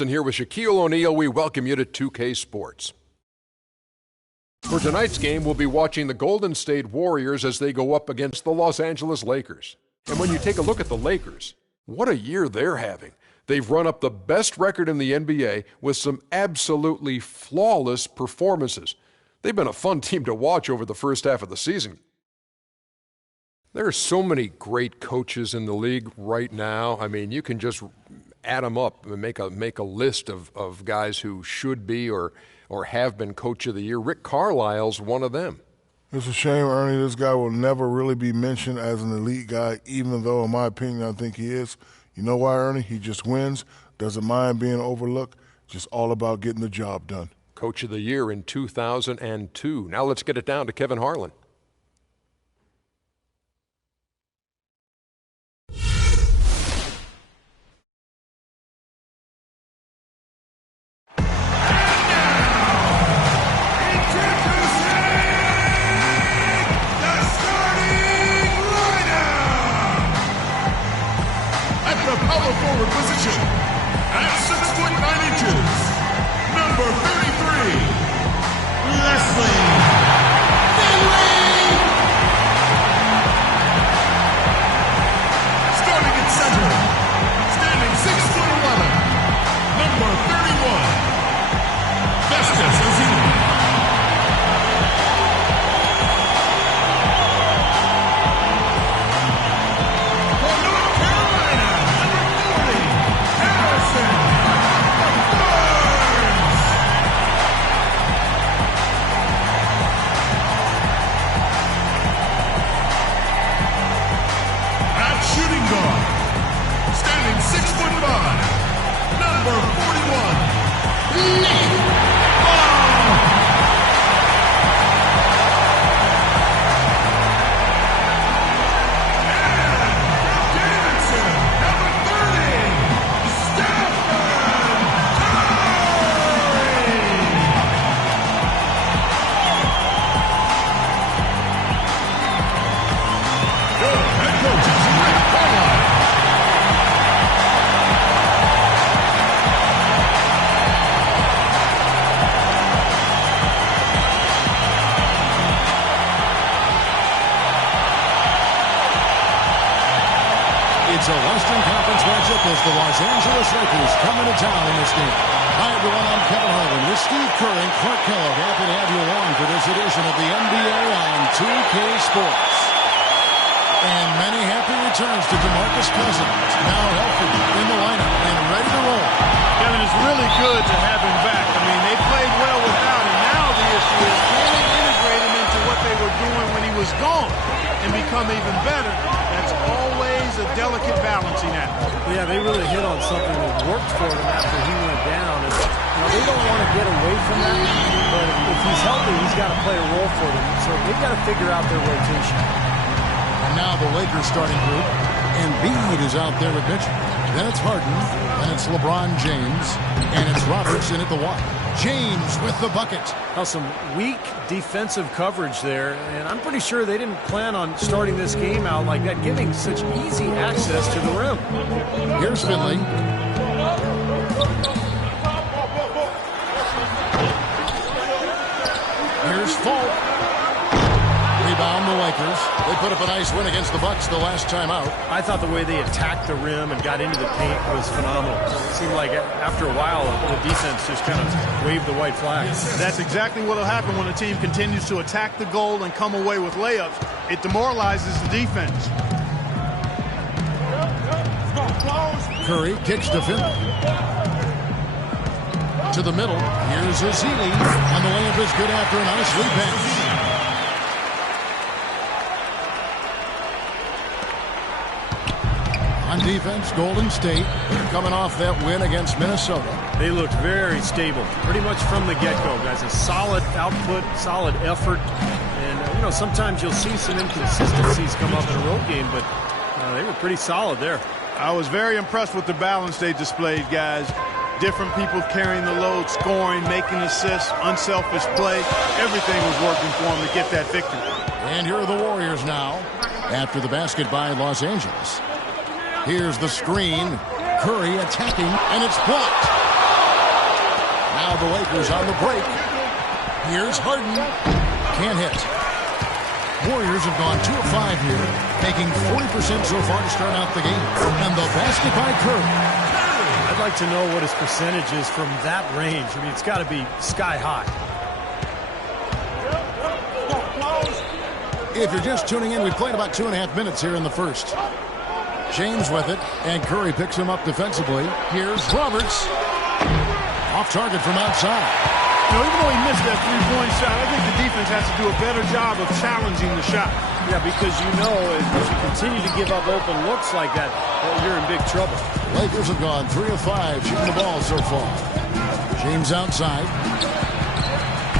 And here with Shaquille O'Neal, we welcome you to 2K Sports. For tonight's game, we'll be watching the Golden State Warriors as they go up against the Los Angeles Lakers. And when you take a look at the Lakers, what a year they're having. They've run up the best record in the NBA with some absolutely flawless performances. They've been a fun team to watch over the first half of the season. There are so many great coaches in the league right now. I mean, you can just add them up and make a list of guys who should be or have been Coach of the Year. Rick Carlisle's one of them. It's a shame, Ernie. This guy will never really be mentioned as an elite guy, even though, in my opinion, I think he is. You know why, Ernie? He just wins, doesn't mind being overlooked, just all about getting the job done. Coach of the Year in 2002. Now let's get it down to Kevin Harlan. Forward position at 6 foot 9 inches, number 33, Leslie Finley. Starting at center, standing 6 foot 11, number 31, Festus Ezeli. Standing 6 foot 5, number 41, Nick Ball. And Davidson, number 30, Stephen Curry. Your head coach is Rick Carlisle. It's a Western Conference matchup as the Los Angeles Lakers come into town in this game. Hi, everyone. I'm Kevin Harlan with Steve Kerr and Clark Kellogg. Happy to have you along for this edition of the NBA on 2K Sports. And many happy returns to DeMarcus Cousins, now healthy in the lineup and ready to roll. Kevin, it's really good to have him back. I mean, they played well without him. Now the issue is, can they integrate him into what they were doing when he was gone and become even better? That's always a delicate balancing act. Yeah, they really hit on something that worked for them after he went down. And, they don't want to get away from that, but if he's healthy, he's got to play a role for them. So they've got to figure out their rotation. And now the Lakers starting group. Embiid is out there with Mitchell. Then it's Harden. Then it's LeBron James. And it's Robertson at the one. James with the bucket. Now some weak defensive coverage there, and I'm pretty sure they didn't plan on starting this game out like that, giving such easy access to the rim. Here's Finley. Here's Fultz. Rebound the Lakers. They put up a nice win against the Bucks the last time out. I thought the way they attacked the rim and got into the paint was phenomenal. It seemed like after a while the defense just kind of waved the white flag. That's exactly what will happen when a team continues to attack the goal and come away with layups. It demoralizes the defense. Curry kicks to Finley. To the middle. Here's Ezeli. And the layup is good after a nice lead pass. On defense, Golden State coming off that win against Minnesota. They looked very stable, pretty much from the get-go, guys. A solid output, solid effort. And, sometimes you'll see some inconsistencies come up in a road game, but they were pretty solid there. I was very impressed with the balance they displayed, guys. Different people carrying the load, scoring, making assists, unselfish play. Everything was working for them to get that victory. And here are the Warriors now after the basket by Los Angeles. Here's the screen. Curry attacking, and it's blocked. the Lakers on the break. Here's Harden. Can't hit. Warriors have gone 2 of 5 here, making 40% so far to start out the game. And the basket by Curry. I'd like to know what his percentage is from that range. I mean, it's got to be sky high. If you're just tuning in, we've played about 2.5 minutes here in the first. James with it, and Curry picks him up defensively. Here's Roberts. Off target from outside. You know, even though he missed that three-point shot, I think the defense has to do a better job of challenging the shot. Yeah, because you know if you continue to give up open looks like that, you're in big trouble. Lakers have gone 3 of 5 shooting the ball so far. James outside.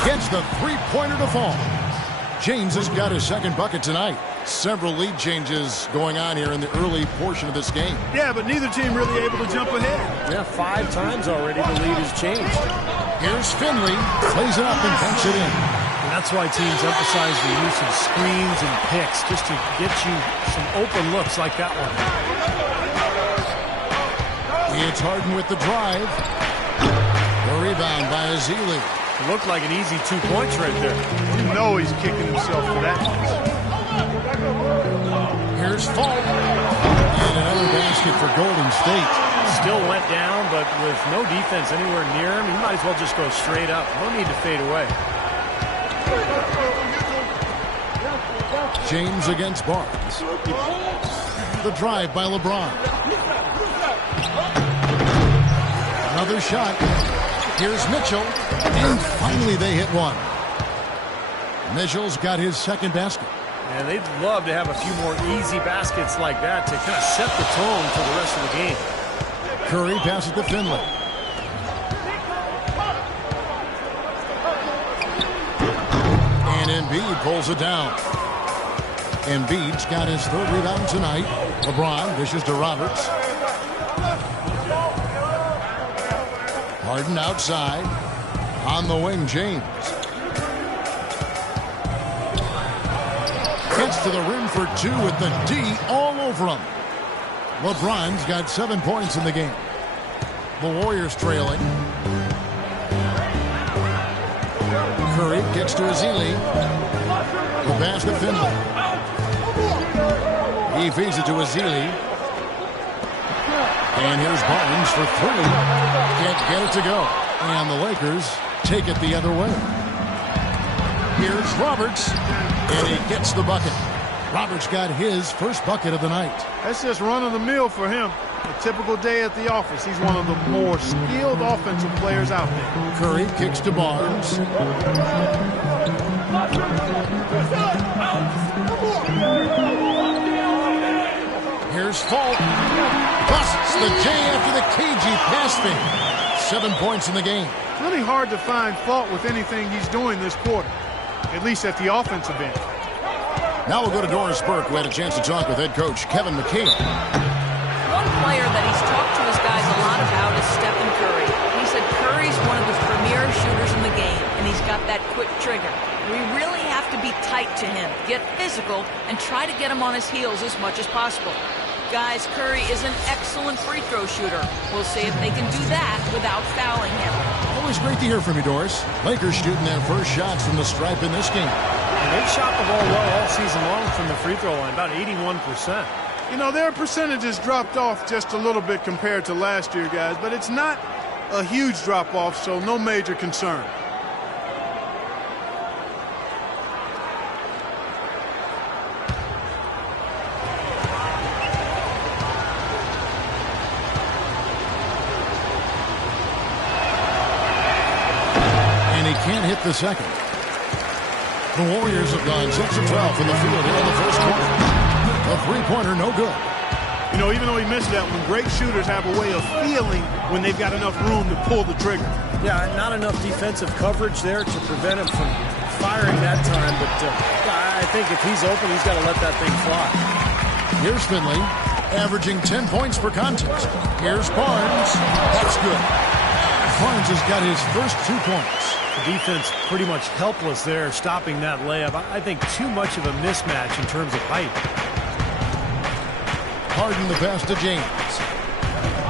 Gets the three-pointer to fall. James has got his second bucket tonight. Several lead changes going on here in the early portion of this game. Yeah, but neither team really able to jump ahead. Yeah, 5 times already the lead has changed. Here's Finley. Plays it up and banks it in. And that's why teams emphasize the use of screens and picks, just to get you some open looks like that one. It's Harden with the drive. The rebound by Ezeli. Looked like an easy 2 points right there. You know he's kicking himself for that. Here's Fulton. And another basket for Golden State. Still went down, but with no defense anywhere near him, he might as well just go straight up. No need to fade away. James against Barnes. The drive by LeBron. Another shot. Here's Mitchell. And finally they hit one. Mitchell's got his second basket. And they'd love to have a few more easy baskets like that to kind of set the tone for the rest of the game. Curry passes to Finley. And Embiid pulls it down. Embiid's got his third rebound tonight. LeBron dishes to Roberts. Harden outside. On the wing, James. Gets to the rim for 2 with the D all over him. LeBron's got 7 points in the game. The Warriors trailing. Curry kicks to Ezeli. The pass to Finley. He feeds it to Ezeli. And here's Barnes for 3. Can't get it to go. And the Lakers take it the other way. Here's Roberts. And he gets the bucket. Roberts got his first bucket of the night. That's just run-of-the-mill for him. A typical day at the office. He's one of the more skilled offensive players out there. Curry kicks to Barnes. Here's Fulton. Busts the J after the cagey pass fake. 7 points in the game. It's really hard to find fault with anything he's doing this quarter, at least at the offensive end. Now we'll go to Doris Burke, who had a chance to talk with head coach Kevin McHale. One player that he's talked to his guys a lot about is Stephen Curry. He said Curry's one of the premier shooters in the game, and he's got that quick trigger. We really have to be tight to him, get physical, and try to get him on his heels as much as possible. Guys, Curry is an excellent free throw shooter. We'll see if they can do that without fouling him. Always great to hear from you, Doris. Lakers shooting their first shots from the stripe in this game. And they've shot the ball well all season long from the free throw line, about 81%. You know, their percentages dropped off just a little bit compared to last year, guys, but it's not a huge drop-off, so no major concern. And he can't hit the second. The Warriors have gone 6 of 12 from the field here in the first quarter. The three-pointer, no good. You know, even though he missed that one, great shooters have a way of feeling when they've got enough room to pull the trigger. Yeah, not enough defensive coverage there to prevent him from firing that time, but I think if he's open, he's got to let that thing fly. Here's Finley, averaging 10 points per contest. Here's Barnes. That's good. Barnes has got his first 2 points. The defense pretty much helpless there, stopping that layup. I think too much of a mismatch in terms of height. Harden the pass to James.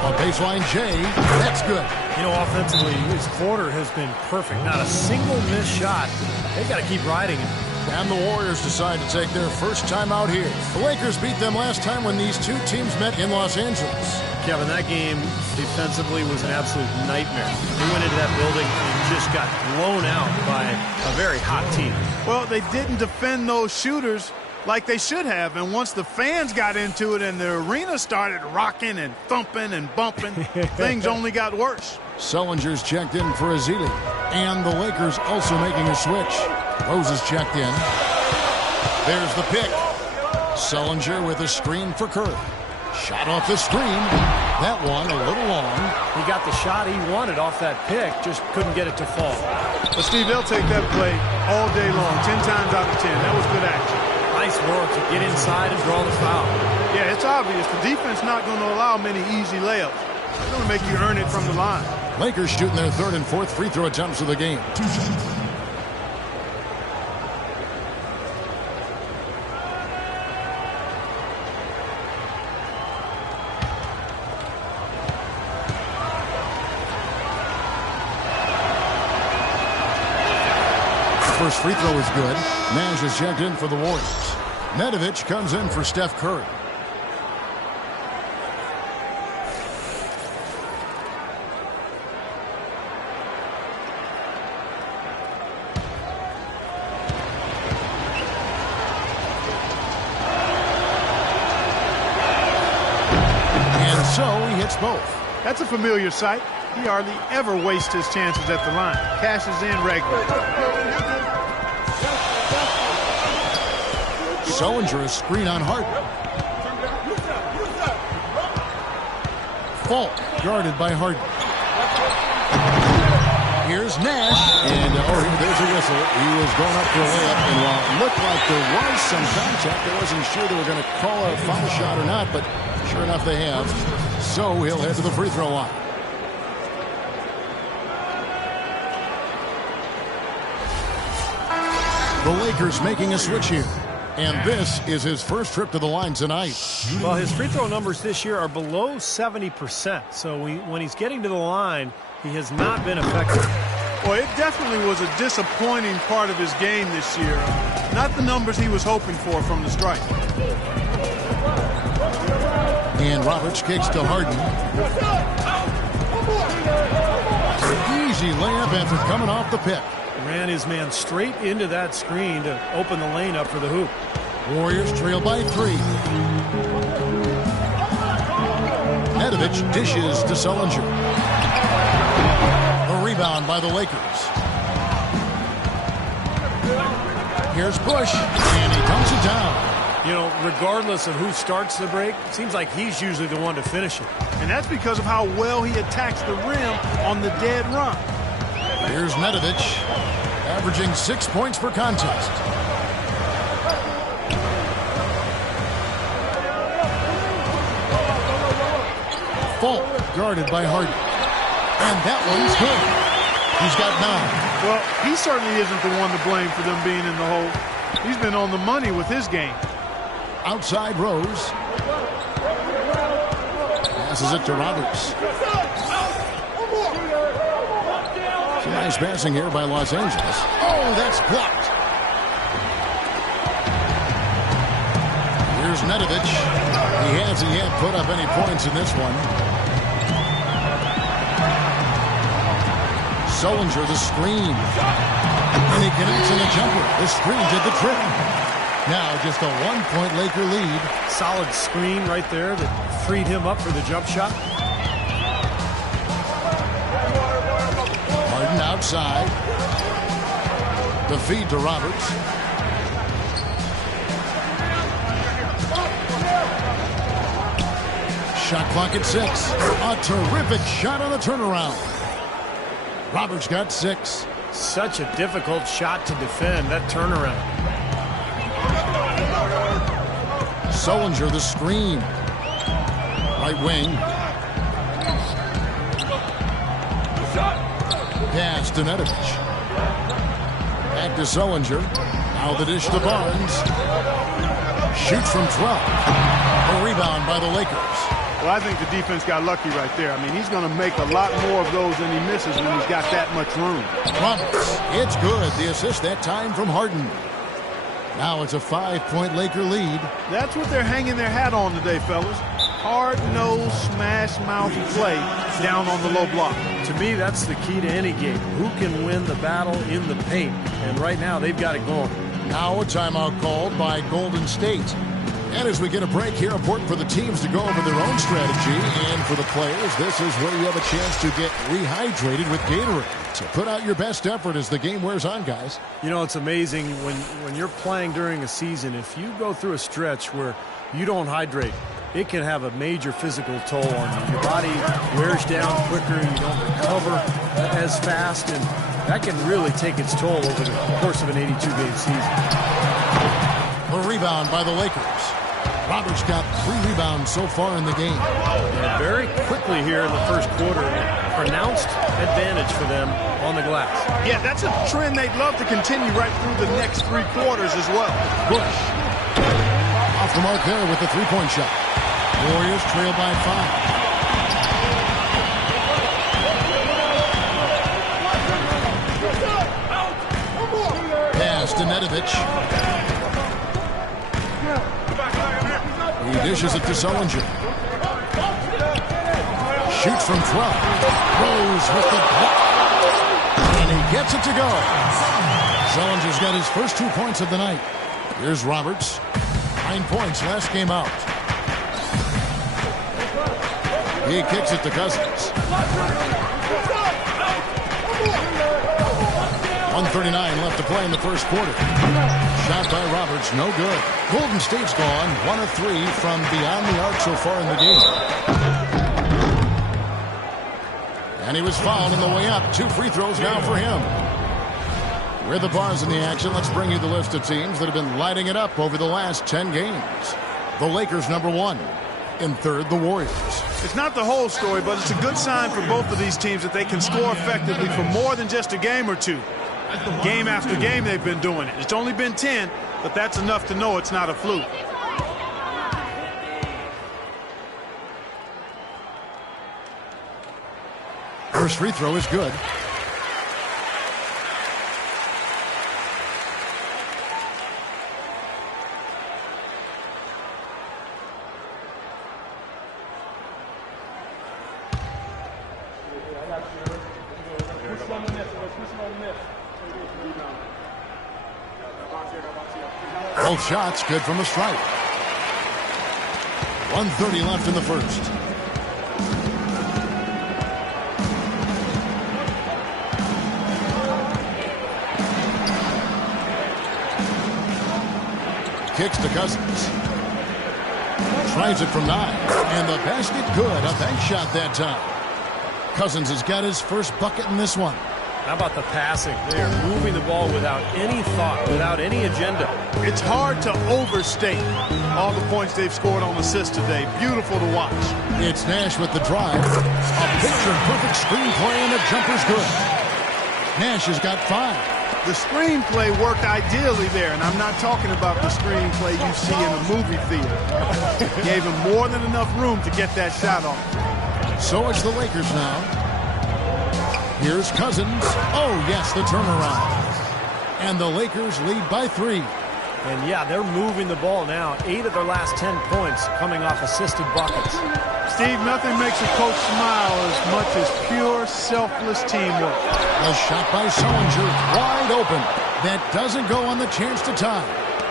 On baseline, Jay. That's good. You know, offensively, his quarter has been perfect. Not a single missed shot. They got to keep riding it. And the Warriors decide to take their first time out here. The Lakers beat them last time when these two teams met in Los Angeles. Kevin, that game defensively was an absolute nightmare. They went into that building and just got blown out by a very hot team. Well, they didn't defend those shooters like they should have, and once the fans got into it and the arena started rocking and thumping and bumping, things only got worse. Sullinger's checked in for Azili, and the Lakers also making a switch. Rose is checked in. There's the pick. Sullinger with a screen for Curry. Shot off the screen. That one a little long. He got the shot he wanted off that pick, just couldn't get it to fall. But Steve, they'll take that play all day long, 10 times out of 10. That was good action. Nice work to get inside and draw the foul. Yeah, it's obvious. The defense not going to allow many easy layups. They're going to make you earn it from the line. Lakers shooting their third and fourth free throw attempts of the game. First free throw is good. Nash is checked in for the Warriors. Nedovic comes in for Steph Curry. And so he hits both. That's a familiar sight. He hardly ever wastes his chances at the line. Cashes in regularly. Sullinger, a screen on Harden. Fault guarded by Harden. Here's Nash, and there's a whistle. He was going up for a layup, and while it looked like there was some contact, I wasn't sure they were going to call a foul shot or not, but sure enough they have. So he'll head to the free throw line. The Lakers making a switch here. And this is his first trip to the line tonight. Well, his free throw numbers this year are below 70%. So when he's getting to the line, he has not been effective. Well, it definitely was a disappointing part of his game this year. Not the numbers he was hoping for from the stripe. And Roberts kicks to Harden. Easy layup after coming off the pick. Ran his man straight into that screen to open the lane up for the hoop. Warriors trail by 3. Nedovic dishes to Sullinger. A rebound by the Lakers. Here's Bush, and he dumps it down. You know, regardless of who starts the break, it seems like he's usually the one to finish it. And that's because of how well he attacks the rim on the dead run. Here's Nedovic, averaging 6 points per contest. Fault guarded by Harden. And that one's good. He's got 9. Well, he certainly isn't the one to blame for them being in the hole. He's been on the money with his game. Outside Rose. Passes it to Roberts. Some nice passing here by Los Angeles. Oh, that's blocked. Here's Nedovic. He hasn't yet put up any points in this one. Sullinger, the screen. And he connects in the jumper. The screen did the trick. Now just a 1-point Laker lead. Solid screen right there that freed him up for the jump shot. Harden outside. The feed to Roberts. Shot clock at 6. A terrific shot on the turnaround. Roberts got 6. Such a difficult shot to defend, that turnaround. Sullinger, the screen. Right wing. Pass to Nedovic. Back to Sullinger. Now the dish to Barnes. Shoots from 12. A rebound by the Lakers. Well, I think the defense got lucky right there. I mean, he's going to make a lot more of those than he misses when he's got that much room. Roberts, it's good. The assist that time from Harden. Now it's a 5-point Laker lead. That's what they're hanging their hat on today, fellas. Hard-nosed, smash-mouth play down on the low block. To me, that's the key to any game. Who can win the battle in the paint? And right now, they've got it going. Now a timeout called by Golden State. And as we get a break here, important for the teams to go over their own strategy. And for the players, this is where you have a chance to get rehydrated with Gatorade. So put out your best effort as the game wears on, guys. You know, it's amazing when you're playing during a season, if you go through a stretch where you don't hydrate, it can have a major physical toll on you. Your body wears down quicker, you don't recover as fast, and that can really take its toll over the course of an 82-game season. A rebound by the Lakers. Roberts got 3 rebounds so far in the game. And very quickly here in the first quarter, pronounced advantage for them on the glass. Yeah, that's a trend they'd love to continue right through the next 3 quarters as well. Bush. Off the mark there with the 3-point shot. Warriors trail by 5. Pass to Nedovic. He dishes it to Sullinger. Shoots from 12. Rose with the block. And he gets it to go. Sullinger's got his first 2 points of the night. Here's Roberts. 9 points last game out. He kicks it to Cousins. 1:39 left to play in the first quarter. Shot by Roberts, no good. Golden State's gone 1 of 3 from beyond the arc so far in the game. And he was fouled on the way up. 2 free throws now for him. We're the bars in the action. Let's bring you the list of teams that have been lighting it up over the last 10 games. The Lakers number 1. In third, the Warriors. It's not the whole story, but it's a good sign for both of these teams that they can score effectively for more than just a game or two. Game after game, they've been doing it. It's only been 10, but that's enough to know it's not a fluke. First free throw is good. Both shots good from the stripe. 1:30 left in the first. Kicks to Cousins. Tries it from 9. And the basket good. A bank shot that time. Cousins has got his first bucket in this one. How about the passing? They are moving the ball without any thought, without any agenda. It's hard to overstate all the points they've scored on assists today. Beautiful to watch. It's Nash with the drive. A picture-perfect screenplay, and the jumper's good. Nash has got 5. The screenplay worked ideally there, and I'm not talking about the screenplay you see in a movie theater. Gave him more than enough room to get that shot off. So it's the Lakers now. Here's Cousins. Oh, yes, the turnaround. And the Lakers lead by 3. And, yeah, they're moving the ball now. 8 of their last 10 points coming off assisted buckets. Steve, nothing makes a coach smile as much as pure, selfless teamwork. A shot by Sullinger, wide open. That doesn't go on the chance to tie.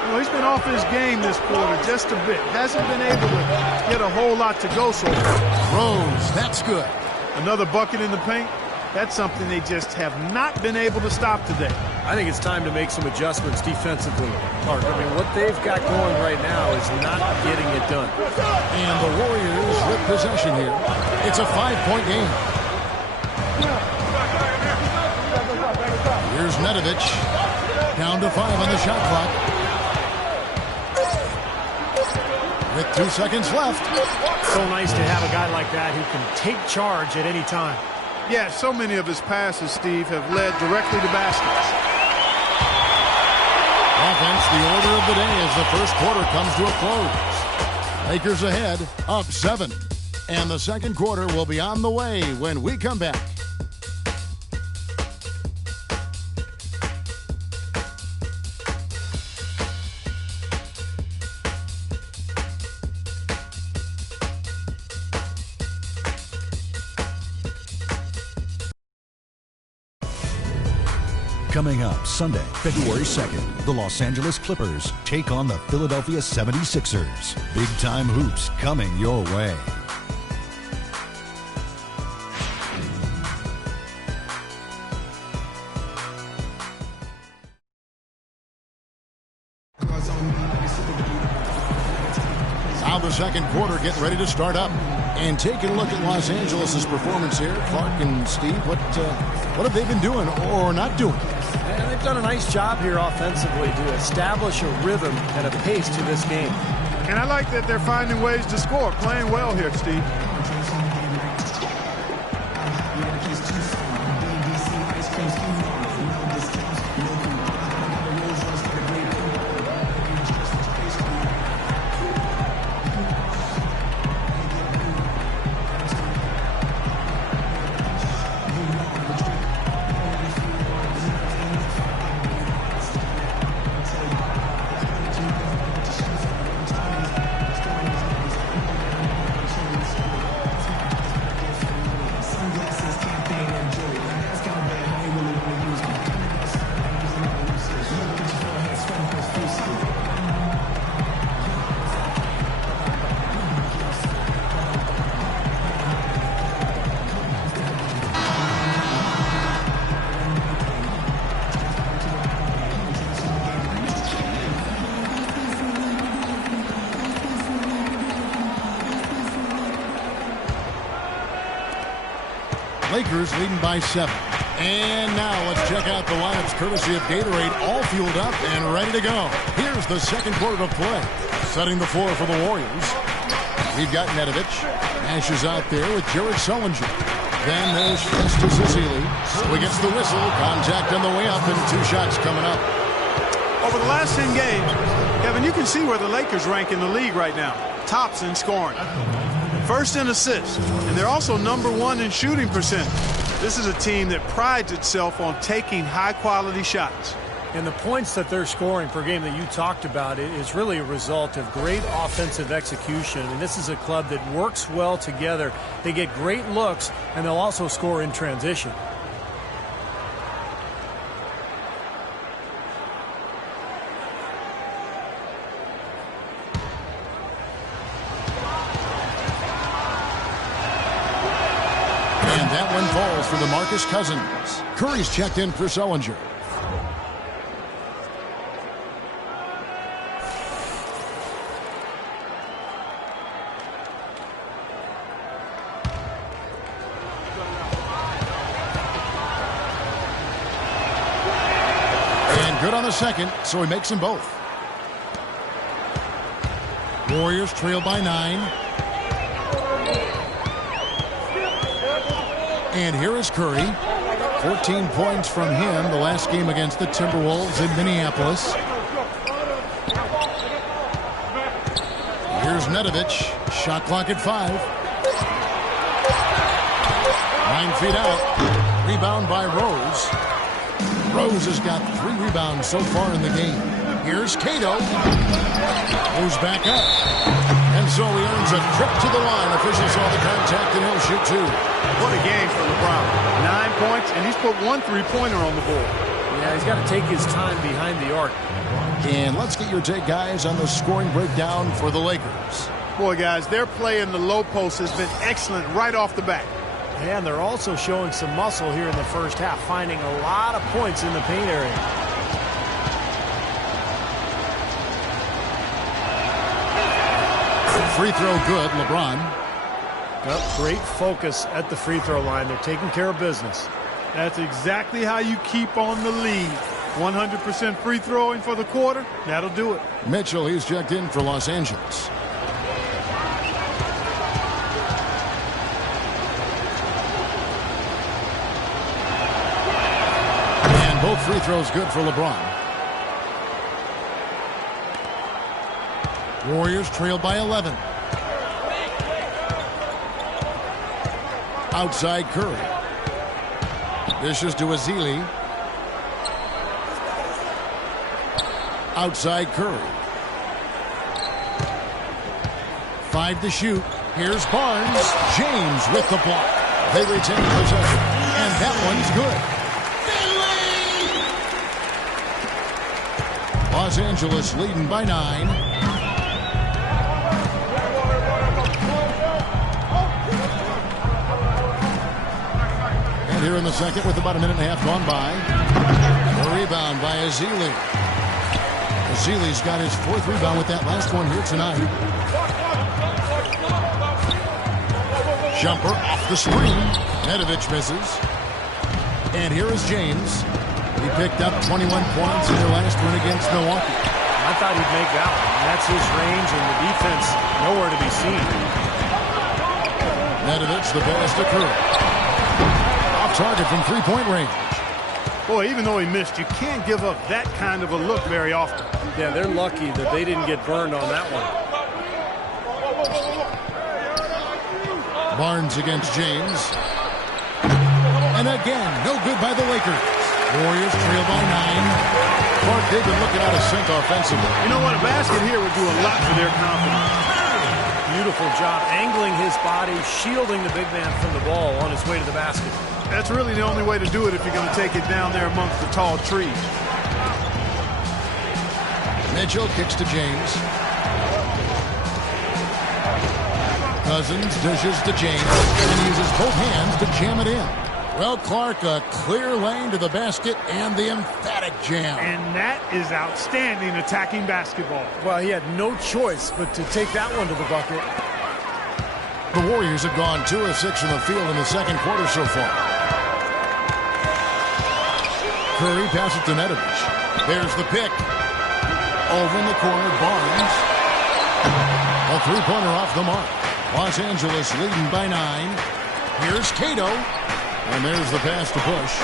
Well, he's been off his game this quarter just a bit. Hasn't been able to get a whole lot to go so far. Rose, that's good. Another bucket in the paint. That's something they just have not been able to stop today. I think it's time to make some adjustments defensively. I mean, what they've got going right now is not getting it done. And the Warriors with possession here. It's a 5-point game. Here's Nedovic. Down to 5 on the shot clock. With 2 seconds left. So nice to have a guy like that who can take charge at any time. Yeah, so many of his passes, Steve, have led directly to baskets. Offense, the order of the day as the first quarter comes to a close. Lakers ahead, up 7. And the second quarter will be on the way when we come back. Coming up Sunday, February 2nd, the Los Angeles Clippers take on the Philadelphia 76ers. Big-time hoops coming your way. Now the second quarter getting ready to start up. And taking a look at Los Angeles' performance here, Clark and Steve, what have they been doing or not doing? And they've done a nice job here offensively to establish a rhythm and a pace to this game. And I like that they're finding ways to score, playing well here, Steve. Lakers leading by 7. And now let's check out the lineups courtesy of Gatorade, all fueled up and ready to go. Here's the second quarter of play. Setting the floor for the Warriors. We've got Nedovic. Nash is out there with Jared Sullinger. Then there's Festus Ezeli. So he gets the whistle. Contact on the way up and 2 shots coming up. Over the last 10 games, Kevin, you can see where the Lakers rank in the league right now. Tops in scoring. First in assists, and they're also #1 in shooting percentage. This is a team that prides itself on taking high-quality shots. And the points that they're scoring per game that you talked about is really a result of great offensive execution. I mean, this is a club that works well together. They get great looks, and they'll also score in transition. And that one falls for DeMarcus Cousins. Curry's checked in for Sullinger. And good on the second, so he makes them both. Warriors trail by 9. And here is Curry. 14 points from him the last game against the Timberwolves in Minneapolis. Here's Nedovic. Shot clock at 5. 9 feet out. Rebound by Rose. Rose has got 3 rebounds so far in the game. Here's Cato. Moves back up. And so he earns a trip to the line. Officials saw the contact and he'll shoot 2. What a game for LeBron. 9 points, and he's put 1 3-pointer on the board. Yeah, he's got to take his time behind the arc. And let's get your take, guys, on the scoring breakdown for the Lakers. Boy, guys, their play in the low post has been excellent right off the bat. And they're also showing some muscle here in the first half, finding a lot of points in the paint area. Free throw good, LeBron. Well, great focus at the free throw line. They're taking care of business. That's exactly how you keep on the lead. 100% free throwing for the quarter, that'll do it. Mitchell, he's checked in for Los Angeles. And both free throws good for LeBron. Warriors trail by 11. Outside Curry. Dishes to Ezeli. Outside Curry. 5 to shoot. Here's Barnes. James with the block. They retain possession. And that one's good. Los Angeles leading by 9. And here in the second with about a minute and a half gone by. A rebound by Ezeli. Ezeli's got his 4th rebound with that last one here tonight. Jumper off the screen. Nedovic misses. And here is James. He picked up 21 points in their last win against Milwaukee. I thought he'd make that one. That's his range, and the defense nowhere to be seen. Nedovic, the pass to Curry. Off target from three-point range. Boy, even though he missed, you can't give up that kind of a look very often. Yeah, they're lucky that they didn't get burned on that one. Barnes against James. And again, no good by the Lakers. Warriors trail by 9. Clark, they've been looking out of sync offensively. You know what? A basket here would do a lot for their confidence. Beautiful job angling his body, shielding the big man from the ball on his way to the basket. That's really the only way to do it if you're going to take it down there amongst the tall trees. Mitchell kicks to James. Cousins dishes to James and uses both hands to jam it in. Well, Clark, a clear lane to the basket and the emphatic jam. And that is outstanding attacking basketball. Well, he had no choice but to take that one to the bucket. The Warriors have gone 2 of 6 from the field in the second quarter so far. Curry passes to Nedovic. There's the pick. Over in the corner, Barnes. A three-pointer off the mark. Los Angeles leading by 9. Here's Cato. And there's the pass to push.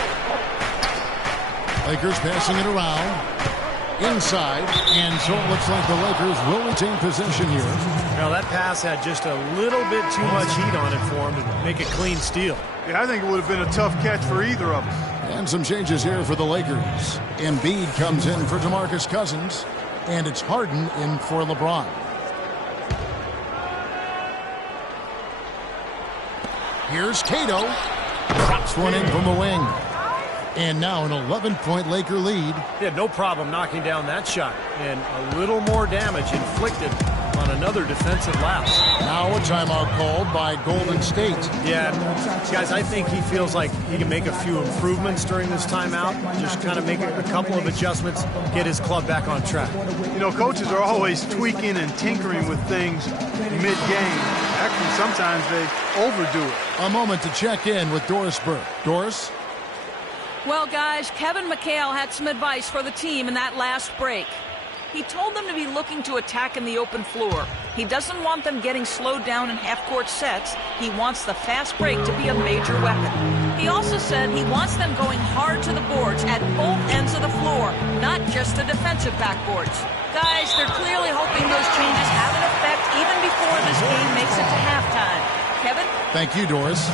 Lakers passing it around. Inside. And so it looks like the Lakers will retain possession here. Now that pass had just a little bit too much heat on it for him to make a clean steal. Yeah, I think it would have been a tough catch for either of them. And some changes here for the Lakers. Embiid comes in for DeMarcus Cousins. And it's Harden in for LeBron. Here's Cato. Drops one in from the wing. And now an 11-point Laker lead. He had no problem knocking down that shot. And a little more damage inflicted on another defensive lapse. Now a timeout called by Golden State. Yeah, guys, I think he feels like he can make a few improvements during this timeout. Just kind of make a couple of adjustments, get his club back on track. You know, coaches are always tweaking and tinkering with things mid-game. Actually, sometimes they overdo it. A moment to check in with Doris Burke. Doris? Well, guys, Kevin McHale had some advice for the team in that last break. He told them to be looking to attack in the open floor. He doesn't want them getting slowed down in half-court sets. He wants the fast break to be a major weapon. He also said he wants them going hard to the boards at both ends of the floor, not just the defensive backboards. Guys, they're clearly hoping those changes have an effect even before this game makes it to halftime. Kevin? Thank you, Doris.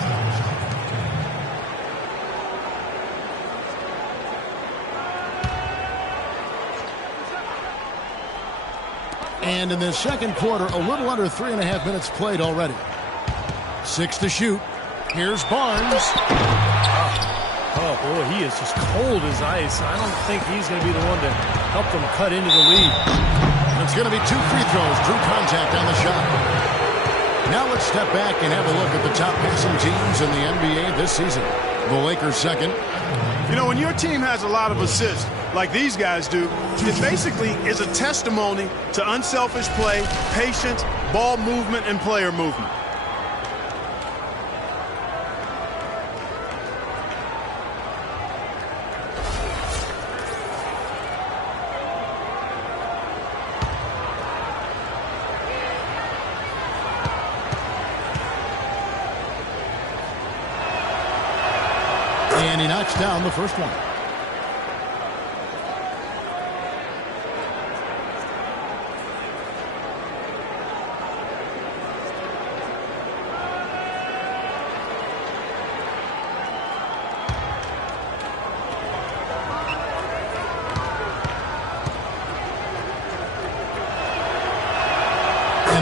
And in the second quarter, a little under 3.5 minutes played already. 6 to shoot. Here's Barnes. Oh, boy, he is just cold as ice. I don't think he's going to be the one to help them cut into the lead. It's going to be 2 free throws. Drew contact on the shot. Now let's step back and have a look at the top passing teams in the NBA this season. The Lakers second. You know, when your team has a lot of assists, like these guys do, it basically is a testimony to unselfish play, patience, ball movement, and player movement. And he knocks down the first one.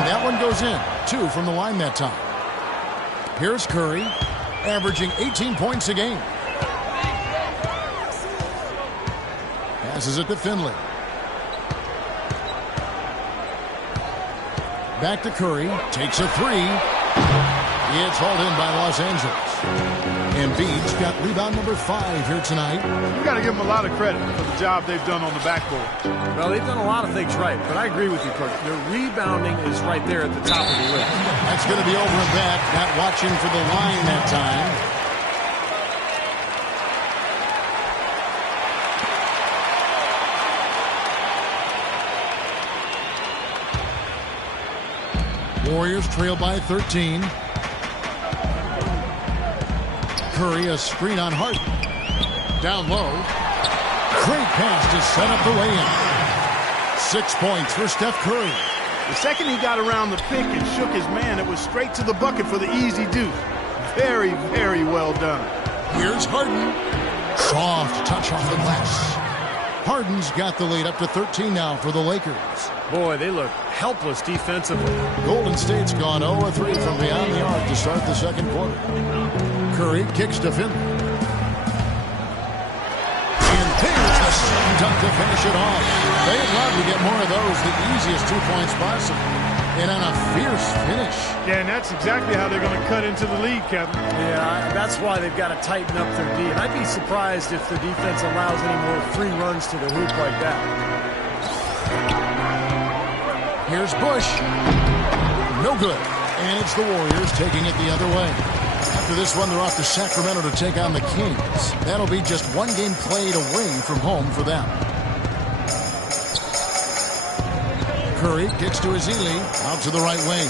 that one goes in. 2 from the line that time. Here's Curry, averaging 18 points a game. Passes it to Finley. Back to Curry. Takes a 3. It's hauled in by Los Angeles. Embiid's got rebound number 5 here tonight. You got to give them a lot of credit for the job they've done on the backboard. Well, they've done a lot of things right, but I agree with you, Kirk. Their rebounding is right there at the top of the list. That's going to be over and back. Not watching for the line that time. Warriors trail by 13. Curry, a screen on Harden. Down low. Great pass to set up the lay-in. 6 points for Steph Curry. The second he got around the pick and shook his man, it was straight to the bucket for the easy deuce. Very, very well done. Here's Harden. Soft touch off the glass. Harden's got the lead up to 13 now for the Lakers. Boy, they look helpless defensively. Golden State's gone 0-3 from beyond the arc to start the second quarter. Curry kicks to Finley. And there's the slam dunk to finish it off. They'd love to get more of those, the easiest 2 points possible. And on a fierce finish. Yeah, and that's exactly how they're going to cut into the lead, Kevin. Yeah, that's why they've got to tighten up their D. And I'd be surprised if the defense allows any more free runs to the hoop like that. Here's Bush. No good. And it's the Warriors taking it the other way. After this one, they're off to Sacramento to take on the Kings. That'll be just one game played away from home for them. Curry kicks to Ezeli, out to the right wing.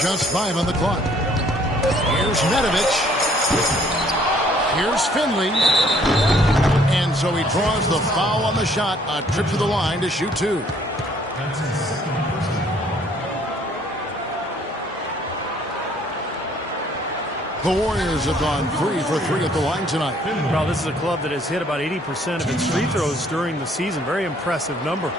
Just 5 on the clock. Here's Nedovic. Here's Finley. And so he draws the foul on the shot. A trip to the line to shoot 2. The Warriors have gone 3 for 3 at the line tonight. Well, this is a club that has hit about 80% of its free throws during the season. Very impressive number.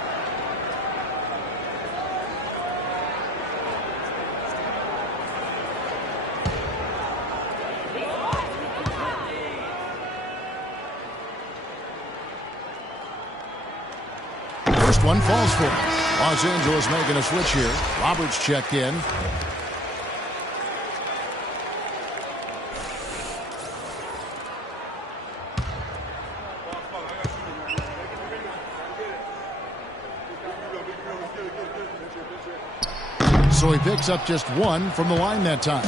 First one falls for him. Los Angeles making a switch here. Roberts checked in. So he picks up just 1 from the line that time.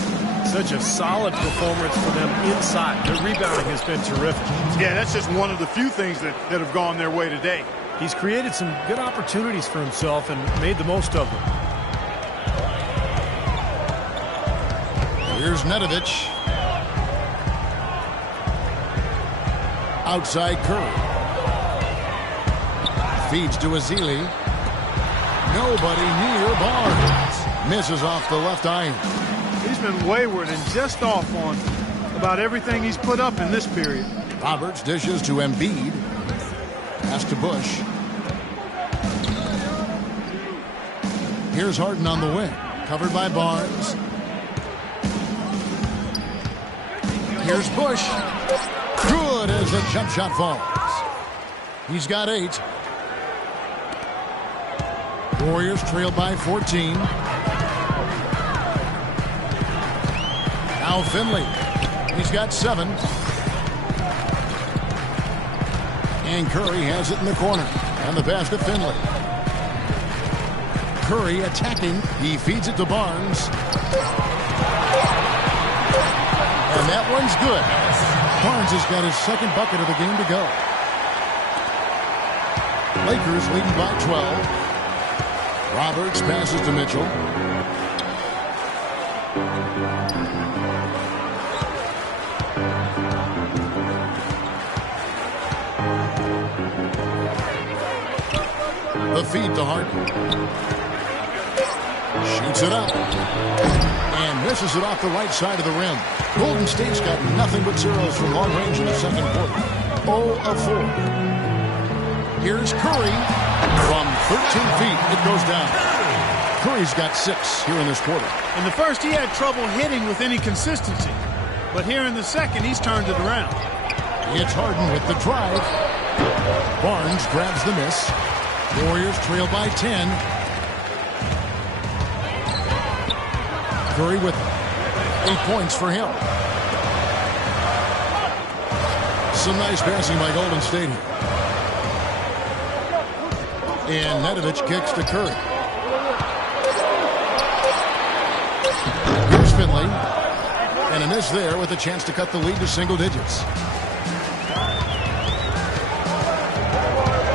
Such a solid performance for them inside. Their rebounding has been terrific. Yeah, that's just one of the few things that have gone their way today. He's created some good opportunities for himself and made the most of them. Here's Nedovic. Outside Curry. Feeds to Ezeli. Nobody near Barnes. Misses off the left iron. He's been wayward and just off on about everything he's put up in this period. Roberts dishes to Embiid. Pass to Bush. Here's Harden on the wing. Covered by Barnes. Here's Bush. Good as the jump shot falls. He's got 8. Warriors trail by 14. Now Finley. He's got 7. And Curry has it in the corner. And the pass to Finley. Curry attacking. He feeds it to Barnes. And that one's good. Barnes has got his second bucket of the game to go. Lakers leading by 12. Roberts passes to Mitchell. The feed to Harden. Shoots it up. And misses it off the right side of the rim. Golden State's got nothing but zeros from long range in the second quarter. 0 of 4. Here's Curry from 13 feet. It goes down. Curry's got 6 here in this quarter. In the first, he had trouble hitting with any consistency. But here in the second, he's turned it around. It's Harden with the drive. Barnes grabs the miss. Warriors trail by 10. Curry with 8 points for him. Some nice passing by Golden State here. And Nedović kicks to Curry. Here's Finley. And a miss there with a chance to cut the lead to single digits.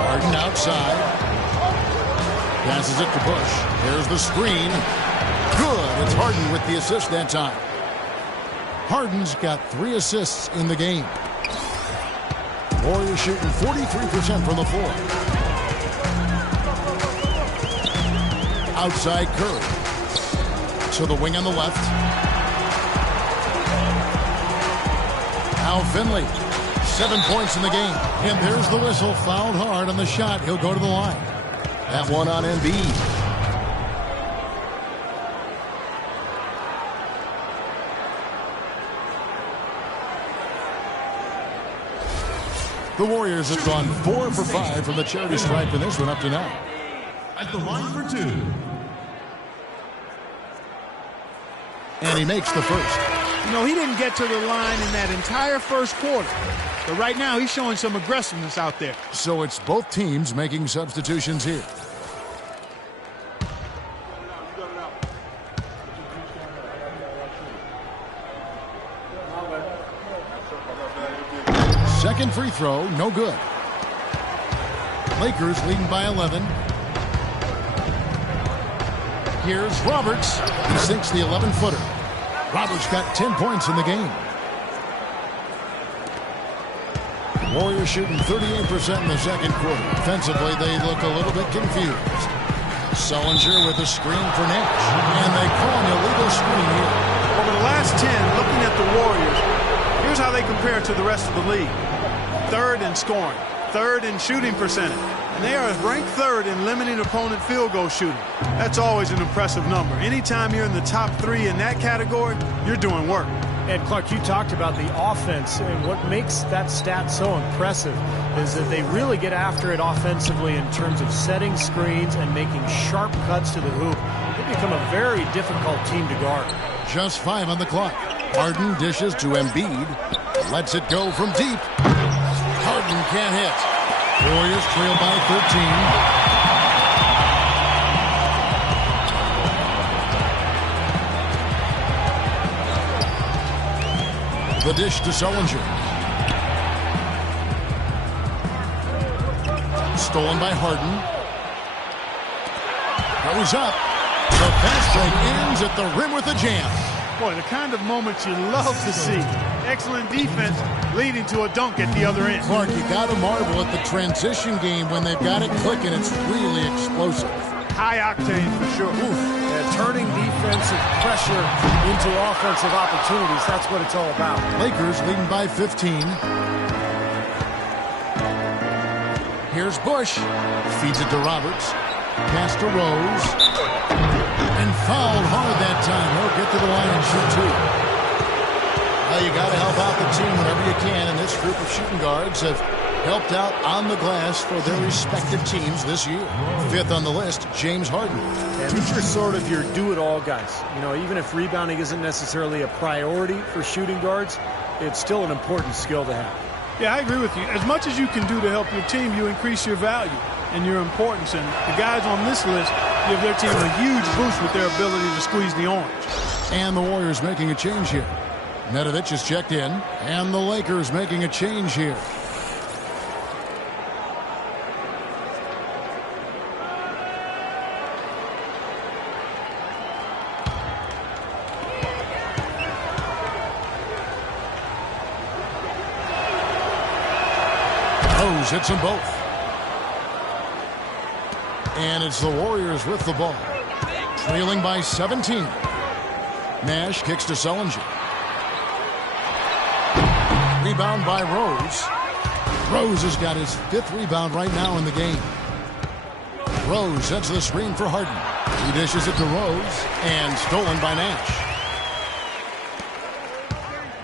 Harden outside. Passes it to Bush. There's the screen. Good. It's Harden with the assist that time. Harden's got 3 assists in the game. Warriors shooting 43% from the floor. Outside Curry. To the wing on the left. Now Finley. 7 points in the game. And there's the whistle. Fouled hard on the shot. He'll go to the line. That one on Embiid. The Warriors have gone 4 for 5 from the charity stripe in this one up to now. At the line for 2. And he makes the first. You know, he didn't get to the line in that entire first quarter. But right now, he's showing some aggressiveness out there. So it's both teams making substitutions here. Second free throw, no good. Lakers leading by 11. Here's Roberts. He sinks the 11-footer. Roberts got 10 points in the game. Warriors shooting 38% in the second quarter. Offensively, they look a little bit confused. Sullinger with a screen for Nash. And they call an illegal screen here. Over the last 10, looking at the Warriors, here's how they compare to the rest of the league. 3rd in scoring, 3rd in shooting percentage, and they are ranked 3rd in limiting opponent field goal shooting. That's always an impressive number. Anytime you're in the top 3 in that category, you're doing work. And Clark, you talked about the offense, and what makes that stat so impressive is that they really get after it offensively in terms of setting screens and making sharp cuts to the hoop. They become a very difficult team to guard. Just 5 on the clock. Harden dishes to Embiid. Lets it go from deep. Harden can't hit. Warriors trail by 13. The dish to Sullinger. Stolen by Harden. Goes up. The fast break ends at the rim with a jam. Boy, the kind of moments you love to see. Excellent defense leading to a dunk at the other end. Clark, you got to marvel at the transition game when they've got it clicking. It's really explosive. High octane for sure. Turning defensive pressure into offensive opportunities. That's what it's all about. Lakers leading by 15. Here's Bush. Feeds it to Roberts. Pass to Rose. And fouled hard that time. He'll get to the line and shoot 2. Well, you got to help out the team whenever you can, and this group of shooting guards have helped out on the glass for their respective teams this year. 5th on the list, James Harden. And these are sort of your do-it-all guys. You know, even if rebounding isn't necessarily a priority for shooting guards, it's still an important skill to have. Yeah, I agree with you. As much as you can do to help your team, you increase your value and your importance. And the guys on this list give their team a huge boost with their ability to squeeze the orange. And the Warriors making a change here. Nedović is checked in, and the Lakers making a change here. Rose hits them both. And it's the Warriors with the ball. Trailing by 17. Nash kicks to Sullinger. Rebound by Rose. Rose has got his 5th rebound right now in the game. Rose sets the screen for Harden. He dishes it to Rose, and stolen by Nash.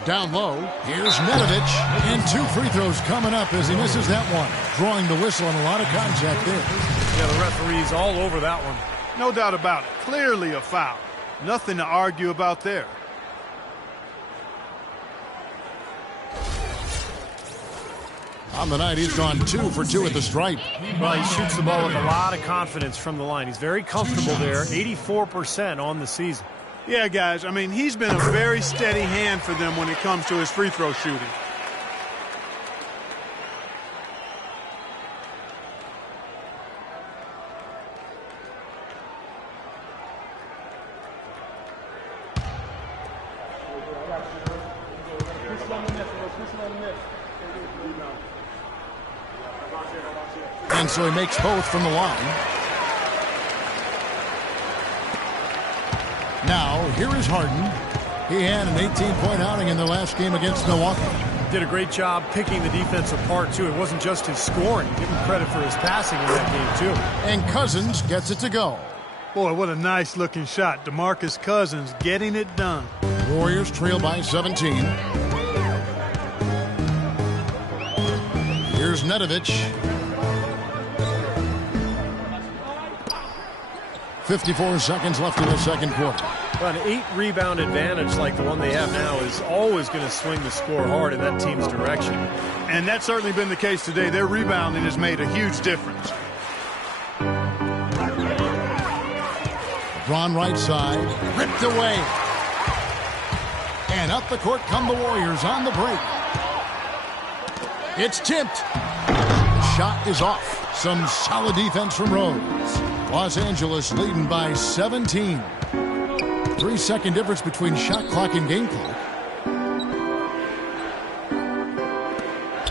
Down low, here's Nedovic, and 2 free throws coming up as he misses that one. Drawing the whistle and a lot of contact there. Yeah, the referee's all over that one. No doubt about it. Clearly a foul. Nothing to argue about there. On the night, he's gone 2 for 2 at the stripe. Well, he shoots the ball with a lot of confidence from the line. He's very comfortable there, 84% on the season. Yeah, guys, I mean, he's been a very steady hand for them when it comes to his free throw shooting. And so he makes both from the line. Now, here is Harden. He had an 18-point outing in their last game against Milwaukee. Did a great job picking the defense apart, too. It wasn't just his scoring. Give him credit for his passing in that game, too. And Cousins gets it to go. Boy, what a nice-looking shot. DeMarcus Cousins getting it done. Warriors trail by 17. Here's Nedovic. 54 seconds left in the second quarter. Well, an 8-rebound advantage like the one they have now is always going to swing the score hard in that team's direction. And that's certainly been the case today. Their rebounding has made a huge difference. LeBron right side, ripped away. And up the court come the Warriors on the break. It's tipped. The shot is off. Some solid defense from Rose. Los Angeles leading by 17. 3-second difference between shot clock and game clock.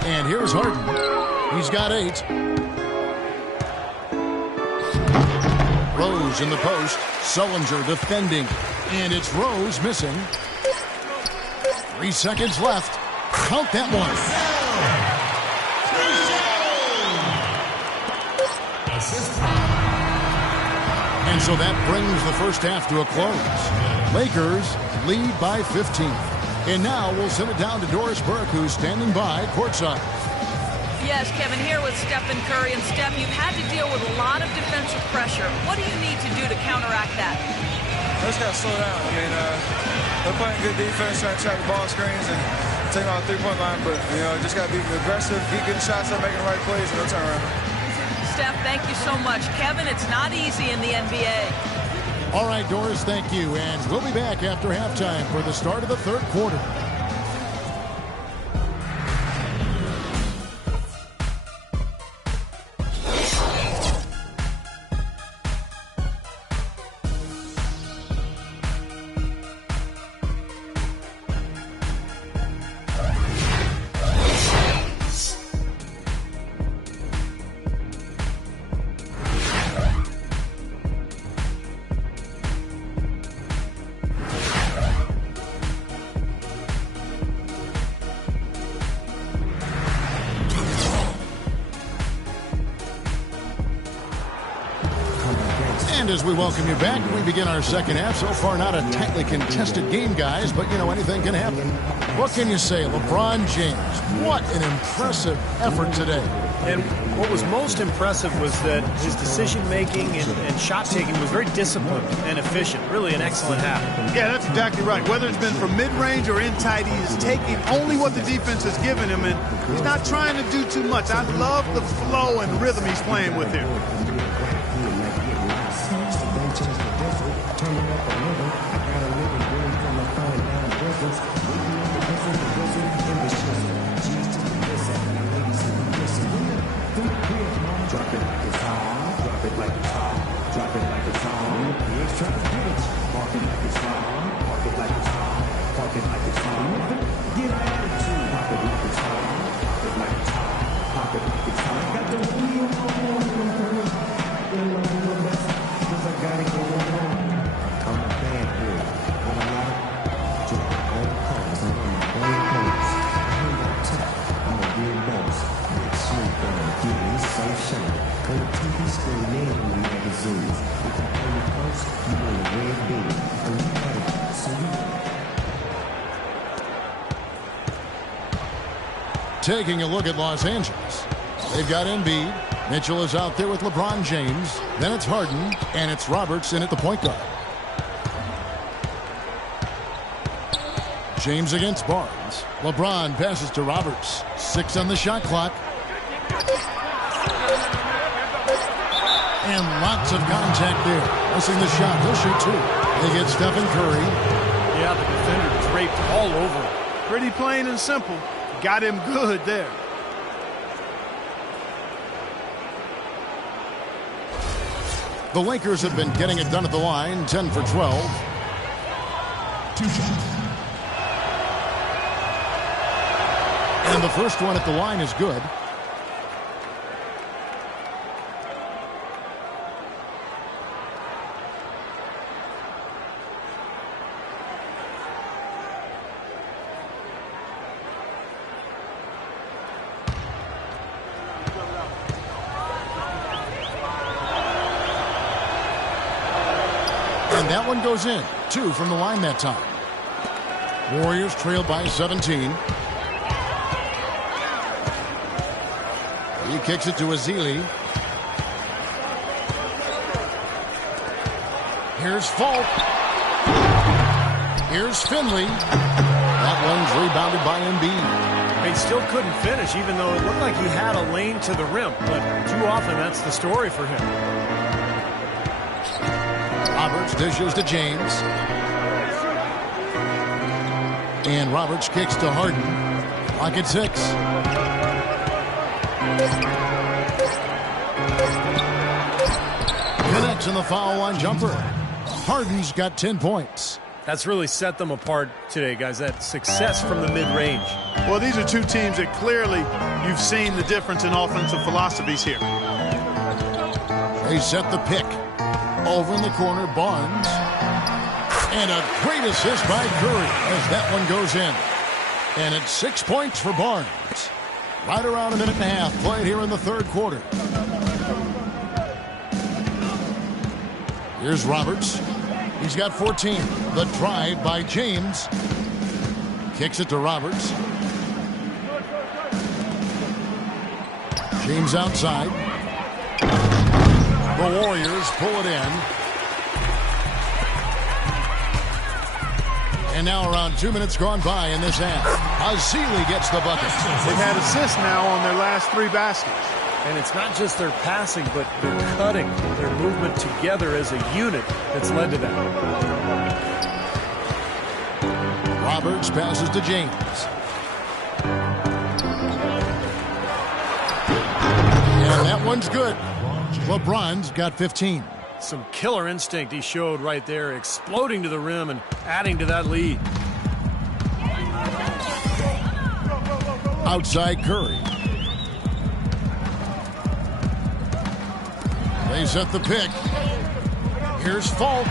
And here's Harden. He's got 8. Rose in the post. Sullinger defending. And it's Rose missing. 3 seconds left. Count that one. And so that brings the first half to a close. Lakers lead by 15. And now we'll send it down to Doris Burke, who's standing by courtside. Yes, Kevin, here with Stephen Curry. And Steph, you've had to deal with a lot of defensive pressure. What do you need to do to counteract that? I just got to slow down. I mean, they're playing good defense, trying to trap the ball screens and take on the 3-point line. But, you know, just got to be aggressive, keep getting shots up, making the right plays, and no turnaround. Steph, thank you so much. Kevin, it's not easy in the NBA. All right, Doris, thank you. And we'll be back after halftime for the start of the third quarter. As we welcome you back, we begin our second half. So far, not a tightly contested game, guys, but, you know, anything can happen. What can you say? LeBron James, what an impressive effort today. And what was most impressive was that his decision-making and shot-taking was very disciplined and efficient. Really an excellent half. Yeah, that's exactly right. Whether it's been from mid-range or in tight, he is taking only what the defense has given him, and he's not trying to do too much. I love the flow and rhythm he's playing with here. Taking a look at Los Angeles. They've got Embiid. Mitchell is out there with LeBron James. Then it's Harden, and it's Roberts in at the point guard. James against Barnes. LeBron passes to Roberts. 6 on the shot clock. And lots of contact there. Missing the shot. He'll shoot 2. They get Stephen Curry. Yeah, the defender draped all over him. Pretty plain and simple. Got him good there. The Lakers have been getting it done at the line. 10 for 12. 2 shots. And the first one at the line is good. And that one goes in. 2 from the line that time. Warriors trail by 17. He kicks it to Ezeli. Here's Falk. Here's Finley. That one's rebounded by Embiid. He still couldn't finish, even though it looked like he had a lane to the rim. But too often, that's the story for him. Roberts dishes to James. And Roberts kicks to Harden. Clock at 6. Connects in the foul line jumper. Harden's got 10 points. That's really set them apart today, guys. That success from the mid-range. Well, these are two teams that clearly you've seen the difference in offensive philosophies here. They set the pick. Over in the corner, Barnes. And a great assist by Curry as that one goes in. And it's 6 points for Barnes. Right around a minute and a half played here in the third quarter. Here's Roberts. He's got 14. The drive by James. Kicks it to Roberts. James outside. The Warriors pull it in. And now around 2 minutes gone by in this half. Ezeli gets the bucket. They've had assists now on their last 3 baskets. And it's not just their passing, but their cutting, their movement together as a unit that's led to that. Roberts passes to James. And that one's good. LeBron's got 15. Some killer instinct he showed right there, exploding to the rim and adding to that lead. Outside Curry. They set the pick. Here's Falk.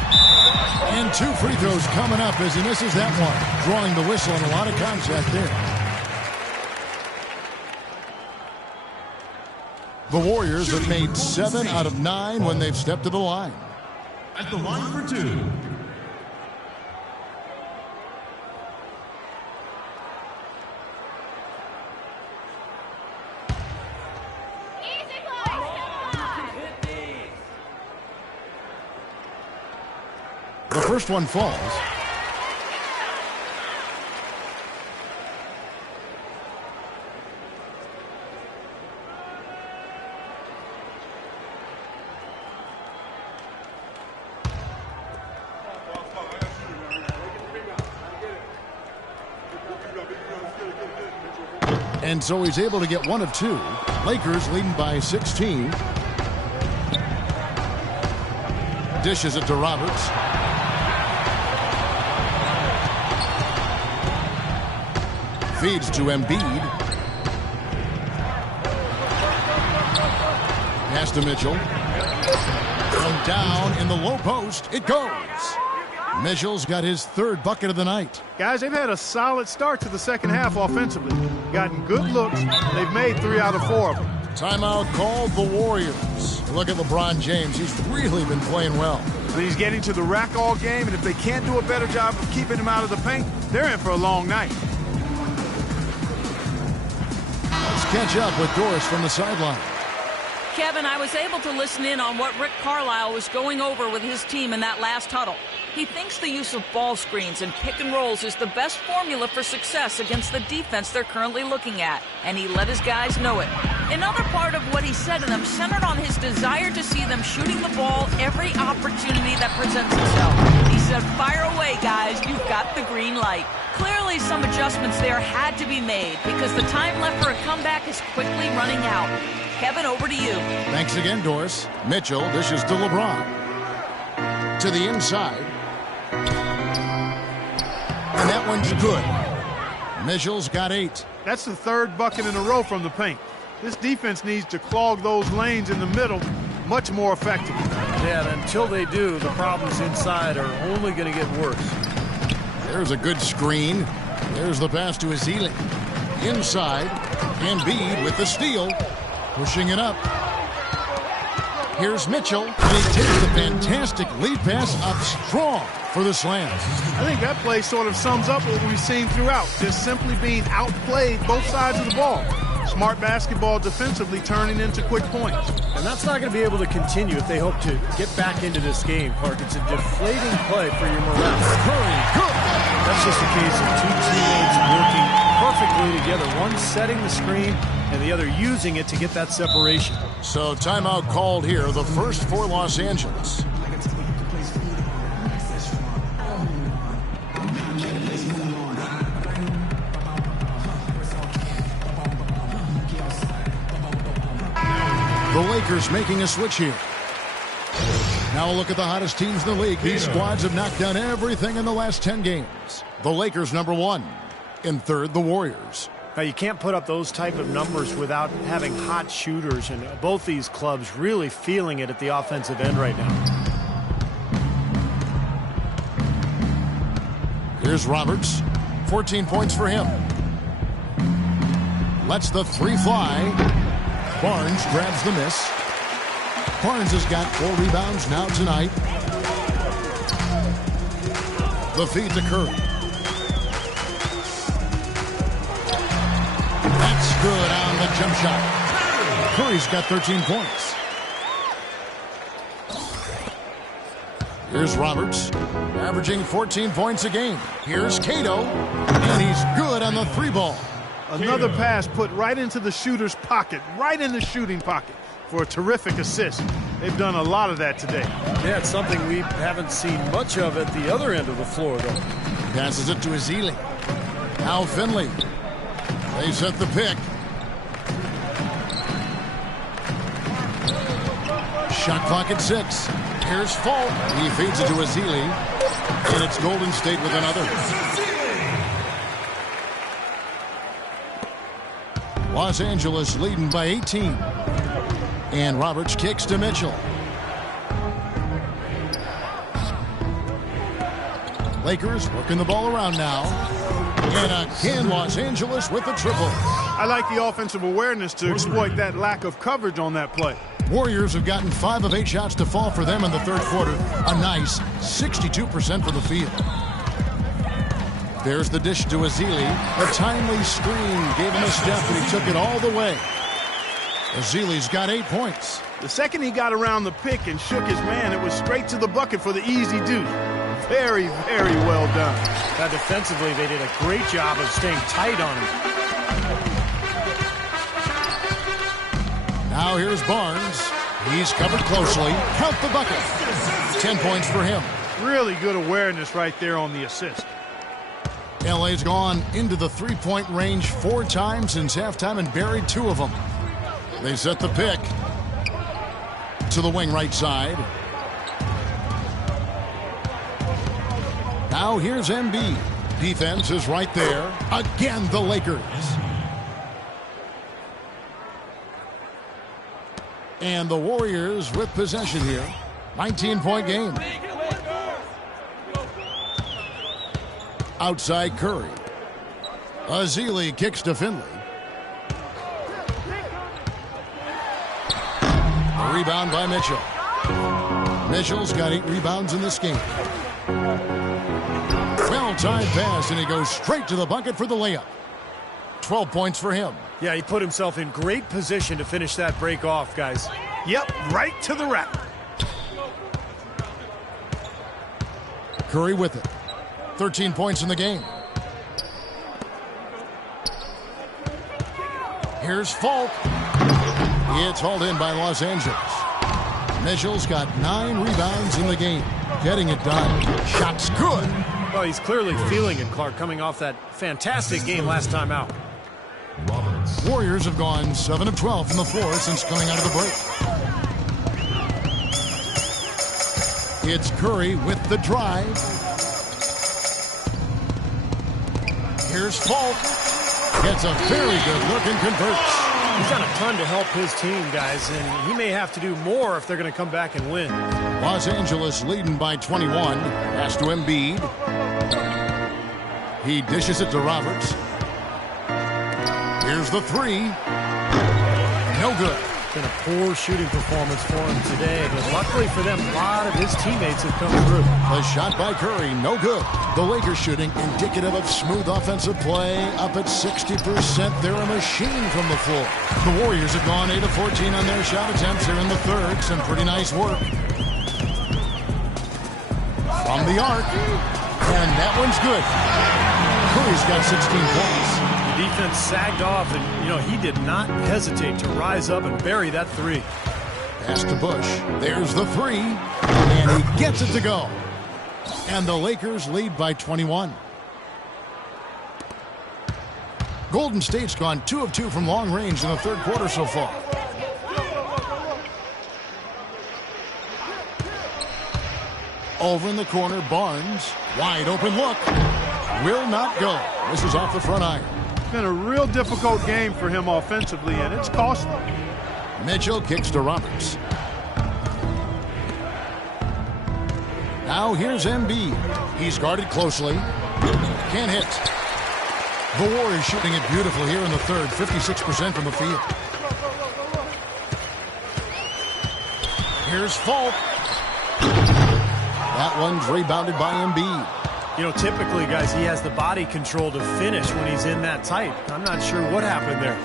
And 2 free throws coming up as he misses that one. Drawing the whistle and a lot of contact there. The Warriors have made 7 out of 9 when they've stepped to the line. At the line for 2. The first one falls. And so he's able to get 1 of 2. Lakers leading by 16. Dishes it to Roberts. Feeds to Embiid. Pass to Mitchell. From down in the low post, it goes. Mitchell's got his 3rd bucket of the night. Guys, they've had a solid start to the second half offensively. Gotten good looks. They've made 3 out of 4 of them. Timeout called the Warriors. Look at LeBron James. He's really been playing well. But he's getting to the rack all game, and if they can't do a better job of keeping him out of the paint, they're in for a long night. catch up with Doris from the sideline. Kevin, I was able to listen in on what Rick Carlisle was going over with his team in that last huddle. He thinks the use of ball screens and pick and rolls is the best formula for success against the defense they're currently looking at, and he let his guys know it. Another part of what he said to them centered on his desire to see them shooting the ball every opportunity that presents itself. He said, "Fire away, guys. You've got the green light." Clearly, some adjustments there had to be made because the time left for a comeback is quickly running out. Kevin, over to you. Thanks again, Doris. Mitchell dishes to LeBron. To the inside. And that one's good. Mitchell's got 8. That's the third bucket in a row from the paint. This defense needs to clog those lanes in the middle much more effectively. Yeah, and until they do, the problems inside are only going to get worse. There's a good screen. There's the pass to Ezeli. Inside. Embiid with the steal. Pushing it up. Here's Mitchell. And he takes the fantastic lead pass up strong for the slam. I think that play sort of sums up what we've seen throughout. Just simply being outplayed both sides of the ball. Smart basketball defensively turning into quick points. And that's not going to be able to continue if they hope to get back into this game, Clark. It's a deflating play for your morale. Curry, good. That's just a case of two teammates working perfectly together. One setting the screen and the other using it to get that separation. So timeout called here, the first for Los Angeles. The Lakers making a switch here. Now a look at the hottest teams in the league. These squads have knocked down everything in the last 10 games. The Lakers number 1. In third, the Warriors. Now, you can't put up those type of numbers without having hot shooters, and both these clubs really feeling it at the offensive end right now. Here's Roberts. 14 points for him. Lets the 3 fly. Barnes grabs the miss. Barnes has got 4 rebounds now tonight. The feed to Curry. That's good on the jump shot. Curry's got 13 points. Here's Roberts, averaging 14 points a game. Here's Cato, and he's good on the 3 ball. Another pass put right into the shooter's pocket, right in the shooting pocket for a terrific assist. They've done a lot of that today. Yeah, it's something we haven't seen much of at the other end of the floor, though. Passes it to Ezeli. Now Finley. They set the pick. Shot clock at 6. Here's Fulton. He feeds it to Ezeli. And it's Golden State with another. Los Angeles leading by 18. And Roberts kicks to Mitchell. Lakers working the ball around now. And again, Los Angeles with the triple. I like the offensive awareness to exploit that lack of coverage on that play. Warriors have gotten 5 of 8 shots to fall for them in the third quarter. A nice 62% from the field. There's the dish to Ezeli. A timely screen gave him a step, and he took it all the way. Ezeli's got 8 points. The second he got around the pick and shook his man, it was straight to the bucket for the easy deuce. Very, very well done. Now, defensively, they did a great job of staying tight on him. Now here's Barnes. He's covered closely. Count the bucket. 10 points for him. Really good awareness right there on the assist. LA's gone into the 3-point range 4 times since halftime and buried 2 of them. They set the pick to the wing right side. Now here's Embiid. Defense is right there. Again, the Lakers. And the Warriors with possession here. 19-point game. Outside Curry. Ezeli kicks to Finley. A rebound by Mitchell. Mitchell's got 8 rebounds in this game. Well-timed pass, and he goes straight to the bucket for the layup. 12 points for him. Yeah, he put himself in great position to finish that break off, guys. Yep, right to the rack. Curry with it. 13 points in the game. Here's Falk. It's hauled in by Los Angeles. Mitchell's got 9 rebounds in the game. Getting it done. Shot's good. Well, he's clearly feeling it, Clark, coming off that fantastic game last time out. Warriors have gone 7 of 12 from the floor since coming out of the break. It's Curry with the drive. Here's Falk. Gets a very good look and converts. He's done a ton to help his team, guys, and he may have to do more if they're going to come back and win. Los Angeles leading by 21. Pass to Embiid. He dishes it to Roberts. Here's the three. No good. Been a poor shooting performance for him today, but luckily for them, a lot of his teammates have come through. The shot by Curry, no good. The Lakers shooting indicative of smooth offensive play, up at 60%. They're a machine from the floor. The Warriors have gone 8 of 14 on their shot attempts. They're in the third. Some pretty nice work. From the arc, and that one's good. Curry's got 16 points. Defense sagged off, and, he did not hesitate to rise up and bury that three. Pass to Bush. There's the three, and he gets it to go. And the Lakers lead by 21. Golden State's gone 2 of 2 from long range in the third quarter so far. Over in the corner, Barnes. Wide open look. Will not go. This is off the front iron. It's been a real difficult game for him offensively, and it's costly. Mitchell kicks to Roberts. Now here's Embiid. He's guarded closely. Can't hit. The Warriors shooting it beautifully here in the third. 56% from the field. Here's Falk. That one's rebounded by Embiid. Typically, guys, he has the body control to finish when he's in that tight. I'm not sure what happened there.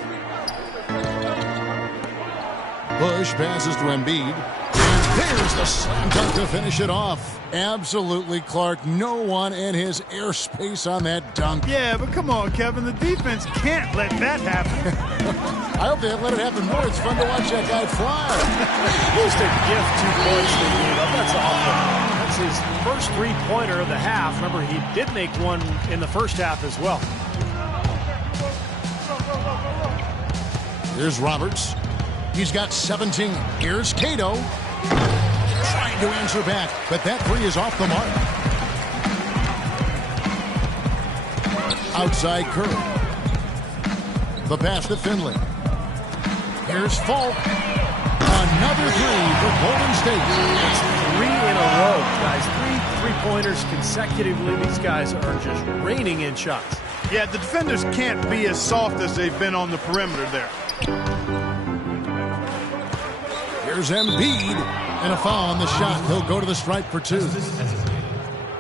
Bush passes to Embiid. And there's the slam dunk to finish it off. Absolutely, Clark. No one in his airspace on that dunk. Yeah, but come on, Kevin. The defense can't let that happen. I hope they let it happen more. It's fun to watch that guy fly. Just a gift 2 points they gave up. That's awful. That's his first three-pointer of the half. Remember, he did make one in the first half as well. Here's Roberts. He's got 17. Here's Cato. Trying to answer back, but that three is off the mark. Outside Curry. The pass to Finley. Here's Falk. Another three for Golden State. It's 3 in a row, guys. 3 three-pointers consecutively. These guys are just raining in shots. Yeah, the defenders can't be as soft as they've been on the perimeter there. Here's Embiid, and a foul on the shot. He'll go to the stripe for 2.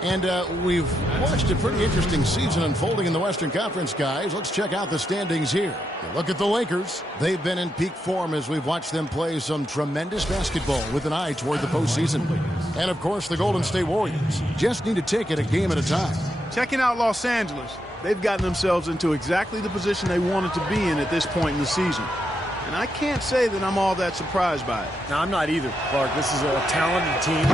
And we've watched a pretty interesting season unfolding in the Western Conference, guys. Let's check out the standings here. You look at the Lakers. They've been in peak form as we've watched them play some tremendous basketball with an eye toward the postseason. And, of course, the Golden State Warriors just need to take it a game at a time. Checking out Los Angeles, they've gotten themselves into exactly the position they wanted to be in at this point in the season. And I can't say that I'm all that surprised by it. No, I'm not either, Clark. This is a talented team.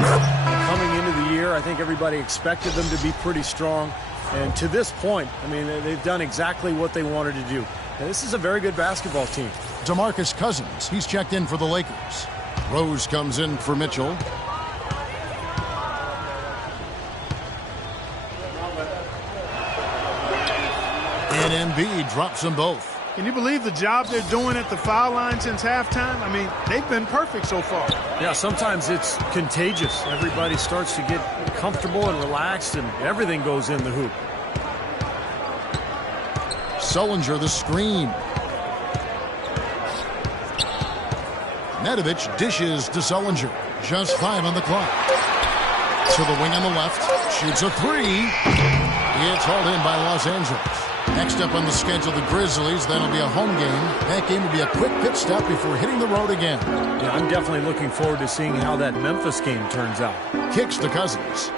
Coming into the year, I think everybody expected them to be pretty strong. And to this point, I mean, they've done exactly what they wanted to do. And this is a very good basketball team. DeMarcus Cousins, he's checked in for the Lakers. Rose comes in for Mitchell. And Embiid drops them both. Can you believe the job they're doing at the foul line since halftime? I mean, they've been perfect so far. Yeah, sometimes it's contagious. Everybody starts to get comfortable and relaxed, and everything goes in the hoop. Sullinger, the screen. Nedovic dishes to Sullinger. Just 5 on the clock. To the wing on the left. Shoots a 3. It's hauled in by Los Angeles. Next up on the schedule, the Grizzlies. That'll be a home game. That game will be a quick pit stop before hitting the road again. Yeah, I'm definitely looking forward to seeing how that Memphis game turns out. Kicks to Cousins.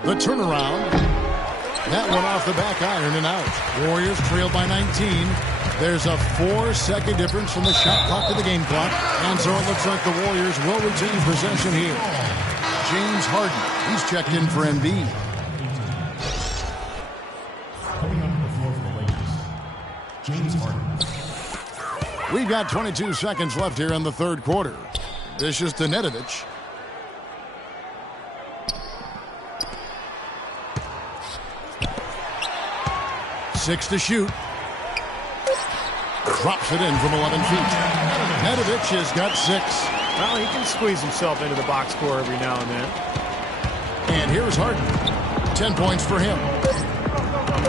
The turnaround. That one off the back iron and out. Warriors trailed by 19. There's a 4-second difference from the shot clock to the game clock. And so it looks like the Warriors will retain possession here. James Harden. He's checked in for Embiid. Coming onto the floor for the Lakers, James Harden. We've got 22 seconds left here in the third quarter. This is Nedovic. Six to shoot. Drops it in from 11 feet. Nedovic has got 6. Well, he can squeeze himself into the box score every now and then. And here's Harden. 10 points for him.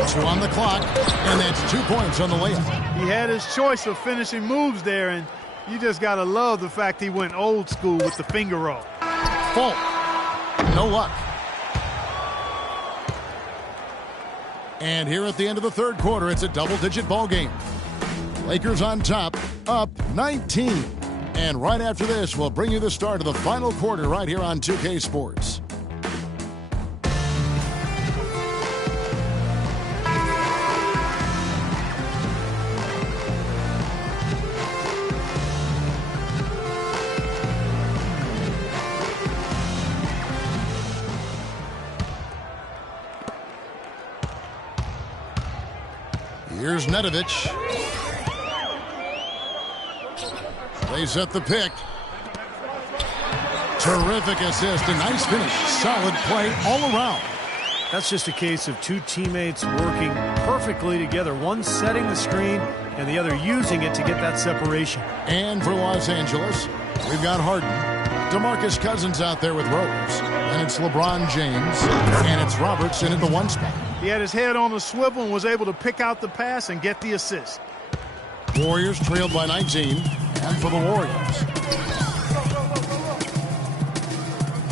2 on the clock, and that's 2 points on the layup. He had his choice of finishing moves there, and you just got to love the fact he went old school with the finger roll. Fault. No luck. And here at the end of the third quarter, it's a double-digit ball game. Lakers on top, up 19. And right after this, we'll bring you the start of the final quarter right here on 2K Sports. Here's Nedovic. They set the pick. Terrific assist. A nice finish. Solid play all around. That's just a case of two teammates working perfectly together. One setting the screen and the other using it to get that separation. And for Los Angeles, we've got Harden. DeMarcus Cousins out there with Rose. And it's LeBron James. And it's Robertson at the 1 spot. He had his head on a swivel and was able to pick out the pass and get the assist. Warriors trailed by 19. And for the Warriors,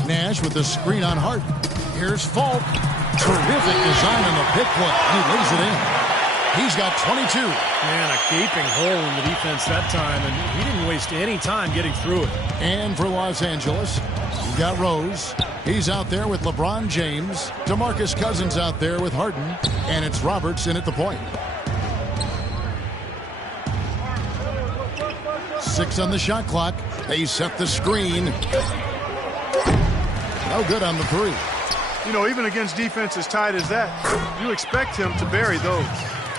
Nash with the screen on Harden. Here's Falk. Terrific design on the pick play. He lays it in. He's got 22. Man, a gaping hole in the defense that time, and he didn't waste any time getting through it. And for Los Angeles, you got Rose. He's out there with LeBron James. DeMarcus Cousins out there with Harden. And it's Robertson at the point. 6 on the shot clock. They set the screen. No good on the 3. You know, even against defense as tight as that, you expect him to bury those.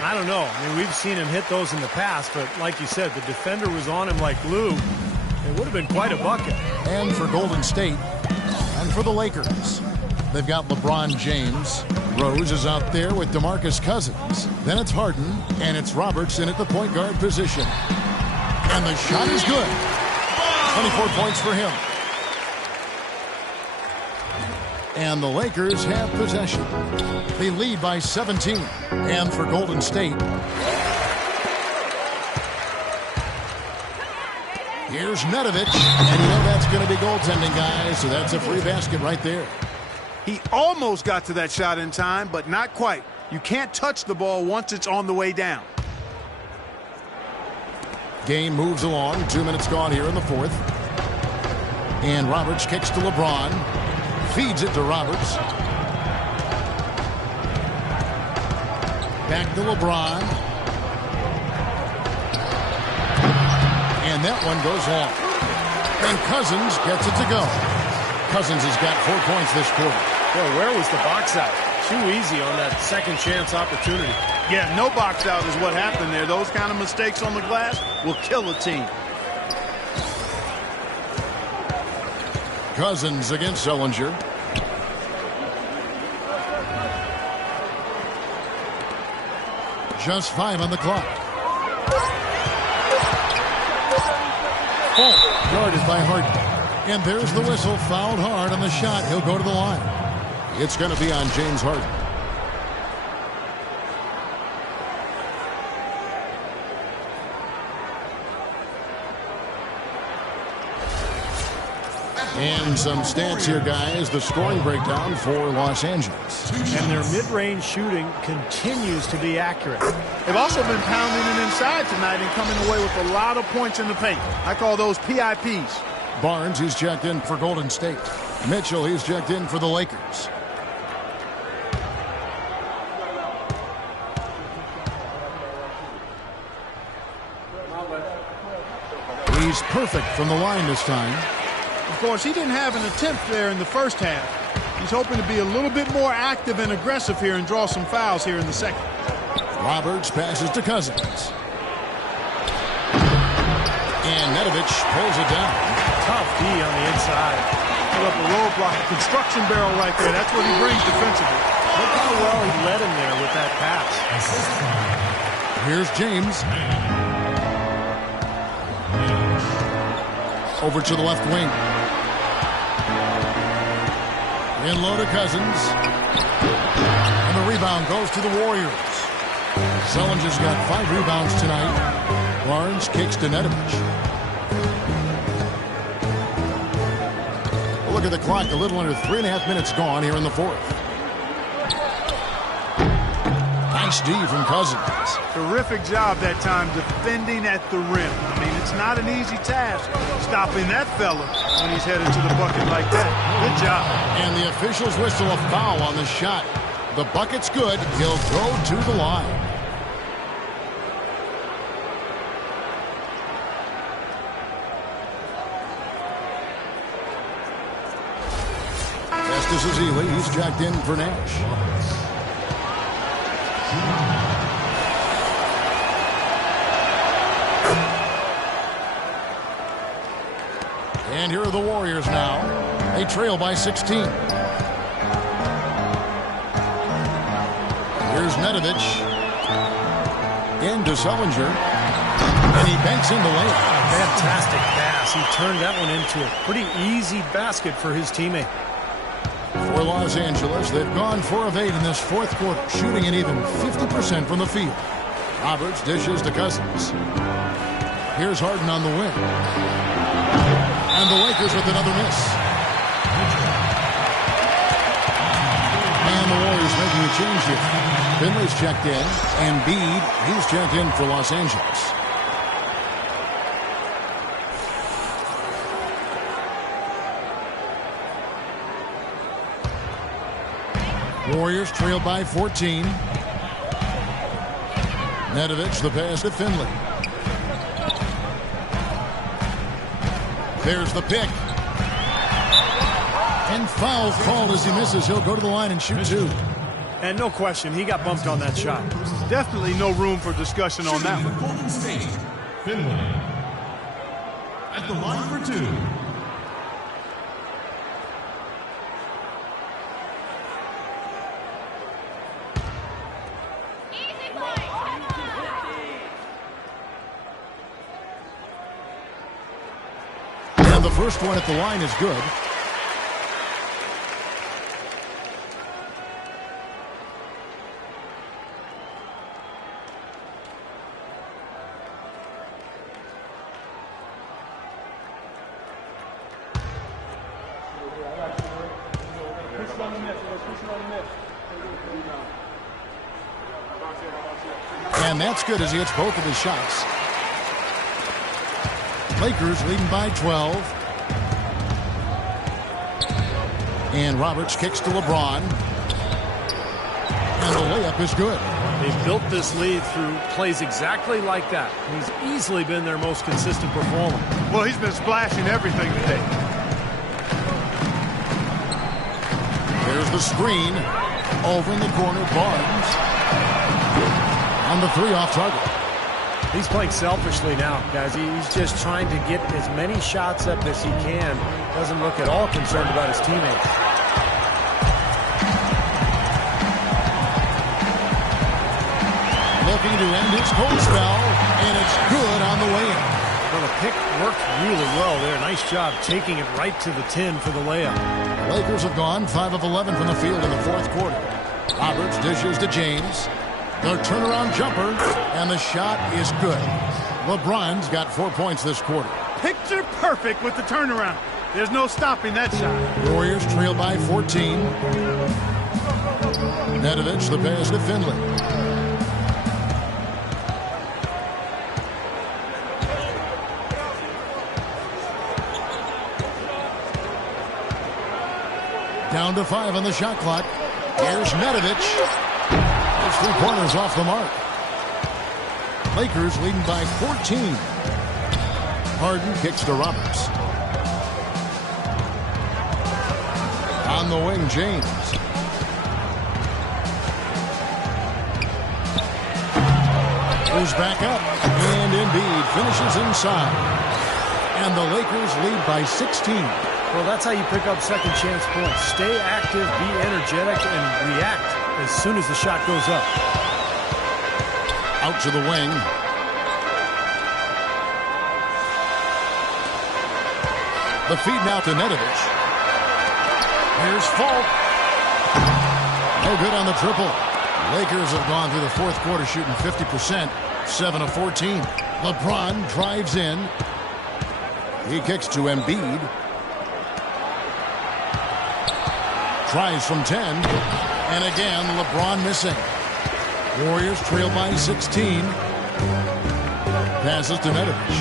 I don't know. I mean, we've seen him hit those in the past, but like you said, the defender was on him like glue. It would have been quite a bucket. And for Golden State, and for the Lakers, they've got LeBron James. Rose is out there with DeMarcus Cousins. Then it's Harden, and it's Robertson at the point guard position. And the shot is good. 24 points for him. And the Lakers have possession. They lead by 17. And for Golden State, here's Nedovic. And you know that's going to be goaltending, guys. So that's a free basket right there. He almost got to that shot in time, but not quite. You can't touch the ball once it's on the way down. Game moves along. 2 minutes gone here in the fourth. And Roberts kicks to LeBron. Feeds it to Roberts. Back to LeBron. And that one goes long. And Cousins gets it to go. Cousins has got 4 points this quarter. Boy, where was the box out? Too easy on that second chance opportunity. Yeah, no box out is what happened there. Those kind of mistakes on the glass will kill a team. Cousins against Sullinger. Just 5 on the clock. Guarded by Harden. And there's the whistle. Fouled hard on the shot. He'll go to the line. It's going to be on James Harden. And some stats here, guys. The scoring breakdown for Los Angeles. And their mid-range shooting continues to be accurate. They've also been pounding it inside tonight and coming away with a lot of points in the paint. I call those PIPs. Barnes, he's checked in for Golden State. Mitchell, he's checked in for the Lakers. He's perfect from the line this time. Of course, he didn't have an attempt there in the first half. He's hoping to be a little bit more active and aggressive here and draw some fouls here in the second. Roberts passes to Cousins. And Nedović pulls it down. Tough D on the inside. Put up a roadblock, a construction barrel right there. That's what he brings defensively. Look how well he led him there with that pass. Here's James. Over to the left wing. In low to Cousins. And the rebound goes to the Warriors. Sullinger's got 5 rebounds tonight. Barnes kicks to Nedović. Look at the clock. A little under 3.5 minutes gone here in the fourth. Nice D from Cousins. Terrific job that time defending at the rim. I mean, it's not an easy task stopping that fella when he's headed to the bucket like that. Good job. And the officials whistle a foul on the shot. The bucket's good. He'll go to the line. Estes Ezeli, he's jacked in for Nash. And here are the Warriors now. They trail by 16. Here's Nedović. Into Sullinger. And he banks in the layup. Fantastic pass. He turned that one into a pretty easy basket for his teammate. For Los Angeles, they've gone 4 of 8 in this fourth quarter, shooting an even 50% from the field. Roberts dishes to Cousins. Here's Harden on the wing. And the Lakers with another miss. And the Warriors making a change here. Finley's checked in. And Embiid, he's checked in for Los Angeles. Warriors trail by 14. Nedović, the pass to Finley. There's the pick. And foul called as he misses. He'll go to the line and shoot 2. And no question, he got bumped on that shot. Definitely no room for discussion on that one. Golden State, Finley. At the line for 2. And the first one at the line is good. And that's good as he hits both of his shots. Lakers leading by 12. And Roberts kicks to LeBron. And the layup is good. They've built this lead through plays exactly like that. He's easily been their most consistent performer. Well, he's been splashing everything today. There's the screen. Over in the corner, Barnes. On the 3 off target. He's playing selfishly now, guys. He's just trying to get as many shots up as he can. Doesn't look at all concerned about his teammates. Looking to end his cold spell, and it's good on the way in. Well, the pick worked really well there. Nice job taking it right to the 10 for the layup. Lakers have gone 5 of 11 from the field in the fourth quarter. Roberts dishes to James. The turnaround jumper, and the shot is good. LeBron's got 4 points this quarter. Picture perfect with the turnaround. There's no stopping that shot. Warriors trail by 14. Nedovic, the pass to Finley. Down to 5 on the shot clock. Here's Nedovic. His 3-pointers off the mark. Lakers leading by 14. Harden kicks to Roberts. On the wing, James. Goes back up. And Embiid finishes inside. And the Lakers lead by 16. Well, that's how you pick up second chance points. Stay active, be energetic, and react as soon as the shot goes up. Out to the wing. The feed now to Nedovic. Here's Falk. No good on the triple. Lakers have gone through the fourth quarter shooting 50%, 7 of 14. LeBron drives in. He kicks to Embiid. Tries from 10. And again, LeBron missing. Warriors trail by 16. Passes to Nedovic.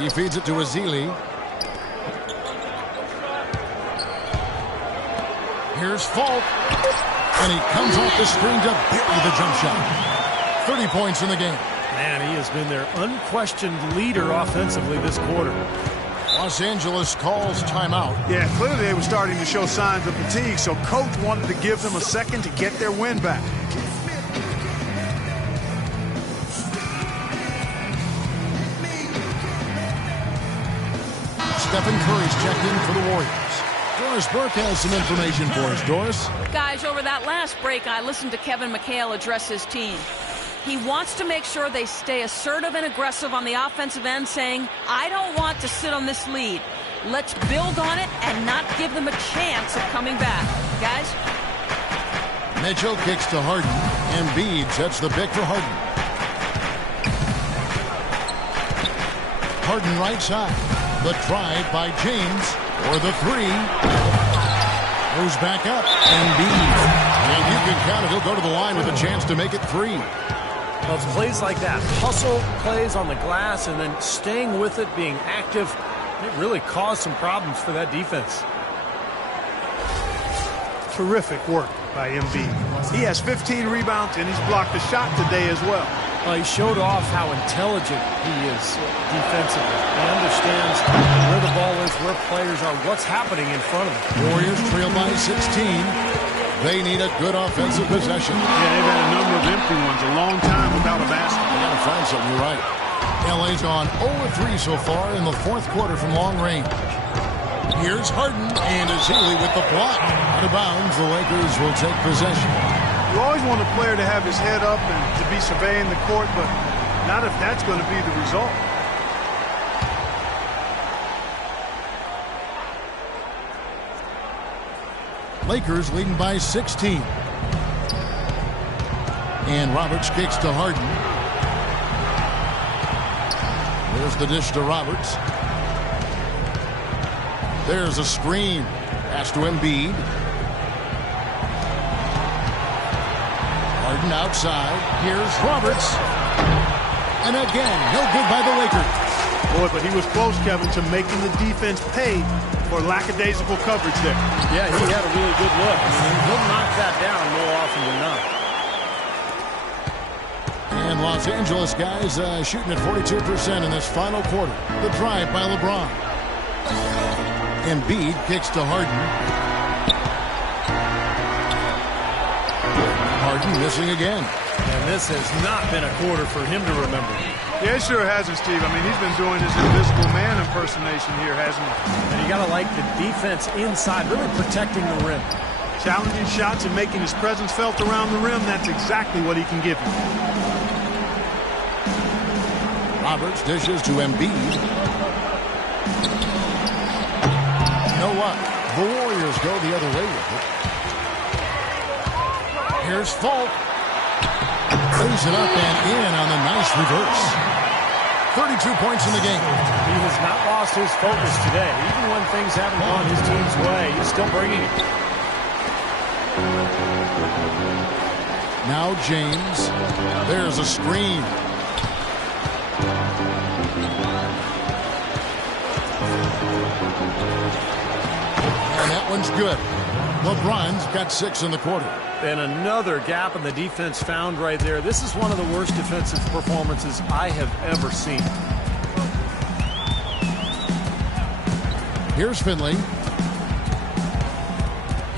He feeds it to Ezeli. Here's Falk. And he comes off the screen to bury the jump shot. 30 points in the game. Man, he has been their unquestioned leader offensively this quarter. Los Angeles calls timeout. Yeah, clearly they were starting to show signs of fatigue, so coach wanted to give them a second to get their win back. Stephen Curry's checked in for the Warriors. Doris Burke has some information for us. Doris? Guys, over that last break, I listened to Kevin McHale address his team. He wants to make sure they stay assertive and aggressive on the offensive end, saying, I don't want to sit on this lead. Let's build on it and not give them a chance of coming back. Guys? Mitchell kicks to Harden. Embiid sets the pick for Harden. Harden right side. The drive by James for the 3. Goes back up. Embiid. And you can count it. He'll go to the line with a chance to make it 3. Well, it's plays like that. Hustle plays on the glass and then staying with it, being active. It really caused some problems for that defense. Terrific work by Embiid. He has 15 rebounds and he's blocked a shot today as well. He showed off how intelligent he is defensively. He understands where the ball is, where players are, what's happening in front of them. Warriors trail by 16. They need a good offensive possession. Yeah, they've had a number of empty ones, a long time without a basket. They got to find something, you're right. LA's gone 0-3 so far in the fourth quarter from long range. Here's Harden and Ezeli with the block. Out of bounds, the Lakers will take possession. You always want a player to have his head up and to be surveying the court, but not if that's going to be the result. Lakers leading by 16. And Roberts kicks to Harden. There's the dish to Roberts. There's a screen. Pass to Embiid. Harden outside. Here's Roberts. And again, no good by the Lakers. Boy, but he was close, Kevin, to making the defense pay for lackadaisical coverage there. Yeah, he had a really good look. He'll knock that down more often than not. And Los Angeles guys shooting at 42% in this final quarter. The drive by LeBron. Embiid kicks to Harden. Harden missing again. And this has not been a quarter for him to remember. Yeah, it sure hasn't, Steve. I mean, he's been doing his invisible man impersonation here, hasn't he? And you got to like the defense inside, really protecting the rim. Challenging shots and making his presence felt around the rim, that's exactly what he can give you. Roberts dishes to Embiid. You know what? The Warriors go the other way with it. Here's Falk. Lays it up and in on the nice reverse. 32 points in the game. He has not lost his focus today. Even when things haven't gone his team's way, he's still bringing it. Now James. There's a screen. And that one's good. LeBron's got 6 in the quarter. And another gap in the defense found right there. This is one of the worst defensive performances I have ever seen. Here's Finley.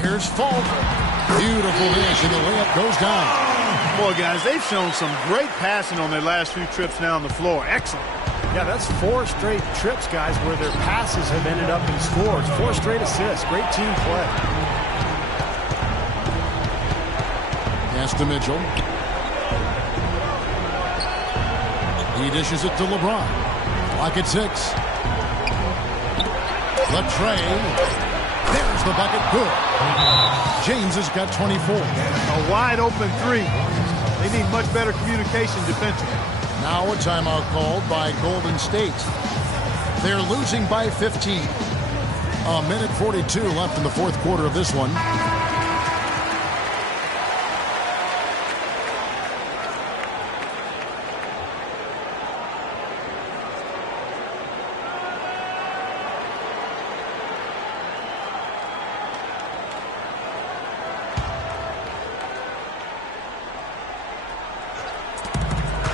Here's Falk. Beautiful dish, and the layup goes down. Boy, guys, they've shown some great passing on their last few trips down the floor. Excellent. Yeah, that's 4 straight trips, guys, where their passes have ended up in scores. 4 straight assists. Great team play. Pass to Mitchell. He dishes it to LeBron. Clock at 6. Latrey. There's the bucket. Good. James has got 24. A wide open 3. They need much better communication defensively. Now a timeout called by Golden State. They're losing by 15. A minute 42 left in the fourth quarter of this one.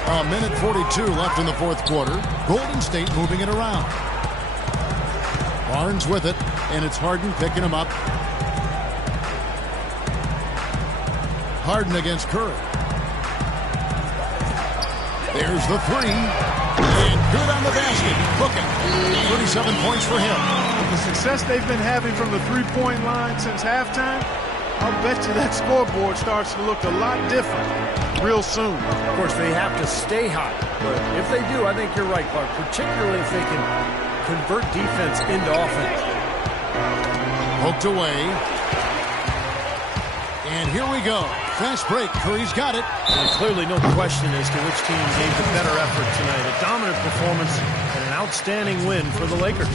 A minute 42 left in the fourth quarter. Golden State moving it around. Barnes with it, and it's Harden picking him up. Harden against Curry. There's the 3. And good on the basket. Booking. 37 points for him. The success they've been having from the three-point line since halftime, I'll bet you that scoreboard starts to look a lot different real soon. Of course, they have to stay hot. But if they do, I think you're right, Clark, particularly if they can convert defense into offense. Poked away. And here we go. Fast break. Curry's got it. And clearly no question as to which team gave the better effort tonight. A dominant performance and an outstanding win for the Lakers.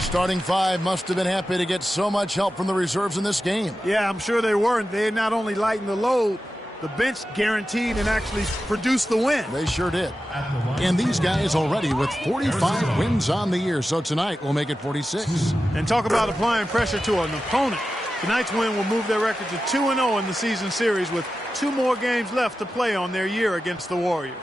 Starting 5 must have been happy to get so much help from the reserves in this game. Yeah, I'm sure they weren't. They not only lightened the load, the bench guaranteed and actually produced the win. They sure did. And these guys already with 45 wins on the year. So tonight we'll make it 46. And talk about applying pressure to an opponent. Tonight's win will move their record to 2-0 in the season series with 2 more games left to play on their year against the Warriors.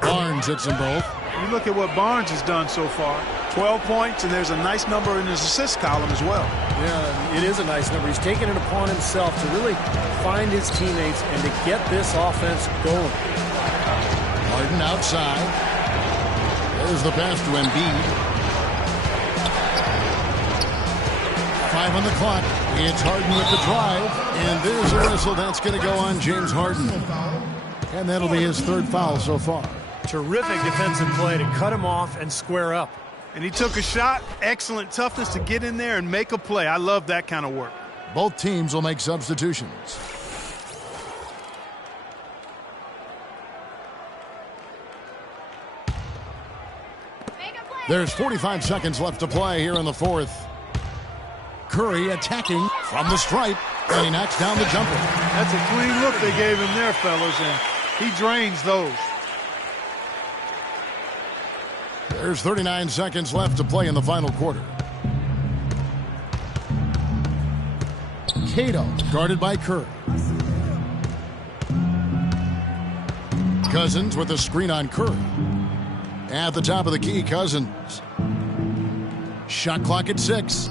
Barnes hits them both. You look at what Barnes has done so far. 12 points, and there's a nice number in his assist column as well. Yeah, it is a nice number. He's taken it upon himself to really find his teammates and to get this offense going. Harden outside. There's the pass to Embiid. 5 on the clock. It's Harden with the drive. And there's a whistle. That's going to go on James Harden. And that'll be his 3rd foul so far. Terrific defensive play to cut him off and square up. And he took a shot. Excellent toughness to get in there and make a play. I love that kind of work. Both teams will make substitutions. There's 45 seconds left to play here in the fourth. Curry attacking from the stripe, and he knocks down the jumper. That's a clean look they gave him there, fellas, and he drains those. There's 39 seconds left to play in the final quarter. Cato guarded by Curry. Cousins with a screen on Curry. At the top of the key, Cousins. Shot clock at 6.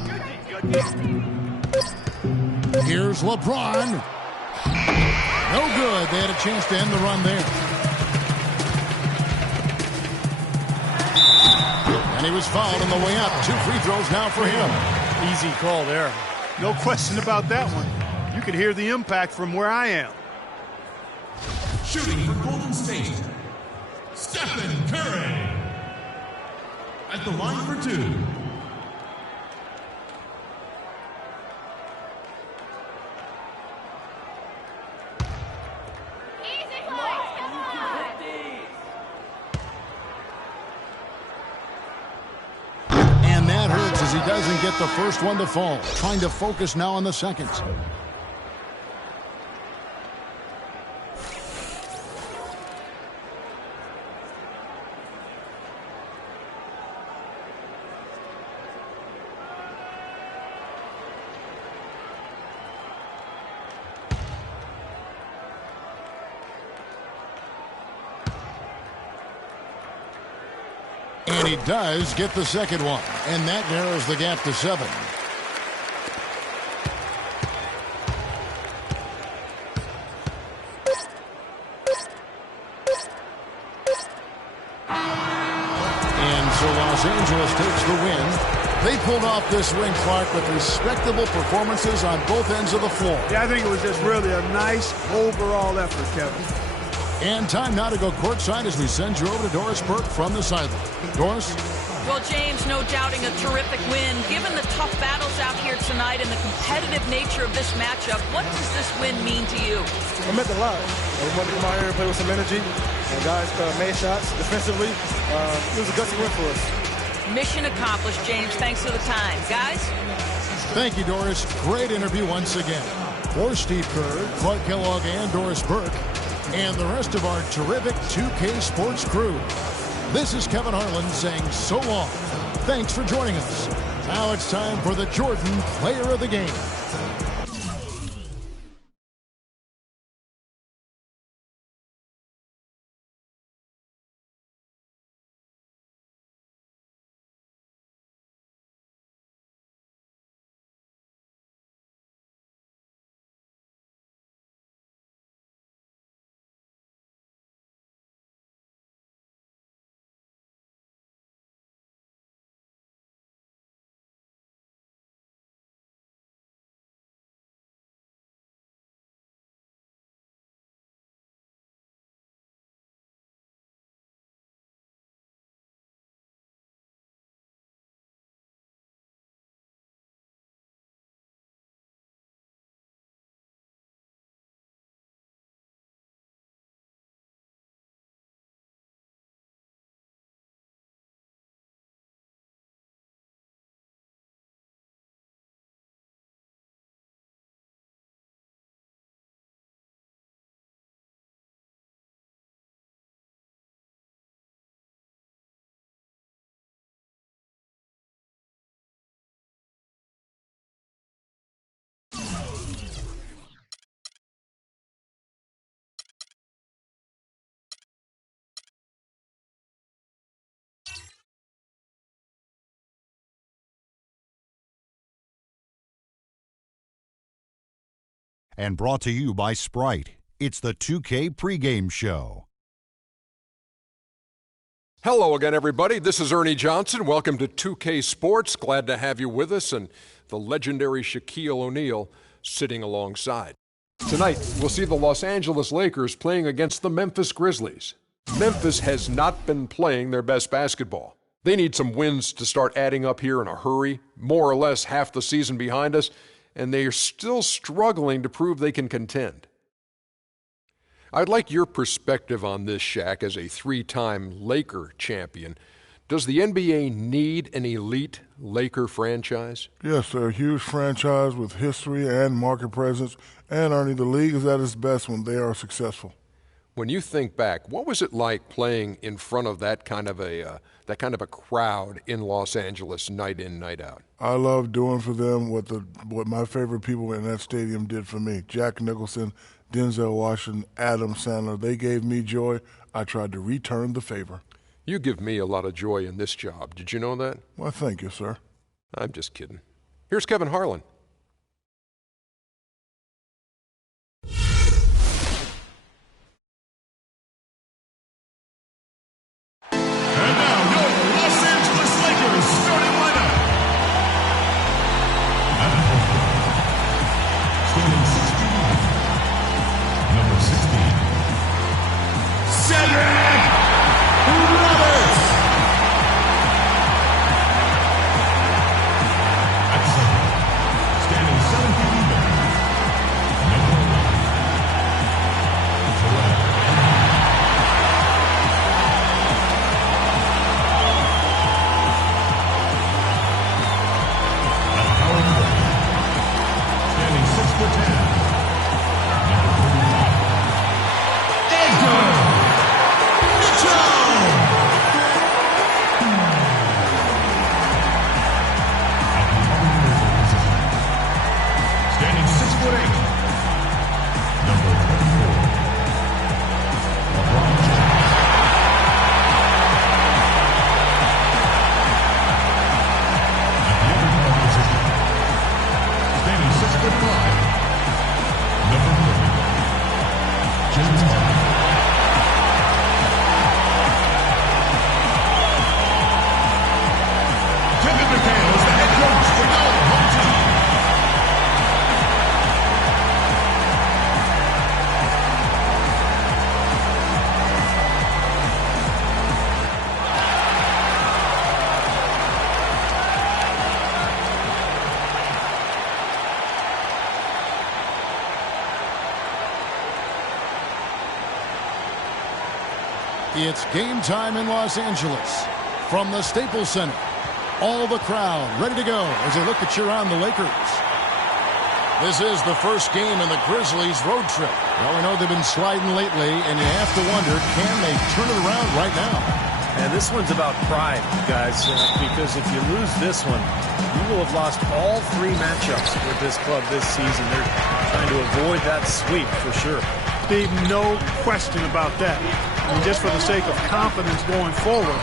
Here's LeBron. No good. They had a chance to end the run there. And he was fouled on the way up. 2 free throws now for him. Easy call there. No question about that one. You could hear the impact from where I am. Shooting for Golden State, Stephen Curry. At the line for two. And that hurts as he doesn't get the first one to fall. Trying to focus now on the second. And he does get the second one. And that narrows the gap to 7. And so Los Angeles takes the win. They pulled off this win, Clark, with respectable performances on both ends of the floor. Yeah, I think it was just really a nice overall effort, Kevin. And time now to go courtside as we send you over to Doris Burke from the sideline. Doris? Well, James, no doubting a terrific win. Given the tough battles out here tonight and the competitive nature of this matchup, what does this win mean to you? It meant a lot. We went through my area, played with some energy, and guys made shots defensively. It was a gutsy win for us. Mission accomplished, James. Thanks for the time. Guys? Thank you, Doris. Great interview once again. For Steve Kerr, Clark Kellogg, and Doris Burke, and the rest of our terrific 2K Sports crew. This is Kevin Harlan saying so long. Thanks for joining us. Now it's time for the Jordan Player of the Game. And brought to you by Sprite. It's the 2K pregame show. Hello again, everybody. This is Ernie Johnson. Welcome to 2K Sports. Glad to have you with us, and the legendary Shaquille O'Neal sitting alongside. Tonight, we'll see the Los Angeles Lakers playing against the Memphis Grizzlies. Memphis has not been playing their best basketball. They need some wins to start adding up here in a hurry, more or less half the season behind us, and they are still struggling to prove they can contend. I'd like your perspective on this, Shaq, as a 3-time Laker champion. Does the NBA need an elite Laker franchise? Yes, they're a huge franchise with history and market presence, and Ernie, the league is at its best when they are successful. When you think back, what was it like playing in front of that kind of a crowd in Los Angeles, night in, night out? I love doing for them what my favorite people in that stadium did for me. Jack Nicholson, Denzel Washington, Adam Sandler. They gave me joy. I tried to return the favor. You give me a lot of joy in this job. Did you know that? Well, thank you, sir. I'm just kidding. Here's Kevin Harlan. And now your Los Angeles Lakers starting lineup. At the point, scoring 61. Number 16, Cedric It's game time in Los Angeles. From the Staples Center, all the crowd ready to go as they look to cheer on the Lakers. This is the first game in the Grizzlies' road trip. Well, we know they've been sliding lately, and you have to wonder, can they turn it around right now? And this one's about pride, guys, because if you lose this one, you will have lost all 3 matchups with this club this season. They're trying to avoid that sweep for sure. Steve, no question about that. I mean, just for the sake of confidence going forward,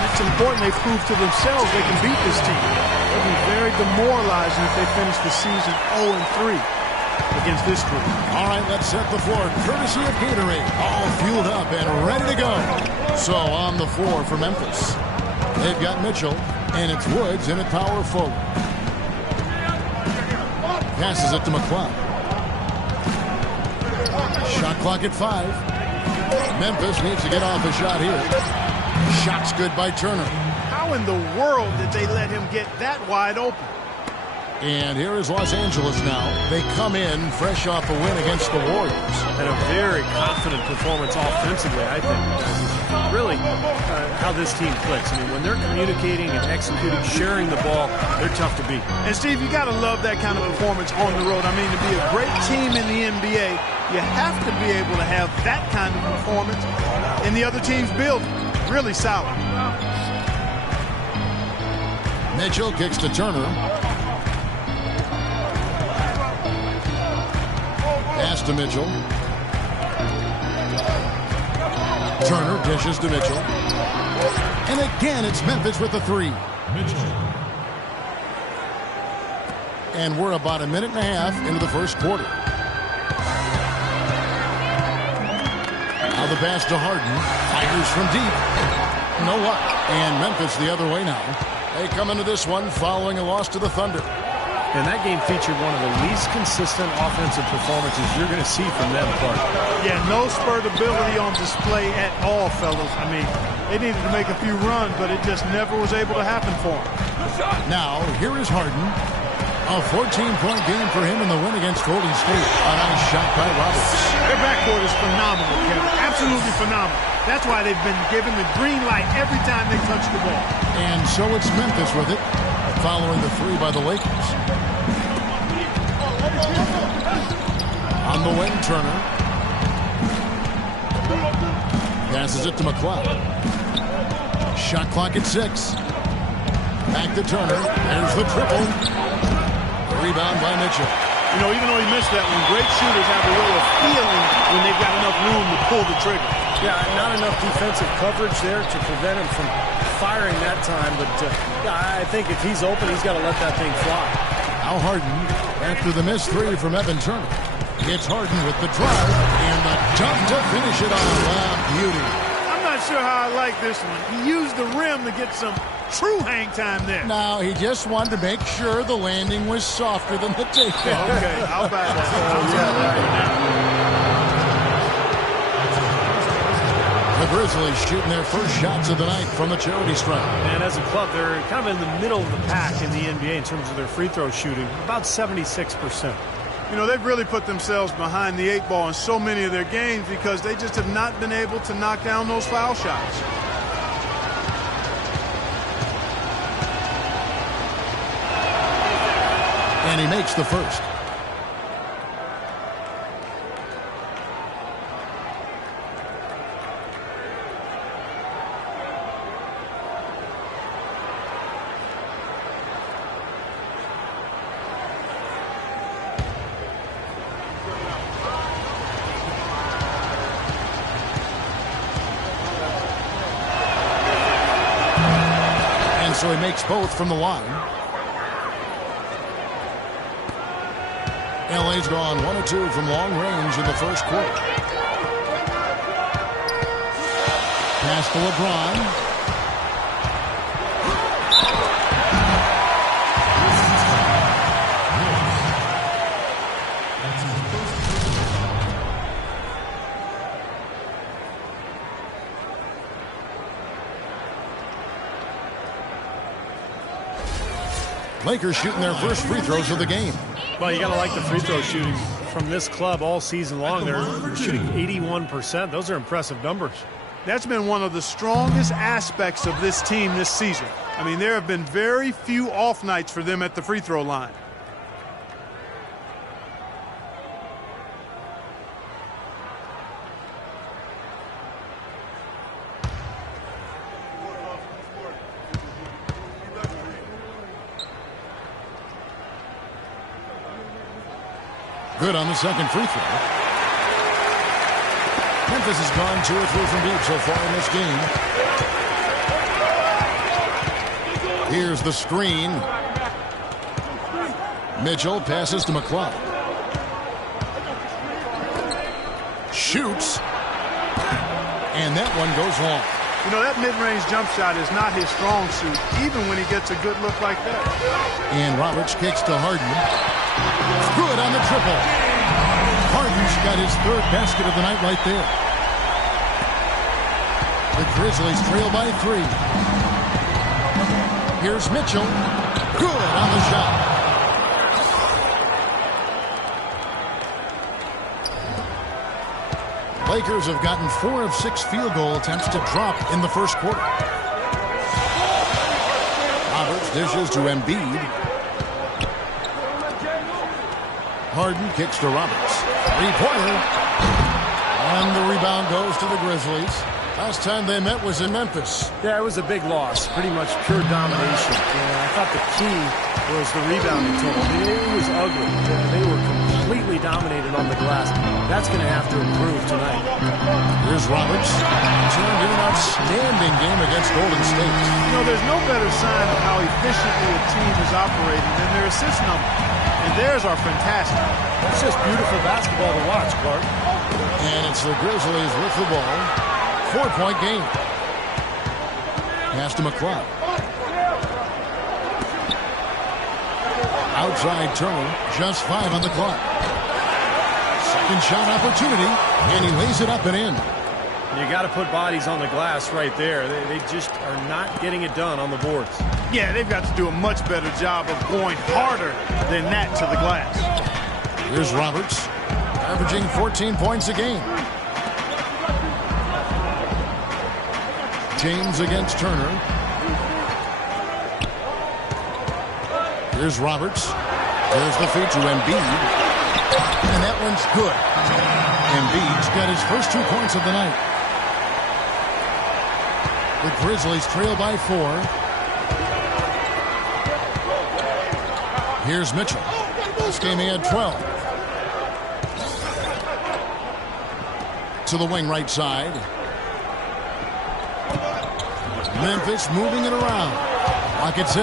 it's important they prove to themselves they can beat this team. It'll be very demoralizing if they finish the season 0-3 against this group. All right, let's set the floor. Courtesy of Gatorade, all fueled up and ready to go. So on the floor for Memphis, they've got Mitchell, and it's Woods in at power forward. Passes it to McCloud. Shot clock at 5. Memphis needs to get off a shot here. Shot's good by Turner. How in the world did they let him get that wide open? And here is Los Angeles now. They come in fresh off a win against the Warriors. And a very confident performance offensively, I think. Really how this team clicks. I mean, when they're communicating and executing, sharing the ball, they're tough to beat. And, Steve, you got to love that kind of performance on the road. I mean, to be a great team in the NBA, you have to be able to have that kind of performance in the other team's building. Really solid. Mitchell kicks to Turner. Pass to Mitchell. Turner dishes to Mitchell. And again, it's Memphis with the 3. Mitchell. And we're about a minute and a half into the first quarter. Now the pass to Harden. Fires from deep. No luck. And Memphis the other way now. They come into this one following a loss to the Thunder. And that game featured one of the least consistent offensive performances you're going to see from them, Clark. Yeah, no spurt ability on display at all, fellas. I mean, they needed to make a few runs, but it just never was able to happen for them. Now, here is Harden. A 14-point game for him in the win against Golden State. A nice shot by Roberts. Their backcourt is phenomenal, Kevin. Absolutely phenomenal. That's why they've been given the green light every time they touch the ball. And so it's Memphis with it, following the 3 by the Lakers. On the wing, Turner. Passes it to McCloud. Shot clock at 6. Back to Turner. There's the triple. Rebound by Mitchell. You know, even though he missed that one, great shooters have a way of feeling when they've got enough room to pull the trigger. Yeah, not enough defensive coverage there to prevent him from firing that time. But I think if he's open, he's got to let that thing fly. Now Harden, after the missed 3 from Evan Turner. It's Harden with the drive and the dunk to finish it off. Wow, beauty. I'm not sure how I like this one. He used the rim to get some true hang time there. No, he just wanted to make sure the landing was softer than the takeoff. Okay, I'll buy that. The Grizzlies shooting their first shots of the night from the charity stripe. And as a club, they're kind of in the middle of the pack in the NBA in terms of their free throw shooting, about 76%. You know, they've really put themselves behind the 8 ball in so many of their games because they just have not been able to knock down those foul shots. And he makes the first. So he makes both from the line. LA's gone 1 of 2 from long range in the first quarter. Pass to LeBron. Lakers shooting their first free throws of the game. Well, you got to like the free throw shooting from this club all season long. They're shooting 81%. Those are impressive numbers. That's been one of the strongest aspects of this team this season. I mean, there have been very few off nights for them at the free throw line. Good on the second free throw. Memphis has gone 2 or 3 from deep so far in this game. Here's the screen. Mitchell passes to McCloud. Shoots. And that one goes long. You know, that mid-range jump shot is not his strong suit, even when he gets a good look like that. And Roberts kicks to Harden. Good on the triple. Harden's got his 3rd basket of the night right there. The Grizzlies trail by 3. Here's Mitchell. Good on the shot. Lakers have gotten 4 of 6 field goal attempts to drop in the first quarter. Roberts dishes to Embiid. Harden kicks to Roberts. 3-pointer. And the rebound goes to the Grizzlies. Last time they met was in Memphis. Yeah, it was a big loss. Pretty much pure domination. And I thought the key was the rebounding total. I mean, it was ugly. They were completely dominated on the glass. That's going to have to improve tonight. Here's Roberts. Turned in an outstanding game against Golden State. You know, there's no better sign of how efficiently a team is operating than their assist number. And theirs are fantastic. It's just beautiful basketball to watch, Clark. And it's the Grizzlies with the ball. 4-point game. Pass to McCloud. Outside Turner. Just 5 on the clock. Second shot opportunity. And he lays it up and in. You got to put bodies on the glass right there. They just are not getting it done on the boards. Yeah, they've got to do a much better job of going harder than that to the glass. Here's Roberts, averaging 14 points a game. James against Turner. Here's Roberts. There's the feed to Embiid. And that one's good. Embiid's got his first 2 points of the night. The Grizzlies trail by 4. Here's Mitchell. This game he had 12. To the wing right side. Memphis moving it around. Lock at 6.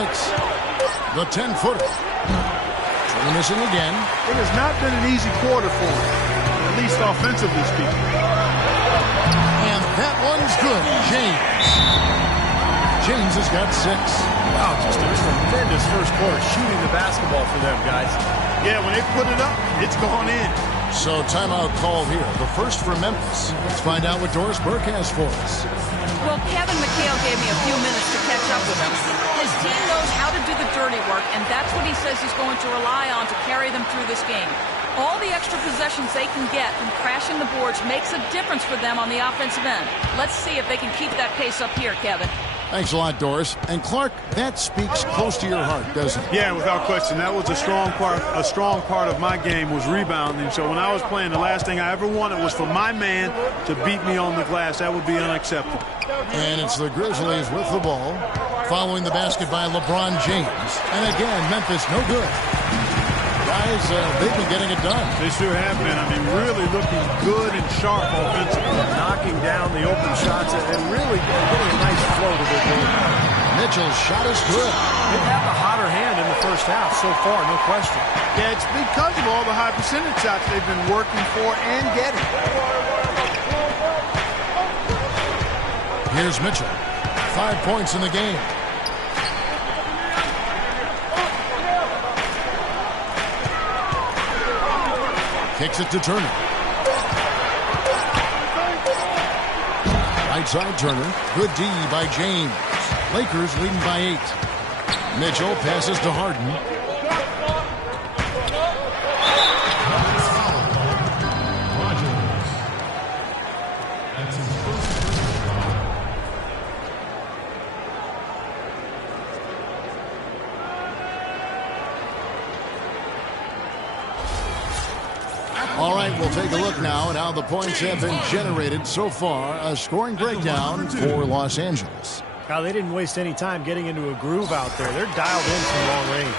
The 10-footer. Turner missing again. It has not been an easy quarter for him, at least offensively speaking. And that one's good. James has got 6. Wow, just a tremendous first quarter shooting the basketball for them, guys. Yeah, when they put it up, it's gone in. So timeout call here. The first for Memphis. Let's find out what Doris Burke has for us. Well, Kevin McHale gave me a few minutes to catch up with him. His team knows how to do the dirty work, and that's what he says he's going to rely on to carry them through this game. All the extra possessions they can get from crashing the boards makes a difference for them on the offensive end. Let's see if they can keep that pace up here, Kevin. Thanks a lot, Doris. And Clark, that speaks close to your heart, doesn't it? Yeah, without question. That was a strong part of my game was rebounding. So when I was playing, the last thing I ever wanted was for my man to beat me on the glass. That would be unacceptable. And it's the Grizzlies with the ball, following the basket by LeBron James. And again, Memphis no good. Guys, they've been getting it done. They sure have been. I mean, really looking good and sharp offensively. Knocking down the open shots and really getting a nice flow to their game. Mitchell's shot is good. They've had the hotter hand in the first half so far, no question. Yeah, it's because of all the high percentage shots they've been working for and getting. Here's Mitchell. 5 points in the game. Kicks it to Turner. Right side Turner. Good D by James. Lakers leading by 8. Mitchell passes to Harden. All right, we'll take a look now at how the points have been generated so far. A scoring breakdown for Los Angeles. Now, they didn't waste any time getting into a groove out there. They're dialed in from long range.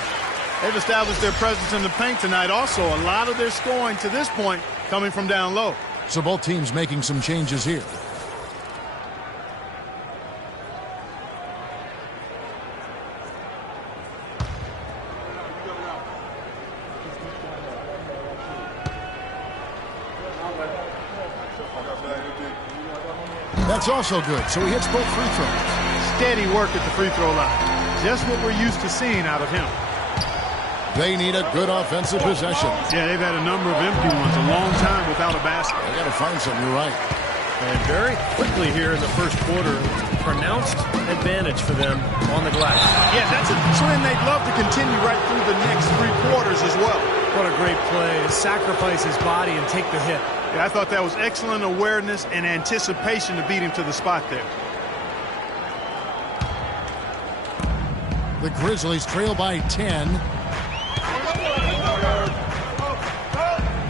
They've established their presence in the paint tonight. Also, a lot of their scoring to this point coming from down low. So both teams making some changes here. That's also good, so he hits both free throws. Steady work at the free throw line. Just what we're used to seeing out of him. They need a good offensive possession. Yeah, they've had a number of empty ones, a long time without a basket. They got to find something, you're right. And very quickly here in the first quarter, pronounced advantage for them on the glass. Yeah, that's a trend they'd love to continue right through the next 3 quarters as well. What a great play. Sacrifice his body and take the hit. Yeah, I thought that was excellent awareness and anticipation to beat him to the spot there. The Grizzlies trail by 10.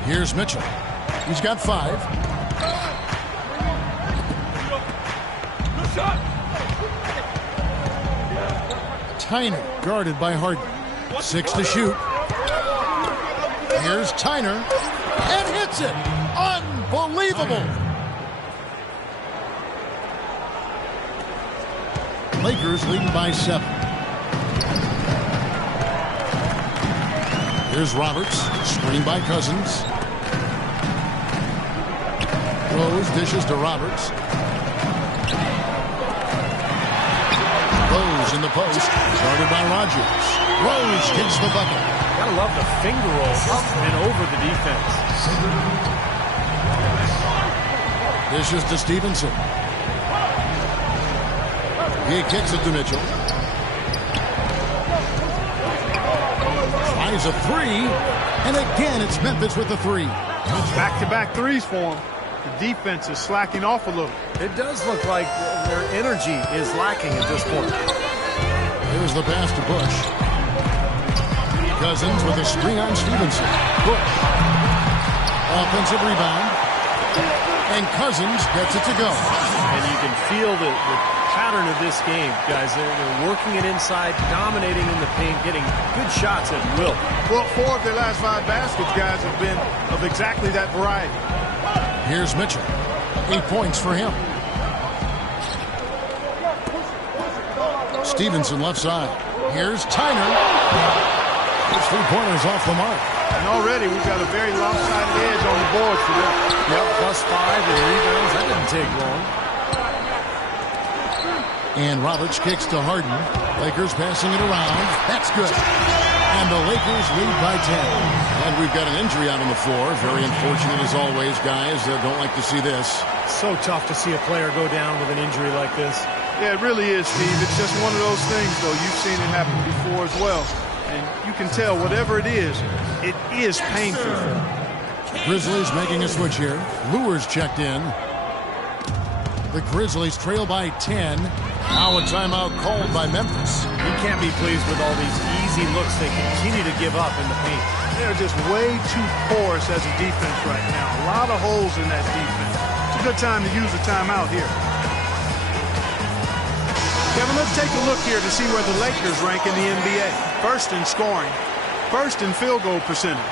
Here's Mitchell. He's got 5. Tyner guarded by Harden. 6 to shoot. Here's Tyner and hits it. Unbelievable. Lakers leading by 7. Here's Roberts, screen by Cousins. Rose dishes to Roberts. Rose in the post, guarded by Rogers. Rose gets the bucket. Gotta love the finger roll up and over the defense. Dishes to Stevenson. He kicks it to Mitchell. Tries a 3, and again it's Memphis with the 3. Back-to-back threes for him. The defense is slacking off a little. It does look like their energy is lacking at this point. Here's the pass to Bush. Cousins with a screen on Stevenson. Bush. Offensive rebound. And Cousins gets it to go. And you can feel the pattern of this game, guys. They're working it inside, dominating in the paint, getting good shots at will. Well, 4 of their last 5 baskets, guys, have been of exactly that variety. Here's Mitchell. 8 points for him. Stevenson left side. Here's Tyner. His 3-pointers off the mark. And already we've got a very lopsided edge on the board for them. Yep, +5 in rebounds. That didn't take long. And Roberts kicks to Harden. Lakers passing it around. That's good. And the Lakers lead by 10. And we've got an injury out on the floor. Very unfortunate as always, guys. Don't like to see this. So tough to see a player go down with an injury like this. Yeah, it really is, Steve. It's just one of those things, though. You've seen it happen before as well. And you can tell whatever it is painful. Grizzlies making a switch here. Lures checked in. The Grizzlies trail by 10. Now a timeout called by Memphis. You can't be pleased with all these easy looks they continue to give up in the paint. They're just way too porous as a defense right now. A lot of holes in that defense. It's a good time to use a timeout here. Kevin, let's take a look here to see where the Lakers rank in the NBA. First in scoring, first in field goal percentage.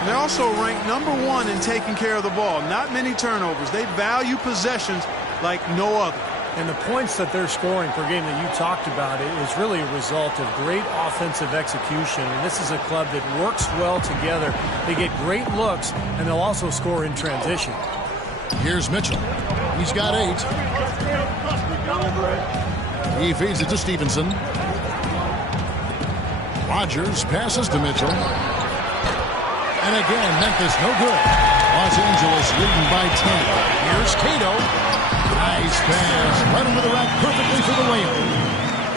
And they're also ranked #1 in taking care of the ball. Not many turnovers. They value possessions like no other. And the points that they're scoring per game that you talked about is really a result of great offensive execution. And this is a club that works well together. They get great looks, and they'll also score in transition. Here's Mitchell. He's got 8. He feeds it to Stevenson. Rogers passes to Mitchell. And again, Memphis no good. Los Angeles leading by 10. Here's Cato. Nice pass. Right under the rack perfectly for the layup.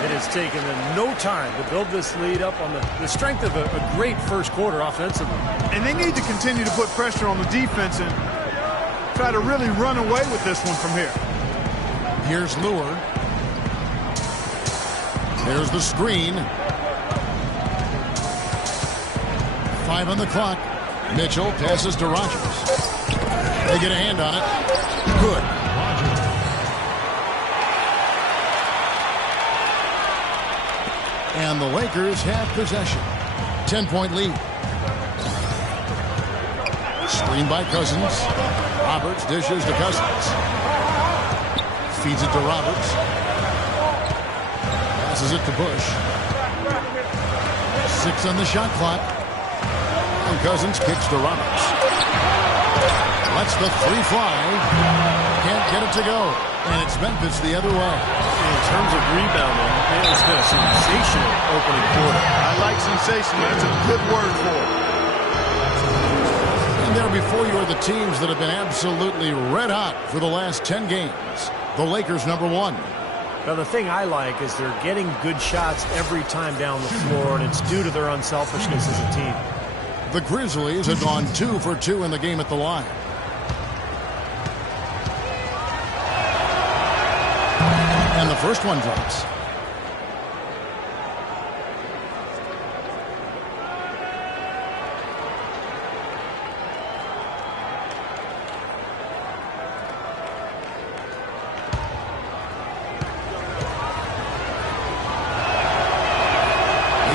It has taken them no time to build this lead up on the strength of a great first quarter offensively. And they need to continue to put pressure on the defense and try to really run away with this one from here. Here's Lure. There's the screen. 5 on the clock. Mitchell passes to Rogers. They get a hand on it. Good. And the Lakers have possession. 10-point lead. Screen by Cousins. Roberts dishes to Cousins. Feeds it to Roberts. Passes it to Bush. 6 on the shot clock. And Cousins kicks to Roberts. Lets the three fly. Can't get it to go. And it's Memphis the other way. In terms of rebounding, it's been a sensational opening quarter. I like sensational. That's a good word for it. And there before you are the teams that have been absolutely red hot for the last 10 games. The Lakers #1. Now, the thing I like is they're getting good shots every time down the floor, and it's due to their unselfishness as a team. The Grizzlies have gone 2 for 2 in the game at the line. And the first one drops.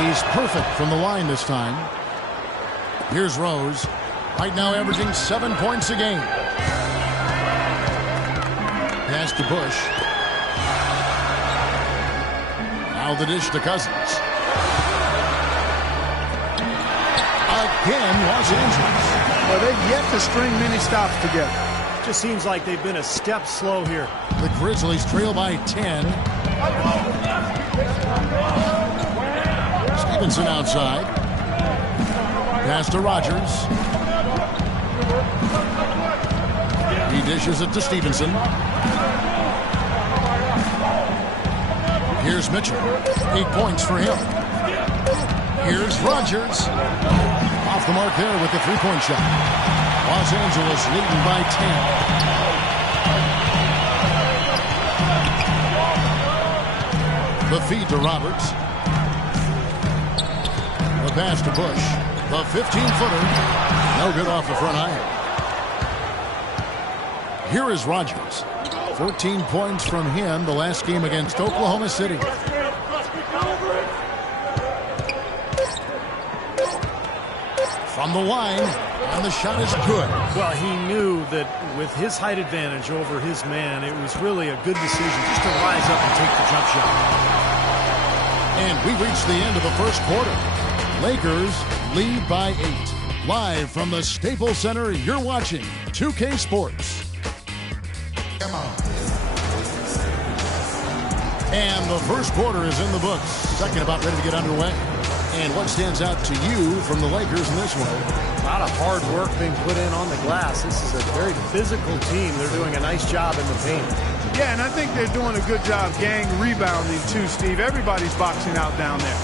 He's perfect from the line this time. Here's Rose. Right now averaging 7 points a game. Pass to Bush. Now the dish to Cousins. Again, Los Angeles. Well, they've yet to string many stops together. Just seems like they've been a step slow here. The Grizzlies trail by 10. Stevenson outside. Pass to Rogers. He dishes it to Stevenson. Here's Mitchell. 8 points for him. Here's Rogers. Off the mark there with the three-point shot. Los Angeles leading by 10. The feed to Roberts. The pass to Bush. The 15-footer. No good off the front iron. Here is Rogers. 14 points from him the last game against Oklahoma City. From the line, and the shot is good. Well, he knew that with his height advantage over his man, it was really a good decision just to rise up and take the jump shot. And we reached the end of the first quarter. Lakers lead by 8. Live from the Staples Center, you're watching 2K Sports. Come on. And the first quarter is in the books. Second about ready to get underway. And what stands out to you from the Lakers in this one? A lot of hard work being put in on the glass. This is a very physical team. They're doing a nice job in the paint. Yeah, and I think they're doing a good job gang rebounding too, Steve. Everybody's boxing out down there.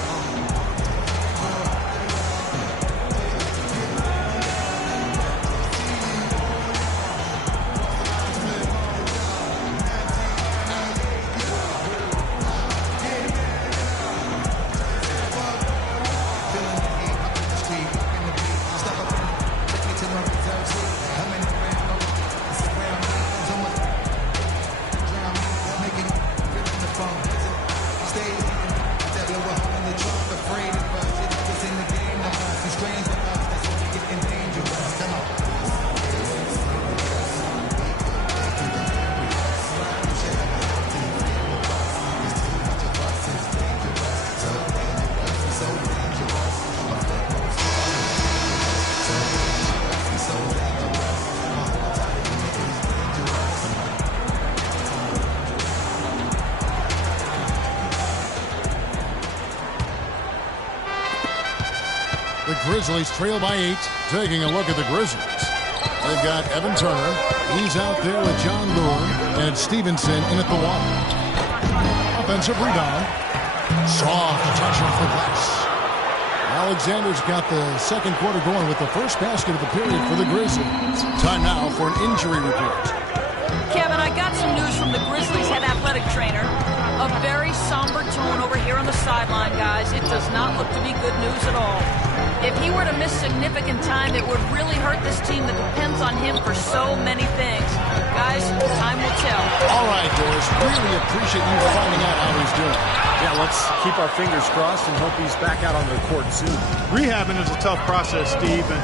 The Grizzlies trail by 8. Taking a look at the Grizzlies. They've got Evan Turner. He's out there with John Lure. And Stevenson in at the 1. Offensive rebound. Soft touch off the glass. Alexander's got the second quarter going with the first basket of the period for the Grizzlies. Time now for an injury report. Kevin, I got some news from the Grizzlies head athletic trainer. A very somber tone over here on the sideline, guys. It does not look to be good news at all. If he were to miss significant time, it would really hurt this team that depends on him for so many things. Guys, time will tell. All right, Doris, really appreciate you finding out how he's doing. Yeah, let's keep our fingers crossed and hope he's back out on the court soon. Rehabbing is a tough process, Steve, and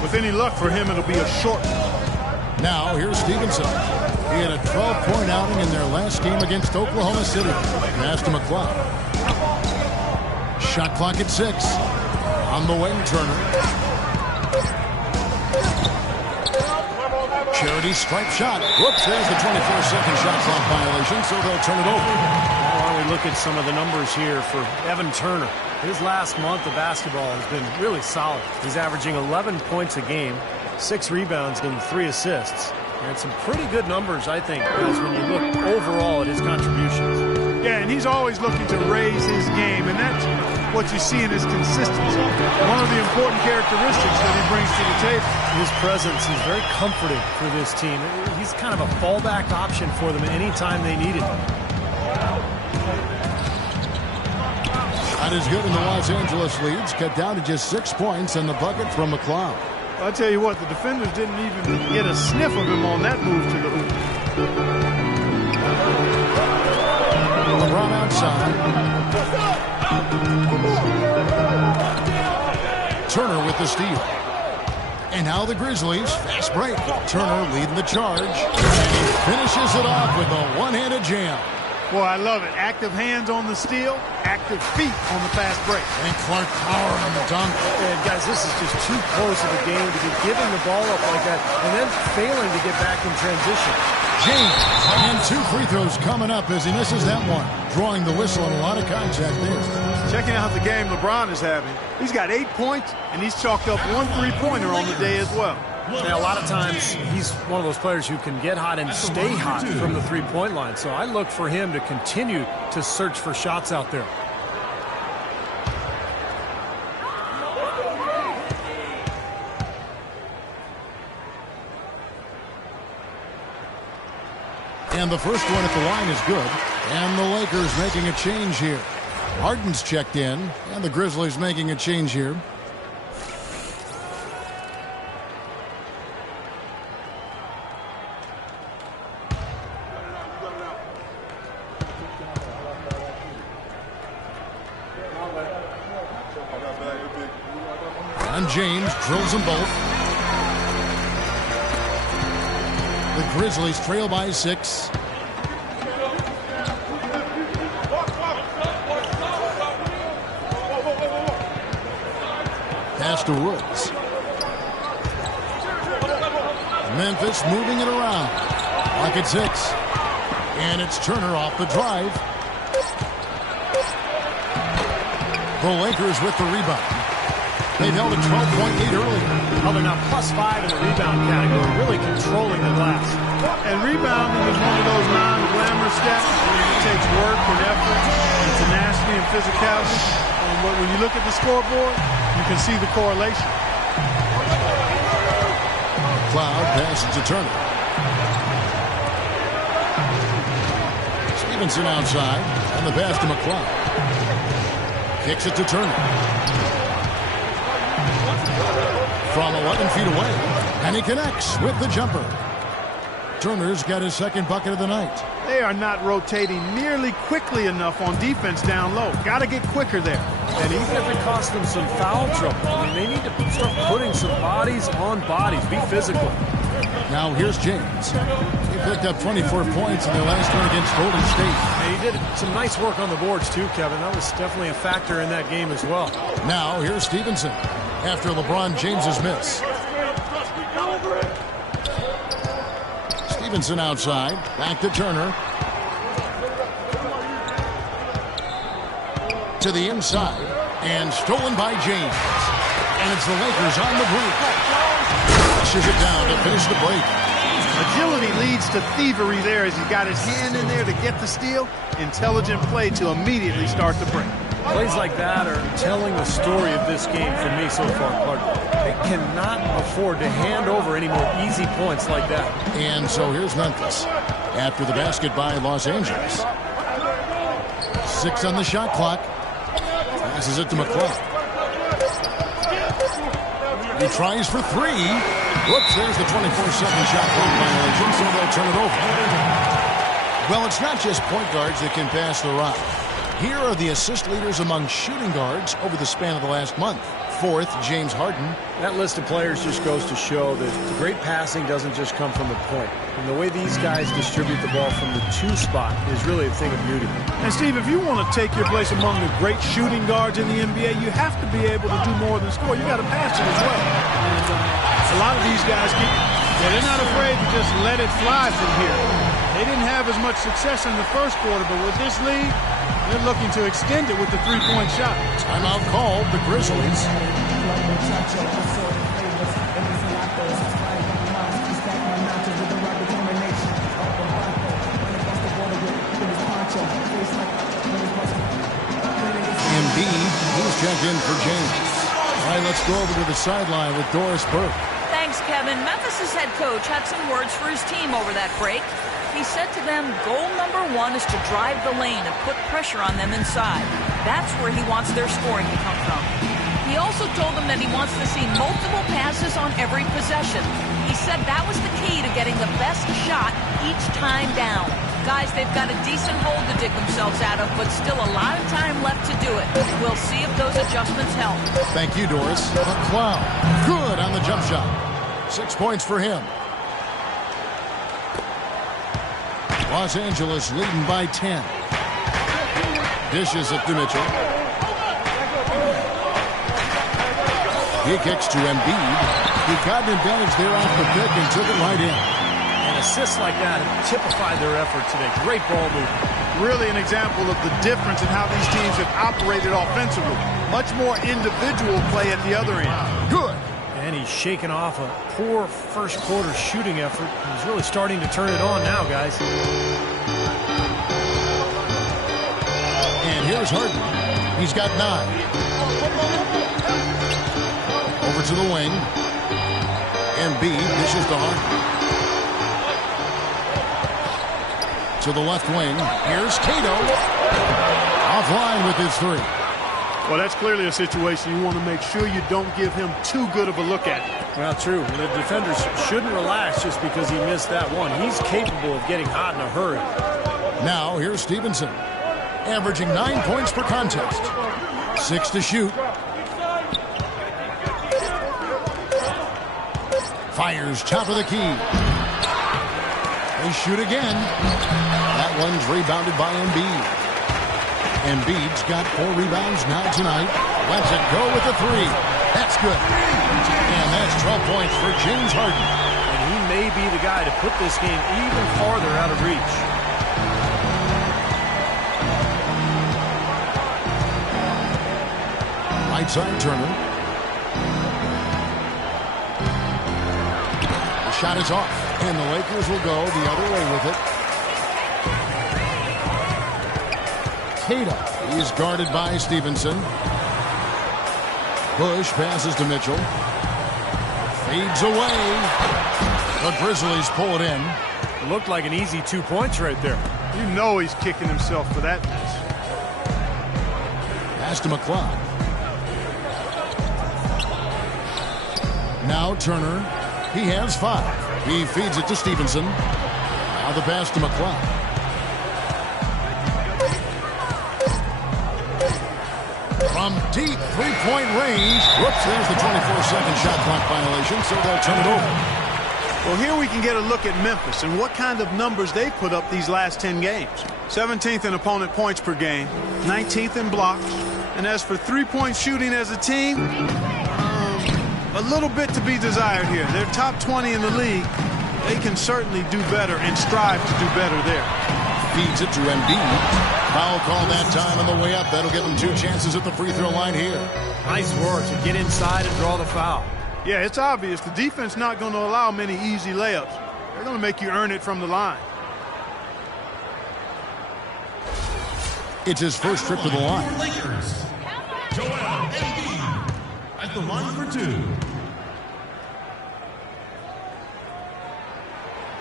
with any luck for him, it'll be a short one. Now, here's Stevenson. He had a 12-point outing in their last game against Oklahoma City. Pass to McCloud. Shot clock at 6. On the wing, Turner. Charity stripe shot. Whoops, there's the 24-second shot clock violation, so they'll turn it over. While we look at some of the numbers here for Evan Turner, his last month of basketball has been really solid. He's averaging 11 points a game, 6 rebounds, and 3 assists. And some pretty good numbers, I think, because when you look overall at his contributions. Yeah, and he's always looking to raise his game, and that's what you see in his consistency. One of the important characteristics that he brings to the table. His presence is very comforting for this team. He's kind of a fallback option for them anytime they need it. Shot is good, and the Los Angeles leads cut down to just 6 points and the bucket from McCloud. I'll tell you what, the defenders didn't even get a sniff of him on that move to the hoop. LeBron outside. Turner with the steal. And now the Grizzlies. Fast break. Turner leading the charge. And he finishes it off with a one-handed jam. Boy, I love it. Active hands on the steal, active feet on the fast break. And Clark power on the dunk. And guys, this is just too close of a game to be giving the ball up like that and then failing to get back in transition. James, and 2 free throws coming up as he misses that one. Drawing the whistle on a lot of contact there. Checking out the game LeBron is having. He's got 8 points, and he's chalked up 1 3-pointer on the day as well. Now, a lot of times, he's one of those players who can get hot and stay hot from the three-point line. So I look for him to continue to search for shots out there. And the first one at the line is good. And the Lakers making a change here. Harden's checked in, and the Grizzlies making a change here. And James drills them both. The Grizzlies trail by 6. Pass to Woods. Memphis moving it around. Clock at 6. And it's Turner off the drive. The Lakers with the rebound. They've held a 12-point lead early. Oh, they're now +5 in the rebound category, really controlling the glass. And rebounding is one of those non-glamorous stats. It takes work and effort and tenacity and physicality. But when you look at the scoreboard, you can see the correlation. Cloud passes to Turner. Stevenson outside, and the pass to McCloud. Kicks it to Turner. From 11 feet away, and he connects with the jumper. Turner's got his second bucket of the night. They are not rotating nearly quickly enough on defense down low. Got to get quicker there. And even if it costs them some foul trouble, I mean, they need to start putting some bodies on bodies. Be physical. Now here's James. He picked up 24 points in their last one against Golden State. And he did some nice work on the boards too, Kevin. That was definitely a factor in that game as well. Now here's Stevenson after LeBron James's miss. Stevenson outside, back to Turner. To the inside, and stolen by James. And it's the Lakers on the break. Pushes it down to finish the break. Agility leads to thievery there as he got his hand in there to get the steal. Intelligent play to immediately start the break. Plays like that are telling the story of this game for me so far, Clark. They cannot afford to hand over any more easy points like that. And so here's Memphis after the basket by Los Angeles. 6 on the shot clock. Passes it to McCloud. He tries for three. Whoops, there's the 24-second shot clock violation, so they'll turn it over. Well, it's not just point guards that can pass the rock. Here are the assist leaders among shooting guards over the span of the last month. Fourth, James Harden. That list of players just goes to show that great passing doesn't just come from the point. And the way these guys distribute the ball from the 2 spot is really a thing of beauty. And Steve, if you want to take your place among the great shooting guards in the NBA, you have to be able to do more than score. You got to pass it as well. And a lot of these guys they're not afraid to just let it fly from here. They didn't have as much success in the first quarter, but with this lead, they're looking to extend it with the 3-point shot. Timeout called, the Grizzlies. Embiid, he's checked in for James. All right, let's go over to the sideline with Doris Burke. Thanks, Kevin. Memphis' head coach had some words for his team over that break. He said to them, goal number 1 is to drive the lane and put pressure on them inside. That's where he wants their scoring to come from. He also told them that he wants to see multiple passes on every possession. He said that was the key to getting the best shot each time down. Guys, they've got a decent hole to dig themselves out of, but still a lot of time left to do it. We'll see if those adjustments help. Thank you, Doris. McCloud, good on the jump shot. 6 points for him. Los Angeles leading by 10. Dishes it to Mitchell. He kicks to Embiid. He got an advantage there off the pick and took it right in. And assists like that have typified their effort today. Great ball movement. Really an example of the difference in how these teams have operated offensively. Much more individual play at the other end. Good. And he's shaking off a poor first quarter shooting effort. He's really starting to turn it on now, guys. And here's Harden. He's got 9. Over to the wing. Embiid dishes to Harden. To the left wing. Here's Cato. Offline with his 3. Well, that's clearly a situation you want to make sure you don't give him too good of a look at. Well, true. The defenders shouldn't relax just because he missed that one. He's capable of getting hot in a hurry. Now, here's Stevenson. Averaging 9 points per contest. 6 to shoot. Fires top of the key. They shoot again. That one's rebounded by Embiid. Embiid's got 4 rebounds now tonight. Lets it go with the 3. That's good. And that's 12 points for James Harden. And he may be the guy to put this game even farther out of reach. Right side Turner. The shot is off. And the Lakers will go the other way with it. Cato. He's guarded by Stevenson. Bush passes to Mitchell. Fades away. The Grizzlies pull it in. Looked like an easy 2 points right there. You know he's kicking himself for that miss. Pass to McCloud. Now Turner. He has 5. He feeds it to Stevenson. Now the pass to McCloud. From deep 3-point range. Whoops, there's the 24-second shot clock violation, so they'll turn it over. Well, here we can get a look at Memphis and what kind of numbers they've put up these last 10 games. 17th in opponent points per game, 19th in blocks. And as for 3-point shooting as a team, a little bit to be desired here. They're top 20 in the league. They can certainly do better and strive to do better there. Feeds it to Embiid. Foul call that time on the way up. That'll give them 2 chances at the free throw line here. Nice work to get inside and draw the foul. Yeah, it's obvious. The defense not going to allow many easy layups. They're going to make you earn it from the line. It's his first trip to the line. Lakers. Joel Embiid at the line for 2.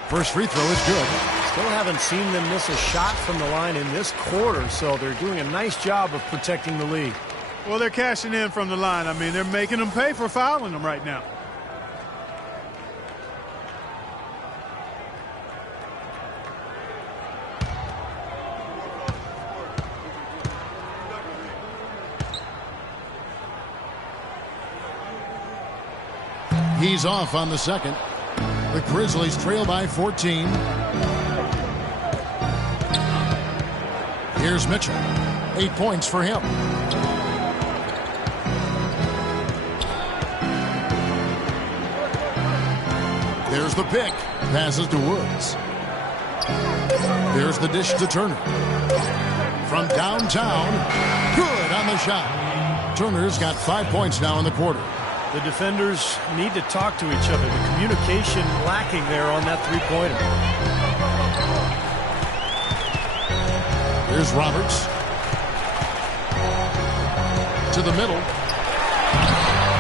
First free throw is good. Still haven't seen them miss a shot from the line in this quarter, so they're doing a nice job of protecting the lead. Well, they're cashing in from the line. I mean, they're making them pay for fouling them right now. He's off on the second. The Grizzlies trail by 14. Here's Mitchell. 8 points for him. There's the pick. Passes to Woods. There's the dish to Turner. From downtown. Good on the shot. Turner's got 5 points now in the quarter. The defenders need to talk to each other. The communication lacking there on that three-pointer. Here's Roberts. To the middle.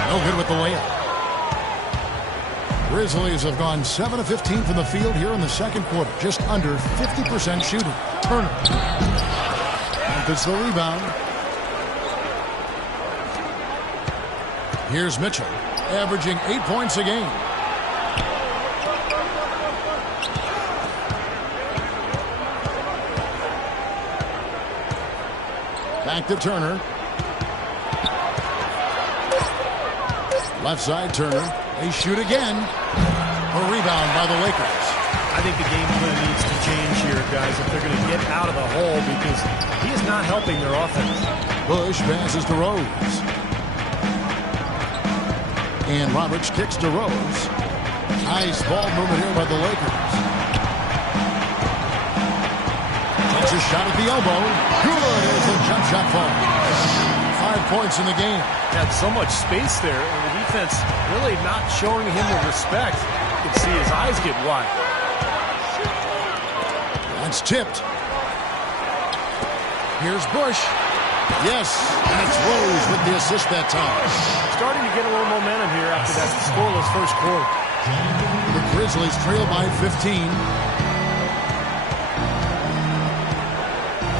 No good with the layup. Grizzlies have gone 7 of 15 from the field here in the second quarter. Just under 50% shooting. Turner. And gets the rebound. Here's Mitchell, averaging 8 points a game. Back to Turner. Left side, Turner. They shoot again. A rebound by the Lakers. I think the game plan needs to change here, guys, if they're going to get out of the hole, because he is not helping their offense. Bush passes to Rose. And Roberts kicks to Rose. Nice ball movement here by the Lakers. Takes a shot at the elbow. Good as the jump shot falls. 5 points in the game. Had so much space there, and the defense really not showing him the respect. You can see his eyes get wide. That's tipped. Here's Bush. Yes, and it's Rose with the assist that time. Starting to get a little momentum here after that scoreless first quarter. The Grizzlies trail by 15.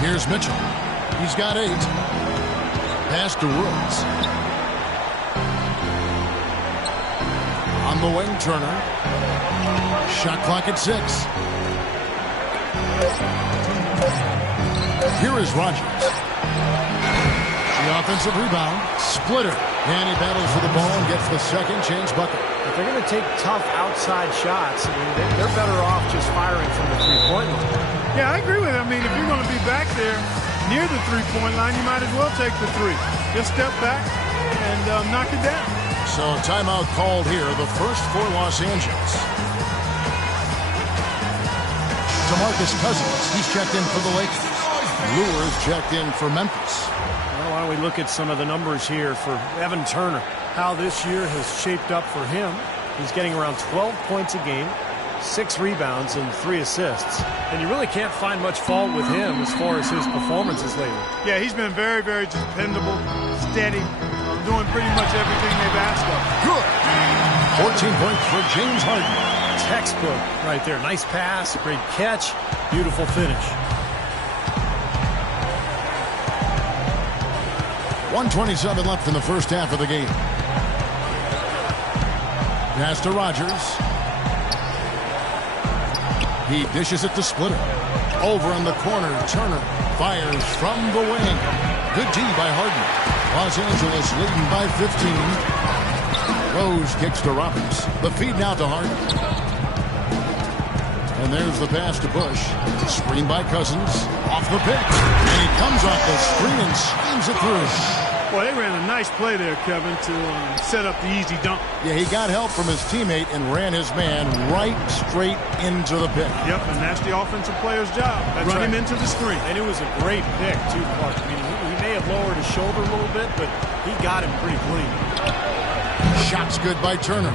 Here's Mitchell. He's got 8. Pass to Woods. On the wing, Turner. Shot clock at 6. Here is Rogers. The offensive rebound. Splitter. And he battles for the ball and gets the second chance bucket. If they're going to take tough outside shots, I mean, they're better off just firing from the three-point line. Yeah, I agree with it. I mean, if you're going to be back there near the three-point line, you might as well take the three. Just step back and knock it down. So timeout called here, the first for Los Angeles. DeMarcus Cousins, he's checked in for the Lakers. Lures checked in for Memphis. Well, why don't we look at some of the numbers here for Evan Turner, how this year has shaped up for him. He's getting around 12 points a game, 6 rebounds, and 3 assists. And you really can't find much fault with him as far as his performances lately. Yeah, he's been very, very dependable, steady, doing pretty much everything they've asked of. Good. 14 points for James Harden. Textbook right there. Nice pass, great catch, beautiful finish. 1:27 left in the first half of the game. Pass to Rogers. He dishes it to Splitter. Over in the corner, Turner fires from the wing. Good D by Harden. Los Angeles leading by 15. Rose kicks to Roberts. The feed now to Harden. And there's the pass to Bush. Screen by Cousins. Off the pick. And he comes off the screen and slams it through. Well, they ran a nice play there, Kevin, to set up the easy dunk. Yeah, he got help from his teammate and ran his man right straight into the pick. Yep, and that's the offensive player's job. Run him into the screen. And it was a great pick, too, Clark. I mean, he may have lowered his shoulder a little bit, but he got him pretty clean. Shot's good by Turner.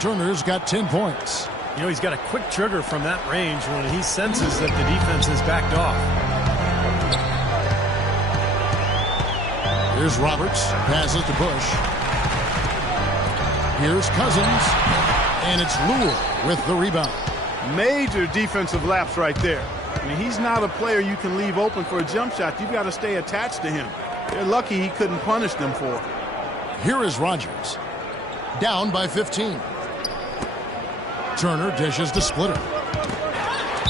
Turner's got 10 points. You know, he's got a quick trigger from that range when he senses that the defense has backed off. Here's Roberts. Passes to Bush. Here's Cousins. And it's Lure with the rebound. Major defensive lapse right there. I mean, he's not a player you can leave open for a jump shot. You've got to stay attached to him. They're lucky he couldn't punish them for it. Here is Rogers. Down by 15. Turner dishes the splitter.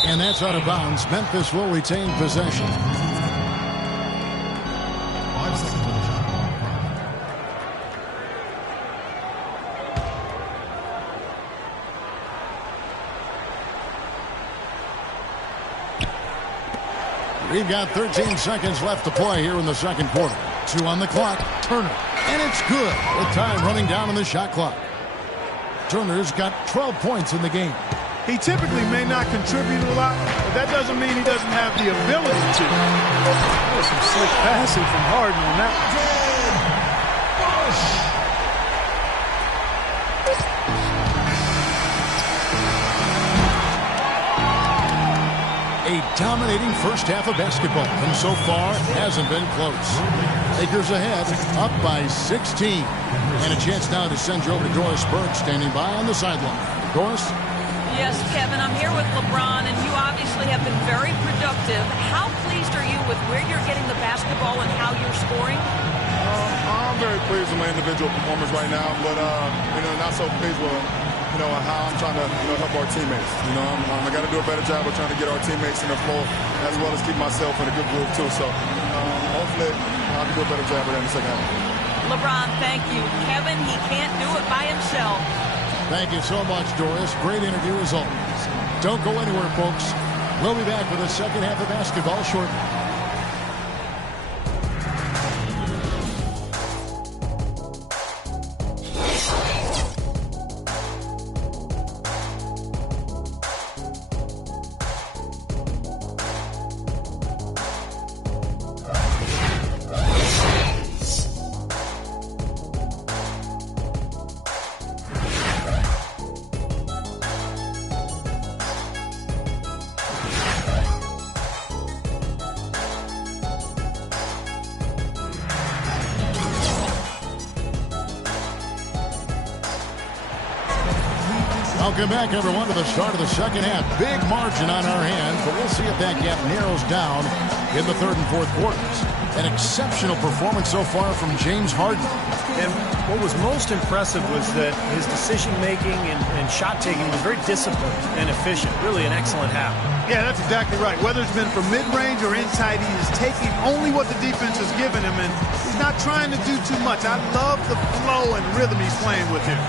And that's out of bounds. Memphis will retain possession. 5 seconds on the shot clock. We've got 13 seconds left to play here in the second quarter. 2 on the clock. Turner. And it's good with time running down on the shot clock. Turner's got 12 points in the game. He typically may not contribute a lot, but that doesn't mean he doesn't have the ability to. There's some slick passing from Harden on that A dominating first half of basketball, and so far hasn't been close. Lakers ahead, up by 16. And a chance now to send you over to Doris Burke, standing by on the sideline. Doris? Yes, Kevin, I'm here with LeBron, and you obviously have been very productive. How pleased are you with where you're getting the basketball and how you're scoring? I'm very pleased with my individual performance right now, but not so pleased with how I'm trying to help our teammates. I got to do a better job of trying to get our teammates in the floor as well as keep myself in a good groove too. So hopefully I can do a better job of that in the second half. LeBron, thank you. Kevin, he can't do it by himself. Thank you so much, Doris. Great interview as always. Don't go anywhere, folks. We'll be back with the second half of basketball shortly. Welcome back, everyone, to the start of the second half. Big margin on our hands, but we'll see if that gap narrows down in the third and fourth quarters. An exceptional performance so far from James Harden. And what was most impressive was that his decision-making and shot-taking was very disciplined and efficient. Really an excellent half. Yeah, that's exactly right. Whether it's been from mid-range or inside, he is taking only what the defense has given him, and he's not trying to do too much. I love the flow and rhythm he's playing with here.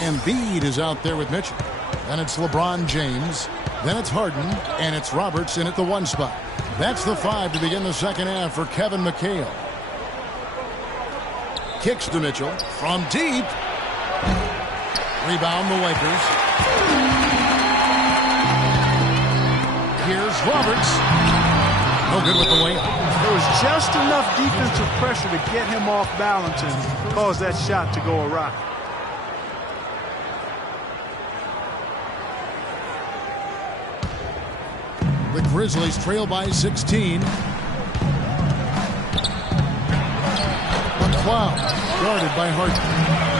Embiid is out there with Mitchell. Then it's LeBron James. Then it's Harden. And it's Roberts in at the 1 spot. That's the 5 to begin the second half for Kevin McHale. Kicks to Mitchell from deep. Rebound the Lakers. Here's Roberts. No good with the layup. There was just enough defensive pressure to get him off balance and cause that shot to go awry. The Grizzlies trail by 16. McCloud guarded by Harden.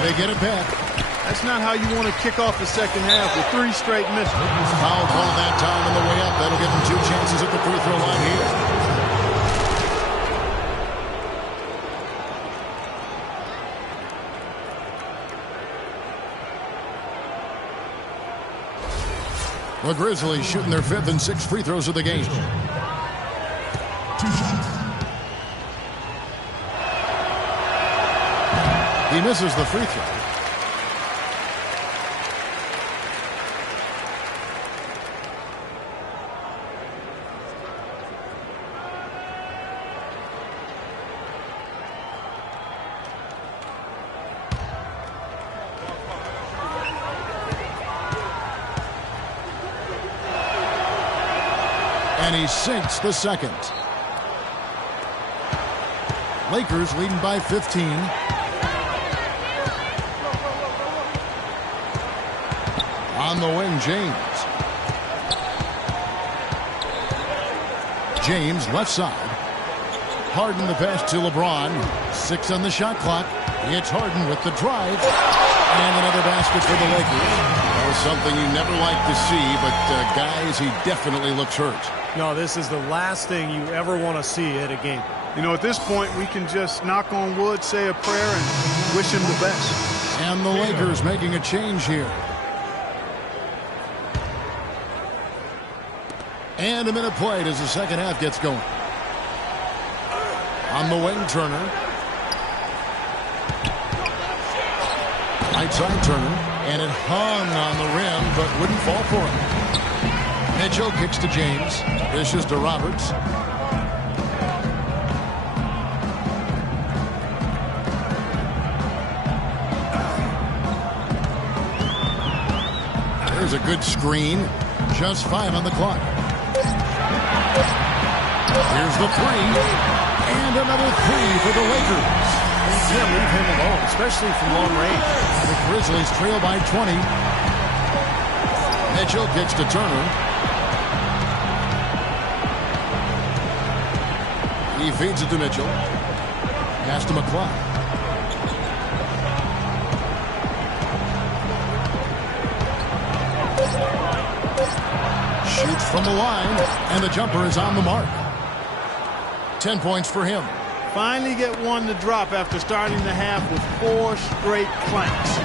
They get it back. That's not how you want to kick off the second half with 3 straight misses. Foul call that time on the way up. That'll give them 2 chances at the free throw line here. The Grizzlies shooting their 5th and 6th free throws of the game. He misses the free throw. And he sinks the second. Lakers leading by 15. On the wing, James. James, left side. Harden the pass to LeBron. 6 on the shot clock. It's Harden with the drive. And another basket for the Lakers. Something you never like to see, but guys, he definitely looks hurt. No, this is the last thing you ever want to see at a game. You know, at this point, we can just knock on wood, say a prayer, and wish him the best. And the Lakers making a change here. And a minute played as the second half gets going. On the wing, Turner. Right side, Turner. And it hung on the rim, but wouldn't fall for him. Mitchell kicks to James. Dishes to Roberts. There's a good screen. Just 5 on the clock. Here's the 3. And another 3 for the Lakers. You can't leave him alone, especially from long range. The Grizzlies trail by 20. Mitchell kicks to Turner. He feeds it to Mitchell. Pass to McCloud. Shoots from the line, and the jumper is on the mark. 10 points for him. Finally get one to drop after starting the half with 4 straight clanks.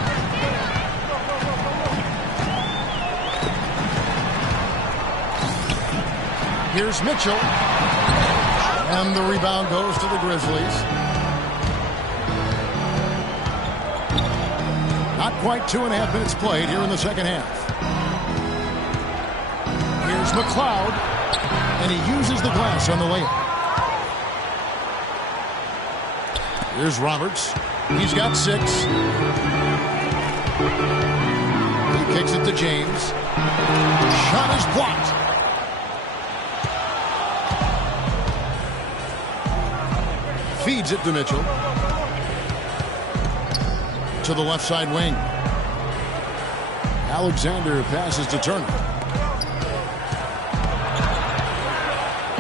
Here's Mitchell. And the rebound goes to the Grizzlies. Not quite 2.5 minutes played here in the second half. Here's McCloud. And he uses the glass on the layup. Here's Roberts. He's got 6. He kicks it to James. Shot is blocked. Feeds it to Mitchell. To the left side wing. Alexander passes to Turner.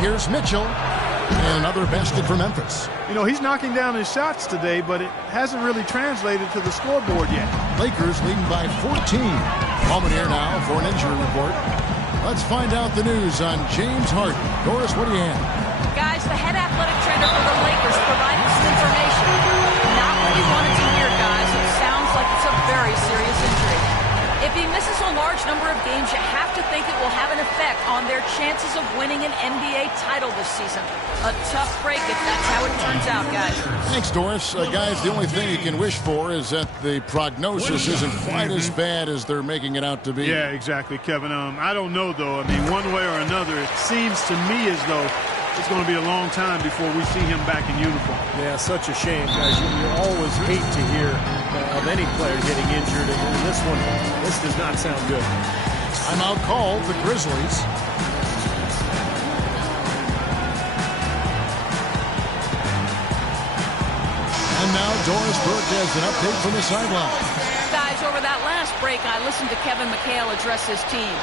Here's Mitchell. And another basket for Memphis. You know, he's knocking down his shots today, but it hasn't really translated to the scoreboard yet. Lakers leading by 14. Moment here now for an injury report. Let's find out the news on James Harden. Doris, what do you have? Guys, the head athletic trainer for the Lakers provided some information. Not what we wanted to hear, guys. It sounds like it's a very serious injury. If he misses a large number of games, you have to think it will have an effect on their chances of winning an NBA title this season. A tough break if that's how it turns out, guys. Thanks, Doris. Guys, the only thing you can wish for is that the prognosis isn't quite as bad as they're making it out to be. Yeah, exactly, Kevin. I don't know, though. I mean, one way or another, it seems to me as though it's going to be a long time before we see him back in uniform. Yeah, such a shame, guys. You always hate to hear of any player getting injured, and this one, this does not sound good. Timeout called, the Grizzlies. And now Doris Burke has an update from the sideline. Guys, over that last break, I listened to Kevin McHale address his team.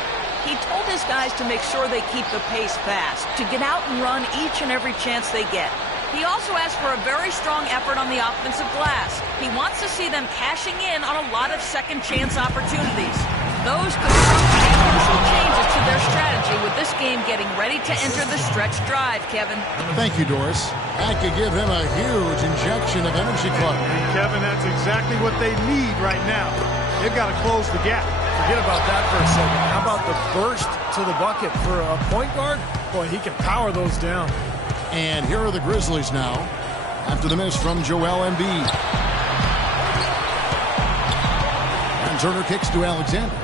He told his guys to make sure they keep the pace fast, to get out and run each and every chance they get. He also asked for a very strong effort on the offensive glass. He wants to see them cashing in on a lot of second chance opportunities. Those could make crucial changes to their strategy with this game getting ready to enter the stretch drive, Kevin. Thank you, Doris. That could give him a huge injection of energy, Clark. And Kevin, that's exactly what they need right now. They've got to close the gap. Forget about that for a second. How about the burst to the bucket for a point guard? Boy, he can power those down. And here are the Grizzlies now after the miss from Joel Embiid. Turner kicks to Alexander.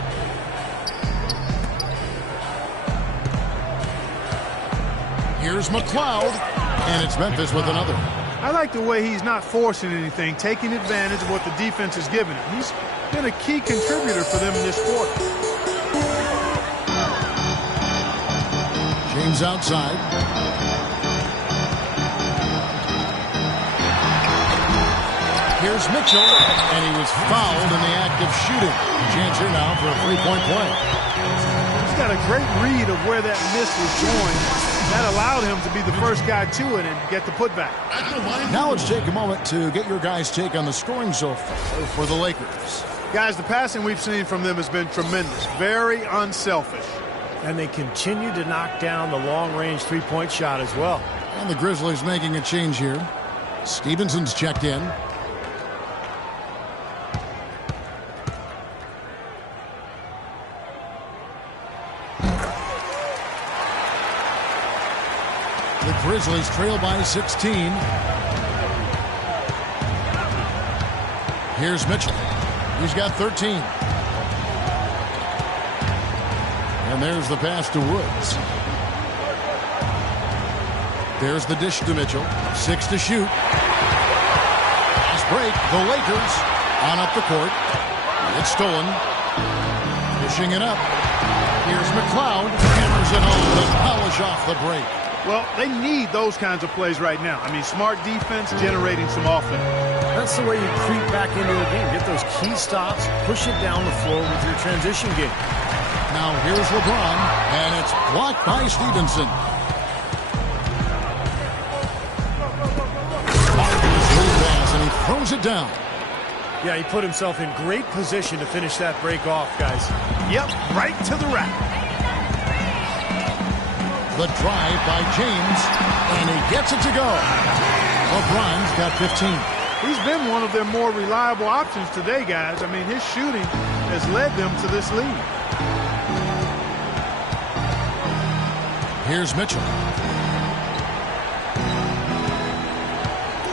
Here's McLeod, and it's Memphis with another. I like the way he's not forcing anything, taking advantage of what the defense is giving him. He's been a key contributor for them in this quarter. James outside. Here's Mitchell, and he was fouled in the act of shooting. Chance here now for a three-point play. He's got a great read of where that miss was going. That allowed him to be the first guy to it and get the putback. Now let's take a moment to get your guys' take on the scoring so far for the Lakers. Guys, the passing we've seen from them has been tremendous. Very unselfish. And they continue to knock down the long-range three-point shot as well. And the Grizzlies making a change here. Stevenson's checked in. The Grizzlies trail by 16. Here's Mitchell. He's got 13. And there's the pass to Woods. There's the dish to Mitchell. 6 to shoot. Fast break. The Lakers on up the court. It's stolen. Pushing it up. Here's McLeod. Hammers it home and polish off the break. Well, they need those kinds of plays right now. I mean, smart defense generating some offense. That's the way you creep back into a game. Get those key stops, push it down the floor with your transition game. Now here's LeBron, and it's blocked by Stevenson. Pass, and he throws it down. Yeah, he put himself in great position to finish that break off, guys. Yep, right to the rack. The drive by James, and he gets it to go. LeBron's got 15. He's been one of their more reliable options today, guys. I mean, his shooting has led them to this lead. Here's Mitchell.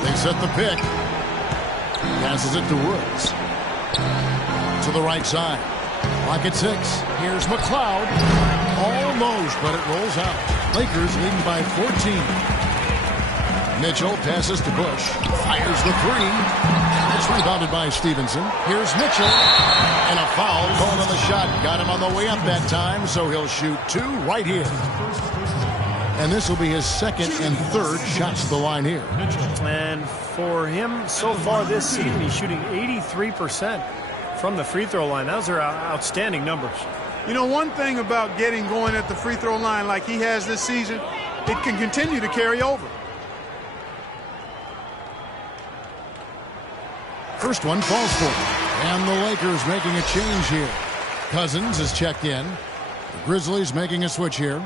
They set the pick. Passes it to Woods. To the right side. Clock at 6. Here's McLeod. Almost, but it rolls out. Lakers leading by 14. Mitchell passes to Bush. Fires the three. It's rebounded by Stevenson. Here's Mitchell. And a foul called on the shot. Got him on the way up that time, so he'll shoot 2 right here. And this will be his second and third shots to the line here. And for him, so far this season, he's shooting 83% from the free throw line. Those are outstanding numbers. You know, one thing about getting going at the free throw line like he has this season, it can continue to carry over. First one falls for him. And the Lakers making a change here. Cousins is checked in. The Grizzlies making a switch here.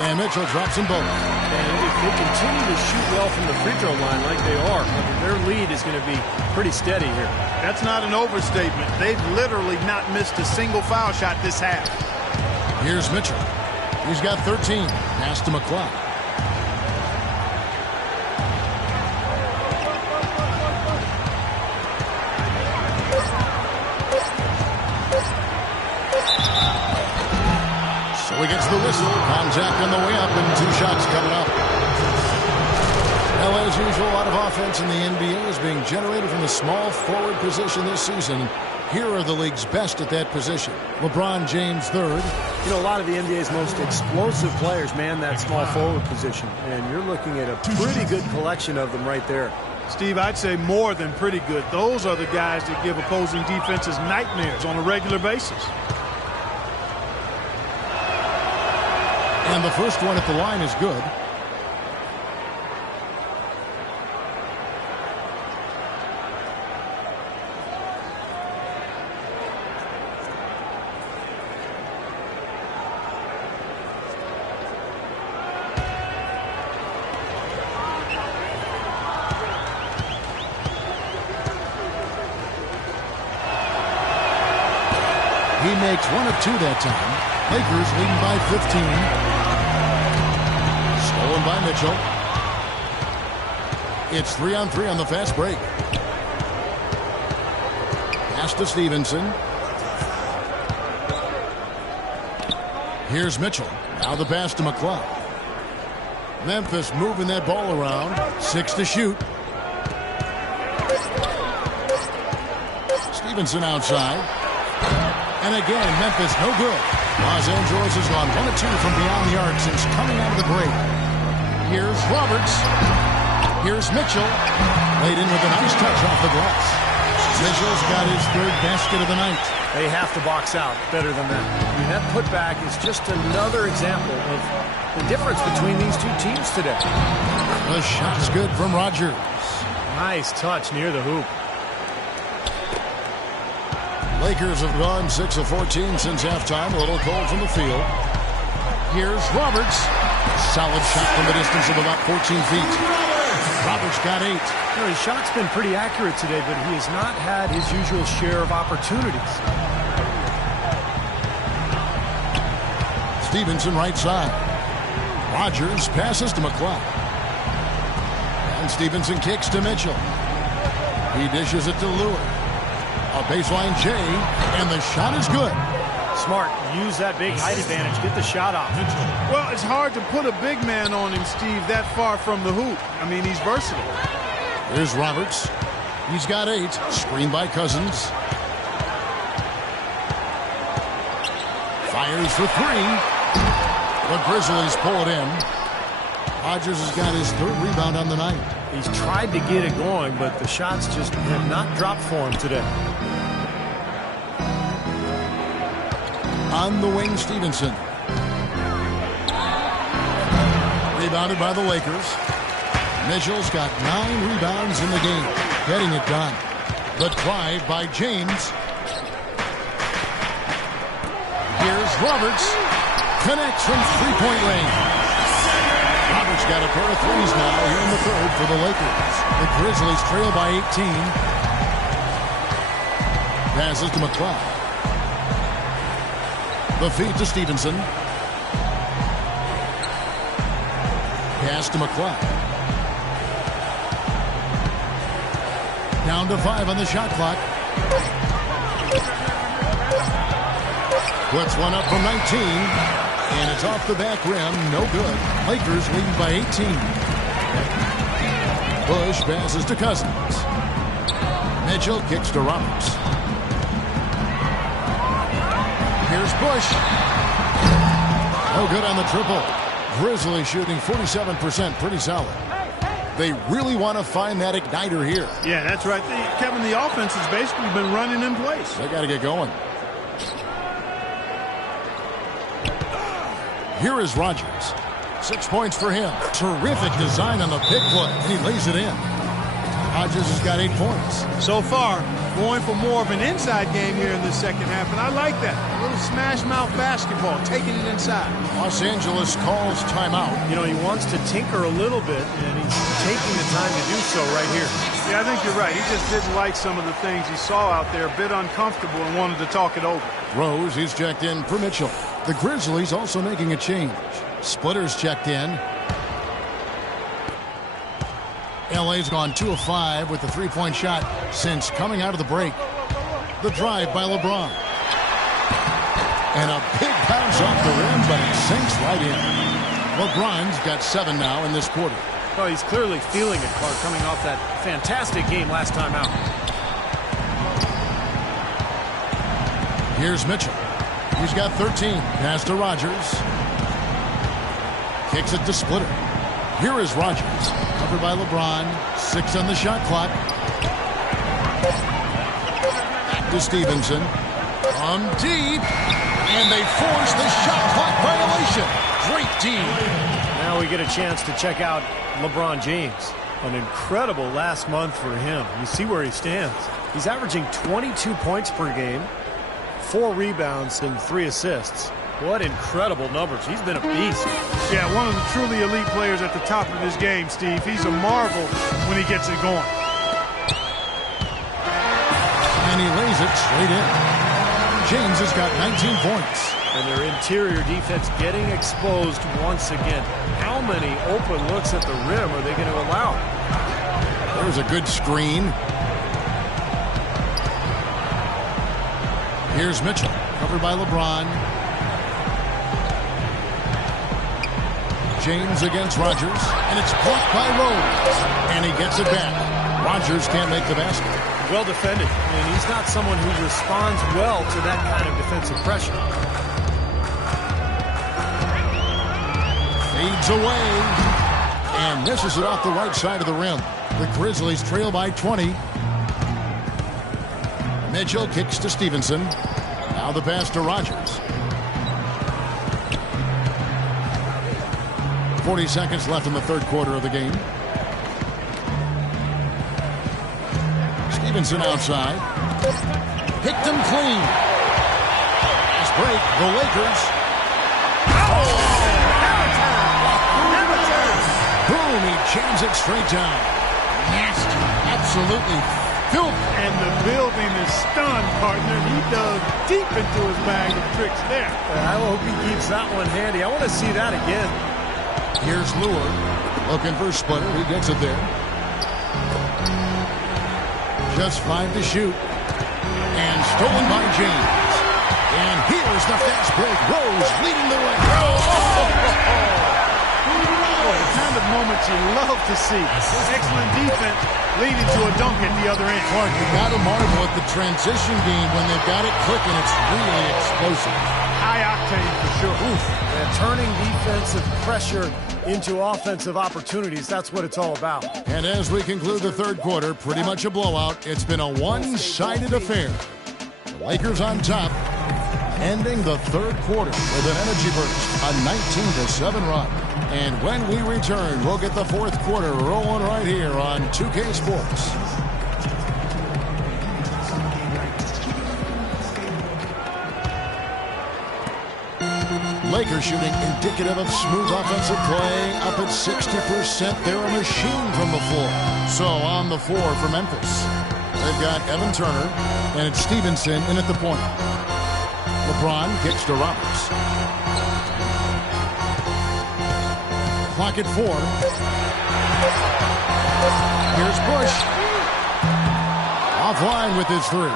And Mitchell drops them both. And if they continue to shoot well from the free throw line like they are, their lead is going to be pretty steady here. That's not an overstatement. They've literally not missed a single foul shot this half. Here's Mitchell. He's got 13. Pass to McLeod. So he gets the whistle. Contact on the way up and 2 shots coming up. Well, as usual, a lot of offense in the NBA is being generated from the small forward position this season. Here are the league's best at that position. LeBron James third. You know, a lot of the NBA's most explosive players man that small forward position. And you're looking at a pretty good collection of them right there. Steve, I'd say more than pretty good. Those are the guys that give opposing defenses nightmares on a regular basis. And the first one at the line is good. He makes 1 of 2 that time. Lakers leading by 15. Stolen by Mitchell. It's 3-on-3 on the fast break. Pass to Stevenson. Here's Mitchell. Now the pass to McCloud. Memphis moving that ball around. 6 to shoot. Stevenson outside. And again, Memphis no good. Los Angeles has gone 1 of 2 from beyond the arc since coming out of the break. Here's Roberts. Here's Mitchell. Laid in with a nice touch off the glass. Mitchell's got his 3rd basket of the night. They have to box out better than that. I mean, that putback is just another example of the difference between these two teams today. The shot's good from Rogers. Nice touch near the hoop. Lakers have gone 6 of 14 since halftime. A little cold from the field. Here's Roberts. Solid shot from the distance of about 14 feet. Roberts got 8. You know, his shot's been pretty accurate today, but he has not had his usual share of opportunities. Stevenson right side. Rogers passes to McCloud. And Stevenson kicks to Mitchell. He dishes it to Lewis. A baseline J, and the shot is good. Smart. Use that big height advantage. Get the shot off. Well, it's hard to put a big man on him, Steve, that far from the hoop. I mean, he's versatile. Here's Roberts. He's got 8. Screened by Cousins. Fires for 3. The Grizzlies pull it in. Rogers has got his 3rd rebound on the night. He's tried to get it going, but the shots just have not dropped for him today. On the wing, Stevenson. Rebounded by the Lakers. Mitchell's got 9 rebounds in the game. Getting it done. The drive by James. Here's Roberts. Connects from 3-point range. Roberts got a pair of 3s now here in the 3rd for the Lakers. The Grizzlies trail by 18. Passes to McCloud. The feed to Stevenson. Pass to McCloud. Down to 5 on the shot clock. Puts one up from 19. And it's off the back rim. No good. Lakers lead by 18. Bush passes to Cousins. Mitchell kicks to Roberts. Here's Bush. No good on the triple. Grizzlies shooting 47%. Pretty solid. They really want to find that igniter here. Yeah, that's right. Kevin, the offense has basically been running in place. They got to get going. Here is Rogers. 6 points for him. Terrific design on the pick play, and he lays it in. Rogers has got 8 points. So far, going for more of an inside game here in the second half, and I like that. A little smash mouth basketball, taking it inside. Los Angeles calls timeout. You know, he wants to tinker a little bit, and he's taking the time to do so right here. Yeah, I think you're right. He just didn't like some of the things he saw out there, a bit uncomfortable, and wanted to talk it over. Rose, he's checked in for Mitchell. The Grizzlies also making a change. Splitters checked in. LA's gone 2 of 5 with the 3-point shot since coming out of the break. The drive by LeBron. And a big bounce off the rim, but it sinks right in. LeBron's got 7 now in this quarter. Well, he's clearly feeling it, Clark, coming off that fantastic game last time out. Here's Mitchell. He's got 13. Pass to Rogers. Kicks it to Splitter. Here is Rogers. Covered by LeBron. 6 on the shot clock. Back to Stevenson. From deep. And they force the shot clock violation. Great D. Now we get a chance to check out LeBron James. An incredible last month for him. You see where he stands. He's averaging 22 points per game, 4 rebounds, and 3 assists. What incredible numbers. He's been a beast. Yeah, one of the truly elite players at the top of his game, Steve. He's a marvel when he gets it going. And he lays it straight in. James has got 19 points. And their interior defense getting exposed once again. How many open looks at the rim are they going to allow? There's a good screen. Here's Mitchell, covered by LeBron. James against Rogers, and it's blocked by Rose. And he gets it back. Rogers can't make the basket. Well defended. I mean, he's not someone who responds well to that kind of defensive pressure. Fades away. And misses it off the right side of the rim. The Grizzlies trail by 20. Mitchell kicks to Stevenson. Now the pass to Rogers. 40 seconds left in the third quarter of the game. Stevenson outside. Picked him clean. Nice break. The Lakers. Boom, he jams it straight down. Nasty. Absolutely filthy. And the building is stunned, partner. He dug deep into his bag of tricks there. I hope he keeps that one handy. I want to see that again. Here's Lure. Looking for a splitter. He gets it there. Just 5 to shoot. And stolen by James. And here's the fast break. Rose leading the way. The kind of moments you love to see. Excellent defense leading to a dunk at the other end. Clark, you got to marvel at the transition game when they've got it clicking. It's really explosive. High octane for sure. Oof. And turning defensive pressure into offensive opportunities. That's what it's all about. And as we conclude the third quarter, pretty much a blowout. It's been a one-sided affair. The Lakers on top, ending the third quarter with an energy burst, a 19-7 run. And when we return, we'll get the fourth quarter rolling right here on 2K Sports. Lakers shooting indicative of smooth offensive play, up at 60%. They're a machine from the floor. So on the floor for Memphis, they've got Evan Turner, and it's Stevenson in at the point. LeBron kicks to Roberts. Clock at 4. Here's Bush. Offline with his 3.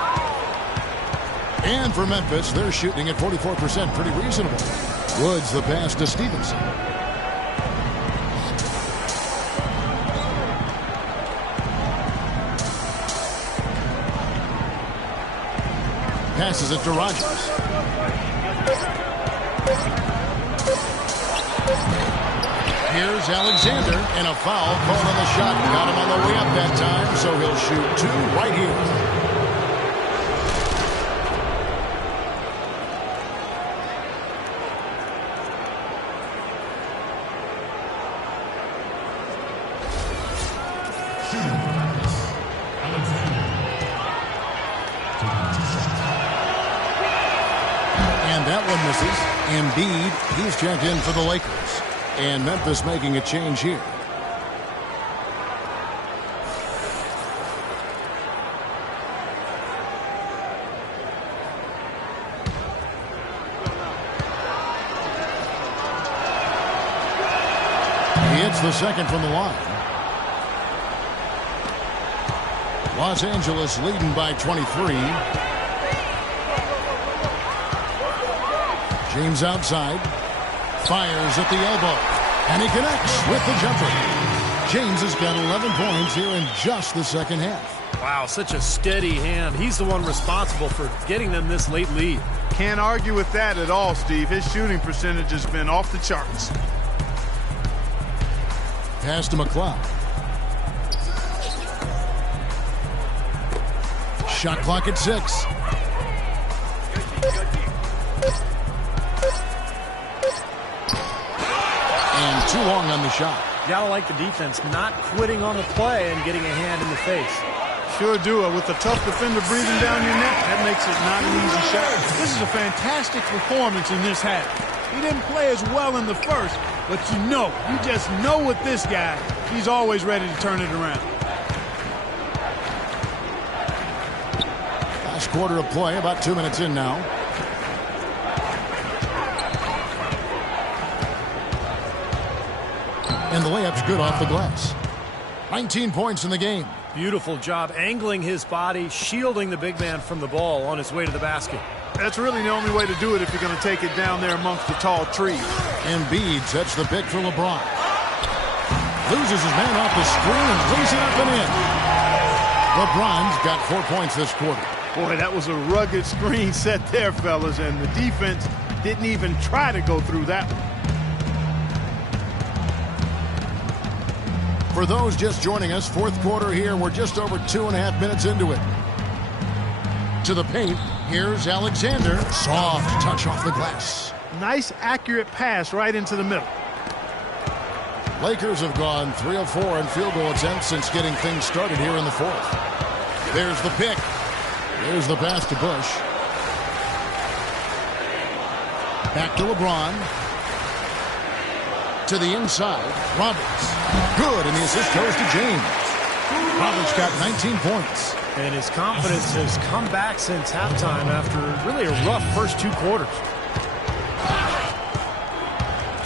And for Memphis, they're shooting at 44%. Pretty reasonable. Woods the pass to Stevenson. Passes it to Rogers. Here's Alexander, and a foul called on the shot. Got him on the way up that time, so he'll shoot 2 right here. And that one misses. Embiid, he's checked in for the Lakers. And Memphis making a change here. He hits the second from the line. Los Angeles leading by 23. James outside. Fires at the elbow. And he connects with the jumper. James has got 11 points here in just the second half. Wow, such a steady hand. He's the one responsible for getting them this late lead. Can't argue with that at all, Steve. His shooting percentage has been off the charts. Pass to McLeod. Shot clock at 6. And too long on the shot. Gotta like the defense not quitting on the play and getting a hand in the face. Sure do. With a tough defender breathing down your neck, that makes it not an easy shot. This is a fantastic performance in this half. He didn't play as well in the first, but you just know with this guy, he's always ready to turn it around. Last quarter of play, about 2 minutes in now. And the layup's good off the glass. 19 points in the game. Beautiful job angling his body, shielding the big man from the ball on his way to the basket. That's really the only way to do it if you're going to take it down there amongst the tall trees. Embiid sets the pick for LeBron. Loses his man off the screen and lays it up and in. LeBron's got 4 points this quarter. Boy, that was a rugged screen set there, fellas, and the defense didn't even try to go through that one. For those just joining us, fourth quarter here. We're just over 2.5 minutes into it. To the paint, here's Alexander. Soft touch off the glass. Nice, accurate pass right into the middle. Lakers have gone 3 of 4 in field goal attempts since getting things started here in the fourth. There's the pick. There's the pass to Bush. Back to LeBron. To the inside. Roberts. Good, and the assist goes to James. Roberts got 19 points. And his confidence has come back since halftime after really a rough first 2 quarters.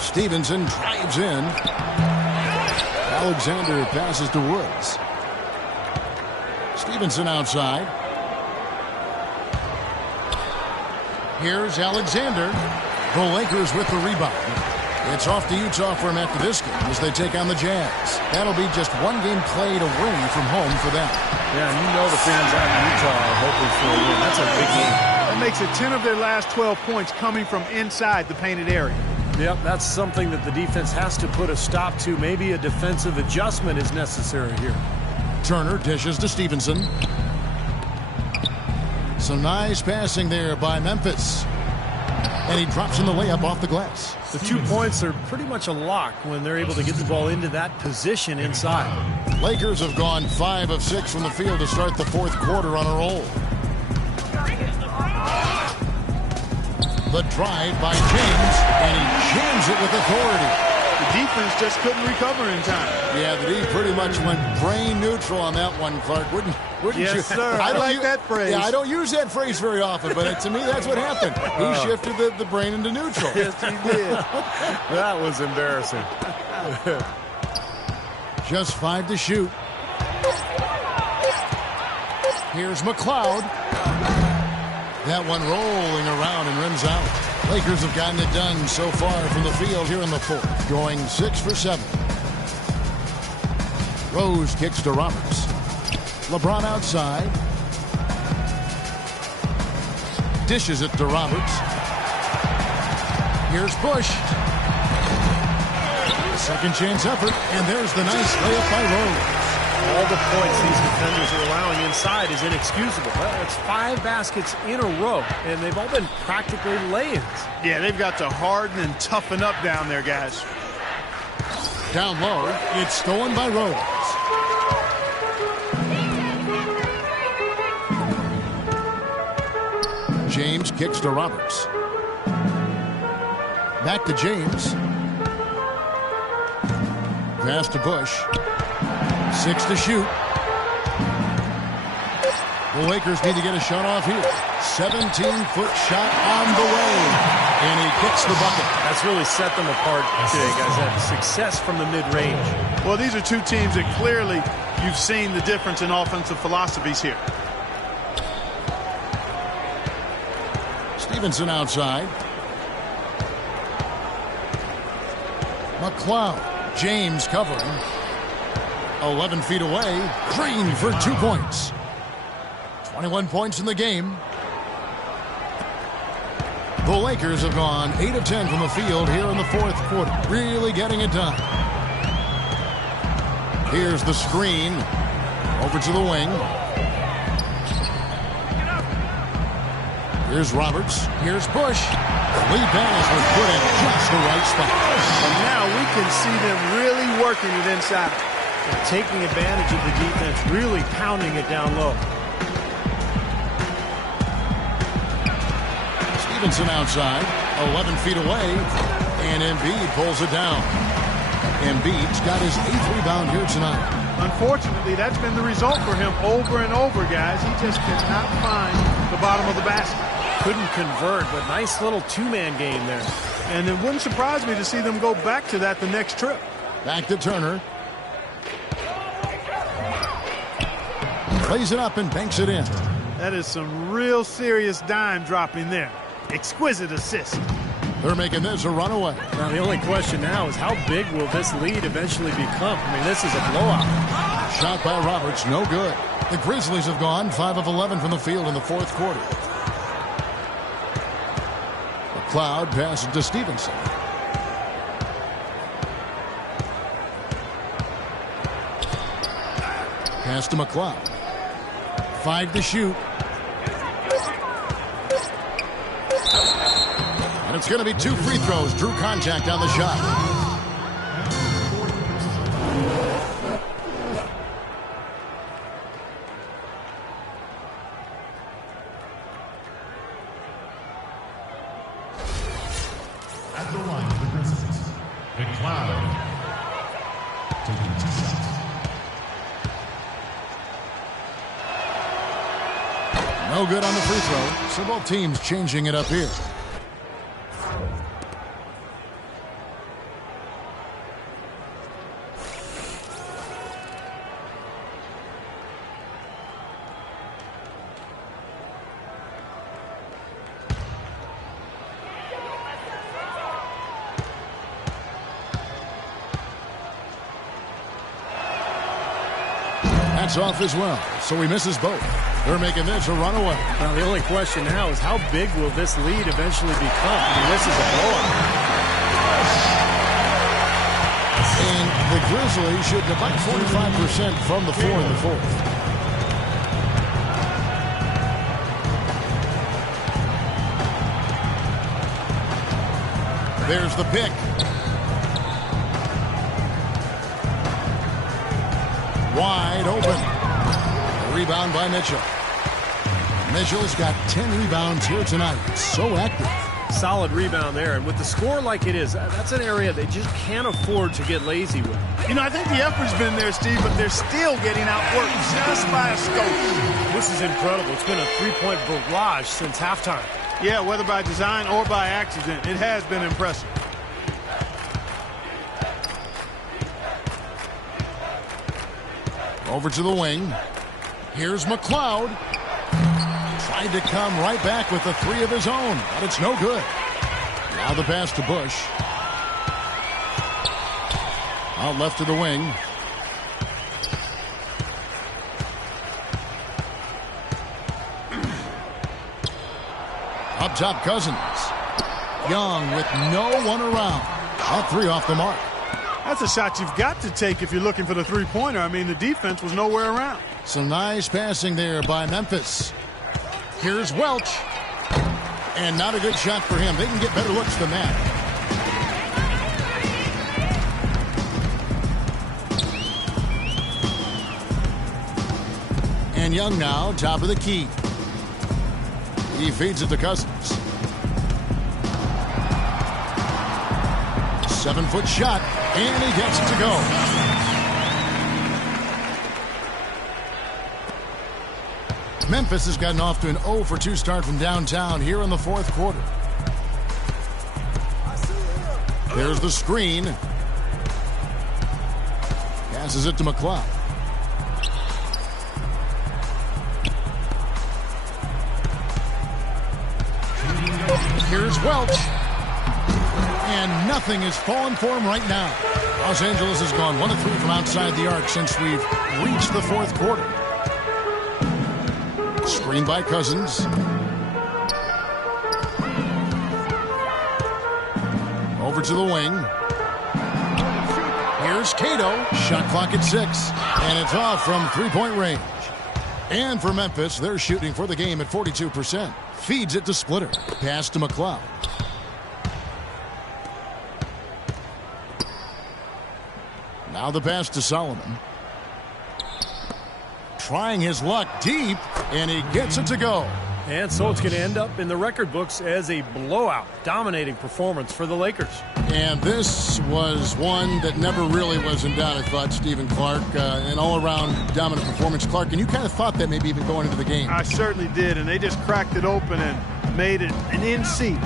Stevenson drives in. Alexander passes to Woods. Stevenson outside. Here's Alexander. The Lakers with the rebound. It's off to Utah for him after this game as they take on the Jazz. That'll be just 1 game played away from home for them. Yeah, and you know the fans out in Utah are hoping for a win. That's a big game. That makes it 10 of their last 12 points coming from inside the painted area. Yep, that's something that the defense has to put a stop to. Maybe a defensive adjustment is necessary here. Turner dishes to Stevenson. Some nice passing there by Memphis. And he drops in the layup off the glass. The 2 points are pretty much a lock when they're able to get the ball into that position inside. Lakers have gone 5 of 6 from the field to start the fourth quarter on a roll. The drive by James, and he jams it with authority. The defense just couldn't recover in time. Yeah, the D pretty much went brain neutral on that one, Clark. Wouldn't yes, you? Sir. I like that phrase. Yeah, I don't use that phrase very often, but to me, that's what happened. He shifted the brain into neutral. Yes, he did. That was embarrassing. Just 5 to shoot. Here's McLeod. That one rolling around and rims out. Lakers have gotten it done so far from the field here in the fourth, going 6 for 7. Rose kicks to Roberts. LeBron outside. Dishes it to Roberts. Here's Bush. Second chance effort, and there's the nice layup by Rose. All the points these defenders are allowing inside is inexcusable. It's 5 baskets in a row, and they've all been practically lay-ins. Yeah, they've got to harden and toughen up down there, guys. Down low, it's stolen by Rose. James kicks to Roberts. Back to James. Pass to Bush. 6 to shoot. The Lakers need to get a shot off here. 17-foot shot on the way. And he kicks the bucket. That's really set them apart today, guys. That success from the mid-range. Well, these are two teams that clearly you've seen the difference in offensive philosophies here. Stevenson outside. McLeod. James covering. 11 feet away. Green for 2 points. 21 points in the game. The Lakers have gone 8 of 10 from the field here in the fourth quarter. Really getting it done. Here's the screen. Over to the wing. Here's Roberts. Here's Bush. Lead pass was put in just the right spot. And now we can see them really working it inside. And taking advantage of the defense, really pounding it down low. Stevenson outside, 11 feet away, and Embiid pulls it down. Embiid's got his 8th rebound here tonight. Unfortunately, that's been the result for him over and over, guys. He just cannot find the bottom of the basket. Couldn't convert, but nice little two-man game there. And it wouldn't surprise me to see them go back to that the next trip. Back to Turner. Plays it up and banks it in. That is some real serious dime dropping there. Exquisite assist. They're making this a runaway. Now, the only question now is how big will this lead eventually become? I mean, this is a blowout. Shot by Roberts, no good. The Grizzlies have gone 5 of 11 from the field in the fourth quarter. McLeod passes to Stevenson. Pass to McLeod. 5 to shoot. And it's going to be 2 free throws. Drew contact on the shot. At the line of the Grizzlies, McLeod taking 2 shots. No good on the free throw. So both teams changing it up here. That's off as well, so he misses both. They're making this a runaway. Now, the only question now is how big will this lead eventually become? I mean, this is a blowout. And the Grizzlies shooting about 45% from the floor in the fourth. There's the pick. Wide open. Rebound by Mitchell. Mitchell's got 10 rebounds here tonight. So active. Solid rebound there. And with the score like it is, that's an area they just can't afford to get lazy with. You know, I think the effort's been there, Steve, but they're still getting outworked just by a scope. This is incredible. It's been a three-point barrage since halftime. Yeah, whether by design or by accident, it has been impressive. Over to the wing. Here's McLeod. Tried to come right back with the 3 of his own, but it's no good. Now the pass to Bush. Out left to the wing. Up top, Cousins. Young with no one around. That 3 off the mark. That's a shot you've got to take if you're looking for the three-pointer. I mean, the defense was nowhere around. Some nice passing there by Memphis. Here's Welch. And not a good shot for him. They can get better looks than that. And Young now, top of the key. He feeds it to Cousins. 7-foot shot, and he gets it to go. Memphis has gotten off to an 0-for-2 start from downtown here in the fourth quarter. There's the screen. Passes it to McLeod. Here's Welch. And nothing is falling for him right now. Los Angeles has gone 1 of 3 from outside the arc since we've reached the fourth quarter. Screen by Cousins. Over to the wing. Here's Cato. Shot clock at 6. And it's off from three-point range. And for Memphis, they're shooting for the game at 42%. Feeds it to Splitter. Pass to McLeod. Now the pass to Solomon. Trying his luck deep, and he gets it to go. And so it's going to end up in the record books as a blowout, dominating performance for the Lakers. And this was one that never really was in doubt, I thought, Stephen Clark. An all-around dominant performance. Clark, and you kind of thought that maybe even going into the game. I certainly did, and they just cracked it open and made it an in-seat.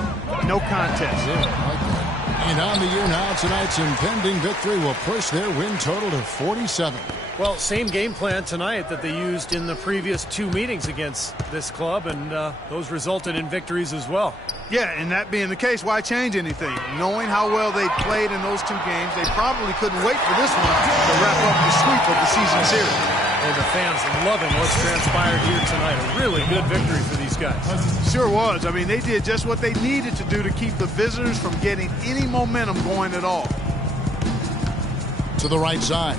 No contest. Yeah, I like that. And on the year now, tonight's impending victory will push their win total to 47. Well, same game plan tonight that they used in the previous 2 meetings against this club, and those resulted in victories as well. Yeah, and that being the case, why change anything? Knowing how well they played in those 2 games, they probably couldn't wait for this one to wrap up the sweep of the season series. And the fans loving what's transpired here tonight. A really good victory for these guys. Sure was. I mean, they did just what they needed to do to keep the visitors from getting any momentum going at all. To the right side.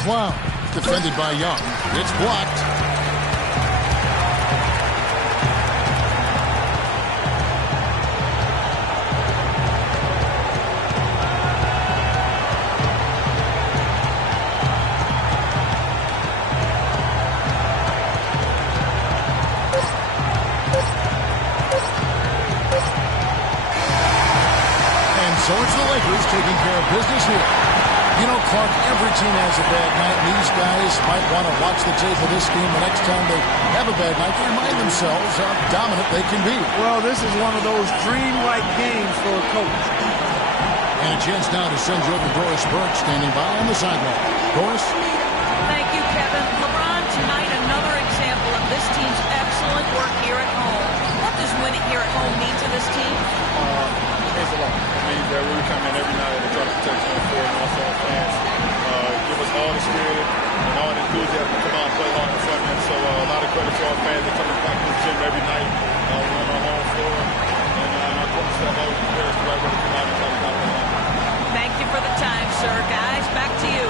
McCloud, defended by Young. It's blocked. And so it's the Lakers taking care of business here. You know, Clark, every team has a bad night, and these guys might want to watch the tape of this game the next time they have a bad night to remind themselves how dominant they can be. Well, this is one of those dream-like games for a coach. And a chance now to send you over Doris Burke standing by on the sideline. Doris? Thank you, Kevin. LeBron, tonight another example of this team's excellent work here at home. What does winning here at home mean to this team? It means a lot. It means that we come in every night and try to protect home court and also our fans. Give us all the spirit and all the enthusiasm to come out and play hard in front of them. So a lot of credit to our fans that come and back to the gym every night. We're on our home floor. And our coaching staff always prepares the right way to come out and try to stop the line. Thank you for the time, sir. Guys, back to you.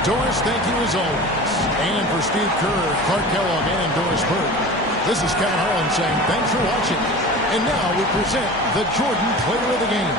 Doris, thank you as always. And for Steve Kerr, Clark Kellogg, and Doris Burke, this is Kevin Harlan saying thanks for watching. And now we present the Jordan Player of the Game.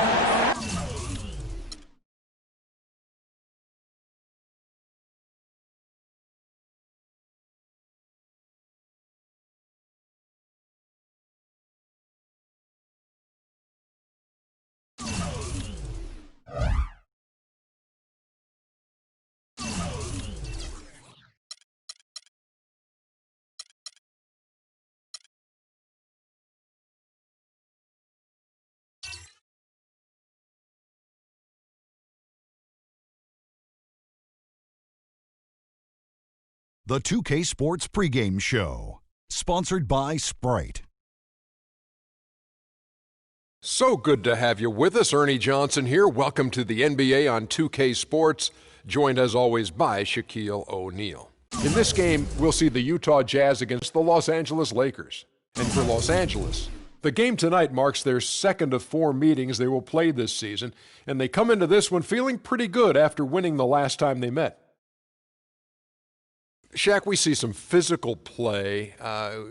The 2K Sports Pregame Show, sponsored by Sprite. So good to have you with us. Ernie Johnson here. Welcome to the NBA on 2K Sports, joined as always by Shaquille O'Neal. In this game, we'll see the Utah Jazz against the Los Angeles Lakers. And for Los Angeles, the game tonight marks their second of 4 meetings they will play this season, and they come into this one feeling pretty good after winning the last time they met. Shaq, we see some physical play.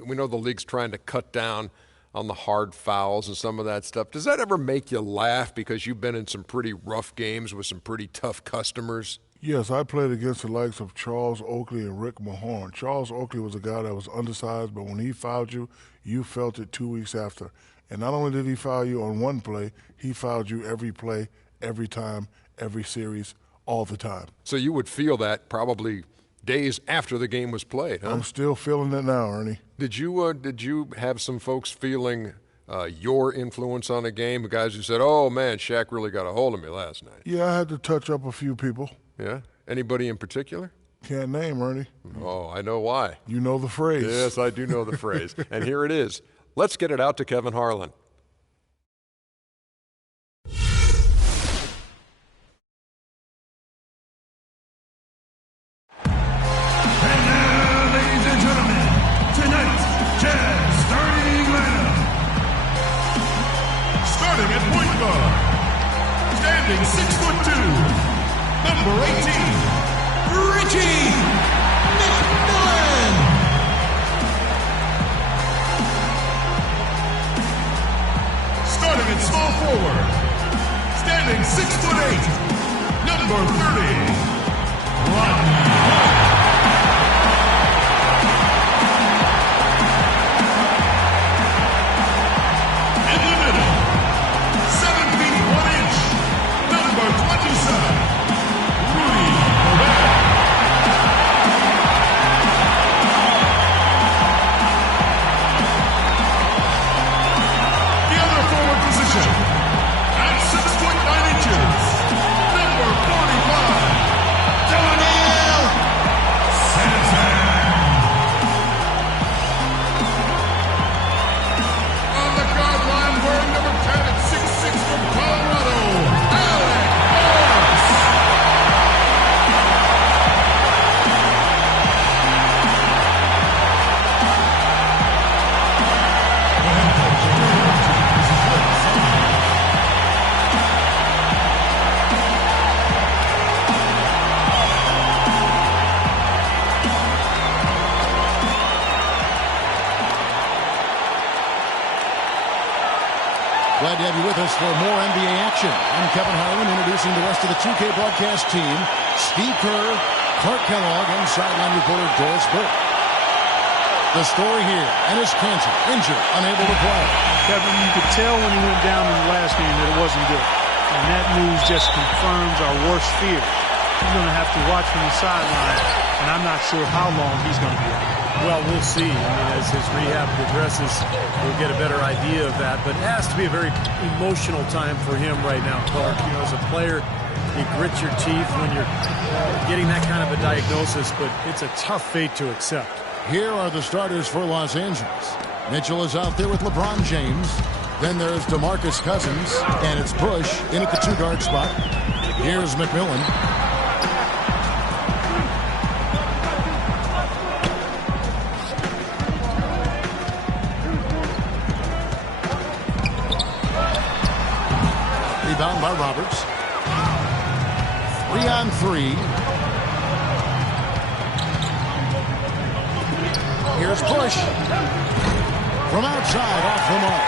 We know the league's trying to cut down on the hard fouls and some of that stuff. Does that ever make you laugh because you've been in some pretty rough games with some pretty tough customers? Yes, I played against the likes of Charles Oakley and Rick Mahorn. Charles Oakley was a guy that was undersized, but when he fouled you, you felt it 2 weeks after. And not only did he foul you on one play, he fouled you every play, every time, every series, all the time. So you would feel that probably days after the game was played, huh? I'm still feeling it now, Ernie. Did you have some folks feeling your influence on the game? Guys who said, "Oh man, Shaq really got a hold of me last night." Yeah, I had to touch up a few people. Yeah. Anybody in particular? Can't name, Ernie. Oh, I know why. You know the phrase. Yes, I do know the phrase. And here it is. Let's get it out to Kevin Harlan. At point guard, standing 6'2", number 18, Richie McMillan. Starting at small forward, standing 6'8", number 30, Rodney. foot 9 inches, number 45, Daniel Sanson. On the guard line, wearing number 10 at 6'6" from Colorado, Alex Morris. Glad to have you with us for more NBA action. I'm Kevin Harlan, introducing the rest of the 2K broadcast team. Steve Kerr, Clark Kellogg, and sideline reporter Doris Burke. The story here, Enes Kanter, injured, unable to play. Kevin, you could tell when he went down in the last game that it wasn't good. And that news just confirms our worst fear. He's going to have to watch from the sideline, and I'm not sure how long he's going to be out. Well, we'll see. I mean, as his rehab progresses, we'll get a better idea of that. But it has to be a very emotional time for him right now, Clark. You know, as a player, you grit your teeth when you're getting that kind of a diagnosis, but it's a tough fate to accept. Here are the starters for Los Angeles. Mitchell is out there with LeBron James. Then there's DeMarcus Cousins, and it's Bush in at the two-guard spot. Here's McMillan. Rebound by Roberts. 3-on-3. Here's Bush. From outside, off the mark.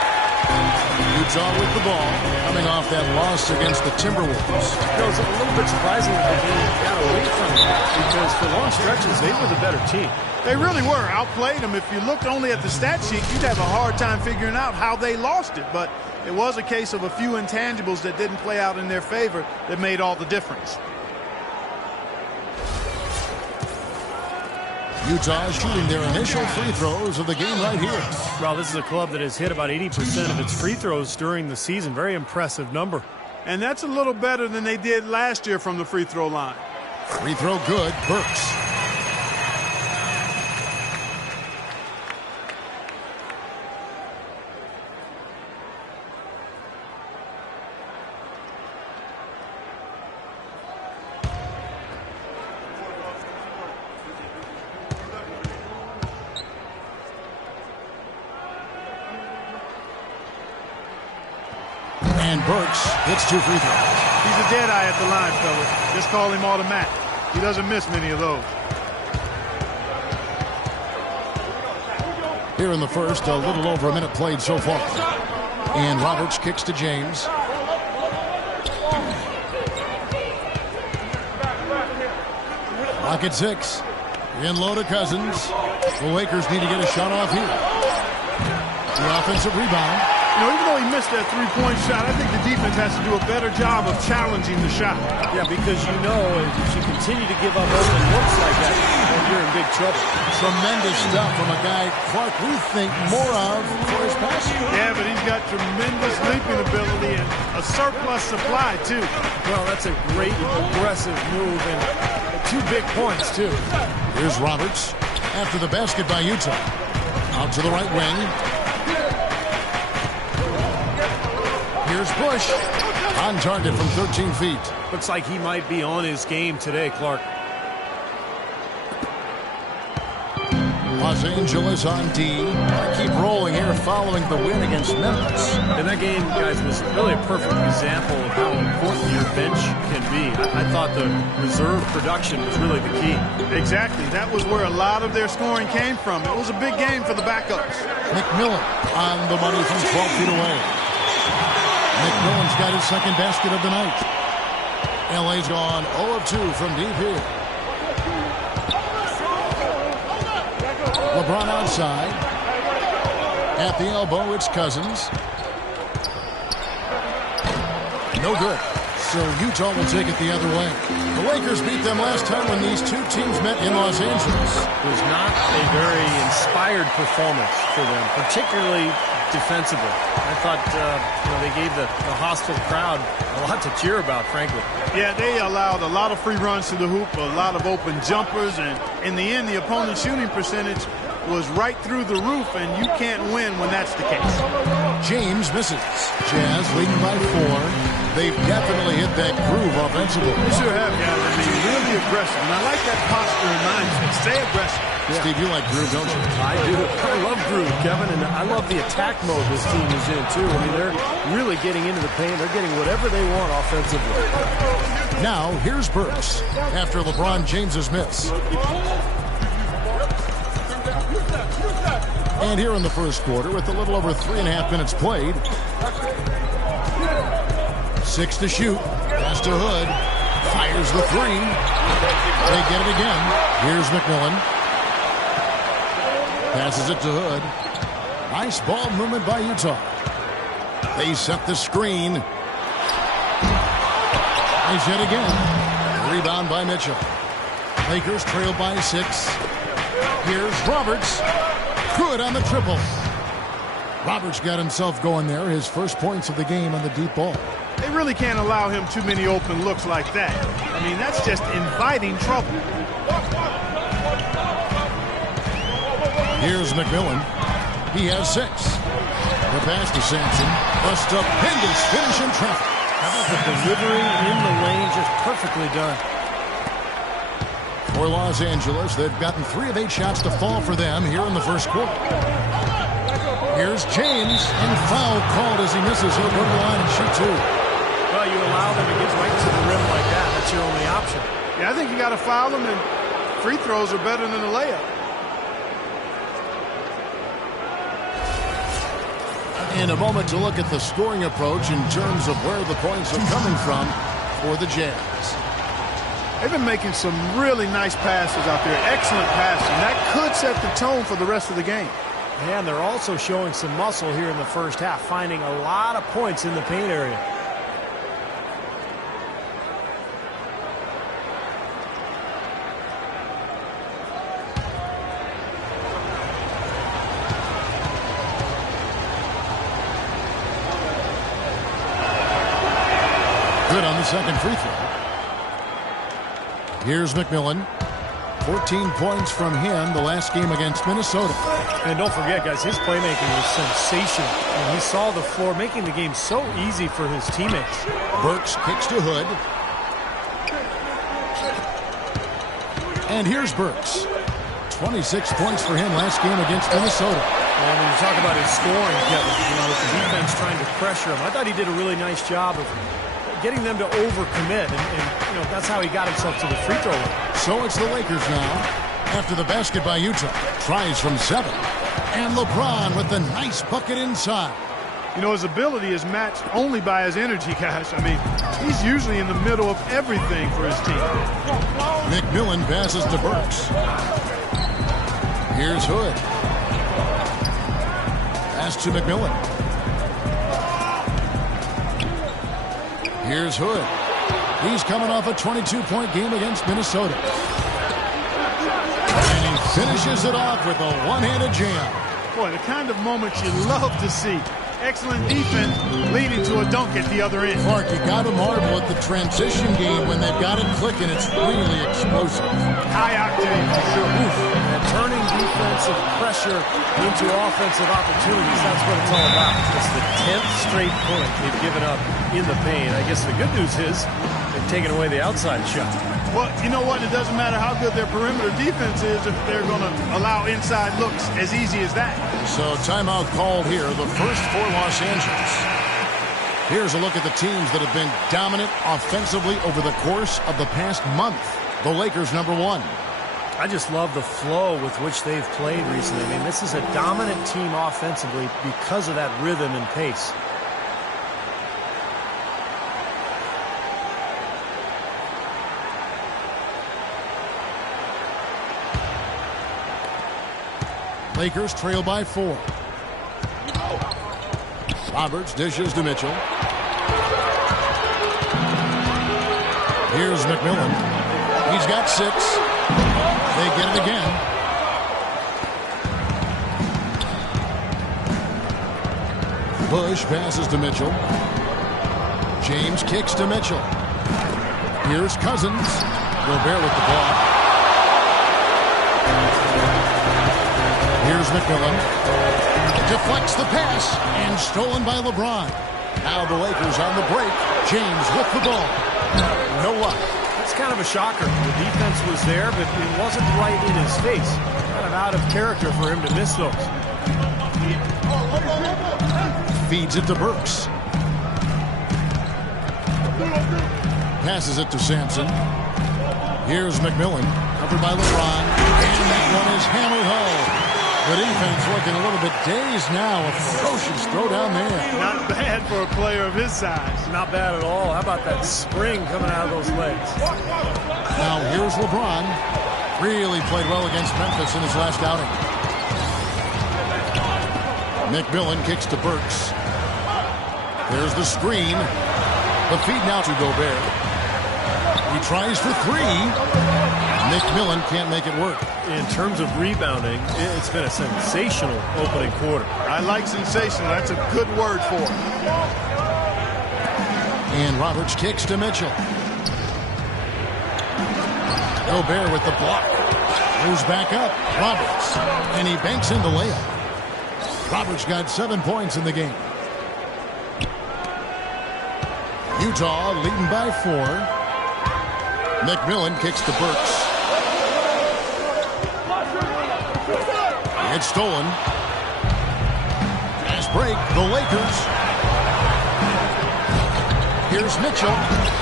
Utah with the ball, coming off that loss against the Timberwolves. It was a little bit surprising that they got away from that, because for long stretches, they were the better team. They really were. Outplayed them. If you looked only at the stat sheet, you'd have a hard time figuring out how they lost it. But it was a case of a few intangibles that didn't play out in their favor that made all the difference. Utah shooting their initial free throws of the game right here. Well, this is a club that has hit about 80% of its free throws during the season. Very impressive number. And that's a little better than they did last year from the free throw line. Free throw good, Burks. And Burks hits 2 free throws. He's a dead eye at the line, fellas. Just call him automatic. He doesn't miss many of those. Here in the first, a little over a minute played so far. And Roberts kicks to James. Clock at 6. In low to Cousins. The Lakers need to get a shot off here. The offensive rebound. You know, even though he missed that three-point shot, I think the defense has to do a better job of challenging the shot. Yeah, because you know if you continue to give up open looks like that, then you're in big trouble. Tremendous stuff from a guy, Clark, we think more of for his passing. Yeah, but he's got tremendous leaping ability and a surplus supply, too. Well, that's a great aggressive move and 2 big points, too. Here's Roberts after the basket by Utah. Out to the right wing. Here's Bush. On target from 13 feet. Looks like he might be on his game today, Clark. Los Angeles on D. Keep rolling here following the win against Memphis. And that game, guys, was really a perfect example of how important your bench can be. I thought the reserve production was really the key. Exactly. That was where a lot of their scoring came from. It was a big game for the backups. McMillan on the money from 12 feet away. McMillan's got his second basket of the night. LA's gone 0 of 2 from deep here. LeBron outside. At the elbow, it's Cousins. No good. so Utah will take it the other way. The Lakers beat them last time when these two teams met in Los Angeles. It was not a very inspired performance for them, particularly defensively. I thought they gave the hostile crowd a lot to cheer about, frankly. Yeah, they allowed a lot of free runs to the hoop, a lot of open jumpers, and in the end, the opponent's shooting percentage was right through the roof, and you can't win when that's the case. James misses. Jazz leading by 4. They've definitely hit that groove offensively. They sure have, guys. I mean, really aggressive. And I like that posture and mindset. Stay aggressive. Yeah. Steve, you like groove, don't you? I do. I love groove, Kevin, and I love the attack mode this team is in, too. I mean, they're really getting into the paint. They're getting whatever they want offensively. Now, here's Burks after LeBron James's miss. And here in the first quarter, with a little over 3.5 minutes played. 6 to shoot. Pass to Hood. Fires the 3. They get it again. Here's McMillan. Passes it to Hood. Nice ball movement by Utah. They set the screen. Nice hit again. Rebound by Mitchell. Lakers trail by 6. Here's Roberts. Good on the triple. Roberts got himself going there. His first points of the game on the deep ball. They really can't allow him too many open looks like that. I mean, that's just inviting trouble. Here's McMillan. He has 6. The pass to Sampson. Bust up. Hendricks finish in traffic. How about the delivery in the lane? Just perfectly done. For Los Angeles, they've gotten 3 of 8 shots to fall for them here in the first quarter. Here's James, and foul called as he misses. He'll go to the line and shoot 2. Well, you allow them to get right to the rim like that. That's your only option. Yeah, I think you got to foul them, and free throws are better than a layup. In a moment to look at the scoring approach in terms of where the points are coming from for the Jazz. They've been making some really nice passes out there. Excellent passing. That could set the tone for the rest of the game. And they're also showing some muscle here in the first half, finding a lot of points in the paint area. Good on the second free throw. Here's McMillan. 14 points from him the last game against Minnesota. And don't forget, guys, his playmaking was sensational. And he saw the floor, making the game so easy for his teammates. Burks kicks to Hood. And here's Burks. 26 points for him last game against Minnesota. And when you talk about his scoring, Kevin, with the defense trying to pressure him, I thought he did a really nice job of getting them to overcommit, and that's how he got himself to the free throw line. So it's the Lakers now. After the basket by Utah. Tries from 7. And LeBron with the nice bucket inside. You know, his ability is matched only by his energy, guys. I mean, he's usually in the middle of everything for his team. McMillan passes to Burks. Here's Hood. Pass to McMillan. Here's Hood. He's coming off a 22-point game against Minnesota. And he finishes it off with a one-handed jam. Boy, the kind of moment you love to see. Excellent defense leading to a dunk at the other end. Clark, you got to marvel at the transition game when they've got it clicking. It's really explosive. High octane for sure. And turning defensive pressure into offensive opportunities, that's what it's all about. It's the 10th straight point they've given up in the paint. I guess the good news is they've taken away the outside shot. Well, you know what? It doesn't matter how good their perimeter defense is if they're going to allow inside looks as easy as that. So timeout called here, the first for Los Angeles. Here's a look at the teams that have been dominant offensively over the course of the past month. The Lakers, number 1. I just love the flow with which they've played recently. I mean, this is a dominant team offensively because of that rhythm and pace. Lakers trail by 4. Roberts dishes to Mitchell. Here's McMillan. He's got 6. They get it again. Bush passes to Mitchell. James kicks to Mitchell. Here's Cousins. Gobert with the ball. Here's McMillan. Deflects the pass and stolen by LeBron. Now the Lakers on the break. James with the ball. No luck. It's kind of a shocker. The defense was there, but it wasn't right in his face. Kind of out of character for him to miss those. Feeds it to Burks. Passes it to Sampson. Here's McMillan. Covered by LeBron. And that one is hammered home. The defense looking a little bit dazed now. A ferocious throw down there. Not bad for a player of his size. Not bad at all. How about that spring coming out of those legs? Now here's LeBron. Really played well against Memphis in his last outing. McMillan kicks to Burks. There's the screen. The feed now to Gobert. He tries for 3. McMillan can't make it work. In terms of rebounding, it's been a sensational opening quarter. I like sensational. That's a good word for it. And Roberts kicks to Mitchell. Gobert with the block. Moves back up. Roberts. And he banks in the layup. Roberts got 7 points in the game. Utah leading by 4. McMillan kicks to Burks. It's stolen. Fast break. The Lakers. Here's Mitchell.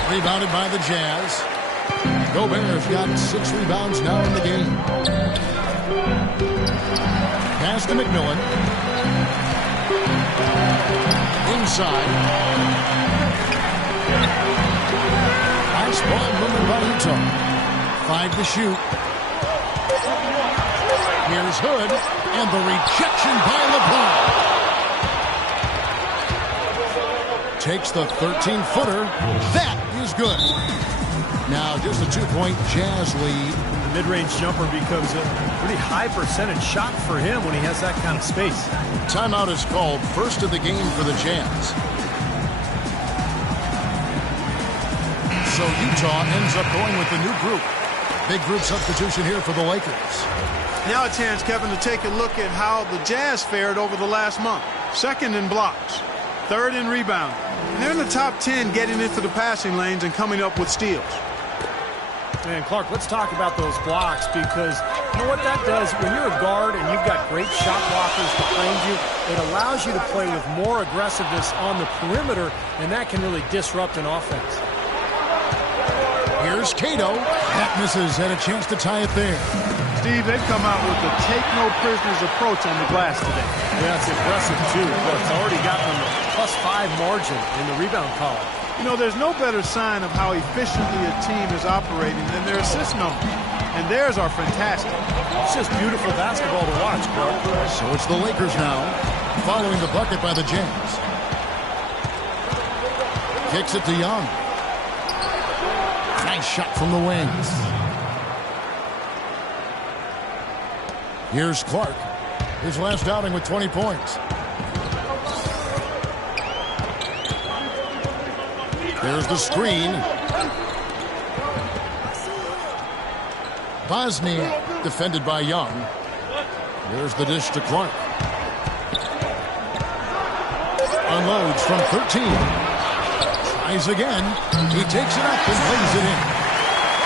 Rebounded by the Jazz. Gobert's got 6 rebounds now in the game. Pass to McMillan. Inside. Nice ball movement by Utah. 5 to shoot. Here's Hood, and the rejection by LeBron. Takes the 13-footer. That is good. Now just a 2-point Jazz lead. The mid-range jumper becomes a pretty high percentage shot for him when he has that kind of space. Timeout is called. First of the game for the Jazz. So Utah ends up going with the new group. Big group substitution here for the Lakers. Now a chance, Kevin, to take a look at how the Jazz fared over the last month. 2nd in blocks, 3rd in rebounding. They're in the top 10 getting into the passing lanes and coming up with steals. And Clark, let's talk about those blocks, because you know what that does? When you're a guard and you've got great shot blockers behind you, it allows you to play with more aggressiveness on the perimeter, and that can really disrupt an offense. Here's Cato. That misses, and a chance to tie it there. Steve, they've come out with the take-no-prisoners approach on the glass today. Yeah, it's impressive, too. But it's already gotten them a +5 margin in the rebound column. You know, there's no better sign of how efficiently a team is operating than their assist numbers. And theirs are fantastic. It's just beautiful basketball to watch, Clark. So it's the Lakers now, following the bucket by the Jazz. Kicks it to Young. Nice shot from the wings. Here's Clark. His last outing with 20 points. There's the screen. Bosniak defended by Young. There's the dish to Clark. Unloads from 13. Tries again. He takes it up and plays it in.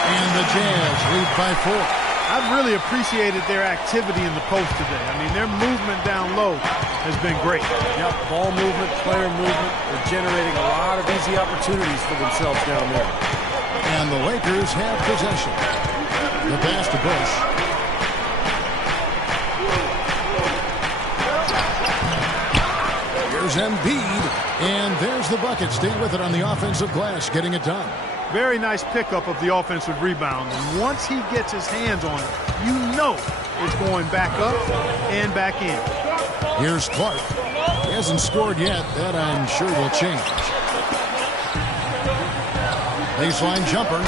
And the Jazz lead by 4. I've really appreciated their activity in the post today. I mean, their movement down low has been great. Yep, ball movement, player movement. They're generating a lot of easy opportunities for themselves down there. And the Lakers have possession. The pass to Bush. Here's Embiid. And there's the bucket. Staying with it on the offensive glass, getting it done. Very nice pickup of the offensive rebound. And once he gets his hands on it, you know it's going back up and back in. Here's Clark. He hasn't scored yet. That, I'm sure, will change. Baseline jumper.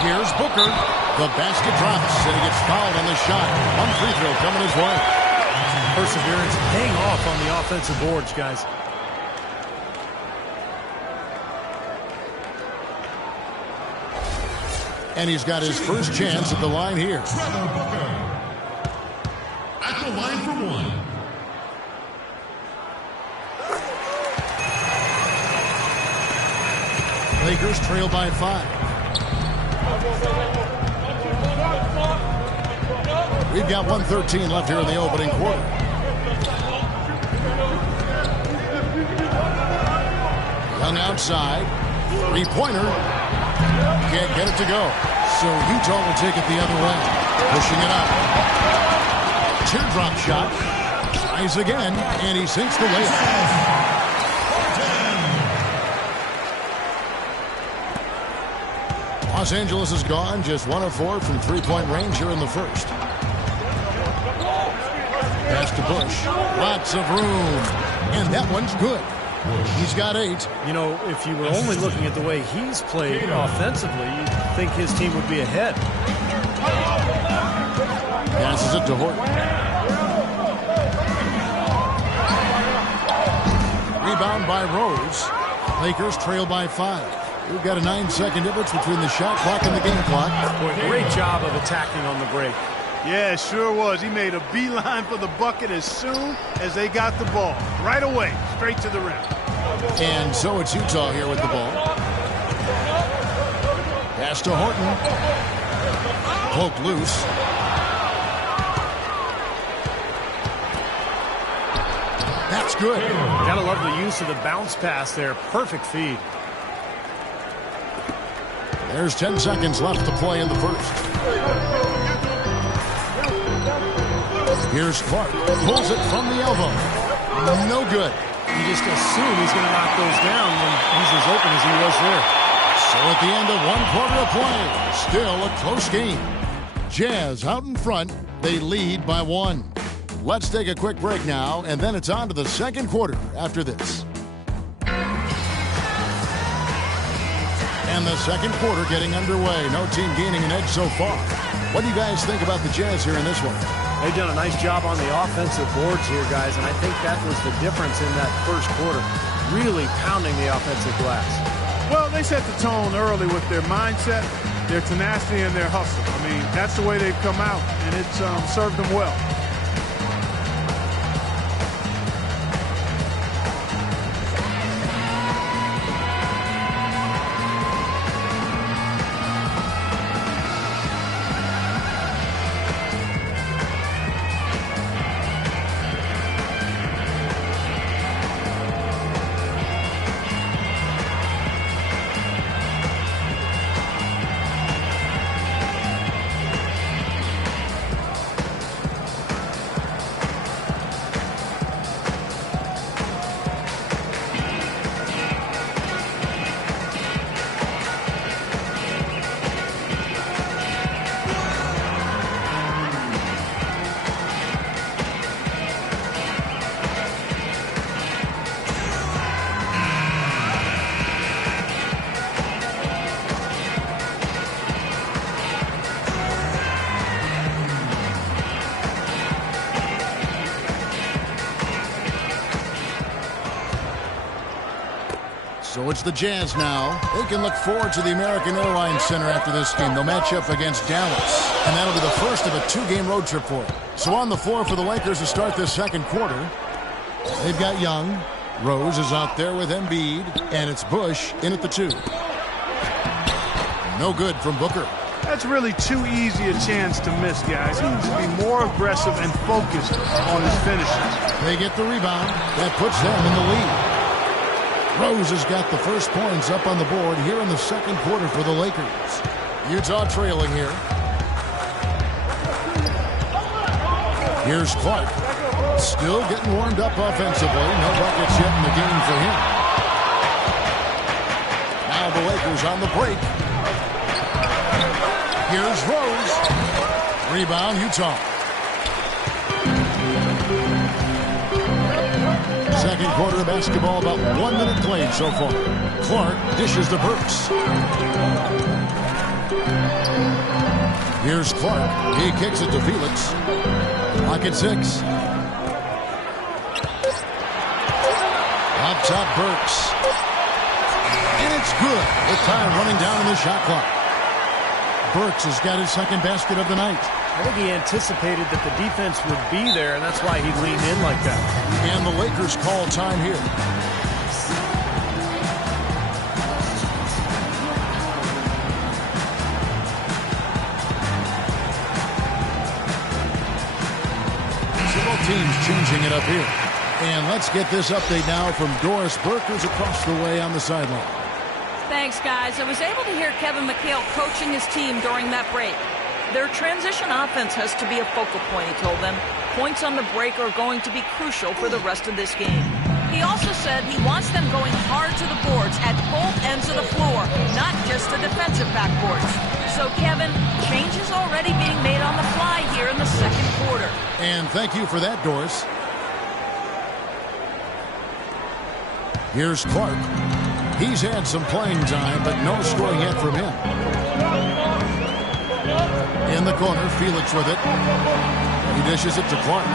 Here's Booker. The basket drops, and he gets fouled on the shot. One free throw coming his way. Perseverance paying off on the offensive boards, guys. And he's got his first chance at the line here. At the line for one. Lakers trail by 5. We've got 1:13 left here in the opening quarter. Young outside. Three-pointer. Can't get it to go. So Utah will take it the other way. Pushing it up. Teardrop shot. Tries again, and he sinks the layup. Los Angeles is gone, just 1 of 4 from three-point range here in the first. Pass to Bush. Lots of room. And that one's good. He's got 8. You know, if you were only looking at the way he's played offensively, you'd think his team would be ahead. Passes it to Horton. Rebound by Rose. Lakers trail by 5. We've got a 9-second difference between the shot clock and the game clock. Boy, great job of attacking on the break. Yeah, it sure was. He made a beeline for the bucket as soon as they got the ball. Right away, straight to the rim. And so it's Utah here with the ball. Pass to Horton. Poked loose. That's good. Gotta love the use of the bounce pass there. Perfect feed. There's 10 seconds left to play in the first. Here's Clark. Pulls it from the elbow. No good. You just assume he's going to knock those down when he's as open as he was there. So at the end of 1 quarter of play, still a close game. Jazz out in front. They lead by 1. Let's take a quick break now, and then it's on to the second quarter after this. And the second quarter getting underway. No team gaining an edge so far. What do you guys think about the Jazz here in this one? They've done a nice job on the offensive boards here, guys, and I think that was the difference in that first quarter. Really pounding the offensive glass. Well, they set the tone early with their mindset, their tenacity, and their hustle. I mean, that's the way they've come out, and it's served them well. So it's the Jazz now. They can look forward to the American Airlines Center after this game. They'll match up against Dallas, and that'll be the first of a 2-game road trip for them. So on the floor for the Lakers to start this second quarter, they've got Young. Rose is out there with Embiid, and it's Bush in at the 2. No good from Booker. That's really too easy a chance to miss, guys. He needs to be more aggressive and focused on his finishes. They get the rebound. That puts them in the lead. Rose has got the first points up on the board here in the second quarter for the Lakers. Utah trailing here. Here's Clark. Still getting warmed up offensively. No buckets yet in the game for him. Now the Lakers on the break. Here's Rose. Rebound, Utah. Second quarter of basketball, about 1 minute played so far. Clark dishes to Burks. Here's Clark. He kicks it to Felix. Clock at 6. Up top, Burks. And it's good with time running down in the shot clock. Burks has got his second basket of the night. I think he anticipated that the defense would be there, and that's why he leaned in like that. And the Lakers call time here. So both teams changing it up here. And let's get this update now from Doris Burkers across the way on the sideline. Thanks, guys. I was able to hear Kevin McHale coaching his team during that break. Their transition offense has to be a focal point, he told them. Points on the break are going to be crucial for the rest of this game. He also said he wants them going hard to the boards at both ends of the floor, not just the defensive backboards. So, Kevin, change is already being made on the fly here in the second quarter. And thank you for that, Doris. Here's Clark. He's had some playing time, but no scoring yet from him. In the corner, Felix with it. He dishes it to Clark.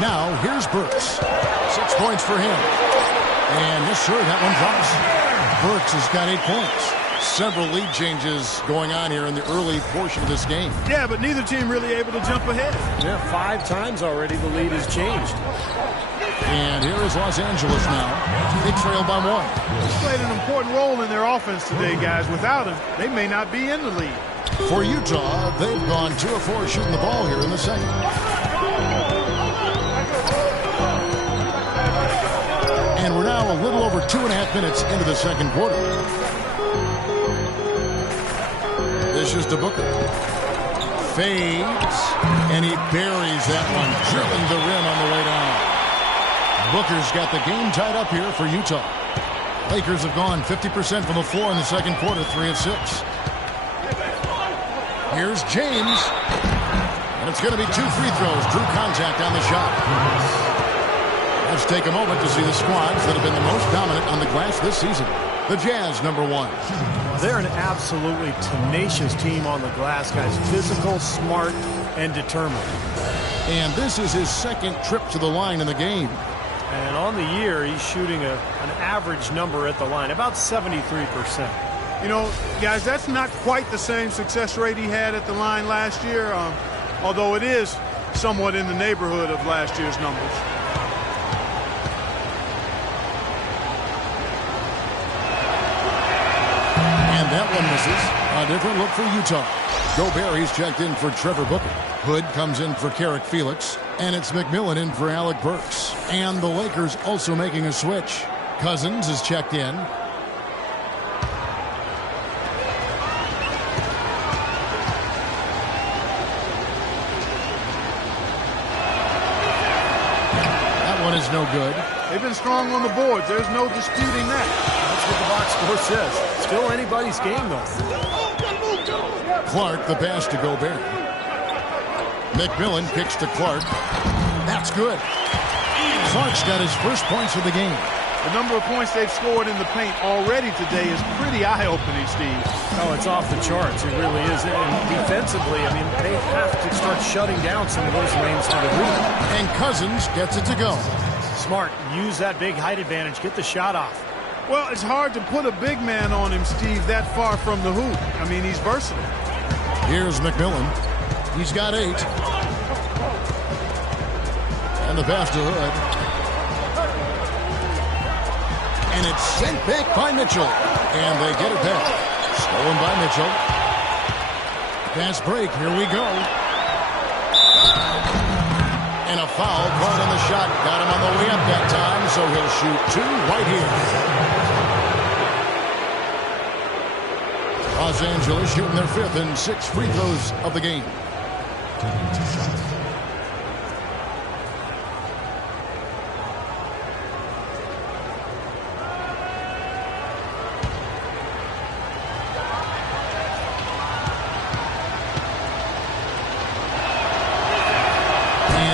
Now, here's Burks. 6 points for him. And yes, sir, that one drops. Burks has got 8 points. Several lead changes going on here in the early portion of this game. Yeah, but neither team really able to jump ahead. Yeah, 5 times already the lead has changed. And here is Los Angeles now. They trail by 1. He's played an important role in their offense today, guys. Without him, they may not be in the lead. For Utah, they've gone 2 of 4 shooting the ball here in the second. And we're now a little over 2.5 minutes into the second quarter. This is to Booker. Fades, and he buries that one, drilling the rim on the way down. Booker's got the game tied up here for Utah. Lakers have gone 50% from the floor in the second quarter, 3 of 6. Here's James. And it's going to be 2 free throws. Drew contact on the shot. Let's take a moment to see the squads that have been the most dominant on the glass this season. The Jazz, number 1. They're an absolutely tenacious team on the glass, guys. Physical, smart, and determined. And this is his second trip to the line in the game. And on the year, he's shooting an average number at the line, about 73%. You know, guys, that's not quite the same success rate he had at the line last year, although it is somewhat in the neighborhood of last year's numbers. And that one misses. A different look for Utah. Gobert, he's checked in for Trevor Booker. Hood comes in for Carrick Felix. And it's McMillan in for Alec Burks. And the Lakers also making a switch. Cousins is checked in. That one is no good. They've been strong on the boards. There's no disputing that. That's what the box score says. Still anybody's game, though. Clark, the pass to Gobert. McMillan kicks to Clark. That's good. Clark's got his first points of the game. The number of points they've scored in the paint already today is pretty eye-opening, Steve. Oh, it's off the charts. It really is. And defensively, I mean, they have to start shutting down some of those lanes to the hoop. And Cousins gets it to go. Smart. Use that big height advantage. Get the shot off. Well, it's hard to put a big man on him, Steve, that far from the hoop. I mean, he's versatile. Here's McMillan. He's got 8. And the pass to Hood. And it's sent back by Mitchell. And they get it back. Stolen by Mitchell. Fast break. Here we go. And a foul called on the shot. Got him on the way up that time, so he'll shoot 2 right here. Los Angeles shooting their 5th and 6th free throws of the game.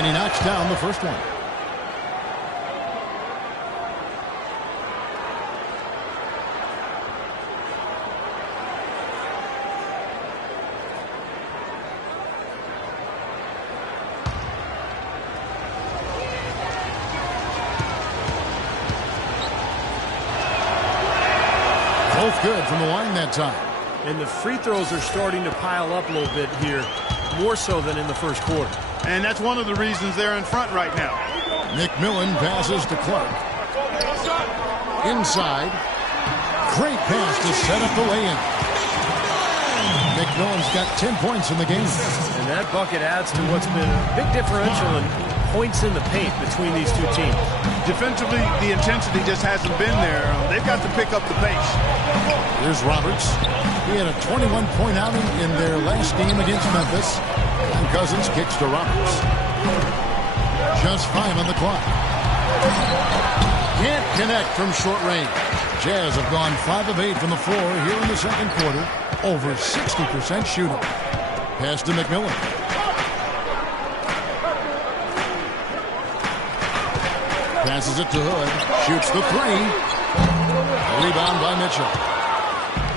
And he knocks down the first one. Both good from the line that time. And the free throws are starting to pile up a little bit here, more so than in the first quarter. And that's one of the reasons they're in front right now. McMillan passes to Clark. Inside. Great pass to set up the lay-in. McMillan's got 10 points in the game. And that bucket adds to what's been a big differential in points in the paint between these two teams. Defensively, the intensity just hasn't been there. They've got to pick up the pace. Here's Roberts. He had a 21-point outing in their last game against Memphis. And Cousins kicks to Roberts. Just 5 on the clock. Can't connect from short range. Jazz have gone 5 of 8 from the floor here in the second quarter. Over 60% shooting. Pass to McMillan. Passes it to Hood. Shoots the three. Rebound by Mitchell.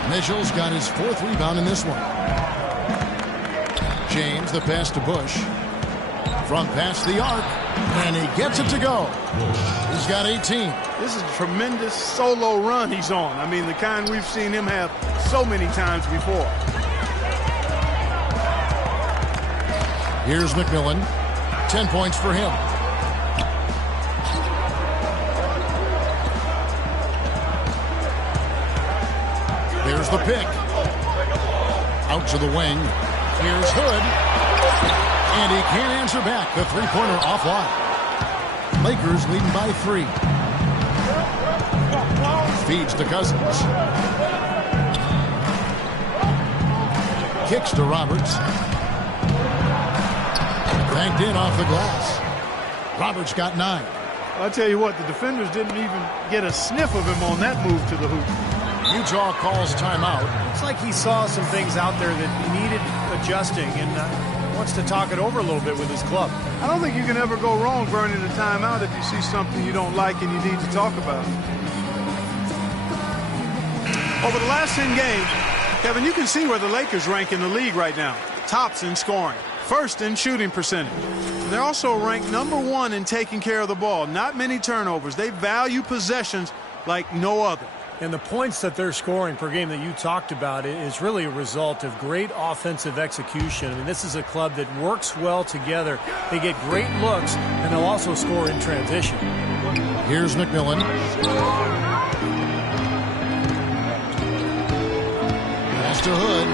Mitchell's got his 4th rebound in this one. James, the pass to Bush. From past the arc. And he gets it to go. He's got 18. This is a tremendous solo run he's on. I mean, the kind we've seen him have so many times before. Here's McMillan. 10 points for him. There's the pick. Out to the wing. Here's Hood. And he can't answer back. The three-pointer offline. Lakers leading by 3. Feeds to Cousins. Kicks to Roberts. Banked in off the glass. Roberts got 9. I'll tell you what, the defenders didn't even get a sniff of him on that move to the hoop. Utah calls timeout. Looks like he saw some things out there that needed adjusting and wants to talk it over a little bit with his club. I don't think you can ever go wrong burning a timeout if you see something you don't like and you need to talk about. Over the last 10 games, Kevin, you can see where the Lakers rank in the league right now. Tops in scoring, first in shooting percentage. They're also ranked #1 in taking care of the ball. Not many turnovers. They value possessions like no other. And the points that they're scoring per game that you talked about is really a result of great offensive execution. I mean, this is a club that works well together. They get great looks, and they'll also score in transition. Here's McMillan. Pass to Hood.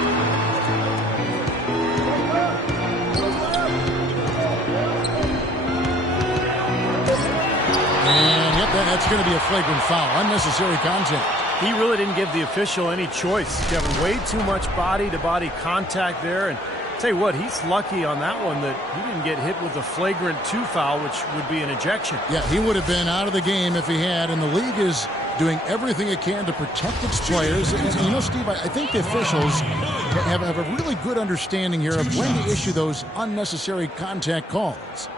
And, yep, that's going to be a flagrant foul. Unnecessary contact. He really didn't give the official any choice. Kevin, way too much body-to-body contact there. And tell you what, he's lucky on that one that he didn't get hit with a flagrant 2 foul, which would be an ejection. Yeah, he would have been out of the game if he had. And the league is doing everything it can to protect its players. And you know, Steve, I think the officials have a really good understanding here of when to issue those unnecessary contact calls.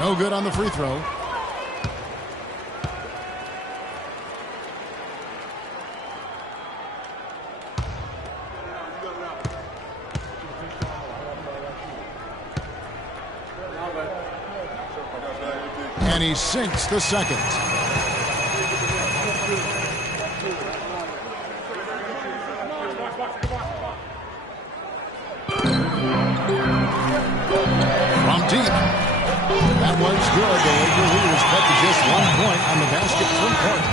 No good on the free throw. And he sinks the second. From deep. That one's good. The Lakers lead was cut to just 1 point on the basket from Clark.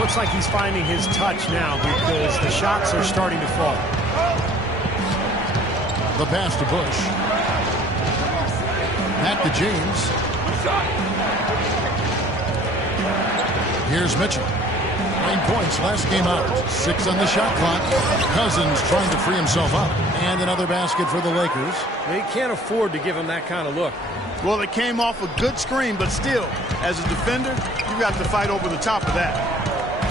Looks like he's finding his touch now because the shots are starting to fall. The pass to Bush. Back to James. Here's Mitchell. 9 points last game out. 6 on the shot clock. Cousins trying to free himself up. And another basket for the Lakers. They can't afford to give him that kind of look. Well, it came off a good screen, but still, as a defender, you got to fight over the top of that.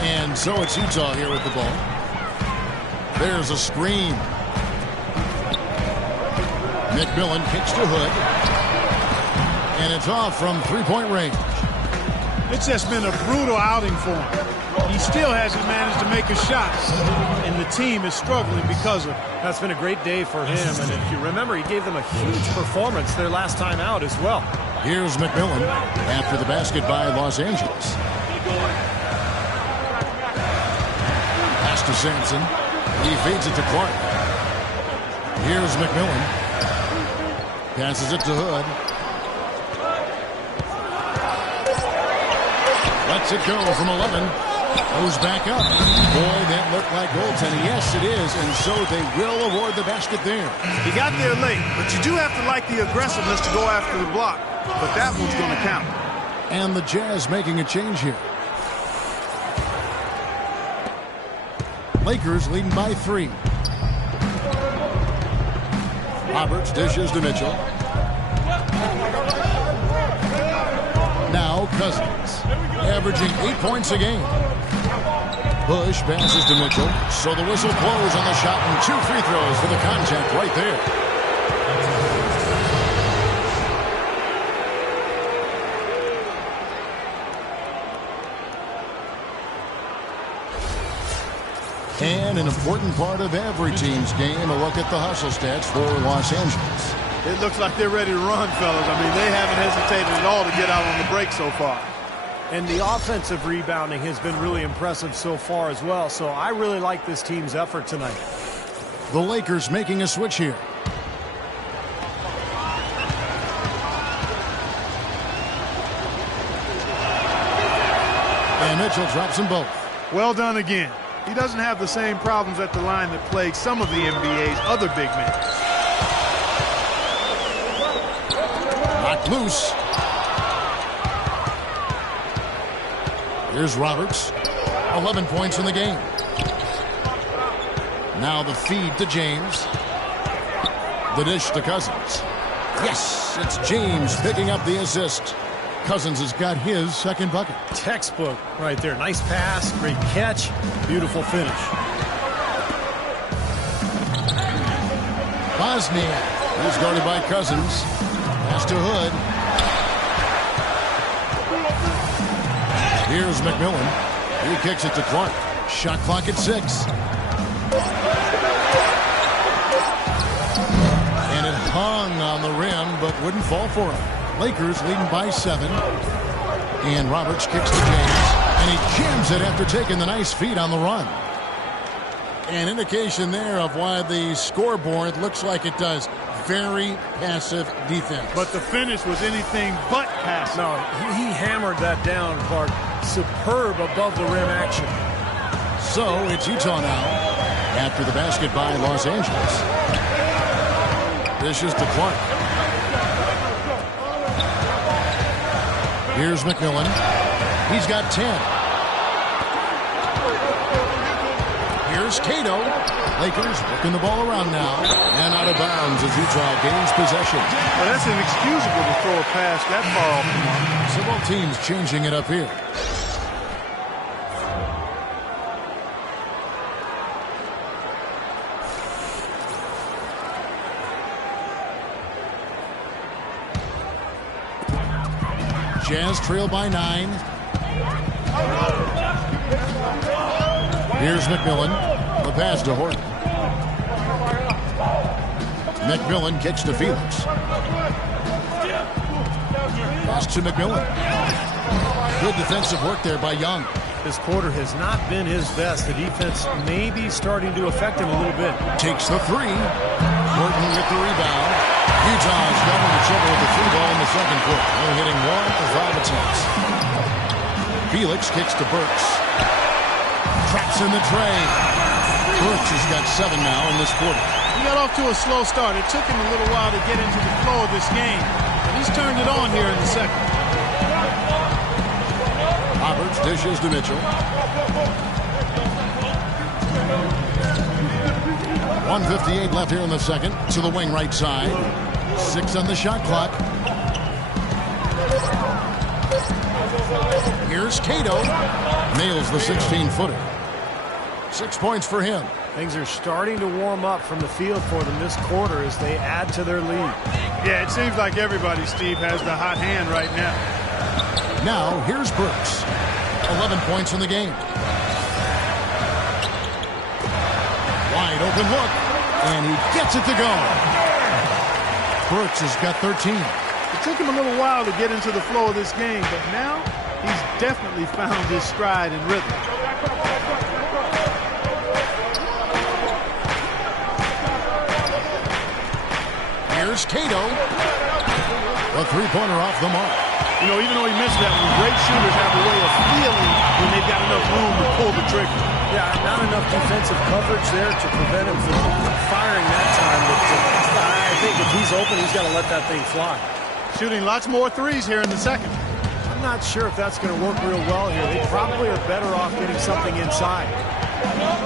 And so it's Utah here with the ball. There's a screen. McMillan kicks to Hood. And it's off from three-point range. It's just been a brutal outing for him. He still hasn't managed to make a shot, and the team is struggling because of it. That's been a great day for him, and if you remember, he gave them a huge performance their last time out as well. Here's McMillan after the basket by Los Angeles. Pass to Sampson. He feeds it to Clark. Here's McMillan. Passes it to Hood. Lets it go from 11. Goes back up. Boy, that looked like goaltending. Yes, it is, and so they will award the basket there. He got there late, but you do have to like the aggressiveness to go after the block. But that one's going to count. And the Jazz making a change here. Lakers leading by 3. Roberts dishes to Mitchell. Now Cousins, averaging 8 points a game. Bush passes to Mitchell, so the whistle blows on the shot and 2 free throws for the contact right there. And an important part of every team's game, a look at the hustle stats for Los Angeles. It looks like they're ready to run, fellas. I mean, they haven't hesitated at all to get out on the break so far. And the offensive rebounding has been really impressive so far as well, so I really like this team's effort tonight. The Lakers making a switch here. And Mitchell drops them both. Well done again. He doesn't have the same problems at the line that plague some of the NBA's other big men. Knocked loose. Here's Roberts. 11 points in the game. Now the feed to James. The dish to Cousins. Yes, it's James picking up the assist. Cousins has got his second bucket. Textbook right there. Nice pass, great catch, beautiful finish. Bosnia. He's guarded by Cousins. Pass to Hood. Here's McMillan. He kicks it to Clark. Shot clock at 6. And it hung on the rim, but wouldn't fall for him. Lakers leading by 7. And Roberts kicks to James. And he jams it after taking the nice feed on the run. An indication there of why the scoreboard looks like it does. Very passive defense. But the finish was anything but passive. No, he hammered that down, Clark. Superb above the rim action. So it's Utah now after the basket by Los Angeles. Dishes to Clark. Here's McMillan. He's got 10. Here's Cato. Lakers working the ball around now. And out of bounds as Utah gains possession. Well, that's inexcusable to throw a pass that far off the mark. So both teams changing it up here. Jazz trail by 9. Here's McMillan. The pass to Horton. McMillan kicks to Felix. Pass to McMillan. Good defensive work there by Young. This quarter has not been his best. The defense may be starting to affect him a little bit. Takes the 3. Horton with the rebound. Utah's got into trouble with the 3 ball in the second quarter. Only hitting 1 of 5 attempts. Felix kicks to Burks. Traps in the tray. Burks has got 7 now in this quarter. He got off to a slow start. It took him a little while to get into the flow of this game. But he's turned it on here in the second. Roberts dishes to Mitchell. 1:58 left here in the second. To the wing right side. 6 on the shot clock. Here's Cato. Nails the 16-footer. 6 points for him. Things are starting to warm up from the field for them this quarter as they add to their lead. Yeah, it seems like everybody, Steve, has the hot hand right now. Now, here's Brooks. 11 points in the game. Wide open look, and he gets it to go. Brooks has got 13. It took him a little while to get into the flow of this game, but now he's definitely found his stride and rhythm. Here's Cato. A three-pointer off the mark. You know, even though he missed that one, great shooters have a way of feeling when they've got enough room to pull the trigger. Yeah, not enough defensive coverage there to prevent him from firing that time. But I think if he's open, he's got to let that thing fly. Shooting lots more threes here in the second. I'm not sure if that's going to work real well here. They probably are better off getting something inside.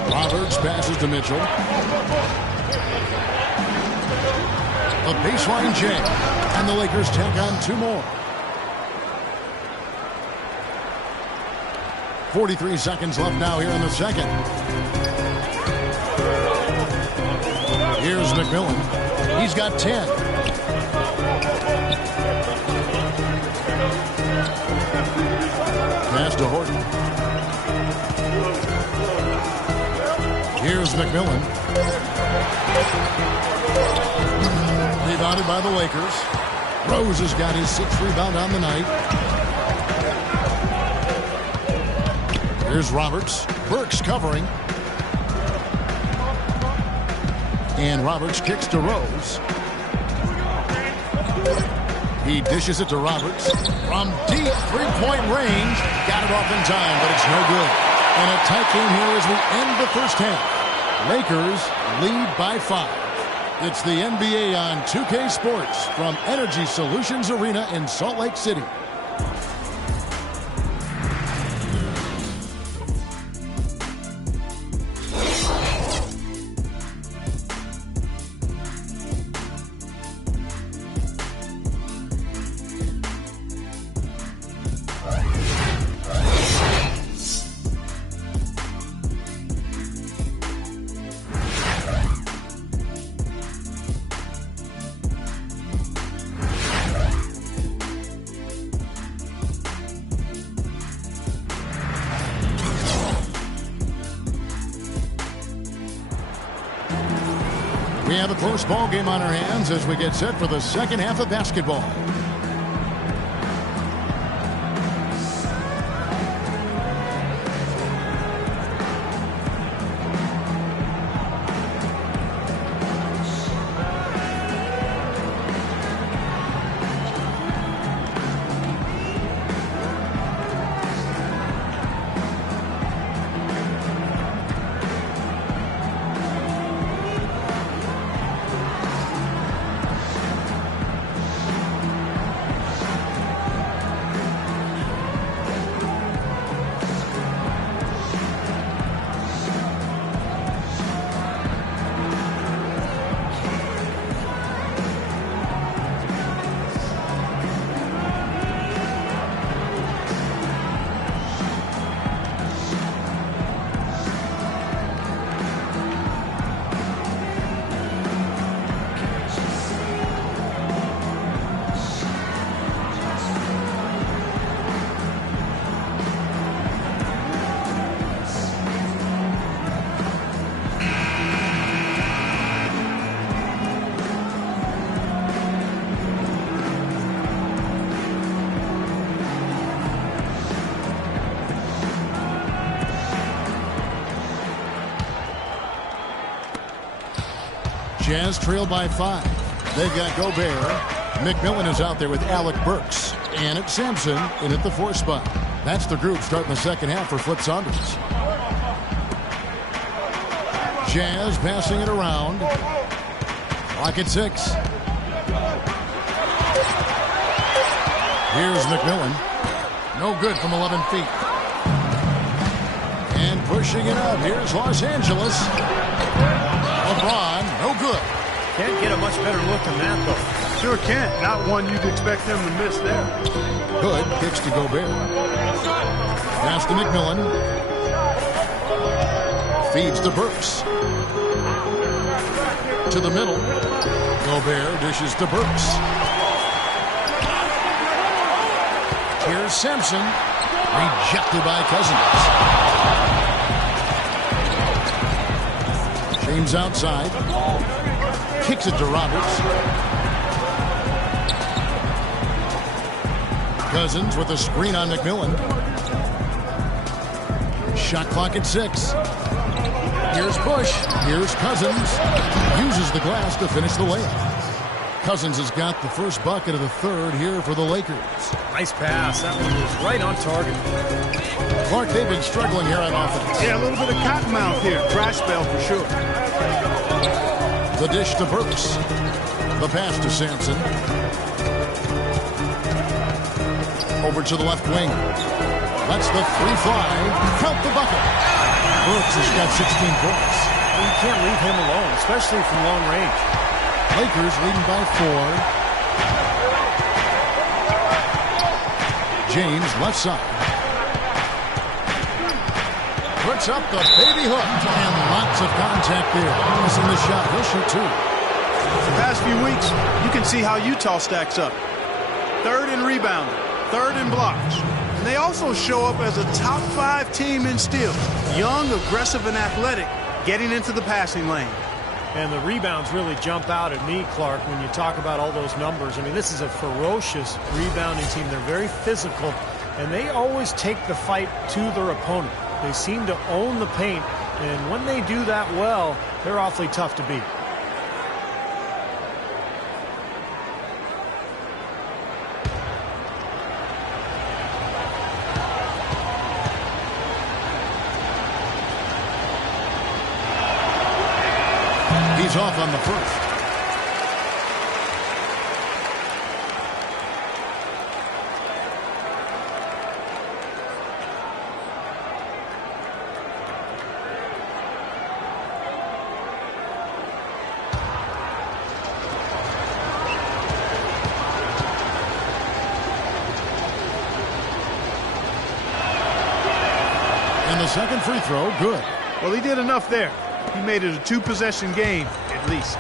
Roberts passes to Mitchell. A baseline jam, and the Lakers tack on 2 more. 43 seconds left now here in the second. Here's McMillan. He's got 10. Pass to Horton. Here's McMillan. Rebounded by the Lakers. Rose has got his 6th rebound on the night. Here's Roberts. Burks covering. And Roberts kicks to Rose. He dishes it to Roberts. From deep three-point range. Got it off in time, but it's no good. And a tight game here as we end the first half. Lakers lead by 5. It's the NBA on 2K Sports from Energy Solutions Arena in Salt Lake City. We have a close ball game on our hands as we get set for the second half of basketball. Jazz trail by 5. They've got Gobert. McMillan is out there with Alec Burks. And it's Sampson in at the 4 spot. That's the group starting the second half for Flip Saunders. Jazz passing it around. Clock at 6. Here's McMillan. No good from 11 feet. And pushing it up. Here's Los Angeles. LeBron, no good. Can't get a much better look than that, though. Sure can't. Not one you'd expect them to miss there. Good. Kicks to Gobert. Pass to McMillan. Feeds to Burks. To the middle. Gobert dishes to Burks. Here's Simpson. Rejected by Cousins. James outside. Kicks it to Roberts. Cousins with a screen on McMillan. Shot clock at 6. Here's Bush. Here's Cousins. Uses the glass to finish the layup. Cousins has got the first bucket of the third here for the Lakers. Nice pass. That one was right on target. Clark, they've been struggling here on offense. Yeah, a little bit of cottonmouth here. Dry spell for sure. The dish to Burks. The pass to Sampson. Over to the left wing. Lets the three fly. Count the bucket. Brooks has got 16 points. Well, you can't leave him alone, especially from long range. Lakers leading by 4. James left side. Puts up the baby hook. And lots of contact there. Missing the shot. He'll shoot 2. The past few weeks, you can see how Utah stacks up. 3rd in rebounding, 3rd in blocks. And they also show up as a top 5 team in steals. Young, aggressive, and athletic, getting into the passing lane. And the rebounds really jump out at me, Clark, when you talk about all those numbers. I mean, this is a ferocious rebounding team. They're very physical, and they always take the fight to their opponent. They seem to own the paint, and when they do that well, they're awfully tough to beat. He's off on the first. And the second free throw, good. Well, he did enough there. He made it a 2-possession game, at least.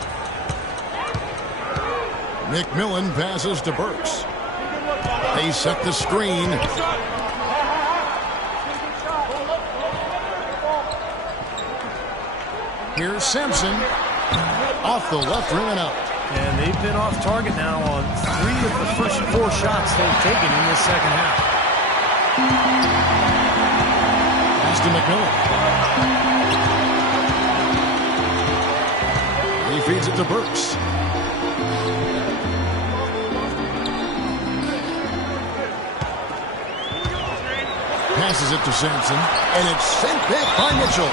McMillan passes to Burks. They set the screen. Here's Simpson. Off the left rim and out. And they've been off target now on 3 of the first 4 shots they've taken in this second half. Pass to McMillan. He feeds it to Burks. Passes it to Sampson, and it's sent back by Mitchell.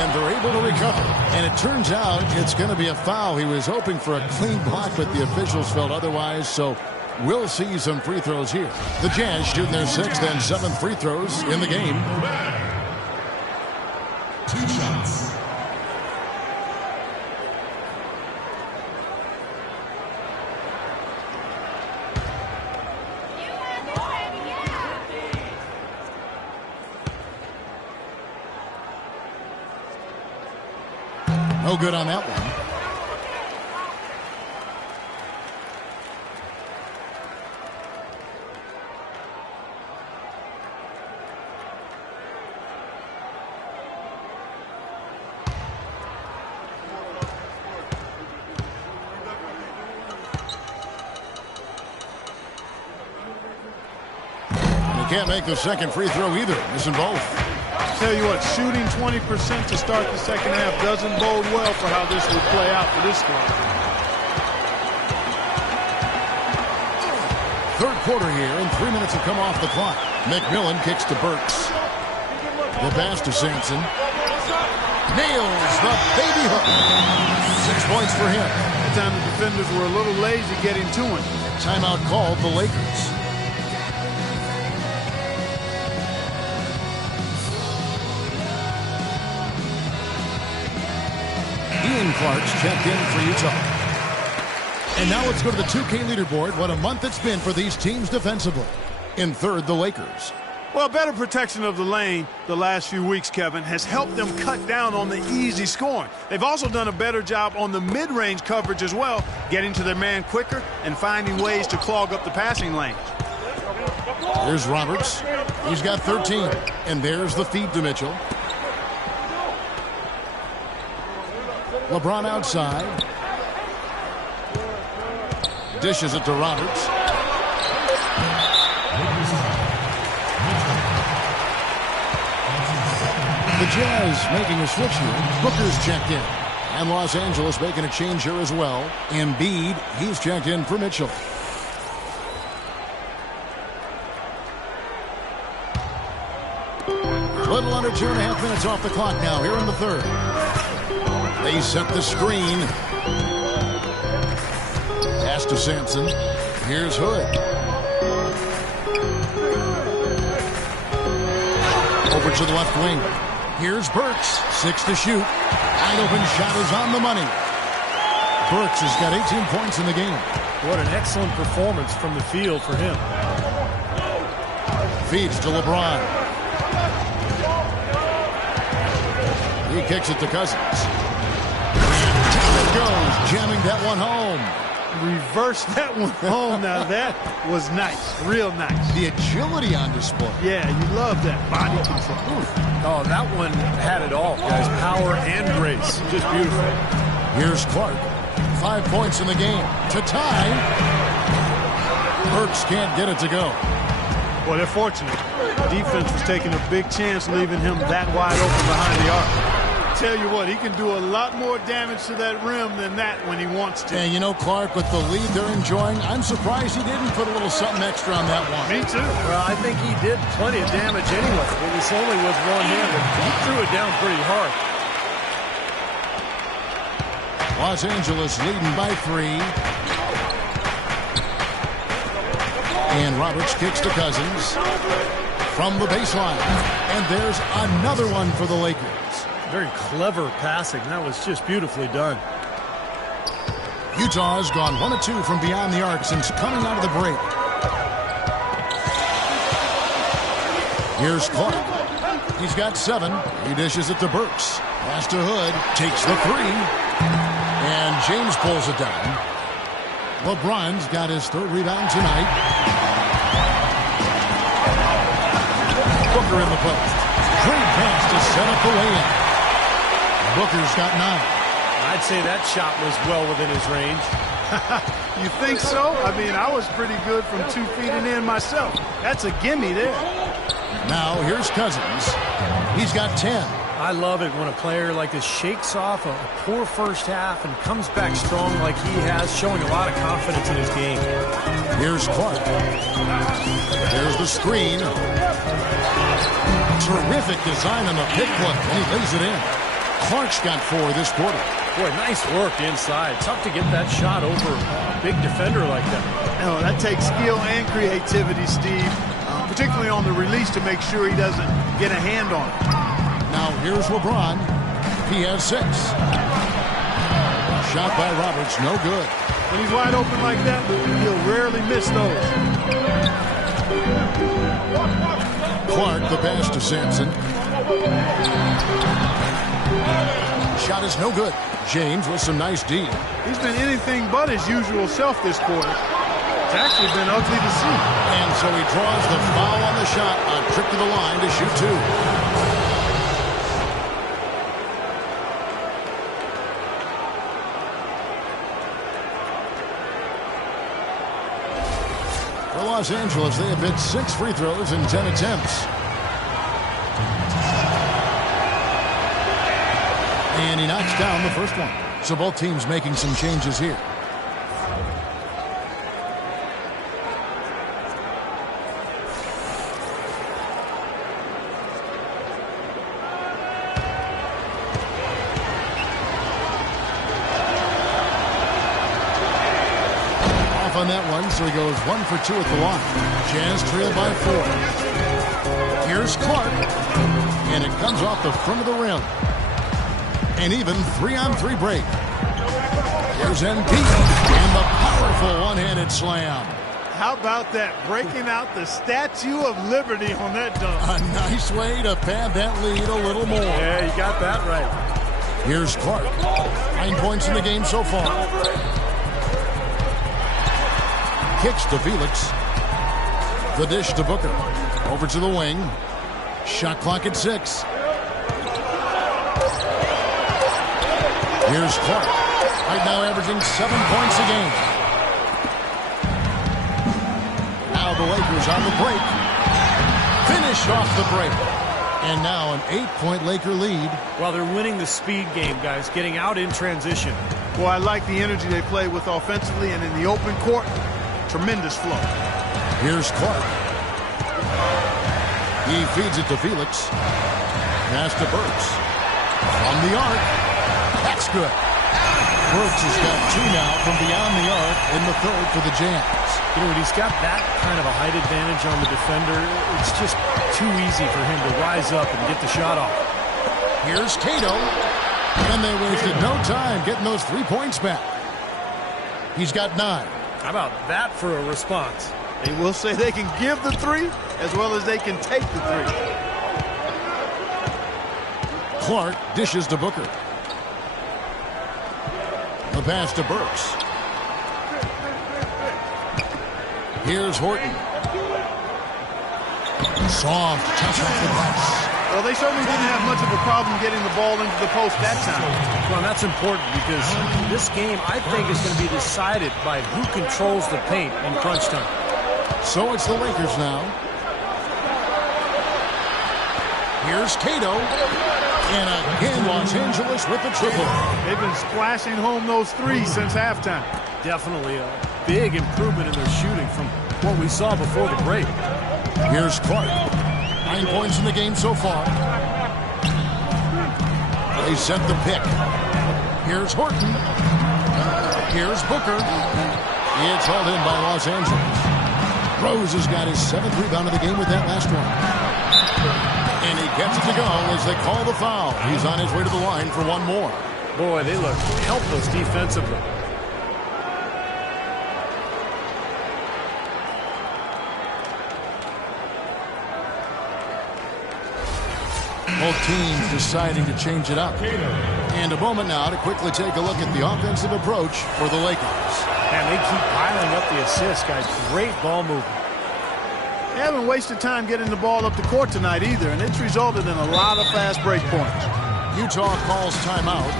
And they're able to recover. And it turns out it's going to be a foul. He was hoping for a clean block, but the officials felt otherwise, so we'll see some free throws here. The Jazz shooting their 6th and 7th free throws in the game. 2 shots. No good on that one. And he can't make the second free throw either. Missing both. Tell you what, shooting 20% to start the second half doesn't bode well for how this will play out for this squad. Third quarter here, and 3 minutes have come off the clock. McMillan kicks to Burks. The pass to Sampson. Nails the baby hook. 6 points for him. That time the defenders were a little lazy getting to him. Timeout called the Lakers. Ian Clark's checked in for Utah. And now let's go to the 2K leaderboard. What a month it's been for these teams defensively. In third, the Lakers. Well, better protection of the lane the last few weeks, Kevin, has helped them cut down on the easy scoring. They've also done a better job on the mid-range coverage as well, getting to their man quicker and finding ways to clog up the passing lane. Here's Roberts. He's got 13. And there's the feed to Mitchell. LeBron outside. Dishes it to Roberts. The Jazz making a switch here. Booker's checked in. And Los Angeles making a change here as well. Embiid, he's checked in for Mitchell. A little under 2.5 minutes off the clock now here in the third. They set the screen. Pass to Sampson. Here's Hood. Over to the left wing. Here's Burks. 6 to shoot. Wide open shot is on the money. Burks has got 18 points in the game. What an excellent performance from the field for him. Feeds to LeBron. He kicks it to Cousins. And down it goes, jamming that one home. Reverse that one home. Now that was nice, real nice. The agility on display. Yeah, you love that body control. Oh, that one had it all, guys. Power and grace. Just beautiful. Here's Clark. 5 points in the game to tie. Burks can't get it to go. Well, they're fortunate. Defense was taking a big chance leaving him that wide open behind the arc. Tell you what, he can do a lot more damage to that rim than that when he wants to. And you know, Clark, with the lead they're enjoying, I'm surprised he didn't put a little something extra on that one. Me too. Well, I think he did plenty of damage anyway. It was only with one hand, but he threw it down pretty hard. Los Angeles leading by 3. And Roberts kicks to Cousins from the baseline. And there's another one for the Lakers. Very clever passing. That was just beautifully done. Utah's gone 1 of 2 from beyond the arc since coming out of the break. Here's Clark. He's got 7. He dishes it to Burks. Pass to Hood. Takes the 3. And James pulls it down. LeBron's got his 3rd rebound tonight. Booker in the post. Great pass to set up the lay-in. Booker's got 9. I'd say that shot was well within his range. You think so? I mean, I was pretty good from 2 feet and in myself. That's a gimme there. Now here's Cousins. He's got 10. I love it when a player like this shakes off a poor first half and comes back strong like he has, showing a lot of confidence in his game. Here's Clark. There's the screen. Terrific design on the pick play, and he lays it in. Clark's got 4 this quarter. Boy, nice work inside. Tough to get that shot over a big defender like that. Oh, that takes skill and creativity, Steve, particularly on the release to make sure he doesn't get a hand on it. Now here's LeBron. He has 6. Shot by Roberts, no good. When he's wide open like that, he'll rarely miss those. Clark, the pass to Sampson. Shot is no good. James with some nice D. He's been anything but his usual self this quarter. It's actually been ugly to see. And so he draws the foul on the shot. A trip to the line to shoot 2. For Los Angeles, they have hit 6 free throws in 10 attempts. And he knocks down the first one. So both teams making some changes here. Off on that one, so he goes 1 for 2 at the line. Jazz trail by 4. Here's Clark. And it comes off the front of the rim. An even 3-on-3 break. Here's Embiid and the powerful one-handed slam. How about that? Breaking out the Statue of Liberty on that dunk. A nice way to pad that lead a little more. Yeah, you got that right. Here's Clark. 9 points in the game so far. Kicks to Felix. The dish to Booker. Over to the wing. Shot clock at 6. Here's Clark. Right now averaging 7 points a game. Now the Lakers on the break. Finish off the break. And now an 8-point Laker lead. Well, they're winning the speed game, guys, getting out in transition. Boy, I like the energy they play with offensively, and in the open court, tremendous flow. Here's Clark. He feeds it to Felix. Pass to Burks. From the arc. That's good. Burks has got 2 now from beyond the arc in the third for the Jazz. You know, when he's got that kind of a height advantage on the defender, it's just too easy for him to rise up and get the shot off. Here's Cato. And they wasted no time getting those 3 points back. He's got 9. How about that for a response? They will say they can give the 3 as well as they can take the 3. Clark dishes to Booker. The pass to Burks. Here's Horton. Soft touch off the glass. Well, they certainly didn't have much of a problem getting the ball into the post that time. Well, that's important because this game, I think, is going to be decided by who controls the paint in crunch time. So it's the Lakers now. Here's Cato. And again, Los Angeles with the triple. They've been splashing home those 3s since halftime. Definitely a big improvement in their shooting from what we saw before the break. Here's Clark. 9 points in the game so far. They set the pick. Here's Horton. Here's Booker. It's hauled in by Los Angeles. Rose has got his 7th rebound of the game with that last one. And he gets it to go as they call the foul. He's on his way to the line for one more. Boy, they look helpless defensively. Both teams deciding to change it up. And a moment now to quickly take a look at the offensive approach for the Lakers. And they keep piling up the assists, guys. Great ball movement. They haven't wasted time getting the ball up the court tonight either, and it's resulted in a lot of fast break points. Utah calls timeout.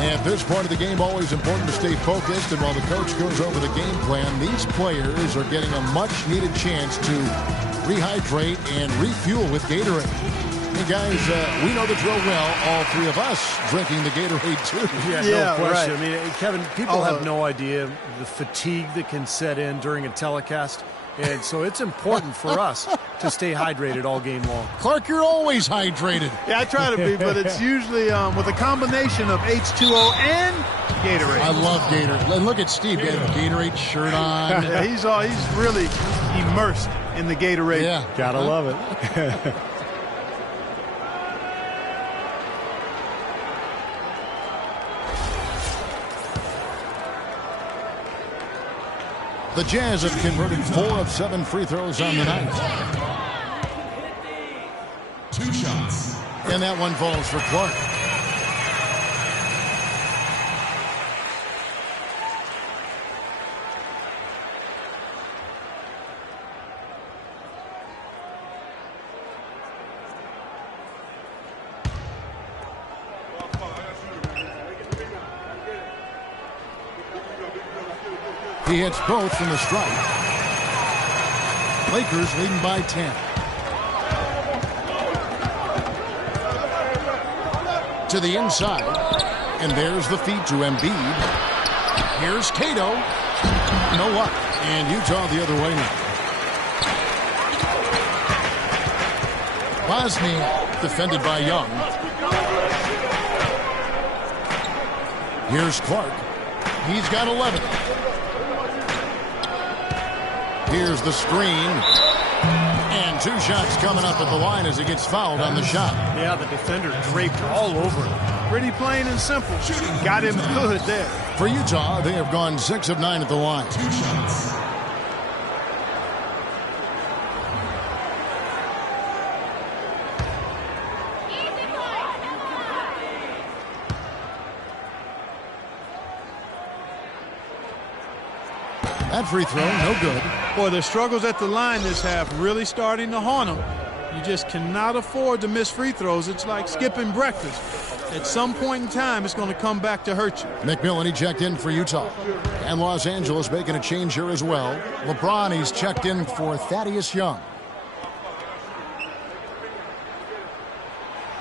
And at this point of the game, always important to stay focused. And while the coach goes over the game plan, these players are getting a much-needed chance to rehydrate and refuel with Gatorade. Hey, guys, we know the drill well, all 3 of us drinking the Gatorade, too. Yeah, no question. Right. I mean, Kevin, people have no idea the fatigue that can set in during a telecast. And so it's important for us to stay hydrated all game long. Clark, you're always hydrated. Yeah, I try to be, but it's usually with a combination of H2O and Gatorade. I love Gatorade. And look at Steve. He has a Gatorade shirt on. Yeah, he's really immersed in the Gatorade. Yeah, gotta love it. The Jazz have converted 4 of 7 free throws on the night. 2 shots. And that one falls for Clark. He hits both from the stripe. Lakers leading by 10. To the inside. And there's the feed to Embiid. Here's Cato. No luck. And Utah the other way now. Bosnia defended by Young. Here's Clark. He's got 11. Here's the screen. And 2 shots coming up at the line as he gets fouled on the shot. Yeah, the defender draped all over him. Pretty plain and simple. Got him good there. For Utah, they have gone 6 of 9 at the line. 2 shots. that free throw, no good. Boy, the struggles at the line this half really starting to haunt them. You just cannot afford to miss free throws. It's like skipping breakfast. At some point in time, it's going to come back to hurt you. McMillan, he checked in for Utah. And Los Angeles making a change here as well. LeBron, he's checked in for Thaddeus Young.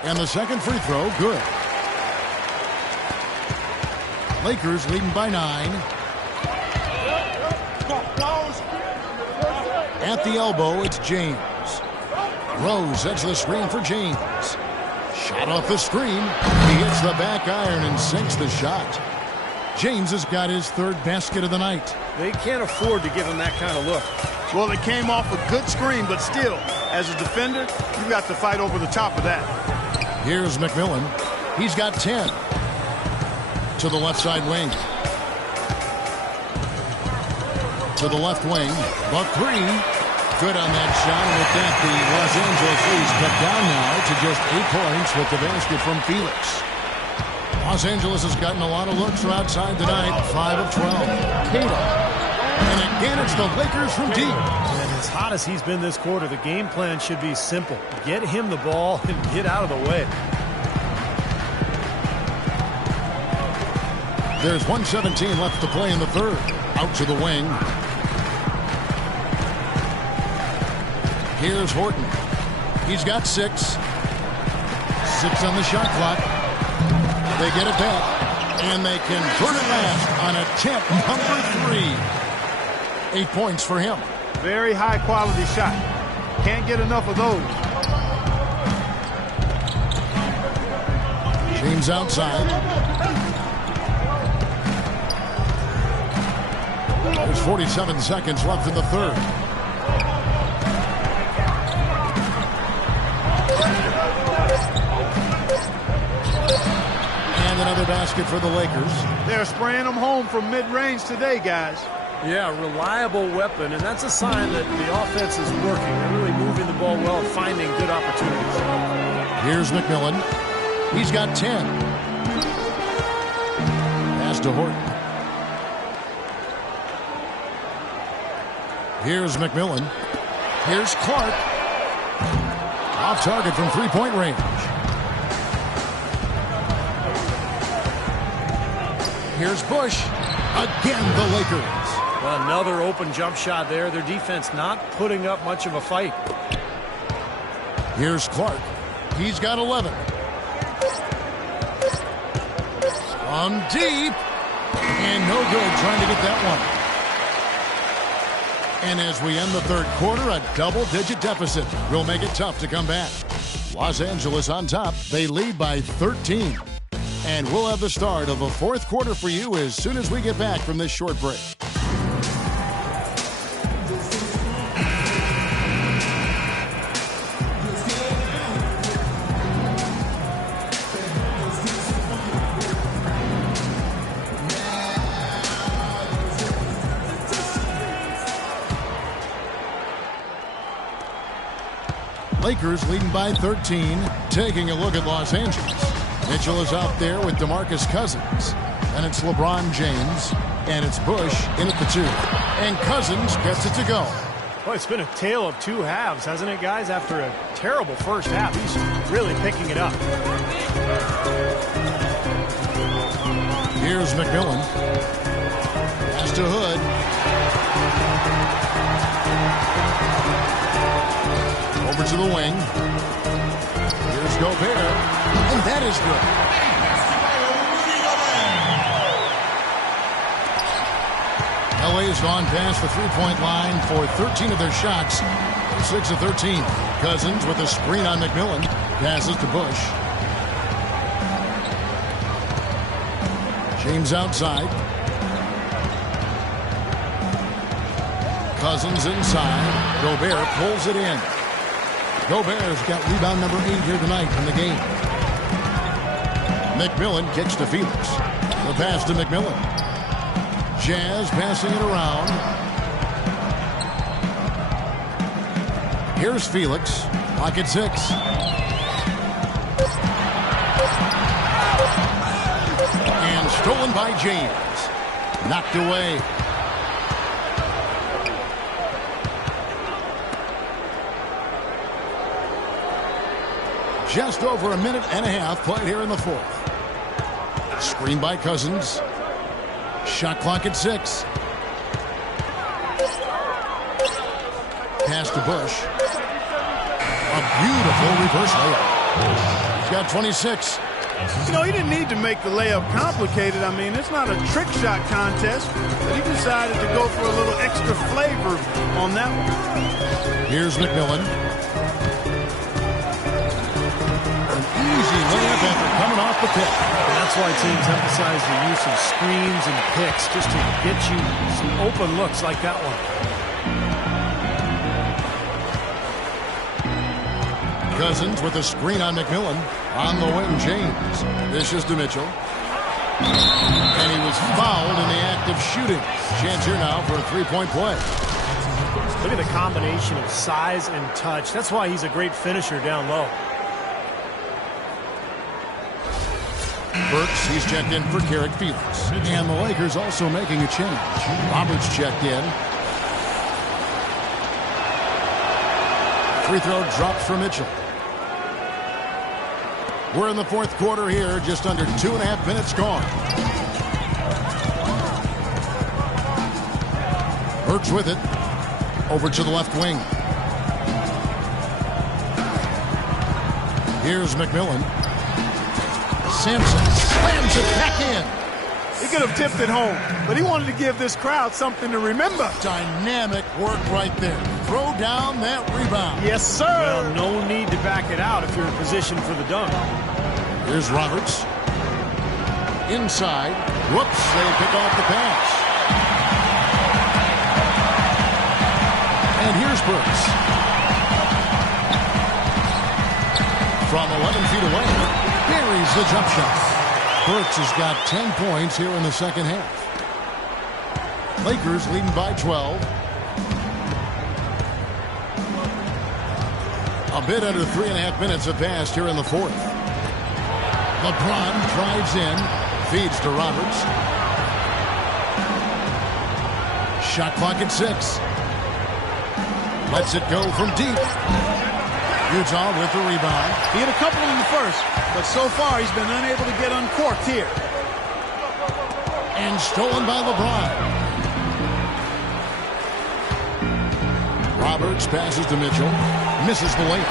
And the second free throw, good. Lakers leading by 9. At the elbow, it's James. Rose sets the screen for James. Shot off the screen. He hits the back iron and sinks the shot. James has got his third basket of the night. They can't afford to give him that kind of look. Well, it came off a good screen, but still, as a defender, you got to fight over the top of that. Here's McMillan. He's got 10. To the left side wing. To the left wing. Buck 3. Good on that shot. And with that, the Los Angeles Leafs cut down now to just 8 points with the basket from Felix. Los Angeles has gotten a lot of looks from outside tonight. 5 of 12. Cato. And again, it's the Lakers from deep. And as hot as he's been this quarter, the game plan should be simple. Get him the ball and get out of the way. There's 1:17 left to play in the third. Out to the wing. Here's Horton. He's got 6. 6 on the shot clock. They get it back. And they convert it last on attempt number 3. 8 points for him. Very high quality shot. Can't get enough of those. James outside. There's 47 seconds left in the third. And another basket for the Lakers. They're spraying them home from mid-range today, guys. Yeah, reliable weapon, and that's a sign that the offense is working. They're really moving the ball well, finding good opportunities. Here's McMillan. He's got 10. Pass to Horton. Here's McMillan. Here's Clark. Off target from three-point range. Here's Bush. Again, the Lakers. Well, another open jump shot there. Their defense not putting up much of a fight. Here's Clark. He's got 11. From deep. And no good trying to get that one. And as we end the third quarter, a double-digit deficit will make it tough to come back. Los Angeles on top. They lead by 13. And we'll have the start of a fourth quarter for you as soon as we get back from this short break. Lakers leading by 13. Taking a look at Los Angeles. Mitchell is out there with DeMarcus Cousins. And it's LeBron James. And it's Bush in at the 2. And Cousins gets it to go. Boy, it's been a tale of two halves, hasn't it, guys? After a terrible first half, he's really picking it up. Here's McMillan. Pass to Hood. Over to the wing. Here's Gobert. And that is good. LA has gone past the three-point line for 13 of their shots. 6 of 13. Cousins with a screen on McMillan. Passes to Bush. James outside. Cousins inside. Gobert pulls it in. Gobert's got rebound number 8 here tonight in the game. McMillan kicks to Felix. The pass to McMillan. Jazz passing it around. Here's Felix. Pocket 6. And stolen by James. Knocked away. Just over a minute and a half played here in the fourth. Screen by Cousins. Shot clock at 6. Pass to Bush. A beautiful reverse layup. He's got 26. You know, he didn't need to make the layup complicated. I mean, it's not a trick shot contest, but he decided to go for a little extra flavor on that one. Here's McMillan. An easy layup after coming off the pick. That's why teams emphasize the use of screens and picks, just to get you some open looks like that one. Cousins with a screen on McMillan. On the wing, James. This is to Mitchell. And he was fouled in the act of shooting. Chance here now for a three-point play. Look at the combination of size and touch. That's why he's a great finisher down low. Burks, he's checked in for Carrick Felix. And the Lakers also making a change. Roberts checked in. Free throw drops for Mitchell. We're in the fourth quarter here, just under 2.5 minutes gone. Burks with it. Over to the left wing. Here's McMillan. Sampson slams it back in. He could have tipped it home, but he wanted to give this crowd something to remember. Dynamic work right there. Throw down that rebound. Yes, sir. Well, no need to back it out if you're in position for the dunk. Here's Roberts. Inside. Whoops, they pick off the pass. And here's Burks. From 11 feet away, buries the jump shot. Burks has got 10 points here in the second half. Lakers leading by 12. A bit under 3.5 minutes have passed here in the fourth. LeBron drives in, feeds to Roberts. Shot clock at 6. Lets it go from deep. Utah with the rebound. He had a couple in the first, but so far he's been unable to get uncorked here. And stolen by LeBron. Roberts passes to Mitchell. Misses the layup.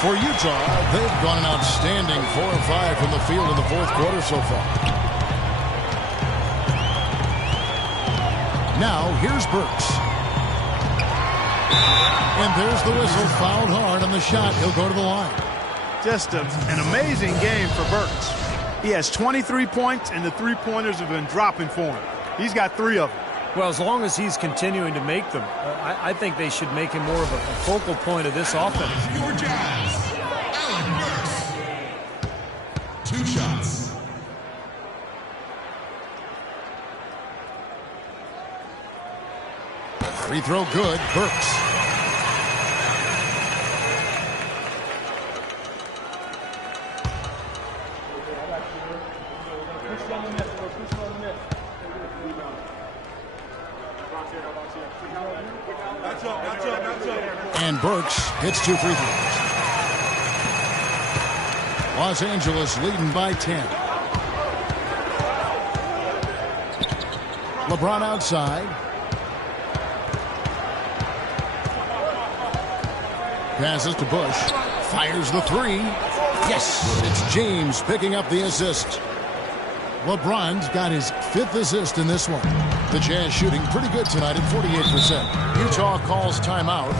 For Utah, they've gone an outstanding 4 of 5 from the field in the fourth quarter so far. Now, here's Burks. And there's the whistle. Fouled hard on the shot. He'll go to the line. Just an amazing game for Burks. He has 23 points, and the three-pointers have been dropping for him. He's got 3 of them. Well, as long as he's continuing to make them, I think they should make him more of a focal point of this offense. Your Jazz, Alec Burks. 2 shots. Free throw good. Burks. And Burks hits 2 free throws. Los Angeles leading by 10. LeBron outside. Passes to Bush. Fires the 3. Yes! It's James picking up the assist. LeBron's got his 5th assist in this one. The Jazz shooting pretty good tonight at 48%. Utah calls timeout.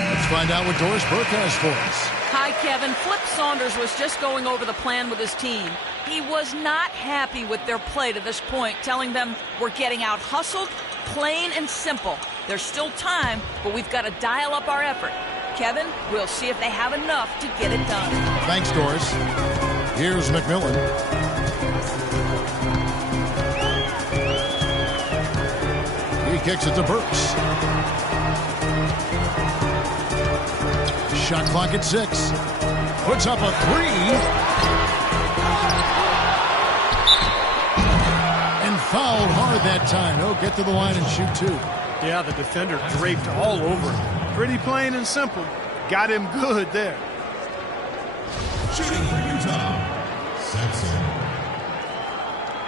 Let's find out what Doris Burke has for us. Hi, Kevin. Flip Saunders was just going over the plan with his team. He was not happy with their play to this point, telling them we're getting out hustled, plain and simple. There's still time, but we've got to dial up our effort. Kevin, we'll see if they have enough to get it done. Thanks, Doris. Here's McMillan. He kicks it to Burks. Shot clock at 6. Puts up a 3. fouled hard that time. He'll get to the line and shoot two. Yeah, the defender draped all over him. Pretty plain and simple. Got him good there. Shooting for Utah, Sampson.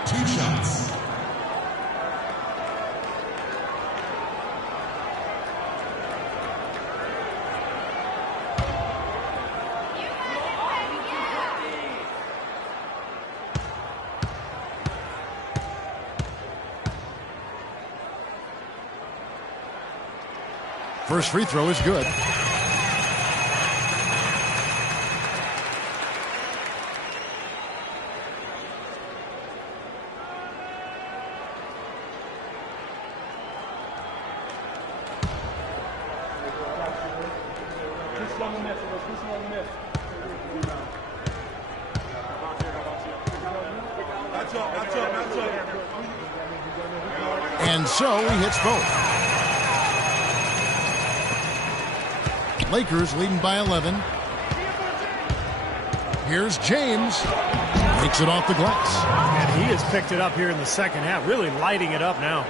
2 shots. First free throw is good. And so he hits both. Lakers leading by 11. Here's James. Takes it off the glass. And he has picked it up here in the second half, really lighting it up now.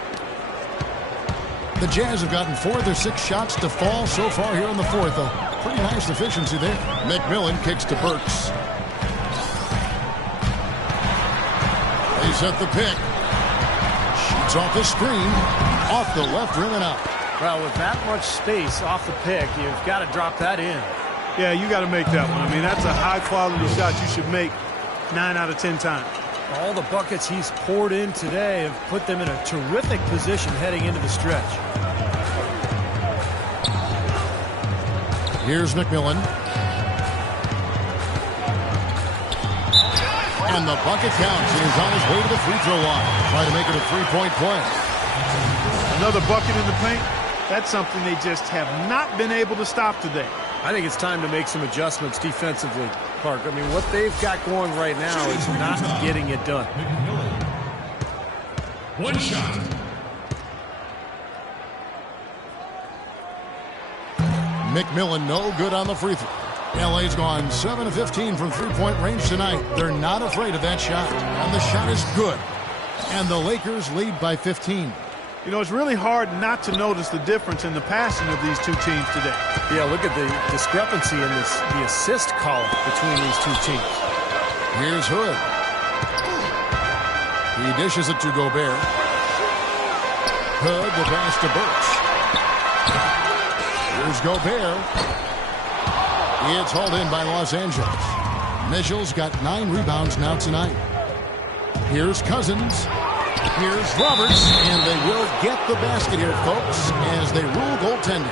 The Jazz have gotten 4 of their 6 shots to fall so far here in the fourth. A pretty nice efficiency there. McMillan kicks to Burks. They set the pick. Shoots off the screen. Off the left rim and out. Well, with that much space off the pick, you've got to drop that in. Yeah, you got to make that one. I mean, that's a high-quality shot you should make 9 out of 10 times. All the buckets he's poured in today have put them in a terrific position heading into the stretch. Here's McMillan. And the bucket counts. He is on his way to the free throw line. Trying to make it a 3-point play. Another bucket in the paint. That's something they just have not been able to stop today. I think it's time to make some adjustments defensively, Clark. I mean, what they've got going right now is not getting it done. 1 shot. McMillan no good on the free throw. LA's gone 7 of 15 from three-point range tonight. They're not afraid of that shot. And the shot is good. And the Lakers lead by 15. You know, it's really hard not to notice the difference in the passing of these two teams today. Yeah, look at the discrepancy in the assist column between these two teams. Here's Hood. He dishes it to Gobert. Hood, the pass to Burks. Here's Gobert. It's hauled in by Los Angeles. Mitchell's got 9 rebounds now tonight. Here's Cousins. Here's Roberts, and they will get the basket here, folks, as they rule goaltending.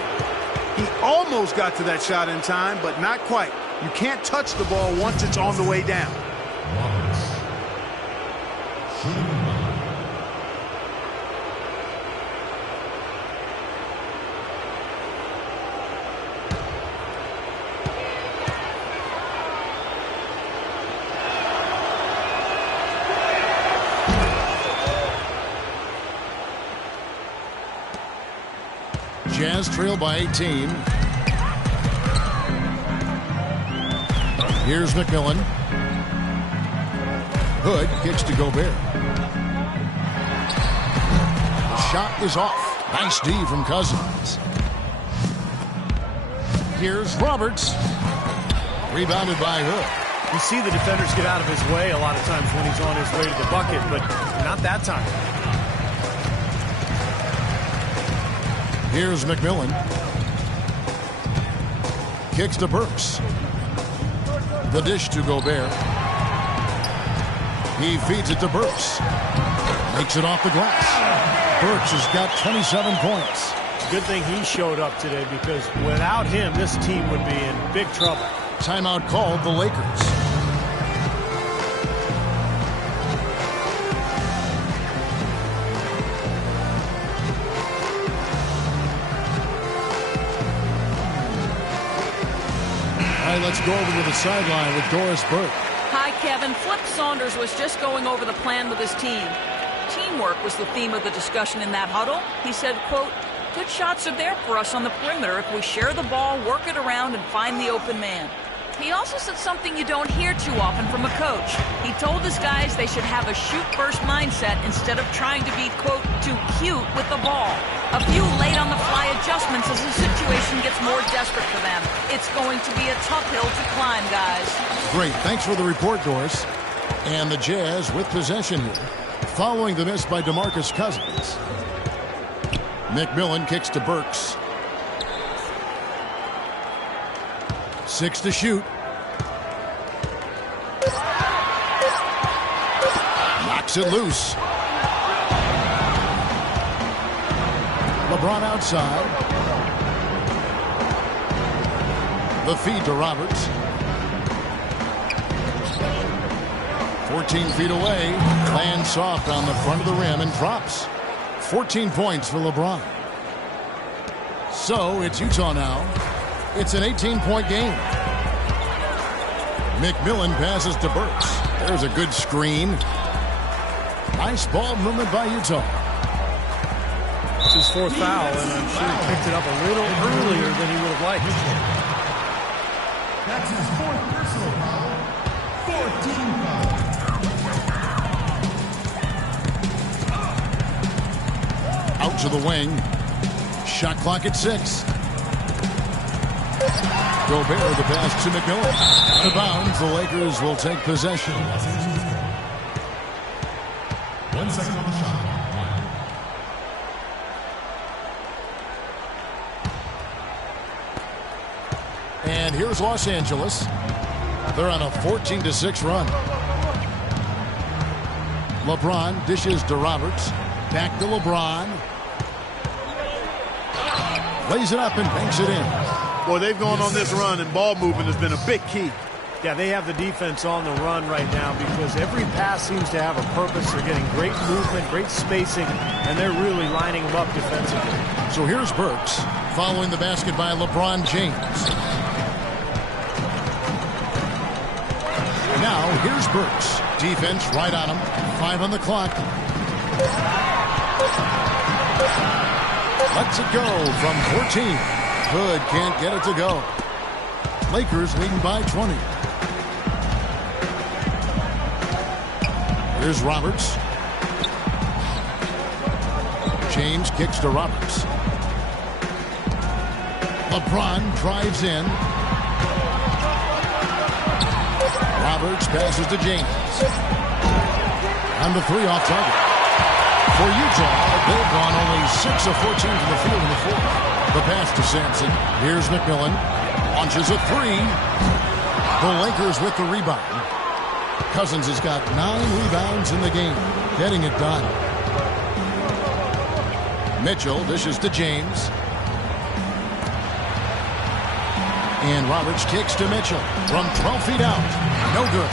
He almost got to that shot in time, but not quite. You can't touch the ball once it's on the way down. Roberts. Shooting. Jazz trail by 18. Here's McMillan. Hood kicks to Gobert. The shot is off. Nice D from Cousins. Here's Roberts. Rebounded by Hood. You see the defenders get out of his way a lot of times when he's on his way to the bucket, but not that time. Here's McMillan. Kicks to Burks. The dish to Gobert. He feeds it to Burks. Makes it off the glass. Burks has got 27 points. Good thing he showed up today, because without him, this team would be in big trouble. Timeout called the Lakers. Let's go over to the sideline with Doris Burke. Hi, Kevin. Flip Saunders was just going over the plan with his team. Teamwork was the theme of the discussion in that huddle. He said, quote, "Good shots are there for us on the perimeter if we share the ball, work it around, and find the open man." He also said something you don't hear too often from a coach. He told his guys they should have a shoot-first mindset instead of trying to be, quote, too cute with the ball. A few late-on-the-fly adjustments as the situation gets more desperate for them. It's going to be a tough hill to climb, guys. Great. Thanks for the report, Doris. And the Jazz with possession here. Following the miss by DeMarcus Cousins. McMillan kicks to Burks. 6 to shoot. Knocks it loose. LeBron outside. The feed to Roberts. 14 feet away. Lands soft on the front of the rim and drops. 14 points for LeBron. So it's Utah now. It's an 18-point game. McMillan passes to Burks. There's a good screen. Nice ball movement by Utah. It's his 4th foul, and I'm sure he picked it up a little earlier than he would have liked. That's his 4th personal foul. 14 foul. Out to the wing. Shot clock at 6. Gobert the pass to McMillan. Out of bounds, the Lakers will take possession. 1 second on the shot. And here's Los Angeles. They're on a 14-6 run. LeBron dishes to Roberts. Back to LeBron. Lays it up and banks it in. Boy, they've gone on this run, and ball movement has been a big key. Yeah, they have the defense on the run right now because every pass seems to have a purpose. They're getting great movement, great spacing, and they're really lining them up defensively. So here's Burks following the basket by LeBron James. Now here's Burks. Defense right on him. 5 on the clock. Lets it go from 14. Hood can't get it to go. Lakers leading by 20. Here's Roberts. James kicks to Roberts. LeBron drives in. Roberts passes to James. On the 3 off target. For Utah, they've gone only 6 of 14 from the field in the 4th. The pass to Sampson. Here's McMillan. Launches a 3. The Lakers with the rebound. Cousins has got 9 rebounds in the game. Getting it done. Mitchell dishes to James. And Roberts kicks to Mitchell from 12 feet out. No good.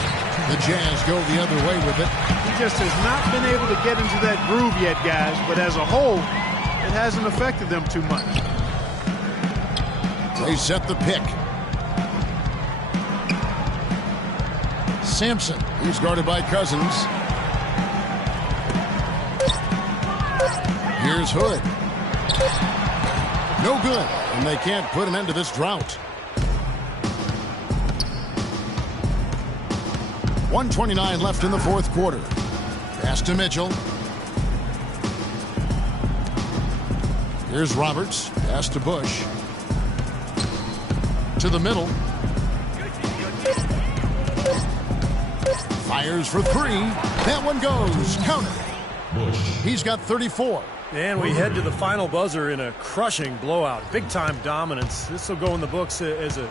The Jazz go the other way with it. He just has not been able to get into that groove yet, guys. But as a whole, it hasn't affected them too much. They set the pick. Sampson, he's guarded by Cousins. Here's Hood. No good, and they can't put an end to this drought. 1:29 left in the 4th quarter. Pass to Mitchell. Here's Roberts. Pass to Bush. To the middle. Fires for 3. That one goes. Counter. He's got 34. And we head to the final buzzer in a crushing blowout. Big-time dominance. This will go in the books as a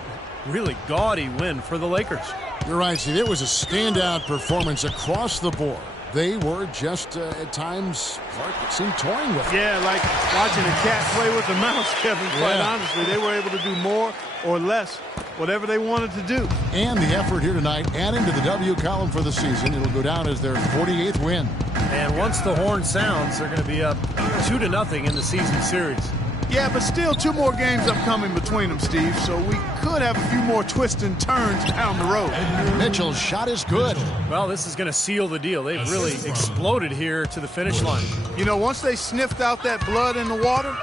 really gaudy win for the Lakers. You're right, Steve. It was a standout performance across the board. They were just, at times, Clark, it seemed toying with it. Yeah, like watching a cat play with a mouse, Kevin, quite honestly. They were able to do more or less, whatever they wanted to do. And the effort here tonight, adding to the W column for the season. It'll go down as their 48th win. And once the horn sounds, they're going to be up 2-0 in the season series. Yeah, but still 2 more games upcoming between them, Steve, so we could have a few more twists and turns down the road. Mitchell's shot is good. Well, this is going to seal the deal. They've really exploded here to the finish line. You know, once they sniffed out that blood in the water,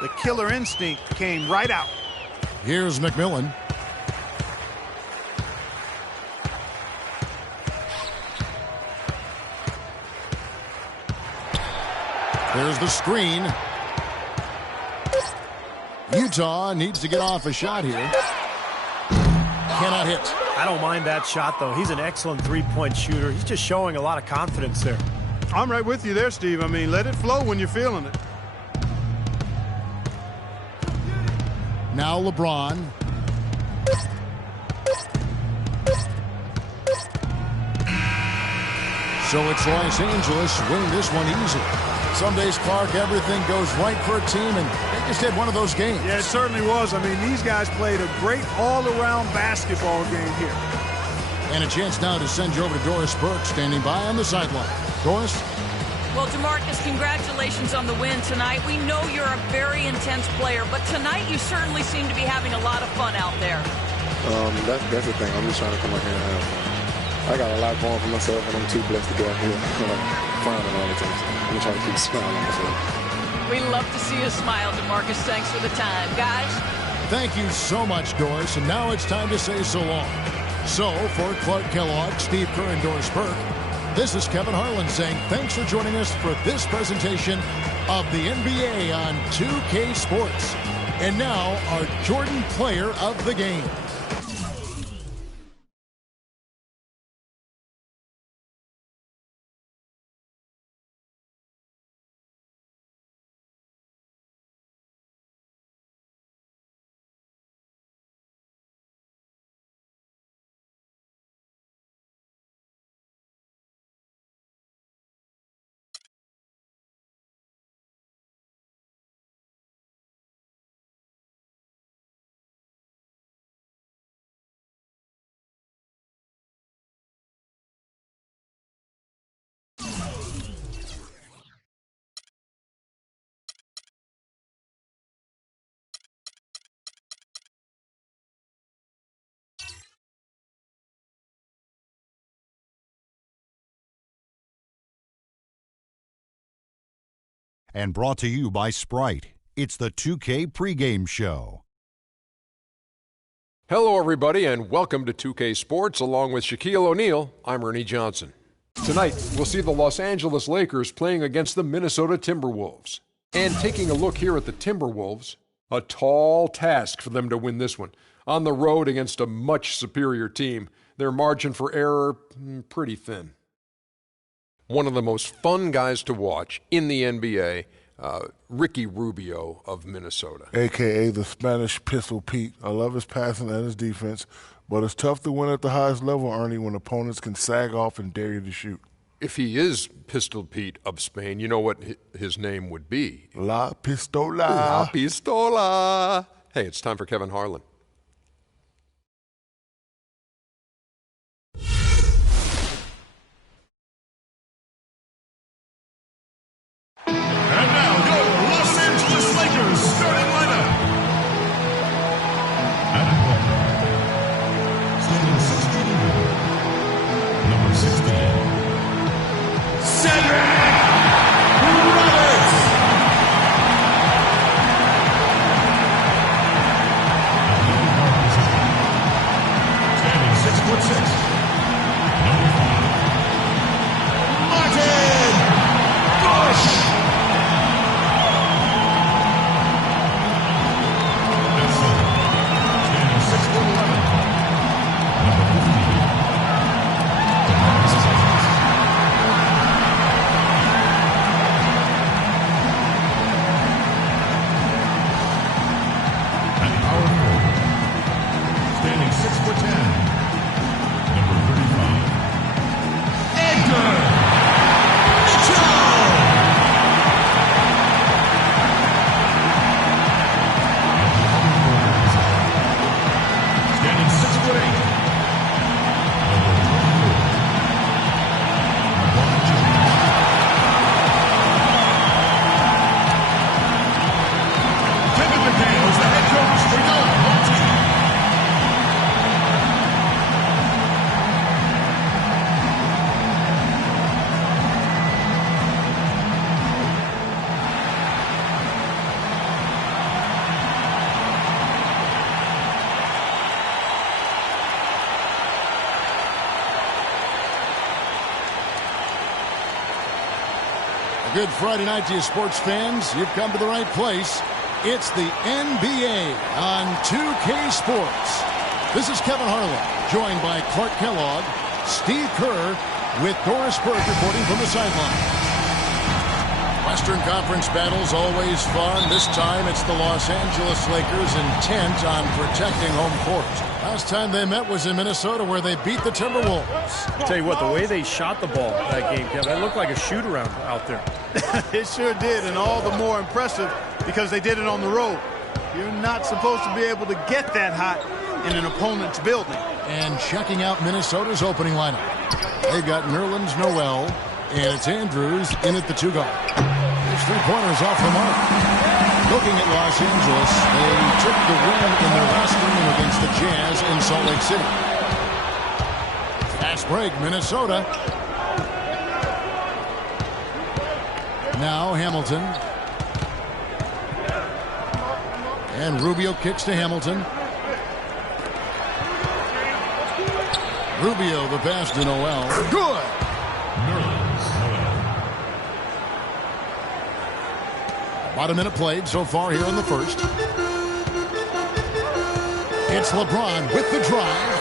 the killer instinct came right out. Here's McMillan. There's the screen. Utah needs to get off a shot here. Cannot hit. I don't mind that shot, though. He's an excellent three-point shooter. He's just showing a lot of confidence there. I'm right with you there, Steve. I mean, let it flow when you're feeling it. Now LeBron. So it's Los Angeles winning this one easily. Some days, Clark, everything goes right for a team, and they just had one of those games. Yeah, it certainly was. I mean, these guys played a great all-around basketball game here. And a chance now to send you over to Doris Burke, standing by on the sideline. Doris? Well, DeMarcus, congratulations on the win tonight. We know you're a very intense player, but tonight you certainly seem to be having a lot of fun out there. That's the thing. I'm just trying to come out here and have fun. I got a lot going for myself, and I'm too blessed to get out here frowning all the time. I'm just trying to keep a smile on myself. We love to see you smile, DeMarcus. Thanks for the time. Guys? Thank you so much, Doris. And now it's time to say so long. So, for Clark Kellogg, Steve Kerr, and Doris Burke, this is Kevin Harlan saying thanks for joining us for this presentation of the NBA on 2K Sports. And now, our Jordan Player of the Game. And brought to you by Sprite. It's the 2K pregame show. Hello, everybody, and welcome to 2K Sports. Along with Shaquille O'Neal, I'm Ernie Johnson. Tonight, we'll see the Los Angeles Lakers playing against the Minnesota Timberwolves. And taking a look here at the Timberwolves, a tall task for them to win this one. On the road against a much superior team, their margin for error, pretty thin. One of the most fun guys to watch in the NBA, Ricky Rubio of Minnesota. A.K.A. the Spanish Pistol Pete. I love his passing and his defense, but it's tough to win at the highest level, Ernie, when opponents can sag off and dare you to shoot. If he is Pistol Pete of Spain, you know what his name would be? La Pistola. La Pistola. Hey, it's time for Kevin Harlan. And now your Los Angeles Lakers starting lineup. At point, standing 16, number 16, Cedric Roberts. Standing 6'6", number 5, Martin Bush. A good Friday night to you sports fans. You've come to the right place. It's the NBA on 2K Sports. This is Kevin Harlan, joined by Clark Kellogg, Steve Kerr, with Doris Burke reporting from the sideline. Western Conference battles always fun. This time it's the Los Angeles Lakers intent on protecting home court. Last time they met was in Minnesota, where they beat the Timberwolves. I'll tell you what, the way they shot the ball that game, Kevin, it looked like a shoot-around out there. It sure did, and all the more impressive because they did it on the road. You're not supposed to be able to get that hot in an opponent's building. And checking out Minnesota's opening lineup. They've got Nerlens Noel, and it's Andrews in at the 2-guard. His three-pointers off the mark. Looking at Los Angeles, they took the win in their last game against the Jazz in Salt Lake City. Fast break, Minnesota. Now Hamilton. And Rubio kicks to Hamilton. Rubio, the pass to Noel. Good! About a minute played so far here in the first. It's LeBron with the drive.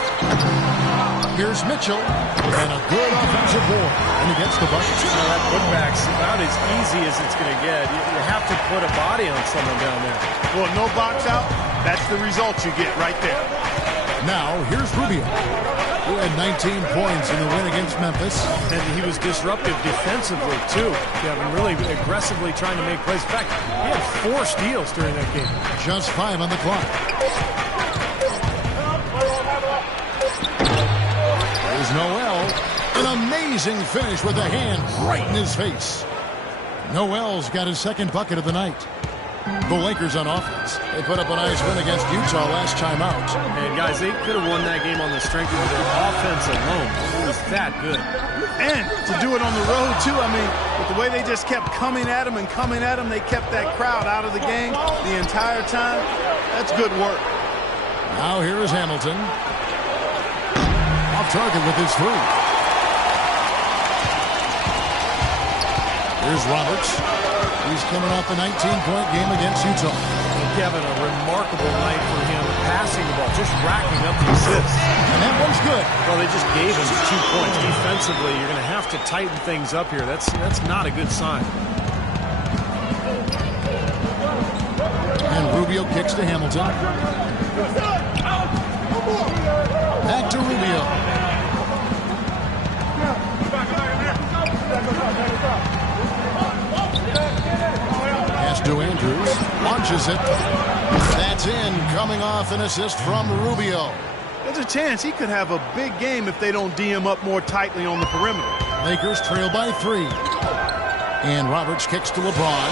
Here's Mitchell. And a good offensive board. And he gets the bucket. That putback's about as easy as it's going to get. You have to put a body on someone down there. Well, no box out. That's the result you get right there. Now, here's Rubio, who had 19 points in the win against Memphis. And he was disruptive defensively, too. Kevin, really aggressively trying to make plays. In fact, he had 4 steals during that game. Just 5 on the clock. There's Noel. An amazing finish with a hand right in his face. Noel's got his second bucket of the night. The Lakers on offense. They put up a nice win against Utah last time out. And guys, they could have won that game on the strength of their offense alone. It was that good. And to do it on the road, too, I mean, with the way they just kept coming at them and coming at them, they kept that crowd out of the game the entire time. That's good work. Now here is Hamilton. Off target with his 3. Here's Roberts. He's coming off a 19-point game against Utah. And Kevin, a remarkable night for him, passing the ball, just racking up the assists. And that one's good. Well, they just gave him 2 points. Defensively, you're going to have to tighten things up here. That's not a good sign. And Rubio kicks to Hamilton. Back to Rubio. Pass to Andrews. Launches it. That's in. Coming off an assist from Rubio. There's a chance he could have a big game if they don't D him up more tightly on the perimeter. Lakers trail by 3. And Roberts kicks to LeBron.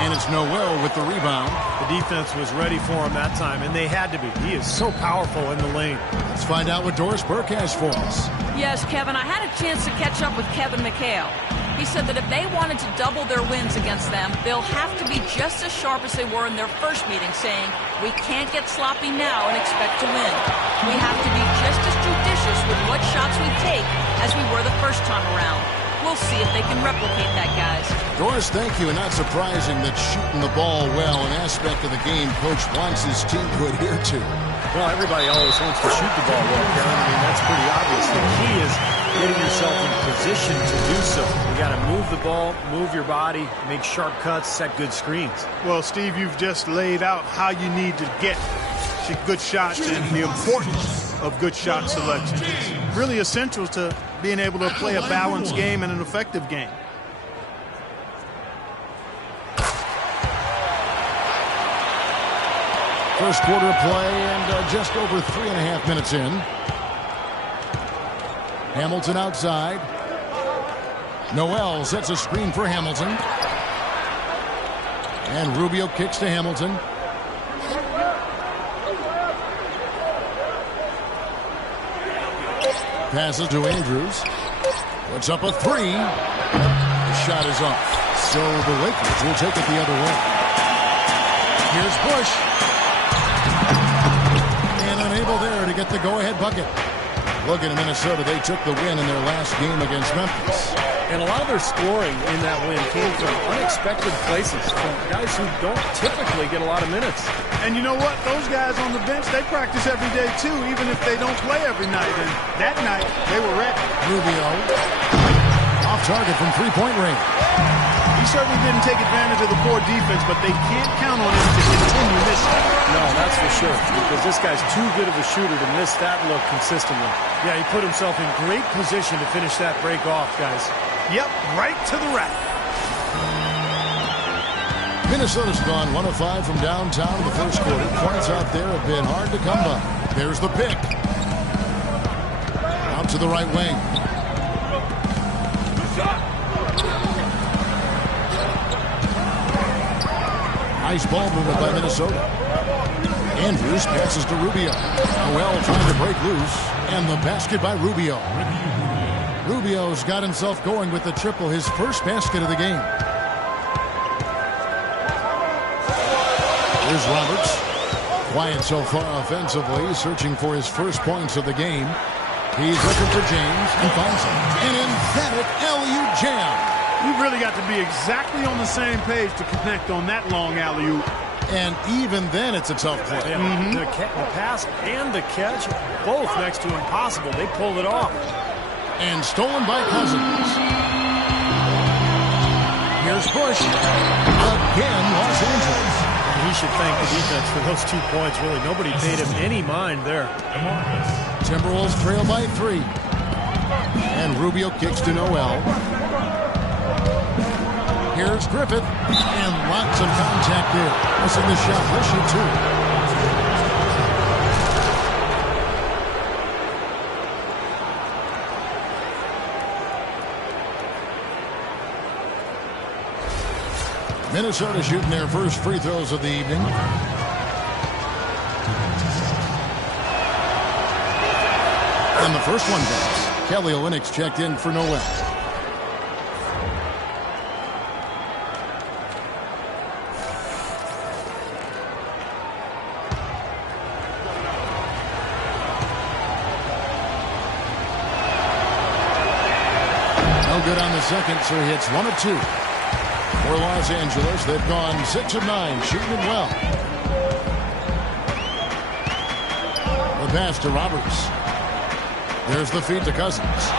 And it's Noel with the rebound. The defense was ready for him that time, and they had to be. He is so powerful in the lane. Let's find out what Doris Burke has for us. Yes, Kevin, I had a chance to catch up with Kevin McHale. He said that if they wanted to double their wins against them, they'll have to be just as sharp as they were in their first meeting, saying, we can't get sloppy now and expect to win. We have to be just as judicious with what shots we take as we were the first time around. We'll see if they can replicate that, guys. Doris, thank you. And not surprising that shooting the ball well, an aspect of the game Coach wants his team to adhere to. Well, everybody always wants to shoot the ball well, Kevin. I mean, that's pretty obvious. The key is getting yourself in position to do so. You got to move the ball, move your body, make sharp cuts, set good screens. Well, Steve, you've just laid out how you need to get good shots and the importance of good shot selection. It's really essential to being able to play a balanced game and an effective game. First quarter of play and just over 3.5 minutes in. Hamilton outside. Noel sets a screen for Hamilton. And Rubio kicks to Hamilton. Passes to Andrews. Puts up a 3. The shot is off. So the Lakers will take it the other way. Here's Bush. And unable there to get the go-ahead bucket. Looking at Minnesota, they took the win in their last game against Memphis. And a lot of their scoring in that win came from unexpected places, from guys who don't typically get a lot of minutes. And you know what? Those guys on the bench, they practice every day too, even if they don't play every night. And that night, they were ready. Rubio off target from three-point range. He certainly didn't take advantage of the poor defense, but they can't count on him to continue missing. No, that's for sure, because this guy's too good of a shooter to miss that look consistently. Yeah, he put himself in great position to finish that break off, guys. Yep, right to the rack. Minnesota's gone 1 of 5 from downtown in the first quarter. Points out there have been hard to come by. There's the pick. Out to the right wing. Nice ball movement by Minnesota. Andrews passes to Rubio. Noel trying to break loose. And the basket by Rubio. Rubio's got himself going with the triple, his first basket of the game. Here's Roberts. Quiet so far offensively, searching for his first points of the game. He's looking for James and finds him. An emphatic alley-oop jam. You've really got to be exactly on the same page to connect on that long alley-oop. And even then, it's a tough play. Yeah, the pass and the catch, both next to impossible. They pulled it off. And stolen by Cousins. Here's Bush. Again, Los Angeles. He should thank the defense for those 2 points, really. Nobody paid him any mind there. Timberwolves trail by 3. And Rubio kicks to Noel. Here's Griffith. And lots of contact there. Missing the shot. He'll shoot 2. Minnesota shooting their first free throws of the evening. And the first one goes. Kelly Olynyk's checked in for Noel. No good on the second, so he hits 1 of 2. For Los Angeles, they've gone 6 of 9, shooting it well. The pass to Roberts. There's the feed to Cousins.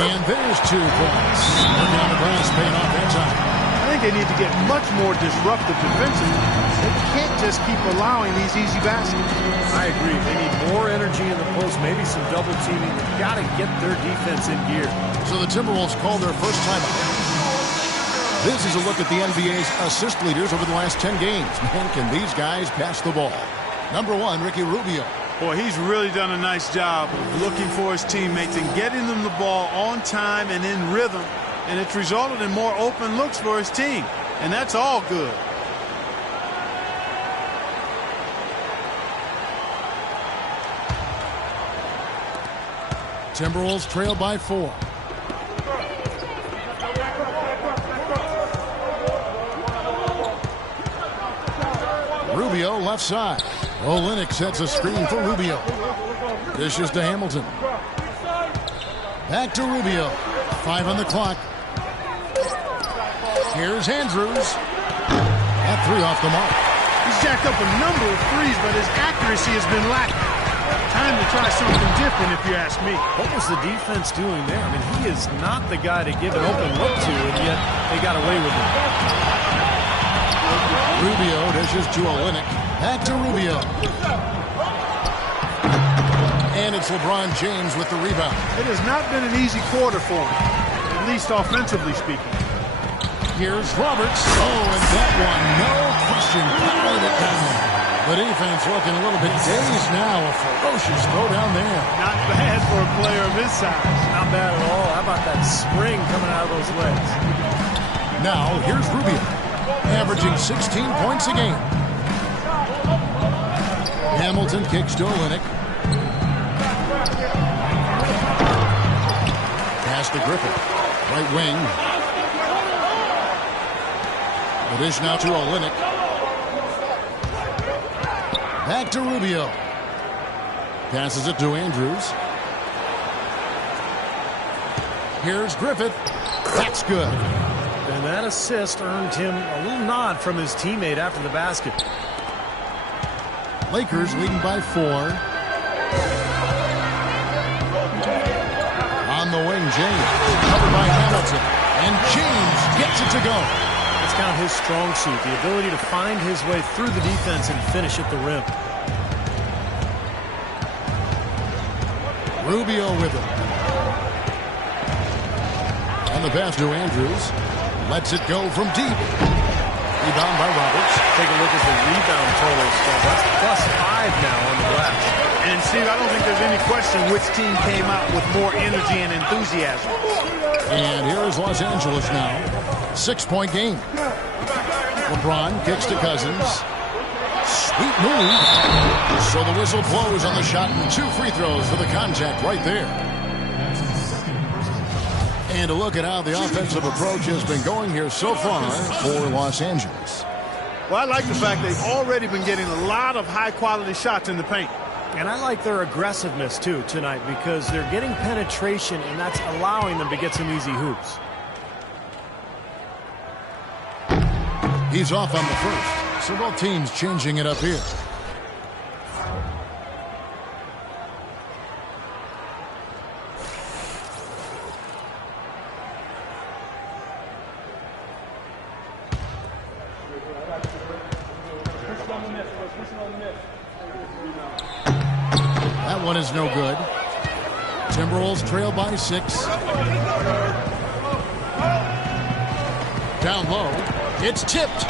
And there's 2 points. Working on the glass, paying off that time. I think they need to get much more disruptive defensively. They can't just keep allowing these easy baskets. I agree. They need more energy in the post, maybe some double teaming. They've got to get their defense in gear. So the Timberwolves call their first timeout. This is a look at the NBA's assist leaders over the last 10 games. Man, can these guys pass the ball? Number 1, Ricky Rubio. Boy, he's really done a nice job of looking for his teammates and getting them the ball on time and in rhythm. And it's resulted in more open looks for his team. And that's all good. Timberwolves trail by 4. Rubio left side. Olynyk sets a screen for Rubio. Dishes to Hamilton. Back to Rubio. 5 on the clock. Here's Andrews. That 3 off the mark. He's jacked up a number of threes, but his accuracy has been lacking. Time to try something different, if you ask me. What was the defense doing there? I mean, he is not the guy to give an open look to, and yet they got away with it. Rubio dishes to Olynyk. Back to Rubio. And it's LeBron James with the rebound. It has not been an easy quarter for him, at least offensively speaking. Here's Roberts. Oh, and that one, no question, powered it down. The defense looking a little bit dazed now. A ferocious throw down there. Not bad for a player of his size. Not bad at all. How about that spring coming out of those legs? Now, here's Rubio, averaging 16 points a game. Hamilton kicks to Olynyk. Pass to Griffith. Right wing. The dish now to Olynyk. Back to Rubio. Passes it to Andrews. Here's Griffith. That's good. And that assist earned him a little nod from his teammate after the basket. Lakers leading by 4. On the wing, James. Covered by Hamilton. And James gets it to go. That's kind of his strong suit, the ability to find his way through the defense and finish at the rim. Rubio with it. And the pass to Andrews. Lets it go from deep. Rebound by Roberts. Take a look at the rebound totals. That's +5 now on the glass. And Steve, I don't think there's any question which team came out with more energy and enthusiasm. And here is Los Angeles now. 6-point game. LeBron kicks to Cousins. Sweet move. So the whistle blows on the shot and 2 free throws for the contact right there. And a look at how the offensive approach has been going here so far for Los Angeles. Well, I like the fact they've already been getting a lot of high-quality shots in the paint. And I like their aggressiveness, too, tonight, because they're getting penetration, and that's allowing them to get some easy hoops. He's off on the first. So both teams changing it up here. That one is no good. Timberwolves trail by 6. Down low. It's tipped.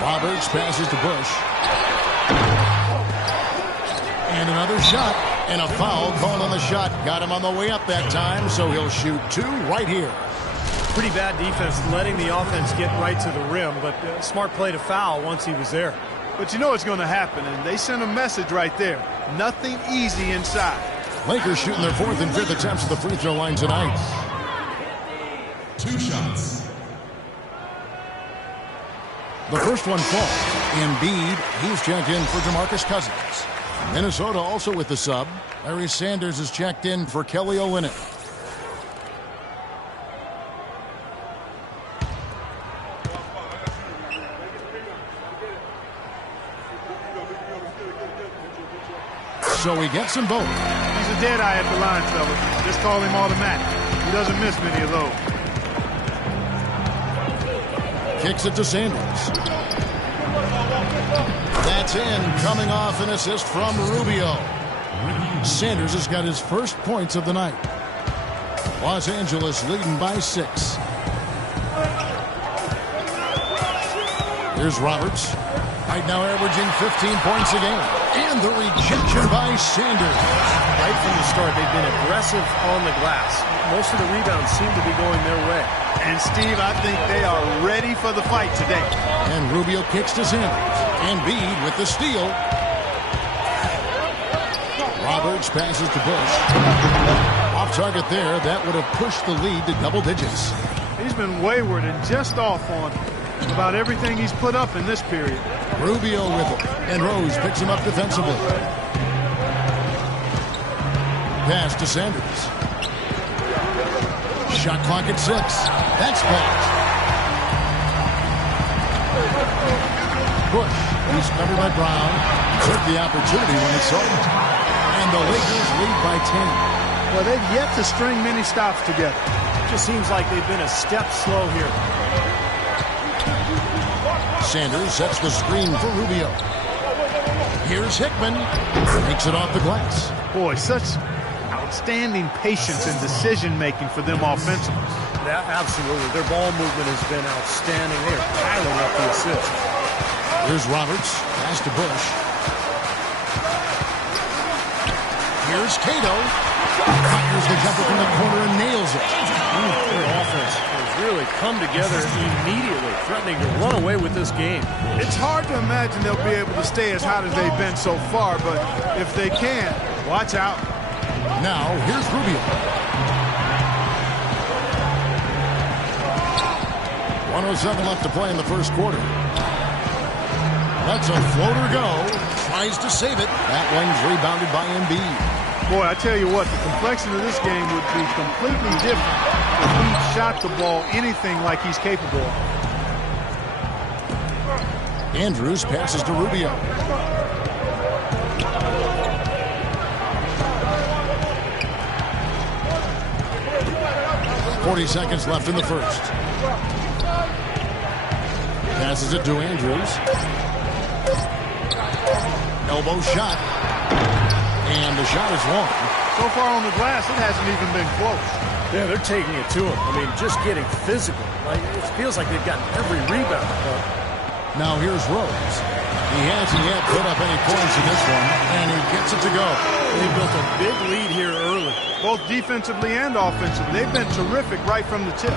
Roberts passes to Bush. And another shot. And a foul called on the shot. Got him on the way up that time, so he'll shoot 2 right here. Pretty bad defense letting the offense get right to the rim, but smart play to foul once he was there. But you know what's going to happen, and they sent a message right there. Nothing easy inside. Lakers shooting their 4th and 5th attempts at the free throw line tonight. 2 shots. The first one falls. Embiid, he's checked in for DeMarcus Cousins. Minnesota also with the sub. Larry Sanders is checked in for Kelly Olynyk. So he gets them both. He's a dead eye at the line, fellas. Just call him automatic. He doesn't miss many of those. Kicks it to Sanders. That's in, coming off an assist from Rubio. Sanders has got his first points of the night. Los Angeles leading by 6. Here's Roberts. Right now averaging 15 points a game. And the rejection by Sanders. Right from the start, they've been aggressive on the glass. Most of the rebounds seem to be going their way. And, Steve, I think they are ready for the fight today. And Rubio kicks to Sanders. Embiid with the steal. Roberts passes to Bush. Off target there. That would have pushed the lead to double digits. He's been wayward and just off on about everything he's put up in this period. Rubio with it. And Rose picks him up defensively. Pass to Sanders. Shot clock at 6. That's blocked. Bush, he's covered by Brown. Took the opportunity when he saw it. And the Lakers lead by 10. Well, they've yet to string many stops together. Just seems like they've been a step slow here. Sanders sets the screen for Rubio. Here's Hickman. Takes it off the glass. Boy, such outstanding patience and decision-making for them offensively. Yeah, absolutely. Their ball movement has been outstanding. They are piling up the assist. Here's Roberts. Pass to Bush. Here's Cato. Fires the jumper from the corner and nails it. Their offense has really come together immediately, threatening to run away with this game. It's hard to imagine they'll be able to stay as hot as they've been so far, but if they can, watch out. Now, here's Rubio. 1:07 left to play in the first quarter. Lets a floater go. tries to save it. That one's rebounded by Embiid. Boy, I tell you what, the complexion of this game would be completely different if he shot the ball anything like he's capable of. Andrews passes to Rubio. 40 seconds left in the first. Passes it to Andrews. Elbow shot. And the shot is long. So far on the glass, it hasn't even been close. Yeah, they're taking it to him. I mean, just getting physical. Like, it feels like they've gotten every rebound. Now here's Rose. He hasn't yet put up any points in this one, and he gets it to go. They built a big lead here early. Both defensively and offensively. They've been terrific right from the tip.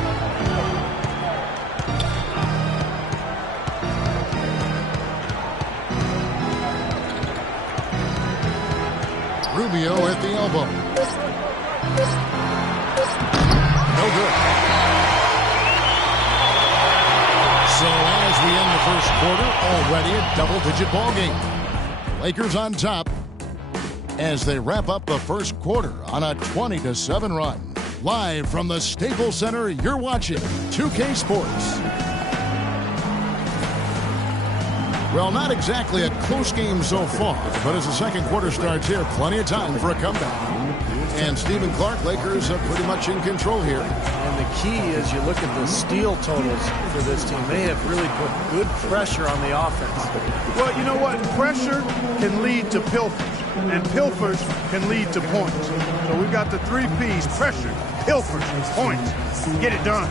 Rubio at the elbow. No good. So as we end the first quarter, already a double-digit ball game. Lakers on top as they wrap up the first quarter on a 20-7 run. Live from the Staples Center, you're watching 2K Sports. Well, not exactly a close game so far, but as the second quarter starts here, plenty of time for a comeback. And Stephen Clark, Lakers are pretty much in control here. And the key is you look at the steal totals for this team. They have really put good pressure on the offense. Well, you know what? Pressure can lead to pilfers, and pilfers can lead to points. So we've got the three P's: pressure, pilfers, points. Get it done.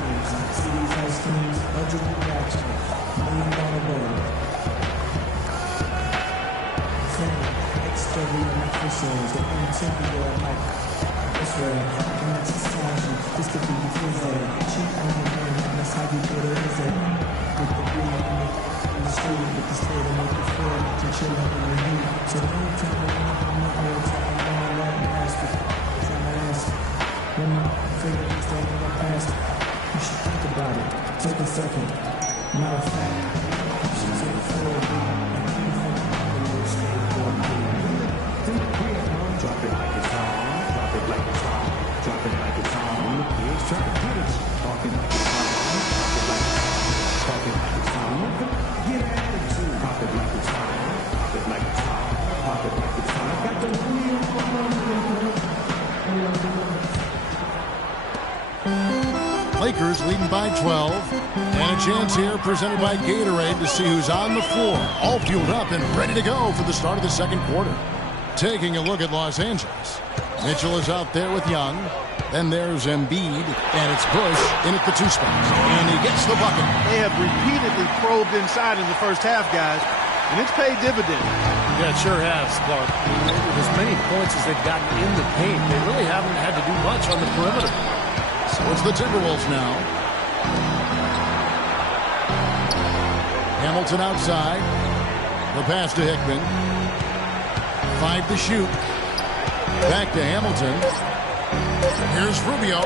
Take a second. Matter of fact, you should take a forward drop it like it's hot. Drop it like it's hot. Drop it like it's hot. The pigs try to get it. Talk it like it's hot. Talk it like it's hot. Get an attitude. Pop it like it's hot. Pop it like it's hot. Pop it like it's hot. Got the wheel Lakers leading by 12. And a chance here presented by Gatorade to see who's on the floor. All fueled up and ready to go for the start of the second quarter. Taking a look at Los Angeles. Mitchell is out there with Young. Then there's Embiid. And it's Bush in at the two spot. And he gets the bucket. They have repeatedly probed inside in the first half, guys. And it's paid dividends. Yeah, it sure has, Clark. With as many points as they've gotten in the paint, they really haven't had to do much on the perimeter. So it's the Timberwolves now. Hamilton outside. The pass to Hickman. 5 to shoot. Back to Hamilton. Here's Rubio.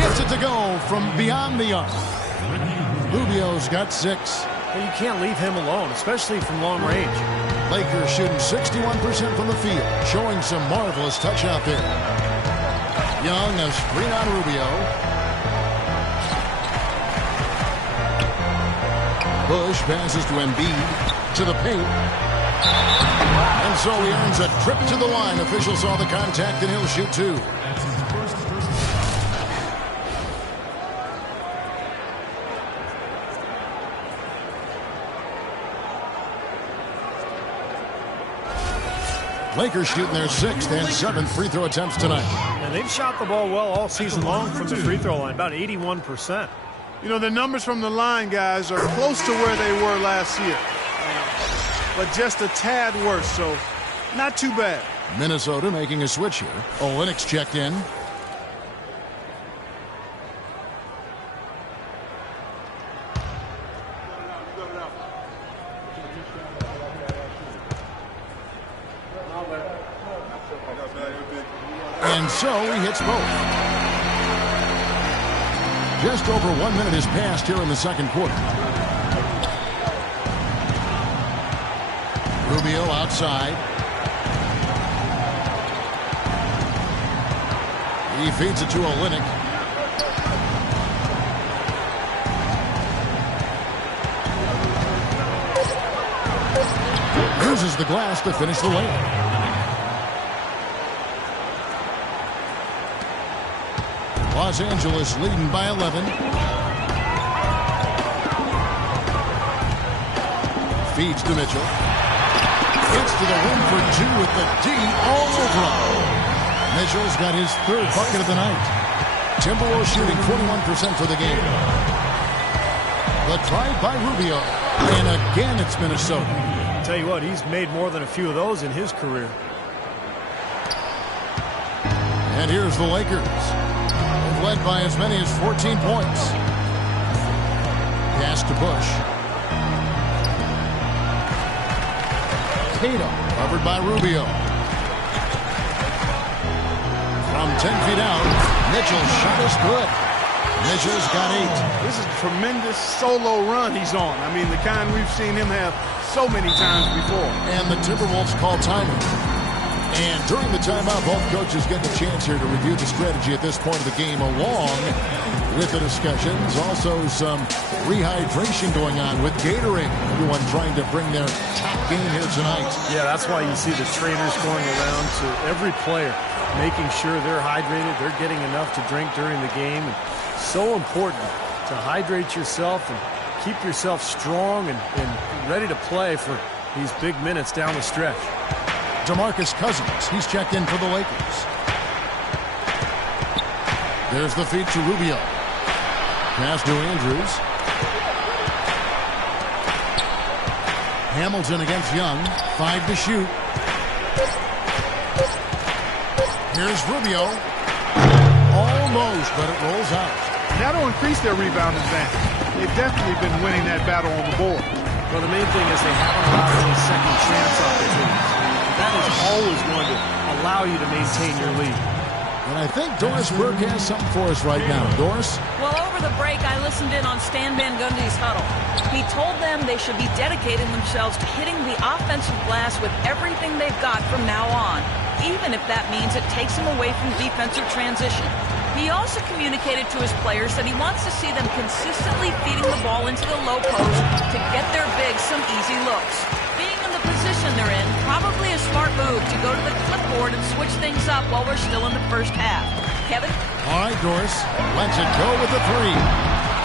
Gets it to go from beyond the arc. Rubio's got 6. Well, you can't leave him alone, especially from long range. Lakers shooting 61% from the field, showing some marvelous touch out there. Young, a screen on Rubio. Bush passes to Embiid, to the paint. And so he earns a trip to the line. Official saw the contact, and he'll shoot 2. Lakers shooting their 6th and 7th free throw attempts tonight. And they've shot the ball well all season long from the free throw line, about 81%. You know, the numbers from the line, guys, are close to where they were last year. But just a tad worse, so not too bad. Minnesota making a switch here. Olynyk checked in. And so he hits both. Just over 1 minute has passed here in the second quarter. Rubio outside. He feeds it to Olynyk. Uses the glass to finish the layup. Los Angeles leading by 11. Feeds to Mitchell. Gets to the rim for two with the D all over him. Mitchell's got his third bucket of the night. Timberwolves shooting 41% for the game. The drive by Rubio. And again, it's Minnesota. I'll tell you what, he's made more than a few of those in his career. And here's the Lakers. They've led by as many as 14 points. Pass to Bush. Cato, covered by Rubio. From 10 feet out, Mitchell's shot is good. Mitchell's got 8. This is a tremendous solo run he's on. I mean, the kind we've seen him have so many times before. And the Timberwolves call timeout. And during the timeout, both coaches get a chance here to review the strategy at this point of the game, along with the discussions. Also some rehydration going on with Gatorade. Everyone trying to bring their top game here tonight. Yeah, that's why you see the trainers going around to every player, making sure they're hydrated, they're getting enough to drink during the game. And so important to hydrate yourself and keep yourself strong and ready to play for these big minutes down the stretch. DeMarcus Cousins, he's checked in for the Lakers. There's the feed to Rubio. Pass to Andrews. Hamilton against Young. 5 to shoot. Here's Rubio. Almost, but it rolls out. That'll increase their rebound advantage. They've definitely been winning that battle on the board. Well, the main thing is they haven't allowed any second chance opportunities. That is always going to allow you to maintain your lead. And I think Doris Burke has something for us right now. Doris? Well, over the break, I listened in on Stan Van Gundy's huddle. He told them they should be dedicating themselves to hitting the offensive glass with everything they've got from now on, even if that means it takes them away from defensive transition. He also communicated to his players that he wants to see them consistently feeding the ball into the low post to get their bigs some easy looks. Being in the position they're in, probably a smart move to go to the clipboard and switch things up while we're still in the first half. Kevin? All right, Doris. Lets it go with the 3.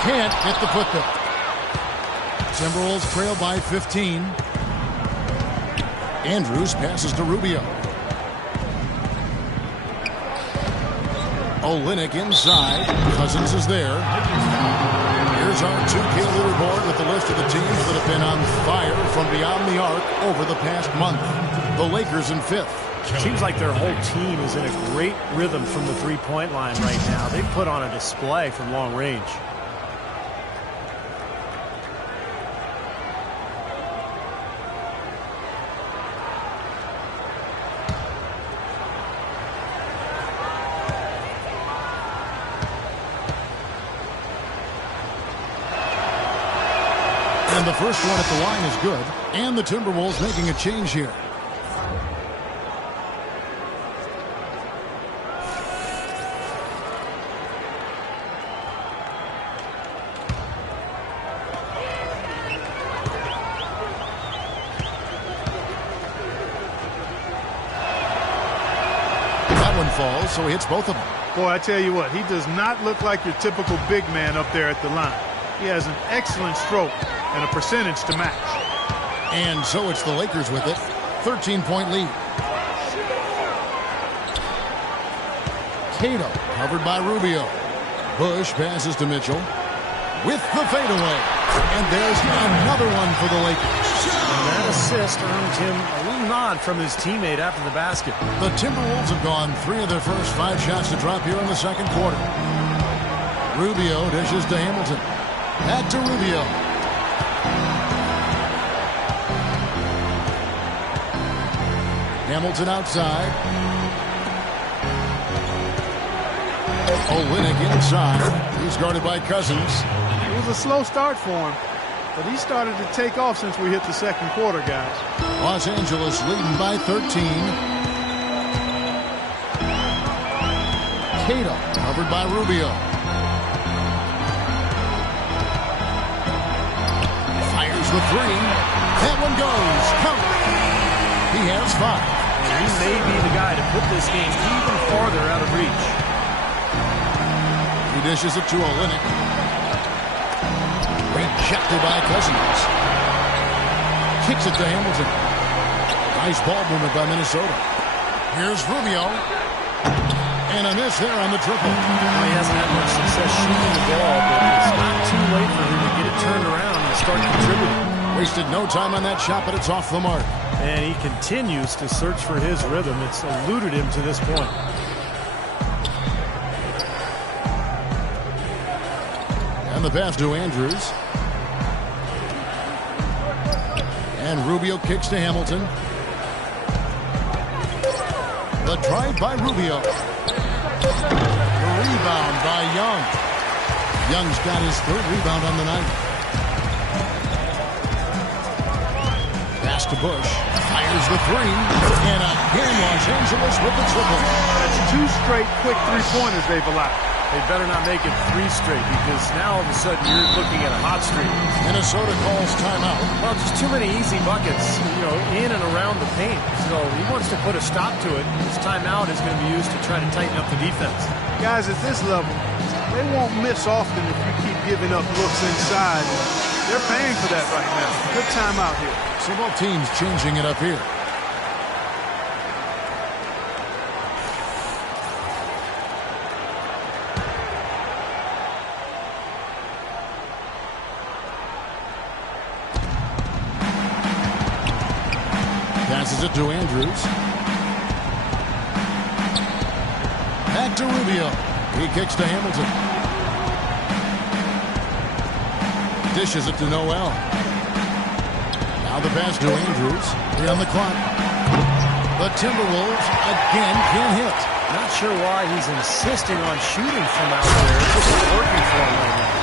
Can't get the foot there. Timberwolves trail by 15. Andrews passes to Rubio. Olynyk inside. Cousins is there. Here's our 2K leaderboard with the list of the teams that have been on fire from beyond the arc over the past month. The Lakers in 5th. Seems like their whole team is in a great rhythm from the three-point line right now. They've put on a display from long range. And the first one at the line is good. And the Timberwolves making a change here. That one falls, so he hits both of them. Boy, I tell you what, he does not look like your typical big man up there at the line. He has an excellent stroke and a percentage to match. And so it's the Lakers with it. 13-point lead. Cato covered by Rubio. Bush passes to Mitchell with the fadeaway. And there's another one for the Lakers. And that assist earned him a little nod from his teammate after the basket. The Timberwolves have gone 3 of their first 5 shots to drop here in the second quarter. Rubio dishes to Hamilton. Back to Rubio. Hamilton outside. Olynyk inside. He's guarded by Cousins. It was a slow start for him. But he started to take off since we hit the second quarter, guys. Los Angeles leading by 13. Cato covered by Rubio. Fires the three. That one goes. Count. He has 5. And he may be the guy to put this game even farther out of reach. He dishes it to Olynyk. Rejected by Cousins. Kicks it to Hamilton. Nice ball movement by Minnesota. Here's Rubio. And a miss there on the triple. Well, he hasn't had much success shooting the ball, but it's not too late for him to get it turned around and start contributing. Wasted no time on that shot, but it's off the mark. And he continues to search for his rhythm. It's eluded him to this point. And the pass to Andrews. And Rubio kicks to Hamilton. The drive by Rubio. The rebound by Young. Young's got his 3rd rebound on the night. Pass to Bush. Fires the 3. And again, Los Angeles with the triple. That's 2 straight quick three-pointers they've allowed. They better not make it 3 straight, because now all of a sudden you're looking at a hot streak. Minnesota calls timeout. Well, just too many easy buckets, in and around the paint. So he wants to put a stop to it. This timeout is going to be used to try to tighten up the defense. Guys, at this level, they won't miss often if you keep giving up looks inside. They're paying for that right now. Good timeout here. So both teams changing it up here. Passes it to Andrews. Back to Rubio. He kicks to Hamilton. Dishes it to Noel. Now the pass to Andrews. 3 on the clock. The Timberwolves again can't hit. Not sure why he's insisting on shooting from out there. It's just not working for him right now.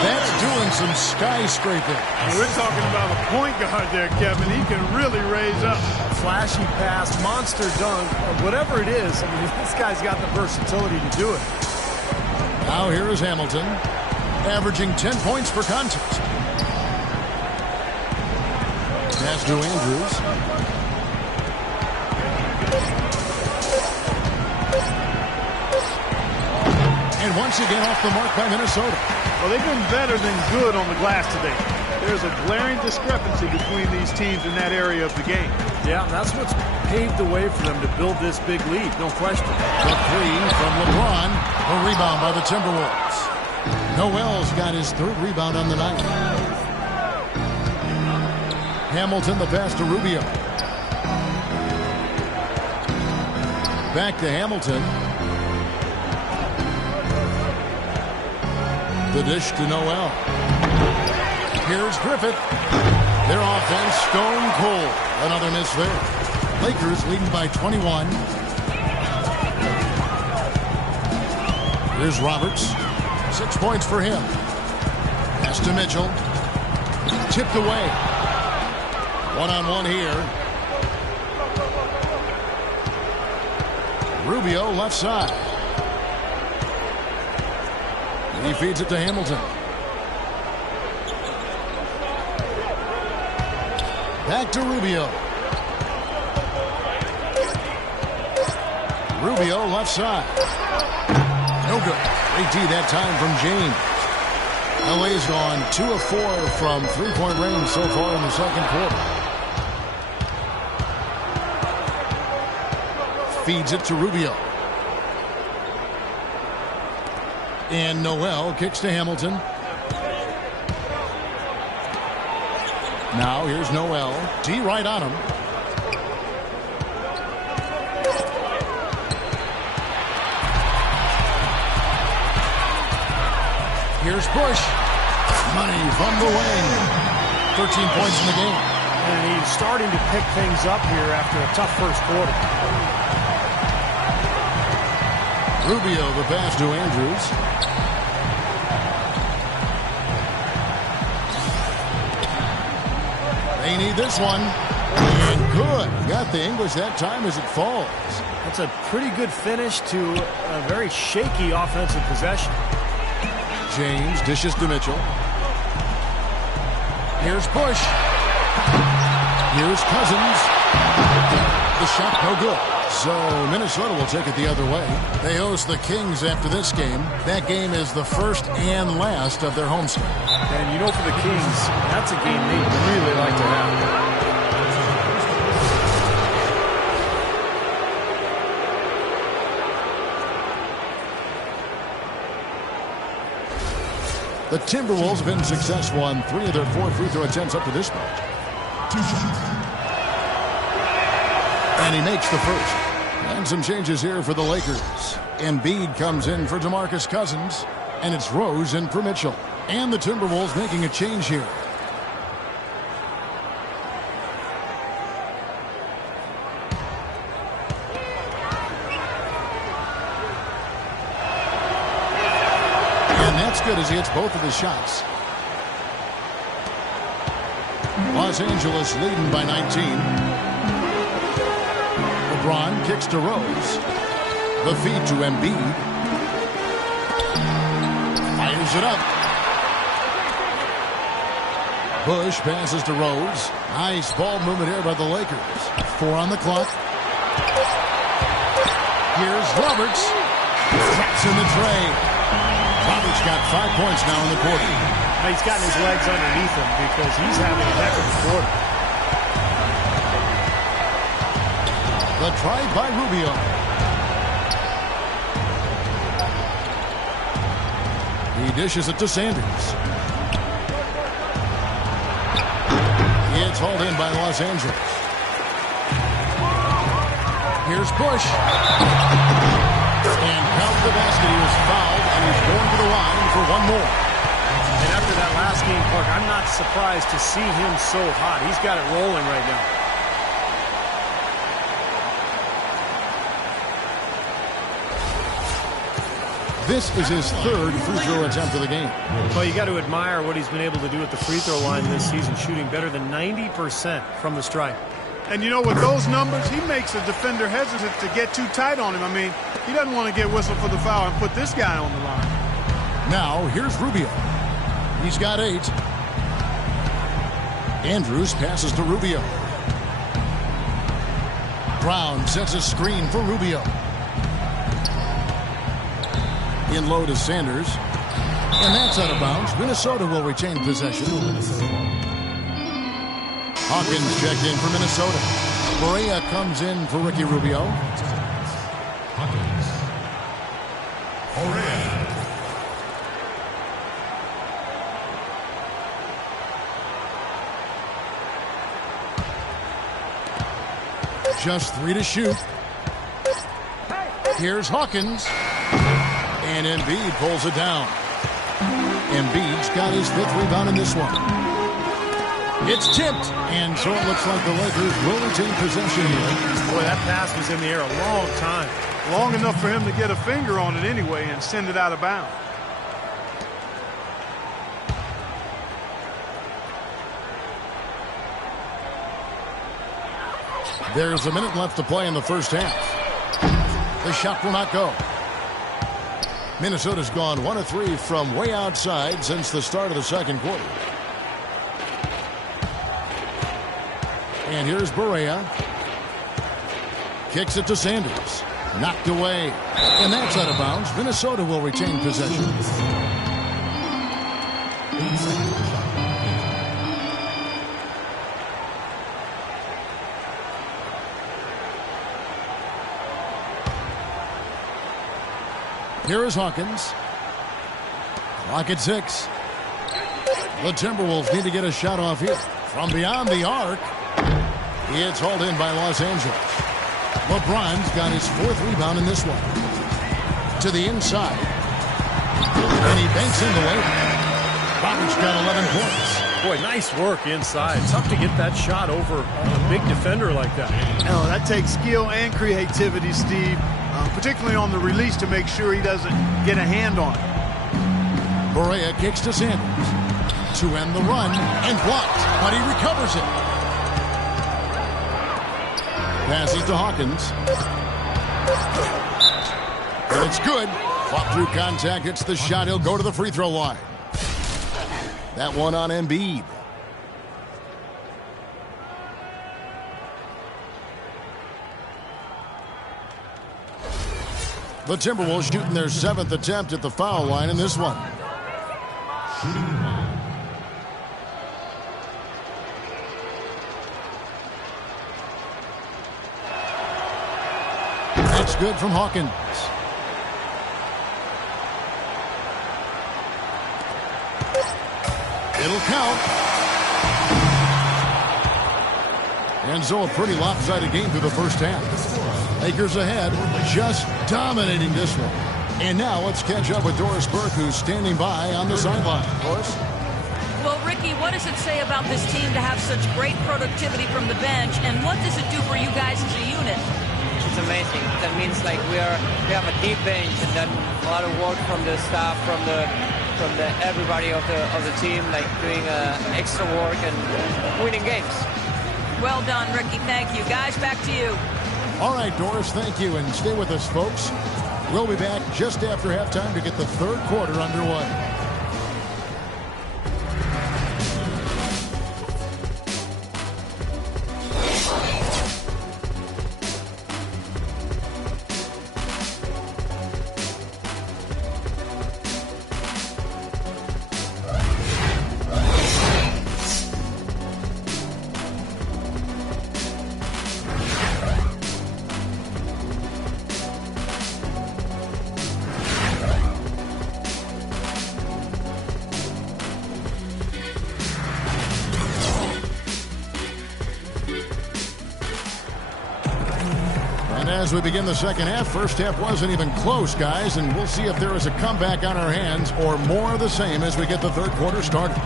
That's doing some skyscraping. And we're talking about a point guard there, Kevin. He can really raise up. Flashy pass, monster dunk, whatever it is. I mean, this guy's got the versatility to do it. Now here is Hamilton, averaging 10 points per contest. Pass to Andrews. And once again off the mark by Minnesota. Well, they've been better than good on the glass today. There's a glaring discrepancy between these teams in that area of the game. Yeah, that's what's paved the way for them to build this big lead, no question. The 3 from LeBron, a rebound by the Timberwolves. Noel's got his 3rd rebound on the night. Hamilton, the pass to Rubio. Back to Hamilton. The dish to Noel. Here's Griffith. Their offense stone cold. Another miss there. Lakers leading by 21. Here's Roberts. 6 points for him. Pass to Mitchell. Tipped away. One-on-one here. Rubio left side. And he feeds it to Hamilton. Back to Rubio. Rubio left side. No good. Great D that time from James. LA's gone 2 of 4 from 3-point range so far in the second quarter. Feeds it to Rubio. And Noel kicks to Hamilton. Now here's Noel. D right on him. Here's Bush. Money from the wing. 13 points in the game. And he's starting to pick things up here after a tough first quarter. Rubio, the pass to Andrews. They need this one. And good. Got the English that time as it falls. That's a pretty good finish to a very shaky offensive possession. James dishes to Mitchell. Here's Bush. Here's Cousins. The shot no good. So Minnesota will take it the other way. They host the Kings after this game. That game is the first and last of their home set. And you know, for the Kings, that's a game they really like to have. The Timberwolves have been successful on 3 of their 4 free throw attempts up to this point. 2 shots. And he makes the first. And some changes here for the Lakers. Embiid comes in for DeMarcus Cousins. And it's Rose in for Mitchell. And the Timberwolves making a change here. And that's good as he hits both of his shots. Los Angeles leading by 19. LeBron kicks to Rose. The feed to Embiid. Fires it up. Bush passes to Rose. Nice ball movement here by the Lakers. 4 on the clock. Here's Roberts. Traps in the tray. Roberts got 5 points now in the quarter. He's gotten his legs underneath him because he's having a heck of a quarter. The try by Rubio. He dishes it to Sanders. It's hauled in by Los Angeles. Here's Bush. And count the basket. He was fouled, and he's going to the line for one more. And after that last game, Clark, I'm not surprised to see him so hot. He's got it rolling right now. This is his 3rd free throw attempt of the game. Well, you got to admire what he's been able to do at the free throw line this season, shooting better than 90% from the stripe. And you know, with those numbers, he makes a defender hesitant to get too tight on him. I mean, he doesn't want to get whistled for the foul and put this guy on the line. Now, here's Rubio. He's got 8. Andrews passes to Rubio. Brown sets a screen for Rubio. In low to Sanders. And that's out of bounds. Minnesota will retain possession. Hawkins checked in for Minnesota. Barea comes in for Ricky Rubio. Hawkins. Barea. Just 3 to shoot. Here's Hawkins. And Embiid pulls it down. Embiid's got his 5th rebound in this one. It's tipped. And so it looks like the Lakers will retain possession here. Boy, that pass was in the air a long time. Long enough for him to get a finger on it anyway and send it out of bounds. There's a minute left to play in the first half. The shot will not go. Minnesota's gone 1 of 3 from way outside since the start of the second quarter. And here's Barea. Kicks it to Sanders. Knocked away. And that's out of bounds. Minnesota will retain possession. Here is Hawkins. Clock at 6. The Timberwolves need to get a shot off here. From beyond the arc. It's hauled in by Los Angeles. LeBron's got his 4th rebound in this one. To the inside. And he banks in the way. Roberts got 11 points. Boy, nice work inside. Tough to get that shot over a big defender like that. Oh, that takes skill and creativity, Steve. Particularly on the release to make sure he doesn't get a hand on it. Barea kicks to Sanders to end the run and blocked, but he recovers it. Passes to Hawkins. And it's good. Fought through contact. Hits the shot. He'll go to the free throw line. That one on Embiid. The Timberwolves shooting their 7th attempt at the foul line in this one. It's good from Hawkins. It'll count. And so a pretty lopsided game through the first half. Lakers ahead, just dominating this one. And now let's catch up with Doris Burke, who's standing by on the sideline. Doris? Well, Ricky, what does it say about this team to have such great productivity from the bench, and what does it do for you guys as a unit? It's amazing. That means like we have a deep bench, and then a lot of work from the staff, from the everybody of the team, like doing extra work and winning games. Well done, Ricky. Thank you. Guys, back to you. All right, Doris, thank you, and stay with us, folks. We'll be back just after halftime to get the third quarter underway. As we begin the second half, first half wasn't even close, guys, and we'll see if there is a comeback on our hands or more of the same as we get the third quarter started.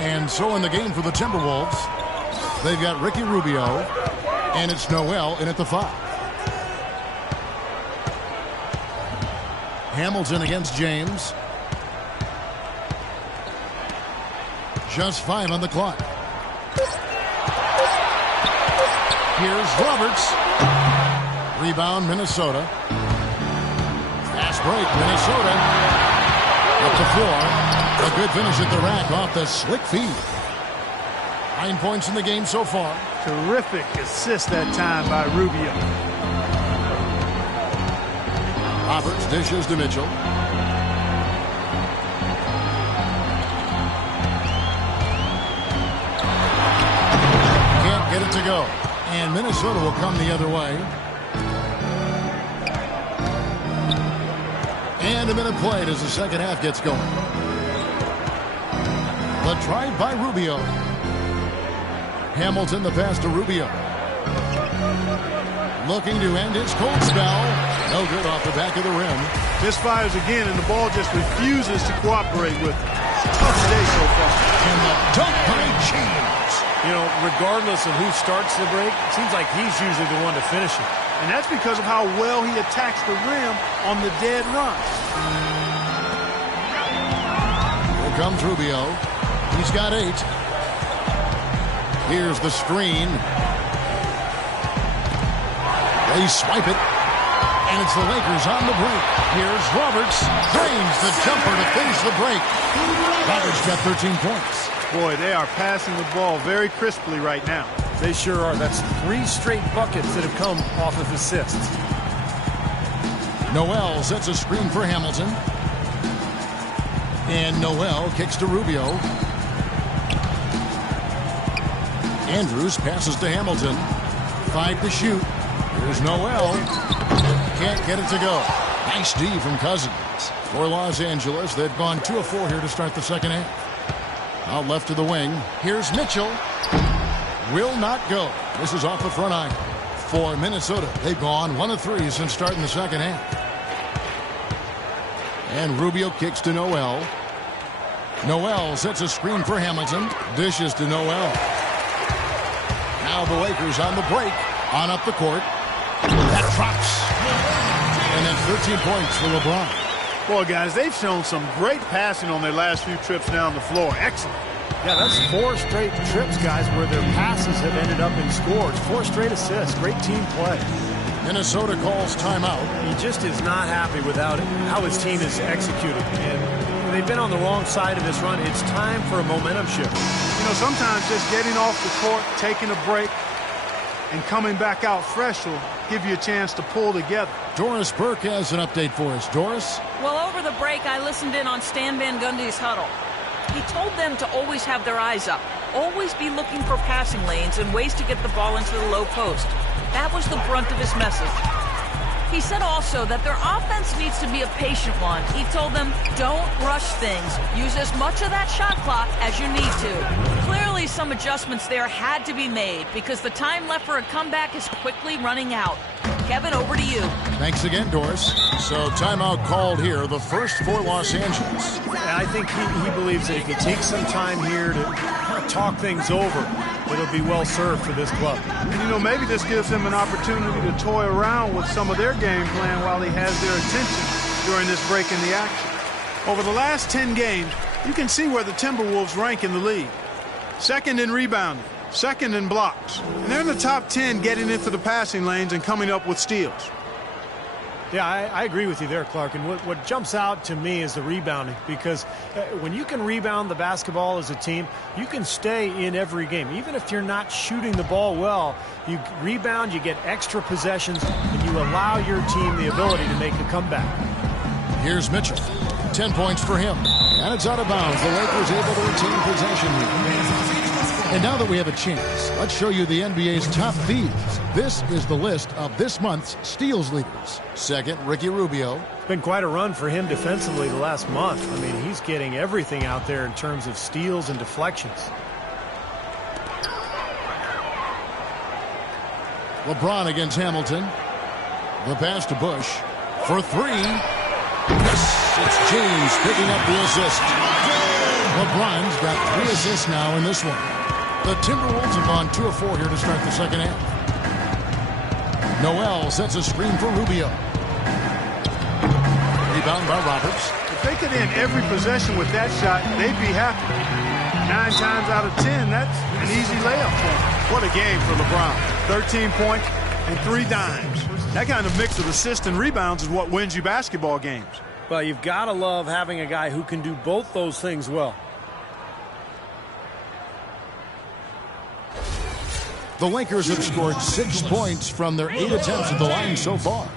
And so in the game for the Timberwolves, they've got Ricky Rubio, and it's Noel in at the 5. Hamilton against James. Just 5 on the clock. Here's Roberts. Rebound, Minnesota. Fast break, Minnesota. Up the floor. A good finish at the rack off the slick feed. 9 points in the game so far. Terrific assist that time by Rubio. Roberts dishes to Mitchell. Can't get it to go. And Minnesota will come the other way. And a minute played as the second half gets going. The drive by Rubio. Hamilton the pass to Rubio. Looking to end his cold spell. No good off the back of the rim. Misfires again, and the ball just refuses to cooperate with him. Tough day so far. And the dunk by James. You know, regardless of who starts the break, it seems like he's usually the one to finish it. And that's because of how well he attacks the rim on the dead run. comes Rubio. He's got 8. Here's the screen. They swipe it. And it's the Lakers on the break. Here's Roberts. Drains the jumper to finish the break. Roberts got 13 points. Boy, they are passing the ball very crisply right now. They sure are. That's 3 straight buckets that have come off of assists. Noel sets a screen for Hamilton. And Noel kicks to Rubio. Andrews passes to Hamilton. 5 to shoot. Here's Noel. Can't get it to go. Nice D from Cousins. For Los Angeles, they've gone 2 of 4 here to start the second half. Out left to the wing. Here's Mitchell. Will not go. This is off the front iron. For Minnesota, they've gone 1 of 3 since starting the second half. And Rubio kicks to Noel. Noel sets a screen for Hamilton. Dishes to Noel. Now the Lakers on the break. On up the court. That drops. And then 13 points for LeBron. Boy, guys, they've shown some great passing on their last few trips down the floor. Excellent. Yeah, that's 4 straight trips, guys, where their passes have ended up in scores. 4 straight assists. Great team play. Minnesota calls timeout. He just is not happy with how his team is executed. And they've been on the wrong side of this run. It's time for a momentum shift. You know, sometimes just getting off the court, taking a break, and coming back out fresh will give you a chance to pull together. Doris Burke has an update for us. Doris? Well, over the break, I listened in on Stan Van Gundy's huddle. He told them to always have their eyes up, always be looking for passing lanes and ways to get the ball into the low post. That was the brunt of his message. He said also that their offense needs to be a patient one. He told them, don't rush things. Use as much of that shot clock as you need to. Clearly, some adjustments there had to be made because the time left for a comeback is quickly running out. Kevin, over to you. Thanks again, Doris. So timeout called here, the first for Los Angeles. I think he believes that if he takes some time here to kind of talk things over, it'll be well served for this club. And, you know, maybe this gives him an opportunity to toy around with some of their game plan while he has their attention during this break in the action. Over the last 10 games, you can see where the Timberwolves rank in the league. Second in rebounding, second in blocks. And they're in the top 10 getting into the passing lanes and coming up with steals. Yeah, I agree with you there, Clark. And what jumps out to me is the rebounding, because when you can rebound the basketball as a team, you can stay in every game. Even if you're not shooting the ball well, you rebound, you get extra possessions, and you allow your team the ability to make a comeback. Here's Mitchell. 10 points for him. And it's out of bounds. The Lakers able to retain possession here. And now that we have a chance, let's show you the NBA's top thieves. This is the list of this month's steals leaders. Second, Ricky Rubio. It's been quite a run for him defensively the last month. I mean, he's getting everything out there in terms of steals and deflections. LeBron against Hamilton. The pass to Bush. For 3. Yes, it's James picking up the assist. LeBron's got 3 assists now in this one. The Timberwolves have gone 2 of 4 here to start the second half. Noel sets a screen for Rubio. Rebound by Roberts. If they could end every possession with that shot, they'd be happy. 9 times out of 10, that's an easy layup for them. What a game for LeBron. 13 points and 3 dimes. That kind of mix of assists and rebounds is what wins you basketball games. Well, you've got to love having a guy who can do both those things well. The Lakers have scored 6 points from their 8 attempts at the line so far.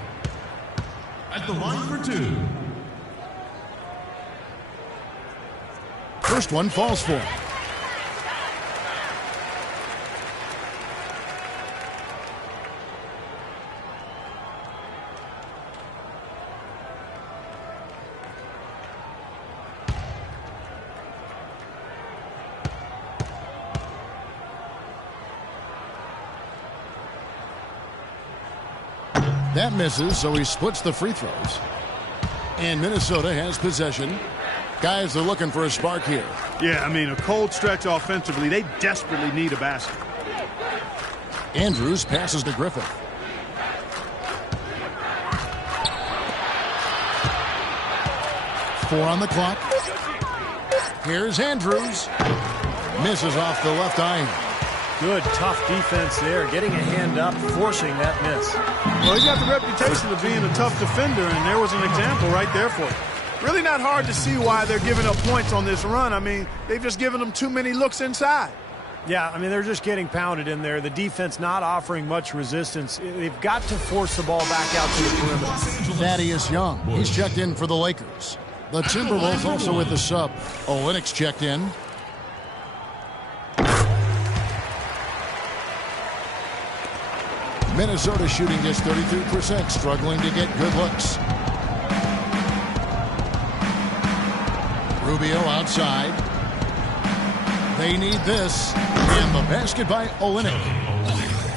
At the line for 2. First one falls for him. That misses, so he splits the free throws. And Minnesota has possession. Guys, they're looking for a spark here. Yeah, I mean, a cold stretch offensively. They desperately need a basket. Andrews passes to Griffith. Four on the clock. Here's Andrews. Misses off the left iron. Good, tough defense there. Getting a hand up, forcing that miss. Well, he's got the reputation of being a tough defender, and there was an example right there for him. Really not hard to see why they're giving up points on this run. I mean, they've just given them too many looks inside. Yeah, I mean, they're just getting pounded in there. The defense not offering much resistance. They've got to force the ball back out to the perimeter. Thaddeus Young, he's checked in for the Lakers. The Timberwolves also with the sub. Olynyk's checked in. Minnesota shooting just 33%, struggling to get good looks. Rubio outside. They need this. And the basket by Olynyk.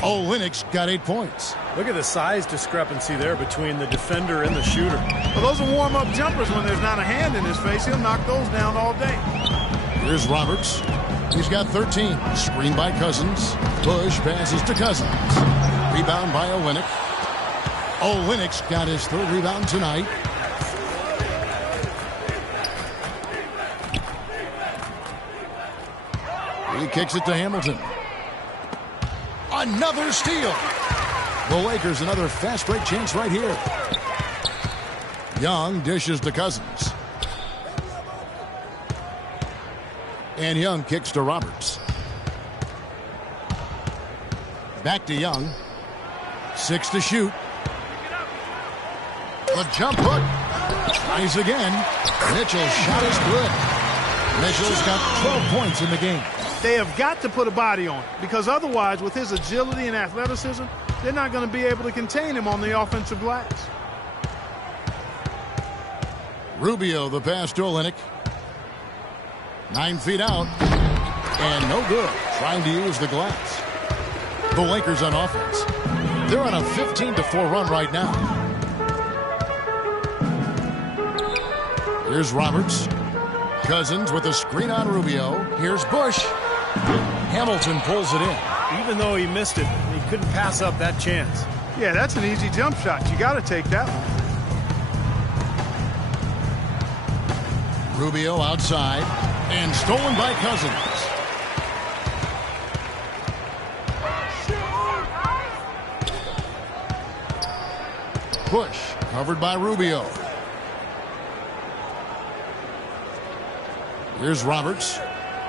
Olynyk's got 8 points. Look at the size discrepancy there between the defender and the shooter. Well, those are warm-up jumpers. When there's not a hand in his face, he'll knock those down all day. Here's Roberts. He's got 13. Screen by Cousins. Bush passes to Cousins. Rebound by Olynyk. Olynyk's got his 3rd rebound tonight. He kicks it to Hamilton. Another steal. The Lakers another fast break chance right here. Young dishes to Cousins. And Young kicks to Roberts. Back to Young. 6 to shoot. The jump hook. Tries again. Mitchell's shot is good. Mitchell's got 12 points in the game. They have got to put a body on it, because otherwise, with his agility and athleticism, they're not going to be able to contain him on the offensive glass. Rubio, the pass to Olynyk. 9 feet out. And no good. Trying to use the glass. The Lakers on offense. They're on a 15-4 run right now. Here's Roberts. Cousins with a screen on Rubio. Here's Bush. Hamilton pulls it in. Even though he missed it, he couldn't pass up that chance. Yeah, that's an easy jump shot. You got to take that one. Rubio outside. And stolen by Cousins. Bush covered by Rubio. Here's Roberts.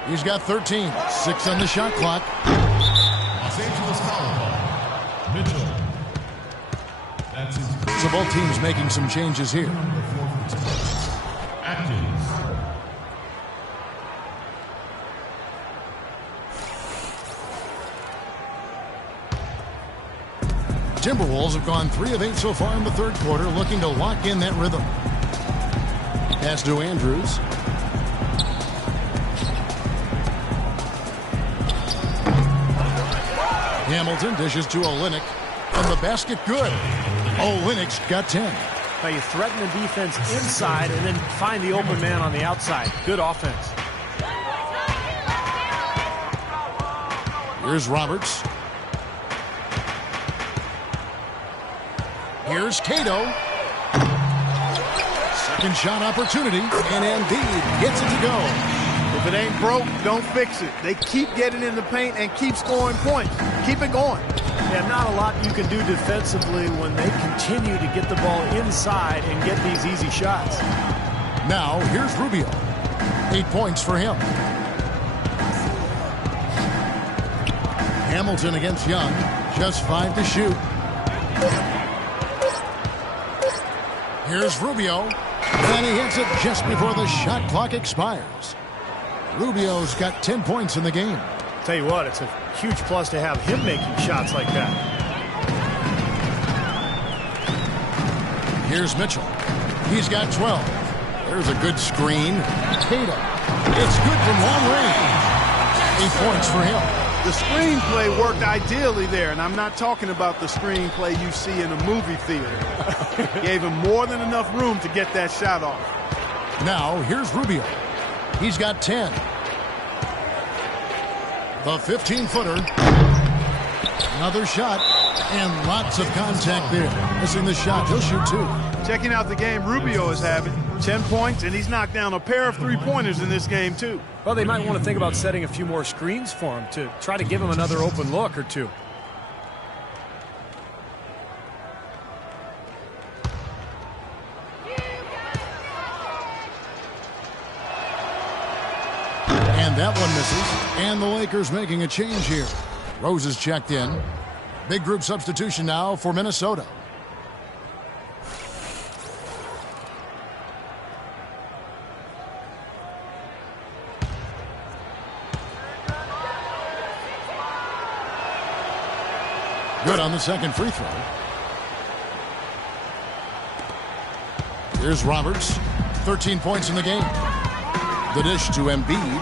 He's got 13. 6 on the shot clock. Los Angeles foul ball. Mitchell. That's his. So both teams making some changes here. Atkins. Timberwolves have gone 3 of 8 so far in the 3rd quarter, looking to lock in that rhythm. Pass to Andrews. Hamilton dishes to Olynyk. And the basket good. Olynyk's got 10. Now you threaten the defense inside and then find the open man on the outside. Good offense. Here's Roberts. Here's Cato. Second shot opportunity. And Embiid gets it to go. If it ain't broke, don't fix it. They keep getting in the paint and keep scoring points. Keep it going. Yeah, not a lot you can do defensively when they continue to get the ball inside and get these easy shots. Now, here's Rubio. 8 points for him. Hamilton against Young. Just 5 to shoot. Here's Rubio. And he hits it just before the shot clock expires. Rubio's got 10 points in the game. Tell you what, it's a huge plus to have him making shots like that. Here's Mitchell. He's got 12. There's a good screen. Tatum. It's good from long range. 8 points for him. The screenplay worked ideally there, and I'm not talking about the screenplay you see in a movie theater. Gave him more than enough room to get that shot off. Now, here's Rubio. He's got 10. The 15-footer. Another shot. And lots of contact there. Missing the shot. He'll shoot 2. Checking out the game Rubio is having. 10 points, and he's knocked down a pair of three-pointers in this game, too. Well, they might want to think about setting a few more screens for him to try to give him another open look or two. And that one misses. And the Lakers making a change here. Rose is checked in. Big group substitution now for Minnesota. Good on the second free throw. Here's Roberts. 13 points in the game. The dish to Embiid.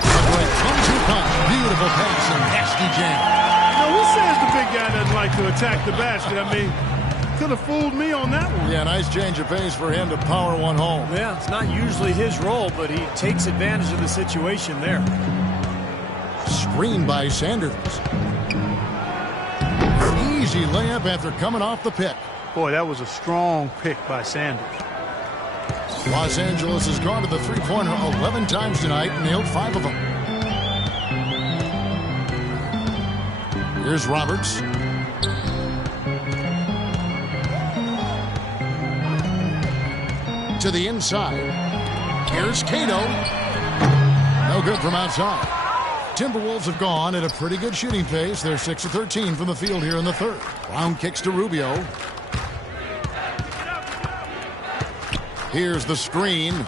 A great 1-2 punch. Beautiful pass and nasty jam. Now, who says the big guy doesn't like to attack the basket? I mean, could have fooled me on that one. Yeah, nice change of pace for him to power one home. Yeah, it's not usually his role, but he takes advantage of the situation there. Screen by Sanders. Easy layup after coming off the pick. Boy, that was a strong pick by Sanders. Los Angeles has gone to the three-pointer 11 times tonight, nailed 5 of them. Here's Roberts. To the inside. Here's Cato. No good from outside. Timberwolves have gone at a pretty good shooting pace. They're 6 of 13 from the field here in the third. Brown kicks to Rubio. Here's the screen.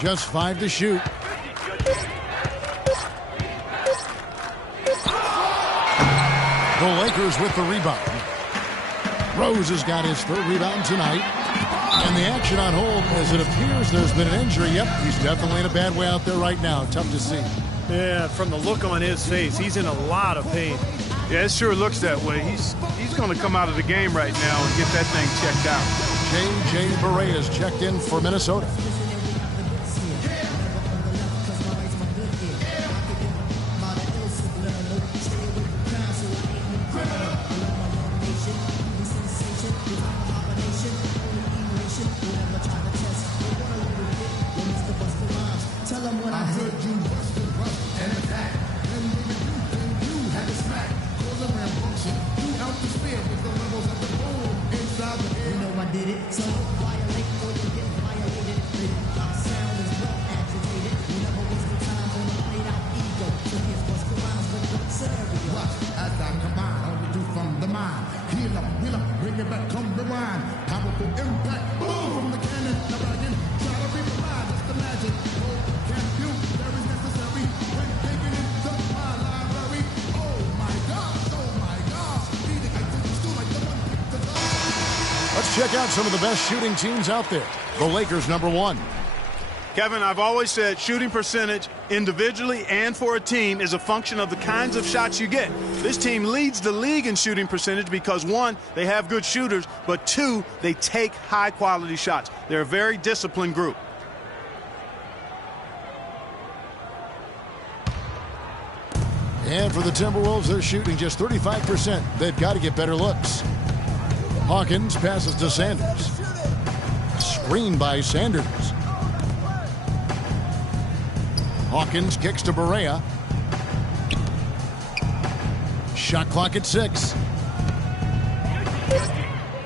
Just 5 to shoot. The Lakers with the rebound. Rose has got his third rebound tonight. And the action on hold as it appears there's been an injury. Yep, he's definitely in a bad way out there right now. Tough to see. Yeah, from the look on his face, he's in a lot of pain. Yeah, it sure looks that way. He's going to come out of the game right now and get that thing checked out. J.J. Barea is checked in for Minnesota. Check out some of the best shooting teams out there. The Lakers, number 1. Kevin, I've always said shooting percentage individually and for a team is a function of the kinds of shots you get. This team leads the league in shooting percentage because, 1, they have good shooters, but 2, they take high-quality shots. They're a very disciplined group. And for the Timberwolves, they're shooting just 35%. They've got to get better looks. Hawkins passes to Sanders. Screen by Sanders. Hawkins kicks to Barea. Shot clock at 6.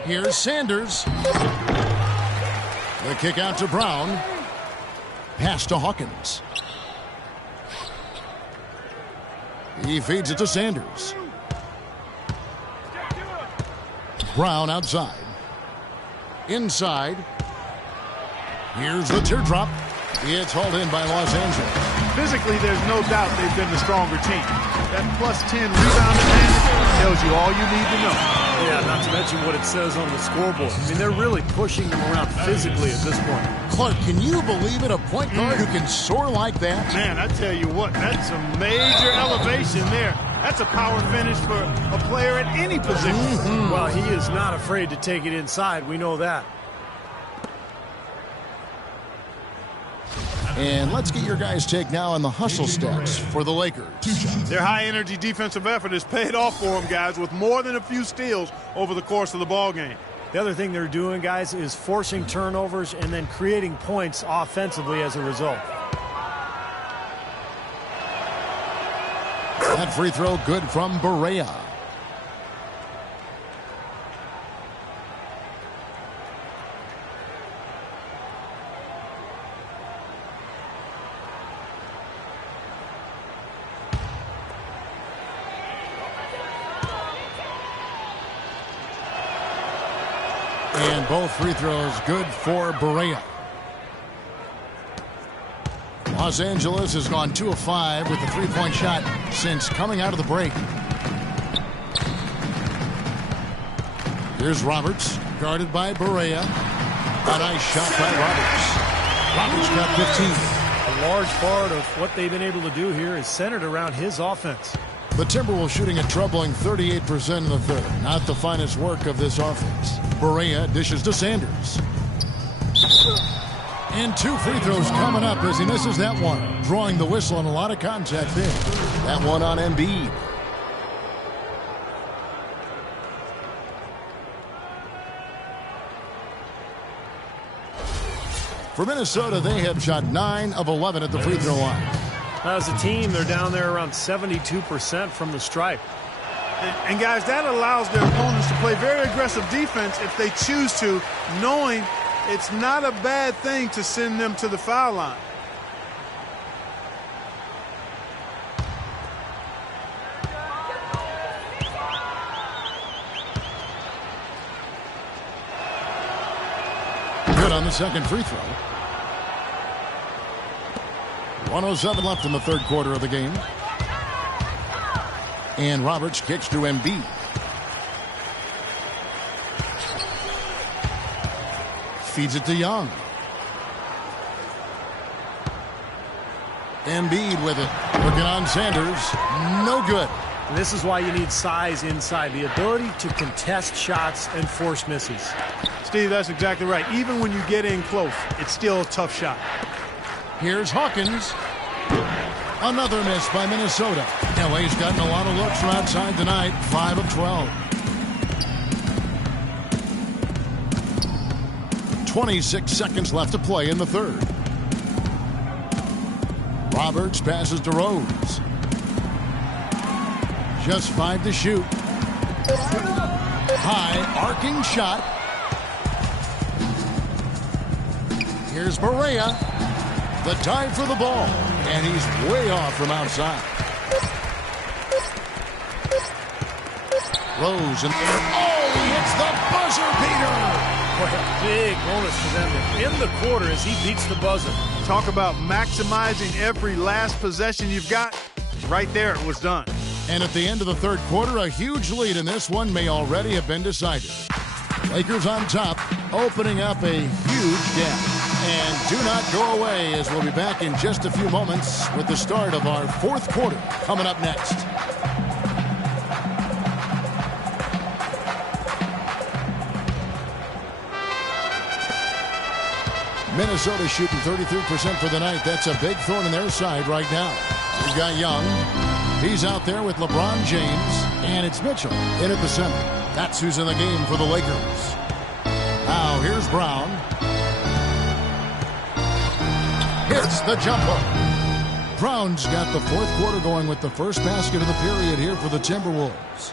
Here's Sanders. The kick out to Brown. Pass to Hawkins. He feeds it to Sanders. Brown outside. Inside. Here's the teardrop. It's hauled in by Los Angeles. Physically, there's no doubt they've been the stronger team. That +10 rebound advantage tells you all you need to know. Yeah, not to mention what it says on the scoreboard. I mean, they're really pushing them around physically at this point. Clark, can you believe it? A point guard who can soar like that? Man, I tell you what, that's a major elevation there. That's a power finish for a player at any position. Well, he is not afraid to take it inside. We know that. And let's get your guys' take now on the hustle stats for the Lakers. Their high-energy defensive effort has paid off for them, guys, with more than a few steals over the course of the ballgame. The other thing they're doing, guys, is forcing turnovers and then creating points offensively as a result. That free throw good from Barea. And both free throws good for Barea. Los Angeles has gone 2 of 5 with the three-point shot since coming out of the break. Here's Roberts, guarded by Barea. A nice shot by Roberts. Roberts got 15. A large part of what they've been able to do here is centered around his offense. The Timberwolves shooting a troubling 38% in the third. Not the finest work of this offense. Barea dishes to Sanders. And 2 free throws coming up as he misses that one. Drawing the whistle on a lot of contact there. That one on Embiid. For Minnesota, they have shot 9 of 11 at the free throw line. As a team, they're down there around 72% from the stripe. And guys, that allows their opponents to play very aggressive defense if they choose to, knowing it's not a bad thing to send them to the foul line. Good on the second free throw. 1:07 left in the third quarter of the game. And Roberts kicks to Embiid. Feeds it to Young. Embiid with it. Looking on Sanders. No good. And this is why you need size inside. The ability to contest shots and force misses. Steve, that's exactly right. Even when you get in close, it's still a tough shot. Here's Hawkins. Another miss by Minnesota. LA's gotten a lot of looks from outside tonight. 5 of 12. 26 seconds left to play in the third. Roberts passes to Rose. Just 5 to shoot. High arcing shot. Here's Barea. The dive for the ball. And he's way off from outside. Rose and he hits the buzzer beater. What a big bonus for them in the quarter as he beats the buzzer. Talk about maximizing every last possession you've got. Right there, it was done. And at the end of the third quarter, a huge lead in this one may already have been decided. Lakers on top, opening up a huge gap. And do not go away, as we'll be back in just a few moments with the start of our fourth quarter coming up next. Minnesota shooting 33% for the night. That's a big thorn in their side right now. We've got Young. He's out there with LeBron James. And it's Mitchell in at the center. That's who's in the game for the Lakers. Now here's Brown. Hits the jumper. Brown's got the fourth quarter going with the first basket of the period here for the Timberwolves.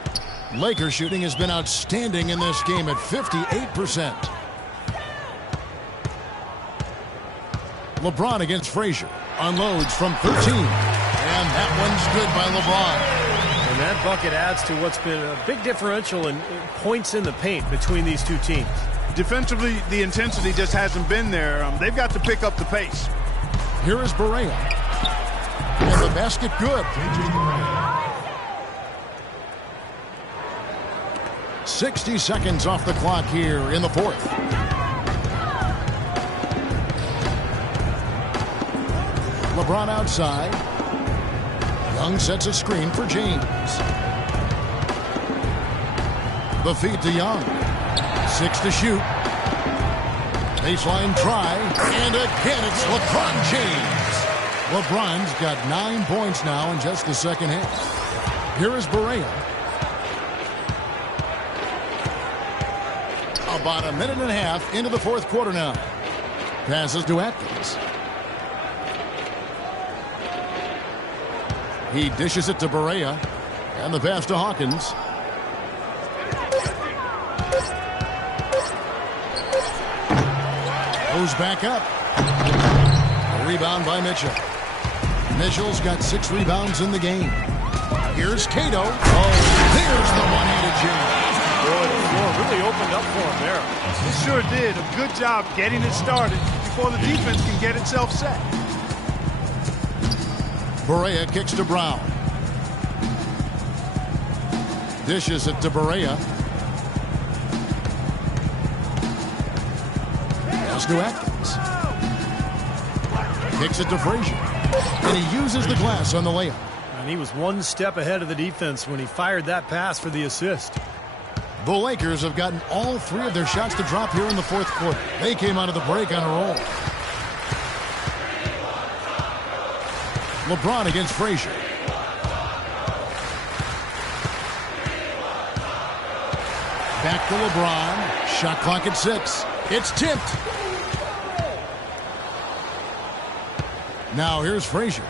Lakers shooting has been outstanding in this game at 58%. LeBron against Frazier. Unloads from 13. And that one's good by LeBron. And that bucket adds to what's been a big differential in points in the paint between these two teams. Defensively, the intensity just hasn't been there. They've got to pick up the pace. Here is Barea. And the basket good. 60 seconds off the clock here in the fourth. LeBron outside. Young sets a screen for James. The feed to Young. 6 to shoot. Baseline try. And again, it's LeBron James. LeBron's got 9 points now in just the second half. Here is Barea. About a minute and a half into the fourth quarter now. Passes to Atkins. He dishes it to Barea. And the pass to Hawkins. Goes back up. A rebound by Mitchell. Mitchell's got 6 rebounds in the game. Here's Cato. Oh, there's the one-handed jam. Boy, the floor really opened up for him there. It sure did. A good job getting it started before the defense can get itself set. Barea kicks to Brown. Dishes it to Barea. Pass to Atkins. Kicks it to Frazier. And he uses the glass on the layup. And he was one step ahead of the defense when he fired that pass for the assist. The Lakers have gotten all 3 of their shots to drop here in the fourth quarter. They came out of the break on a roll. LeBron against Frazier. Back to LeBron. Shot clock at 6. It's tipped. Now here's Frazier.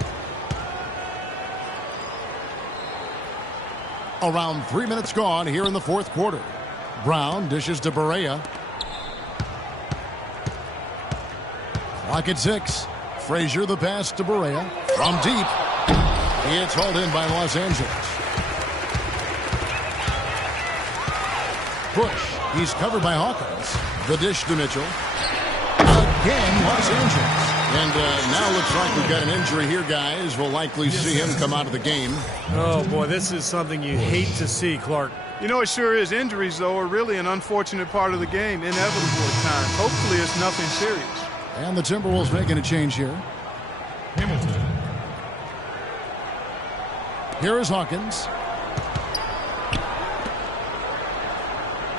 Around 3 minutes gone here in the fourth quarter. Brown dishes to Barea. Clock at 6. Frazier the pass to Barea. From deep. It's hauled in by Los Angeles. Push. He's covered by Hawkins. The dish to Mitchell. Again, Los Angeles. And now looks like we've got an injury here, guys. We'll likely see him come out of the game. Oh, boy, this is something you hate to see, Clark. You know, it sure is. Injuries, though, are really an unfortunate part of the game. Inevitable at times. Hopefully it's nothing serious. And the Timberwolves making a change here. Hamilton. Here is Hawkins.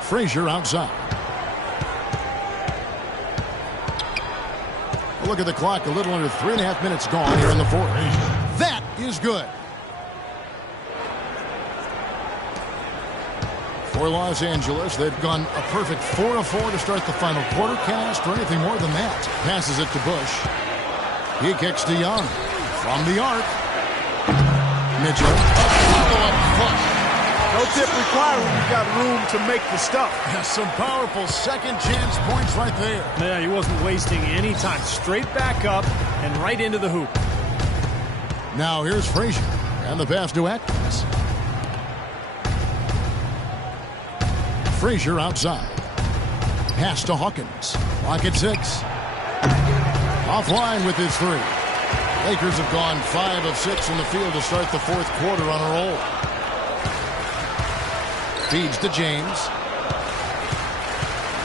Frazier outside. Look at the clock. A little under 3.5 minutes gone here in the fourth. That is good. For Los Angeles, they've gone a perfect 4-4 to start the final quarter. Can't ask for anything more than that. Passes it to Bush. He kicks to Young. From the arc. Mitchell. Follow-up flush. No tip required when you've got room to make the stuff. Some powerful second chance points right there. Yeah, he wasn't wasting any time. Straight back up and right into the hoop. Now here's Frazier. And the pass to Atkins. Frazier outside. Pass to Hawkins. Clock at 6. Offline with his 3. Lakers have gone 5 of 6 from the field to start the fourth quarter on a roll. Feeds to James.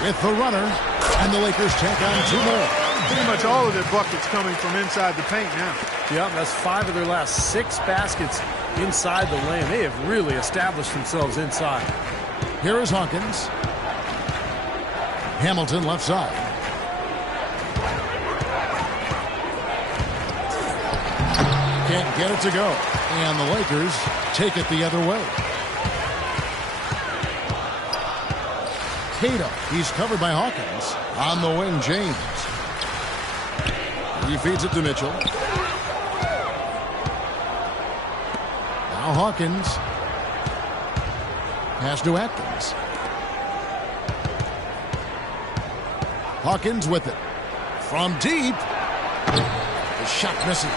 With the runner. And the Lakers take on 2 more. Pretty much all of their buckets coming from inside the paint now. Yep, that's 5 of their last 6 baskets inside the lane. They have really established themselves inside. Here is Hawkins. Hamilton left side. Can't get it to go. And the Lakers take it the other way. Cato. He's covered by Hawkins. On the wing, James. He feeds it to Mitchell. Now Hawkins. Pass to Atkins. Hawkins with it. From deep. The shot misses.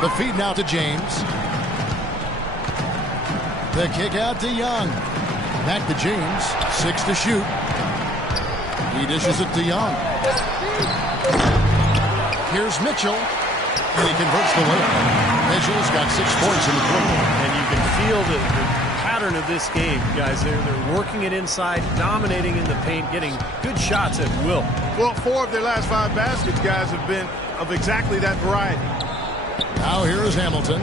The feed now to James. The kick out to Young. Back to James. 6 to shoot. He dishes it to Young. Here's Mitchell. And he converts the layup. Mitchell's got 6 points in the quarter. And you can feel the pattern of this game, guys. They're working it inside, dominating in the paint, getting good shots at will. Well, 4 of their last 5 baskets, guys, have been of exactly that variety. Now here is Hamilton.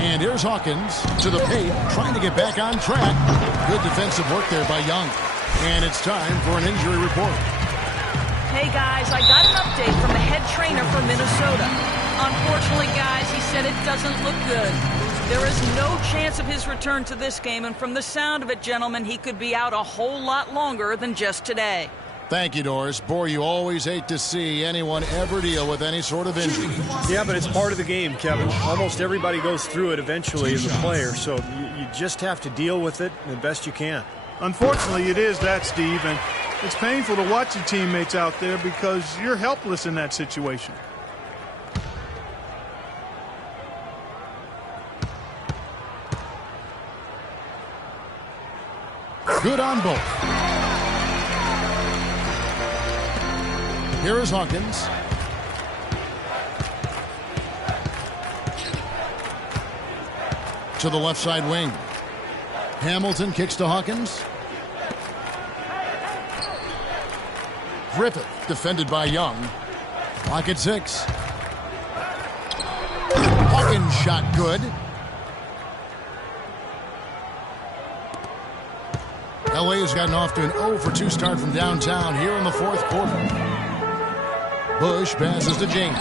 And here's Hawkins to the paint, trying to get back on track. Good defensive work there by Young. And it's time for an injury report. Hey, guys, I got an update from the head trainer for Minnesota. Unfortunately, guys, he said it doesn't look good. There is no chance of his return to this game, and from the sound of it, gentlemen, he could be out a whole lot longer than just today. Thank you, Doris. Boy, you always hate to see anyone ever deal with any sort of injury. Yeah, but it's part of the game, Kevin. Almost everybody goes through it eventually as a player, so you just have to deal with it the best you can. Unfortunately, it is that, Steve, and it's painful to watch your teammates out there because you're helpless in that situation. Good on both. Here is Hawkins. To the left side wing. Hamilton kicks to Hawkins. Griffith defended by Young. Clock at 6. Hawkins shot good. LA has gotten off to an 0-for-2 start from downtown here in the fourth quarter. Bush passes to James.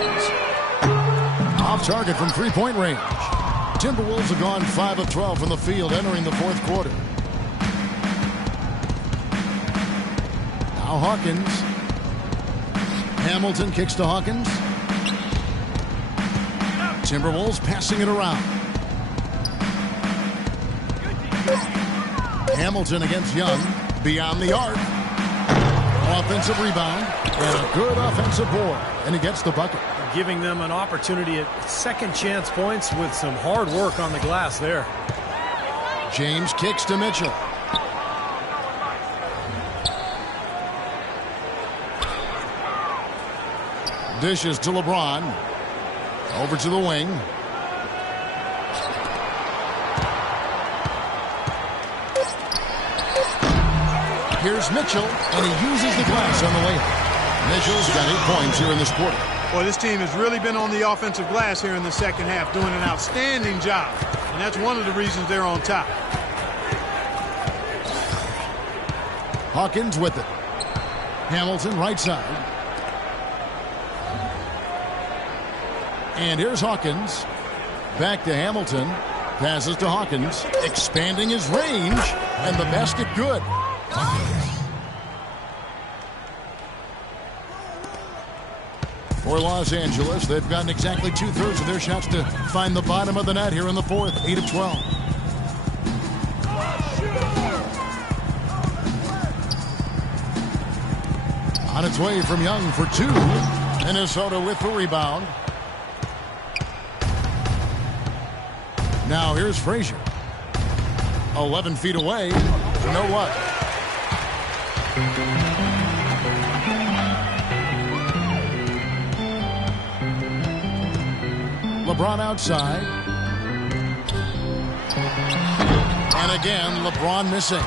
Off target from three-point range. Timberwolves have gone 5 of 12 from the field entering the fourth quarter. Now Hawkins. Hamilton kicks to Hawkins. Timberwolves passing it around. Hamilton against Young. Beyond the arc. Offensive rebound. And a good offensive board. And he gets the bucket. Giving them an opportunity at second chance points with some hard work on the glass there. James kicks to Mitchell. Dishes to LeBron. Over to the wing. Here's Mitchell, and he uses the glass on the layup. Mitchell's got 8 points here in this quarter. Well, this team has really been on the offensive glass here in the second half, doing an outstanding job. And that's one of the reasons they're on top. Hawkins with it. Hamilton right side. And here's Hawkins. Back to Hamilton. Passes to Hawkins. Expanding his range. And the basket good. For Los Angeles, they've gotten exactly 2/3 of their shots to find the bottom of the net here in the fourth. 8 of 12. On its way from Young for 2. Minnesota with the rebound. Now here's Frazier. 11 feet away. You know what? LeBron outside. And again, LeBron missing.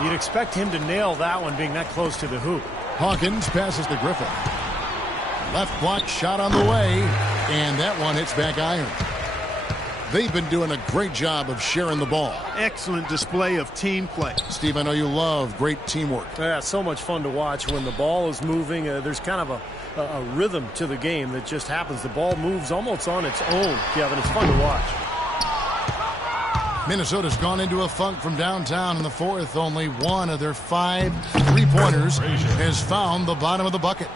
You'd expect him to nail that one being that close to the hoop. Hawkins passes to Griffith. Left block shot on the way. And that one hits back iron. They've been doing a great job of sharing the ball. Excellent display of team play. Steve, I know you love great teamwork. Yeah, so much fun to watch when the ball is moving. There's kind of a rhythm to the game that just happens. The ball moves almost on its own, Kevin. It's fun to watch. Minnesota's gone into a funk from downtown in the fourth. Only one of their 5 3-pointers has found the bottom of the bucket.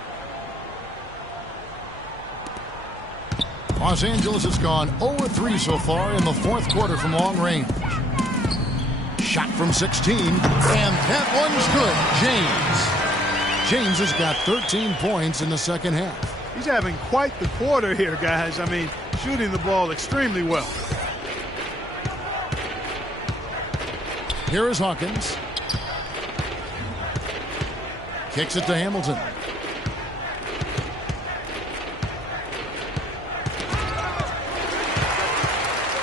Los Angeles has gone 0-3 so far in the fourth quarter from long range. Shot from 16, and that one's good. James has got 13 points in the second half. He's having quite the quarter here, guys. I mean, shooting the ball extremely well. Here is Hawkins. Kicks it to Hamilton.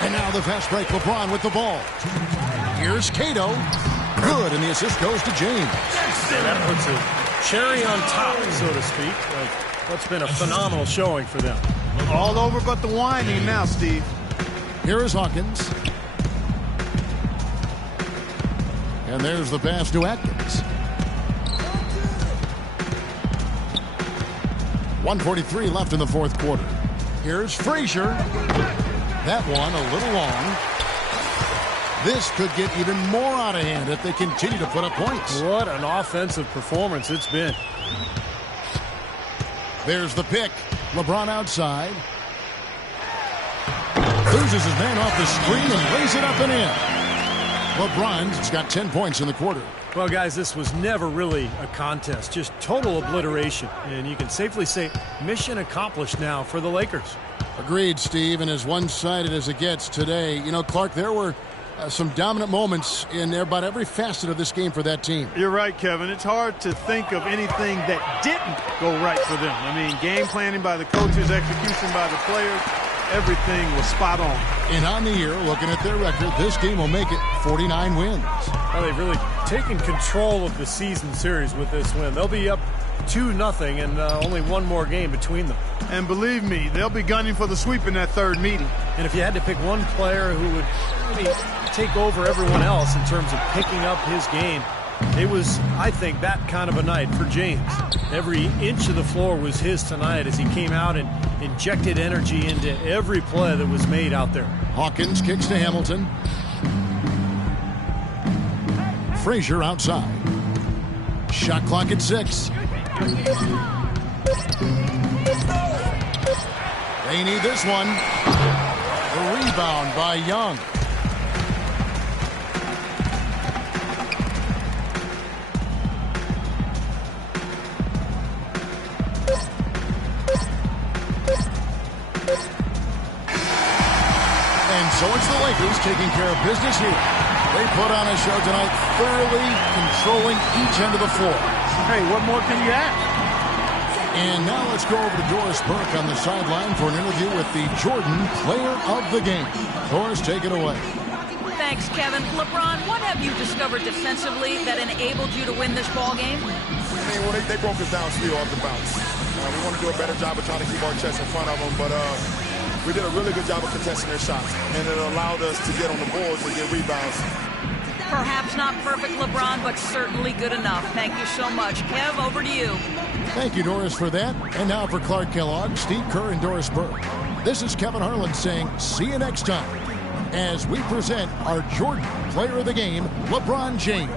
And now the fast break. LeBron with the ball. Here's Cato. Good, and the assist goes to James. That puts a cherry on top, so to speak. That's been a phenomenal showing for them. All over but the winding now, Steve. Here is Hawkins. And there's the pass to Atkins. 1:43 left in the fourth quarter. Here's Frazier. That one a little long. This could get even more out of hand if they continue to put up points. What an offensive performance it's been. There's the pick. LeBron outside. Loses his man off the screen and lays it up and in. LeBron's got 10 points in the quarter. Well, guys, this was never really a contest. Just total obliteration. And you can safely say mission accomplished now for the Lakers. Agreed, Steve. And as one-sided as it gets today, you know, Clark, there were some dominant moments in about every facet of this game for that team. You're right, Kevin. It's hard to think of anything that didn't go right for them. I mean, game planning by the coaches, execution by the players, everything was spot on. And on the year, looking at their record, this game will make it 49 wins. Well, they've really taken control of the season series with this win. They'll be up 2-0 and only one more game between them. And believe me, they'll be gunning for the sweep in that third meeting. And if you had to pick one player who would really take over everyone else in terms of picking up his game, it was, I think, that kind of a night for James. Every inch of the floor was his tonight as he came out and injected energy into every play that was made out there. Hawkins kicks to Hamilton. Frazier outside. Shot clock at 6. They need this one. The rebound by Young. So it's the Lakers taking care of business here. They put on a show tonight, thoroughly controlling each end of the floor. Hey, what more can you ask? And now let's go over to Doris Burke on the sideline for an interview with the Jordan Player of the Game. Doris, take it away. Thanks, Kevin. LeBron, what have you discovered defensively that enabled you to win this ball game? I mean, well, they broke us down still off the bounce. We want to do a better job of trying to keep our chest in front of them, but we did a really good job of contesting their shots, and it allowed us to get on the boards and get rebounds. Perhaps not perfect, LeBron, but certainly good enough. Thank you so much. Kev, over to you. Thank you, Doris, for that. And now for Clark Kellogg, Steve Kerr, and Doris Burke. This is Kevin Harlan saying, see you next time, as we present our Jordan Player of the Game, LeBron James.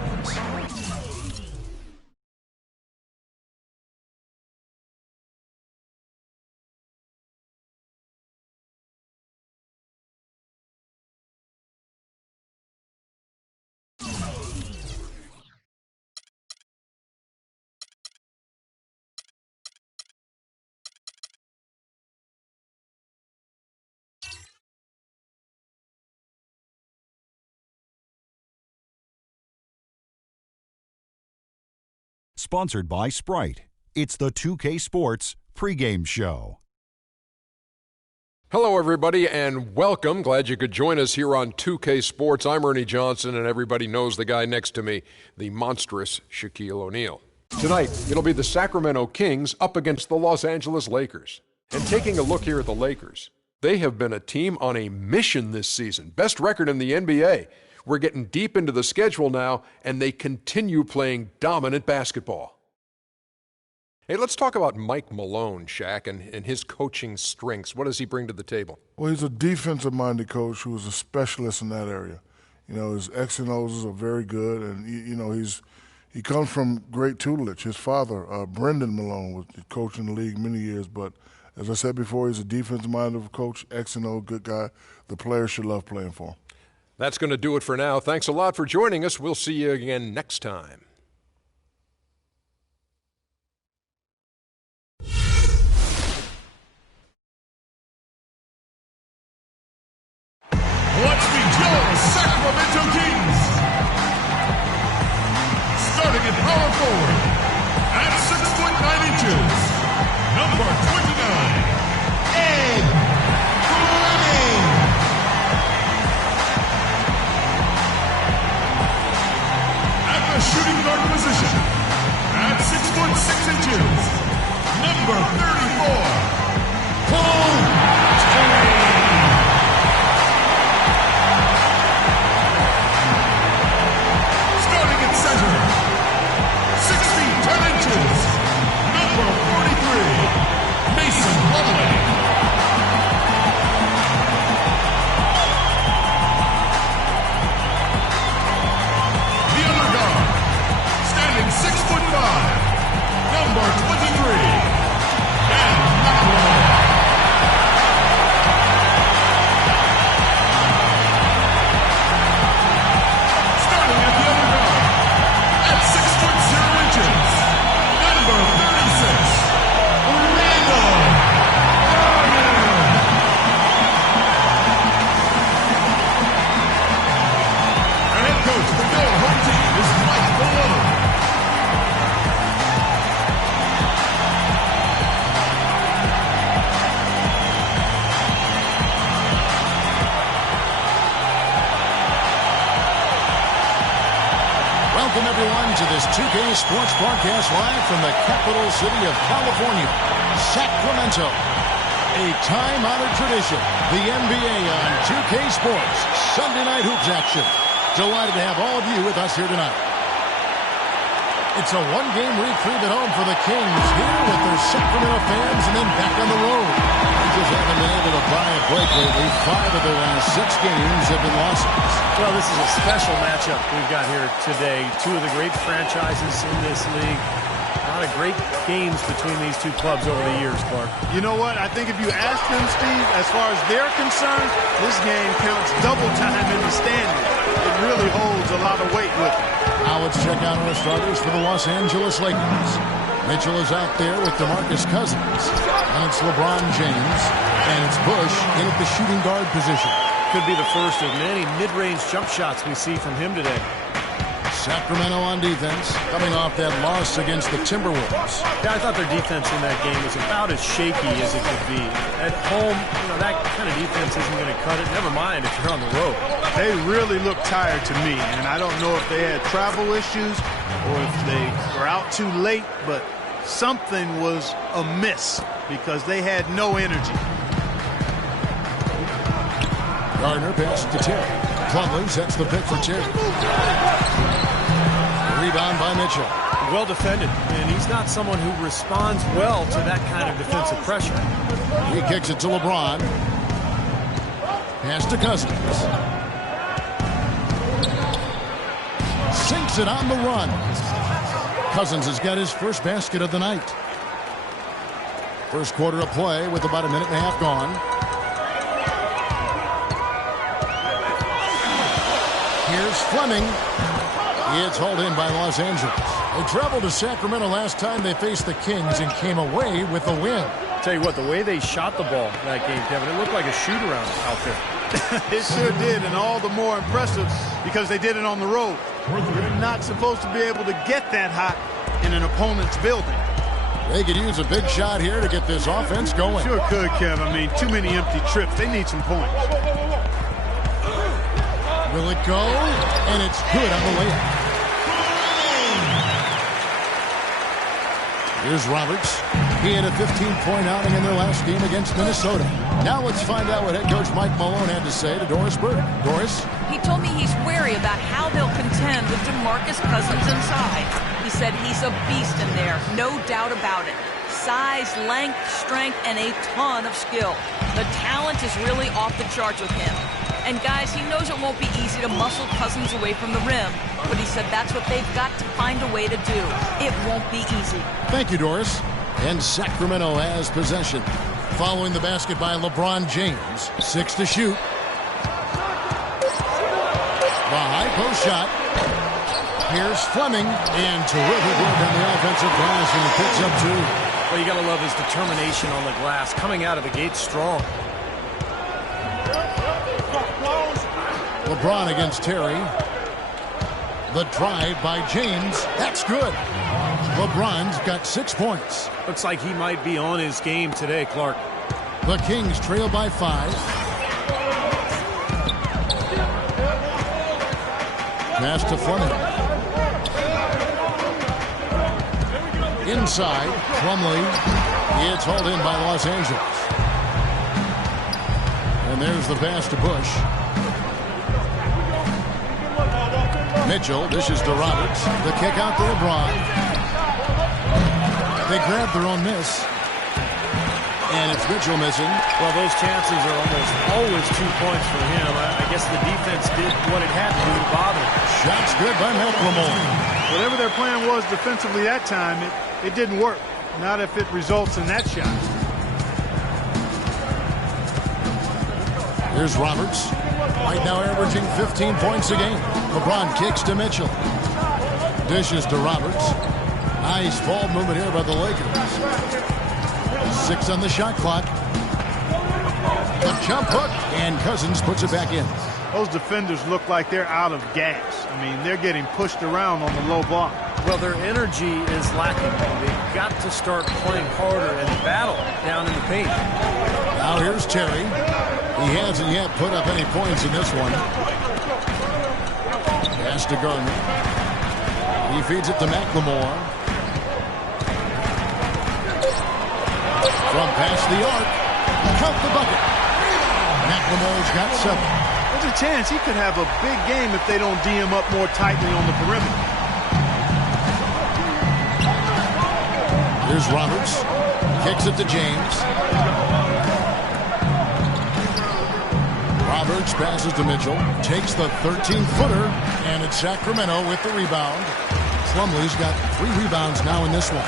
Sponsored by Sprite. It's the 2K Sports pregame show. Hello, everybody, and welcome. Glad you could join us here on 2K Sports. I'm Ernie Johnson, and everybody knows the guy next to me, the monstrous Shaquille O'Neal. Tonight, it'll be the Sacramento Kings up against the Los Angeles Lakers. And taking a look here at the Lakers, they have been a team on a mission this season. Best record in the NBA. We're getting deep into the schedule now, and they continue playing dominant basketball. Hey, let's talk about Mike Malone, Shaq, and his coaching strengths. What does he bring to the table? Well, he's a defensive-minded coach who is a specialist in that area. You know, his X and O's are very good, and, you know, he comes from great tutelage. His father, Brendan Malone, was coaching the league many years, but as I said before, he's a defensive-minded coach, X and O, good guy. The players should love playing for him. That's going to do it for now. Thanks a lot for joining us. We'll see you again next time. Let's meet your Sacramento Kings. Starting at power forward, at 6'9" inches, number 29, Ed Fleming. At the shooting guard position, at 6'6" inches, number 34, Paul Terry. Welcome, everyone, to this 2K Sports broadcast live from the capital city of California, Sacramento. A time-honored tradition, the NBA on 2K Sports Sunday Night Hoops action. Delighted to have all of you with us here tonight. It's a one-game reprieve at home for the Kings, here with their Sacramento fans and then back on the road. They just haven't been able to buy a break lately. 5 of their last 6 games have been losses. Well, this is a special matchup we've got here today. 2 of the great franchises in this league. A lot of great games between these 2 clubs over the years, Clark. You know what? I think if you ask them, Steve, as far as they're concerned, this game counts double time in the standings. It really holds a lot of weight with it. Now let's check out our starters for the Los Angeles Lakers. Mitchell is out there with DeMarcus Cousins. And it's LeBron James. And it's Bush in at the shooting guard position. Could be the first of many mid-range jump shots we see from him today. Sacramento on defense, coming off that loss against the Timberwolves. Yeah, I thought their defense in that game was about as shaky as it could be. At home, that kind of defense isn't going to cut it. Never mind if you're on the road. They really look tired to me, and I don't know if they had travel issues or if they were out too late, but something was amiss because they had no energy. Gardner passes to Terry. Plumlee sets the pick for Terry. Rebound by Mitchell. Well defended, and he's not someone who responds well to that kind of defensive pressure. He kicks it to LeBron. Pass to Cousins. Sinks it on the run. Cousins has got his first basket of the night. First quarter of play with about a minute and a half gone. Here's Fleming. It's hauled in by Los Angeles. They traveled to Sacramento last time they faced the Kings and came away with a win. Tell you what, the way they shot the ball that game, Kevin, it looked like a shoot-around out there. It sure did, and all the more impressive because they did it on the road. You're not supposed to be able to get that hot in an opponent's building. They could use a big shot here to get this offense going. Sure could, Kev. I mean, too many empty trips. They need some points. Will it go? And it's good on the layup. Here's Roberts. He had a 15-point outing in their last game against Minnesota. Now let's find out what head coach Mike Malone had to say to Doris Burke. Doris? He told me he's wary about how they'll contend with DeMarcus Cousins inside. He said he's a beast in there, no doubt about it. Size, length, strength, and a ton of skill. The talent is really off the charts with him. And guys, he knows it won't be easy to muscle Cousins away from the rim, but he said that's what they've got to find a way to do. It won't be easy. Thank you, Doris. And Sacramento has possession. Following the basket by LeBron James. 6 to shoot. The high post shot. Here's Fleming. And terrific work on the offensive glass, and he picks up 2. Well, you got to love his determination on the glass. Coming out of the gate strong. LeBron against Terry. The drive by James. That's good. LeBron's got 6 points. Looks like he might be on his game today, Clark. The Kings trail by 5. Pass to Fleming. Inside, Plumlee. It's hauled in by Los Angeles. And there's the pass to Bush. Mitchell dishes to Roberts. The kick out to LeBron. They grab their own miss. And it's Mitchell missing. Well, those chances are almost always 2 points for him. I guess the defense did what it had to do to bother him. Shots good by McLemore. Whatever their plan was defensively that time, it didn't work. Not if it results in that shot. Here's Roberts. Right now averaging 15 points a game. LeBron kicks to Mitchell. Dishes to Roberts. Nice ball movement here by the Lakers. 6 on the shot clock. The jump hook, and Cousins puts it back in. Those defenders look like they're out of gas. I mean, they're getting pushed around on the low block. Well, their energy is lacking. They've got to start playing harder and battle down in the paint. Now here's Terry. He hasn't yet put up any points in this one. Pass to Gardner. He feeds it to McLemore. From past the arc. Count the bucket. McLemore's got 7. There's a chance he could have a big game if they don't D him up more tightly on the perimeter. Here's Roberts. Kicks it to James. Roberts passes to Mitchell. Takes the 13-footer. And it's Sacramento with the rebound. Plumlee's got 3 rebounds now in this one.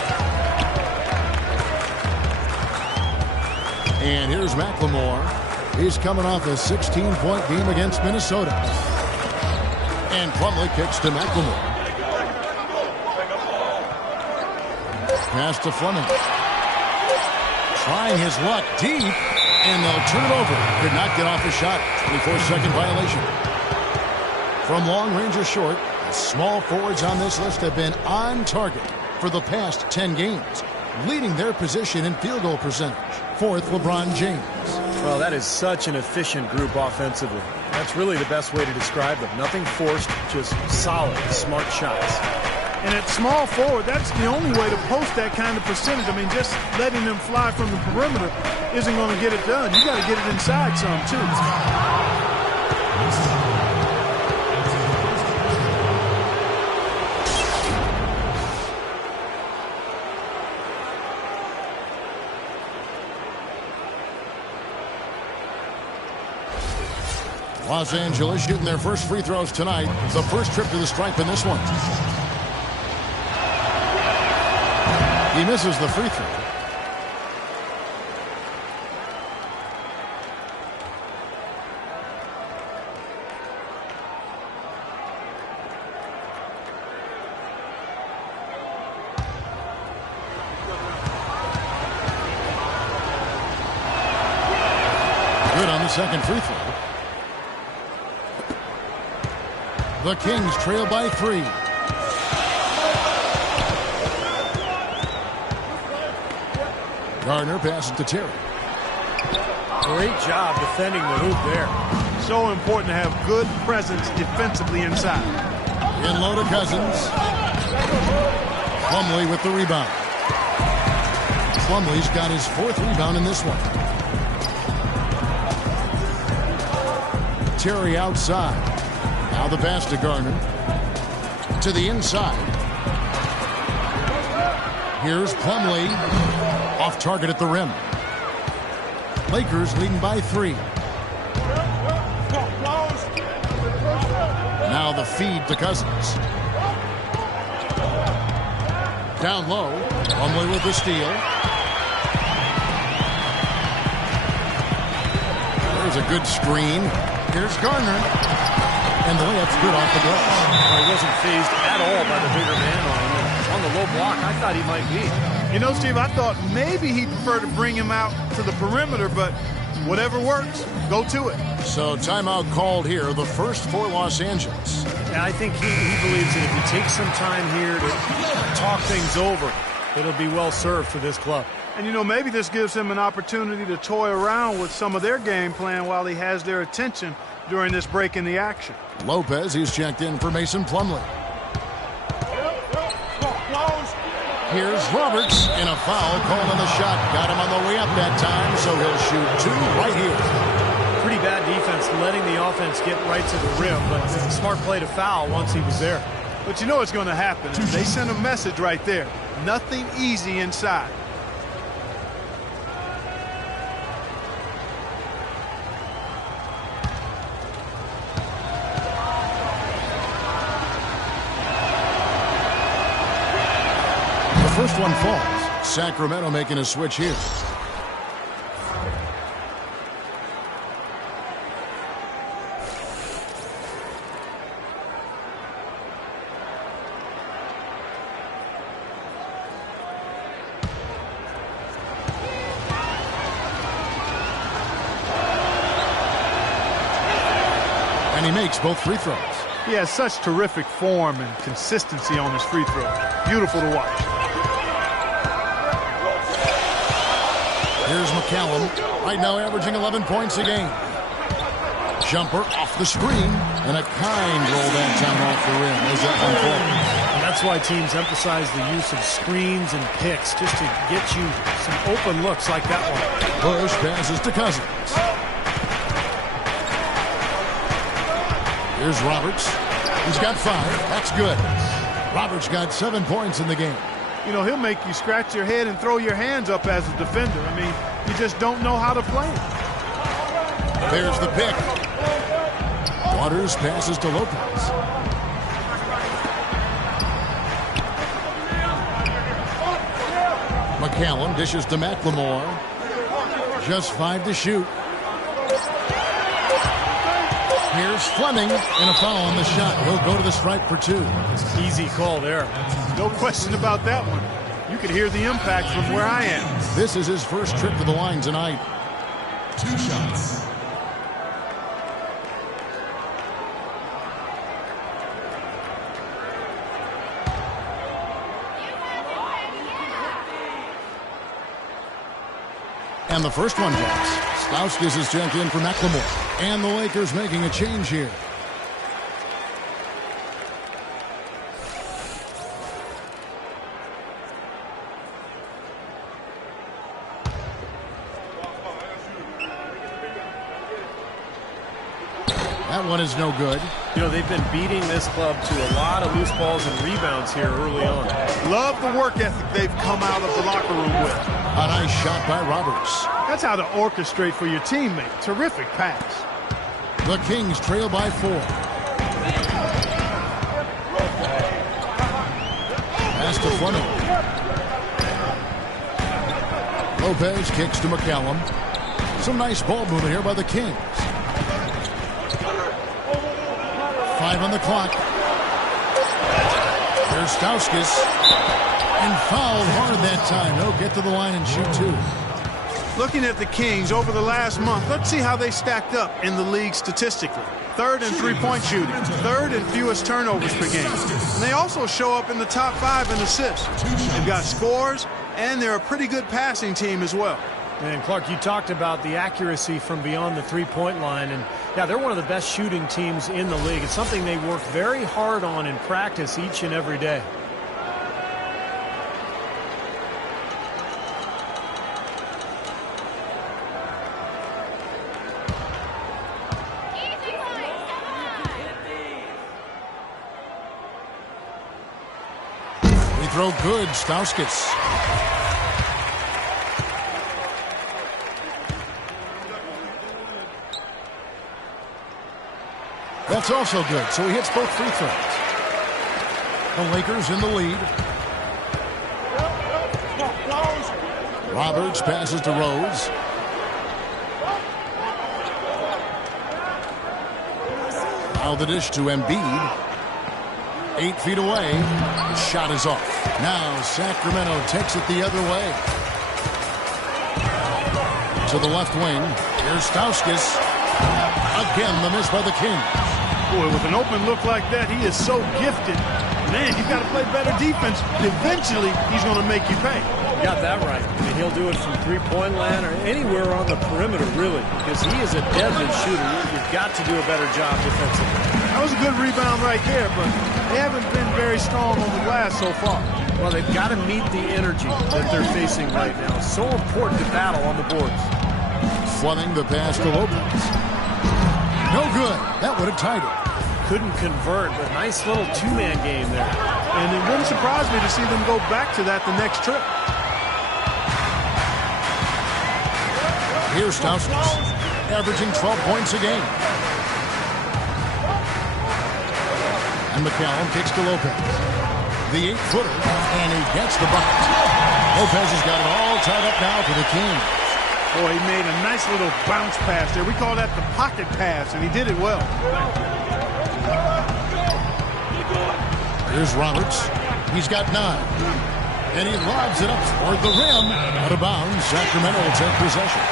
And here's McLemore. He's coming off a 16-point game against Minnesota. And Plumlee kicks to McLemore. Pass to Fleming. Trying his luck deep, and they'll turn it over. Could not get off a shot. 24-second violation. From long range or short, the small forwards on this list have been on target for the past 10 games, leading their position in field goal percentage. 4th, LeBron James. Well, that is such an efficient group offensively. That's really the best way to describe them. Nothing forced, just solid, smart shots. And at small forward, that's the only way to post that kind of percentage. I mean, just letting them fly from the perimeter isn't going to get it done. You got to get it inside some, too. Los Angeles shooting their first free throws tonight. The first trip to the stripe in this one. He misses the free throw. Good on the second free throw. The Kings trail by 3. Gardner passes to Terry. Great job defending the hoop there. So important to have good presence defensively inside. In low to Cousins. Plumlee with the rebound. Plumlee's got his 4th rebound in this one. Terry outside. Now the pass to Gardner. To the inside. Here's Plumlee. Off target at the rim. Lakers leading by 3. Now the feed to Cousins. Down low. Plumlee with the steal. There's a good screen. Here's Gardner. And the layup's good off the glass. Well, he wasn't phased at all by the bigger man on him. On the low block, I thought he might be. You know, Steve, I thought maybe he'd prefer to bring him out to the perimeter, but whatever works, go to it. So timeout called here, the first for Los Angeles. Yeah, I think he believes that if he takes some time here to talk things over, it'll be well served for this club. And, you know, maybe this gives him an opportunity to toy around with some of their game plan while he has their attention during this break in the action. Lopez, he's checked in for Mason Plumlee. Here's Roberts, and a foul called on the shot. Got him on the way up that time, so he'll shoot 2 right here. Pretty bad defense, letting the offense get right to the rim, but it's a smart play to foul once he was there. But you know what's going to happen. They sent a message right there. Nothing easy inside. First one falls. Sacramento making a switch here. And he makes both free throws. He has such terrific form and consistency on his free throw. Beautiful to watch. Here's McCallum, right now averaging 11 points a game. Jumper off the screen, and a kind roll that time off the rim as that one falls. That's That's why teams emphasize the use of screens and picks just to get you some open looks like that one. Bush passes to Cousins. Here's Roberts. He's got 5. That's good. Roberts got 7 points in the game. You know, he'll make you scratch your head and throw your hands up as a defender. I mean, you just don't know how to play it. There's the pick. Waters passes to Lopez. McCallum dishes to McLemore. Just 5 to shoot. Here's Fleming, and a foul on the shot. He'll go to the stripe for 2. Easy call there. No question about that one. You could hear the impact from where I am. This is his first trip to the line tonight. 2 shots. And the first one drops. Stauskas is checked in for McLemore. And the Lakers making a change here. That one is no good. You know, they've been beating this club to a lot of loose balls and rebounds here early on. Love the work ethic they've come out of the locker room with. A nice shot by Roberts. That's how to orchestrate for your teammate. Terrific pass. The Kings trail by 4. Pass to Fleming. Lopez kicks to McCallum. Some nice ball movement here by the Kings. 5 on the clock. There's Stauskas. And fouled hard that time. He'll get to the line and shoot 2. Looking at the Kings over the last month, let's see how they stacked up in the league statistically. 3rd in three-point shooting, 3rd in fewest turnovers per game. And they also show up in the top 5 in assists. They've got scores, and they're a pretty good passing team as well. And Clark, you talked about the accuracy from beyond the three-point line, and yeah, they're one of the best shooting teams in the league. It's something they work very hard on in practice each and every day. Free throw good, Stauskas. That's also good, so he hits both free throws. The Lakers in the lead. Roberts passes to Rose. Now the dish to Embiid. 8 feet away. Shot is off. Now Sacramento takes it the other way. To the left wing. Here's Stauskas. Again, the miss by the Kings. Boy, with an open look like that, he is so gifted. Man, you've got to play better defense. Eventually, he's going to make you pay. You got that right. I mean, he'll do it from three-point line or anywhere on the perimeter, really, because he is a deadly shooter. You've got to do a better job defensively. That was a good rebound right there, but they haven't been very strong on the glass so far. Well, they've got to meet the energy that they're facing right now. So important to battle on the boards. Fleming the pass to Lopez. No good. That would have tied it. Couldn't convert, but nice little two-man game there. And it wouldn't surprise me to see them go back to that the next trip. Here's Stauskas, averaging 12 points a game. And McCallum kicks to Lopez. The 8-footer, and he gets the bucket. Lopez has got it all tied up now for the Kings. Boy, he made a nice little bounce pass there. We call that the pocket pass, and he did it well. Here's Roberts. He's got 9. And he lobs it up toward the rim. Out of bounds. Sacramento will take possession.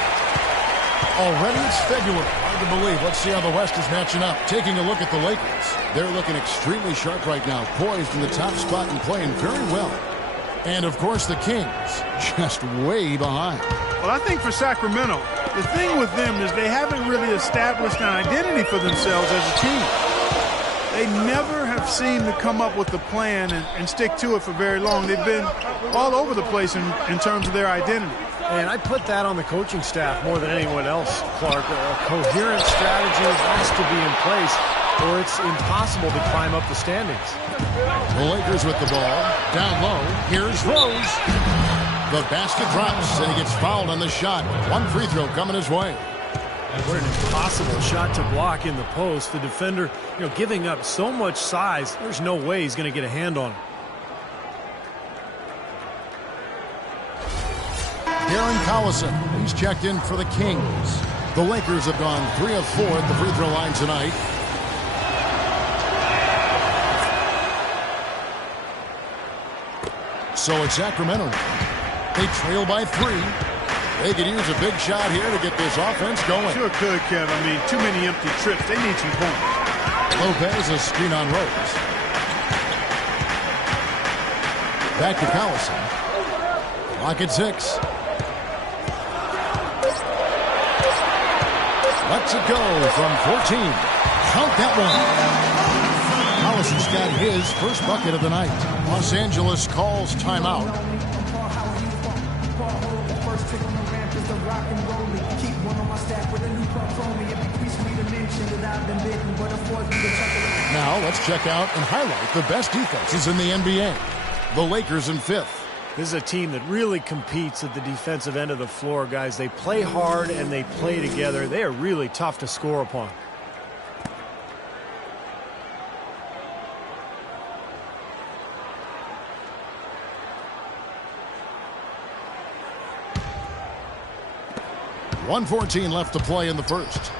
Already it's February. Hard to believe. Let's see how the West is matching up. Taking a look at the Lakers. They're looking extremely sharp right now. Poised in the top spot and playing very well. And, of course, the Kings just way behind. Well, I think for Sacramento, the thing with them is they haven't really established an identity for themselves as a team. They never have seemed to come up with the plan and stick to it for very long. They've been all over the place in terms of their identity. And I put that on the coaching staff more than anyone else, Clark. A coherent strategy has to be in place, or it's impossible to climb up the standings. The Lakers with the ball. Down low. Here's Rose. The basket drops, and he gets fouled on the shot. One free throw coming his way. What an impossible shot to block in the post. The defender, giving up so much size, there's no way he's going to get a hand on it. Darren Collison, he's checked in for the Kings. The Lakers have gone 3 of 4 at the free throw line tonight. So it's Sacramento. They trail by 3. They could use a big shot here to get this offense going. Sure could, Kev. I mean, too many empty trips. They need some points. Lopez, a screen on Rose. Back to Collison. Clock at 6. Lets it go from 14. Count that one. Collison's got his first bucket of the night. Los Angeles calls timeout. Now let's check out and highlight the best defenses in the NBA. The Lakers in 5th. This is a team that really competes at the defensive end of the floor, guys. They play hard and they play together. They are really tough to score upon. .114 left to play in the first.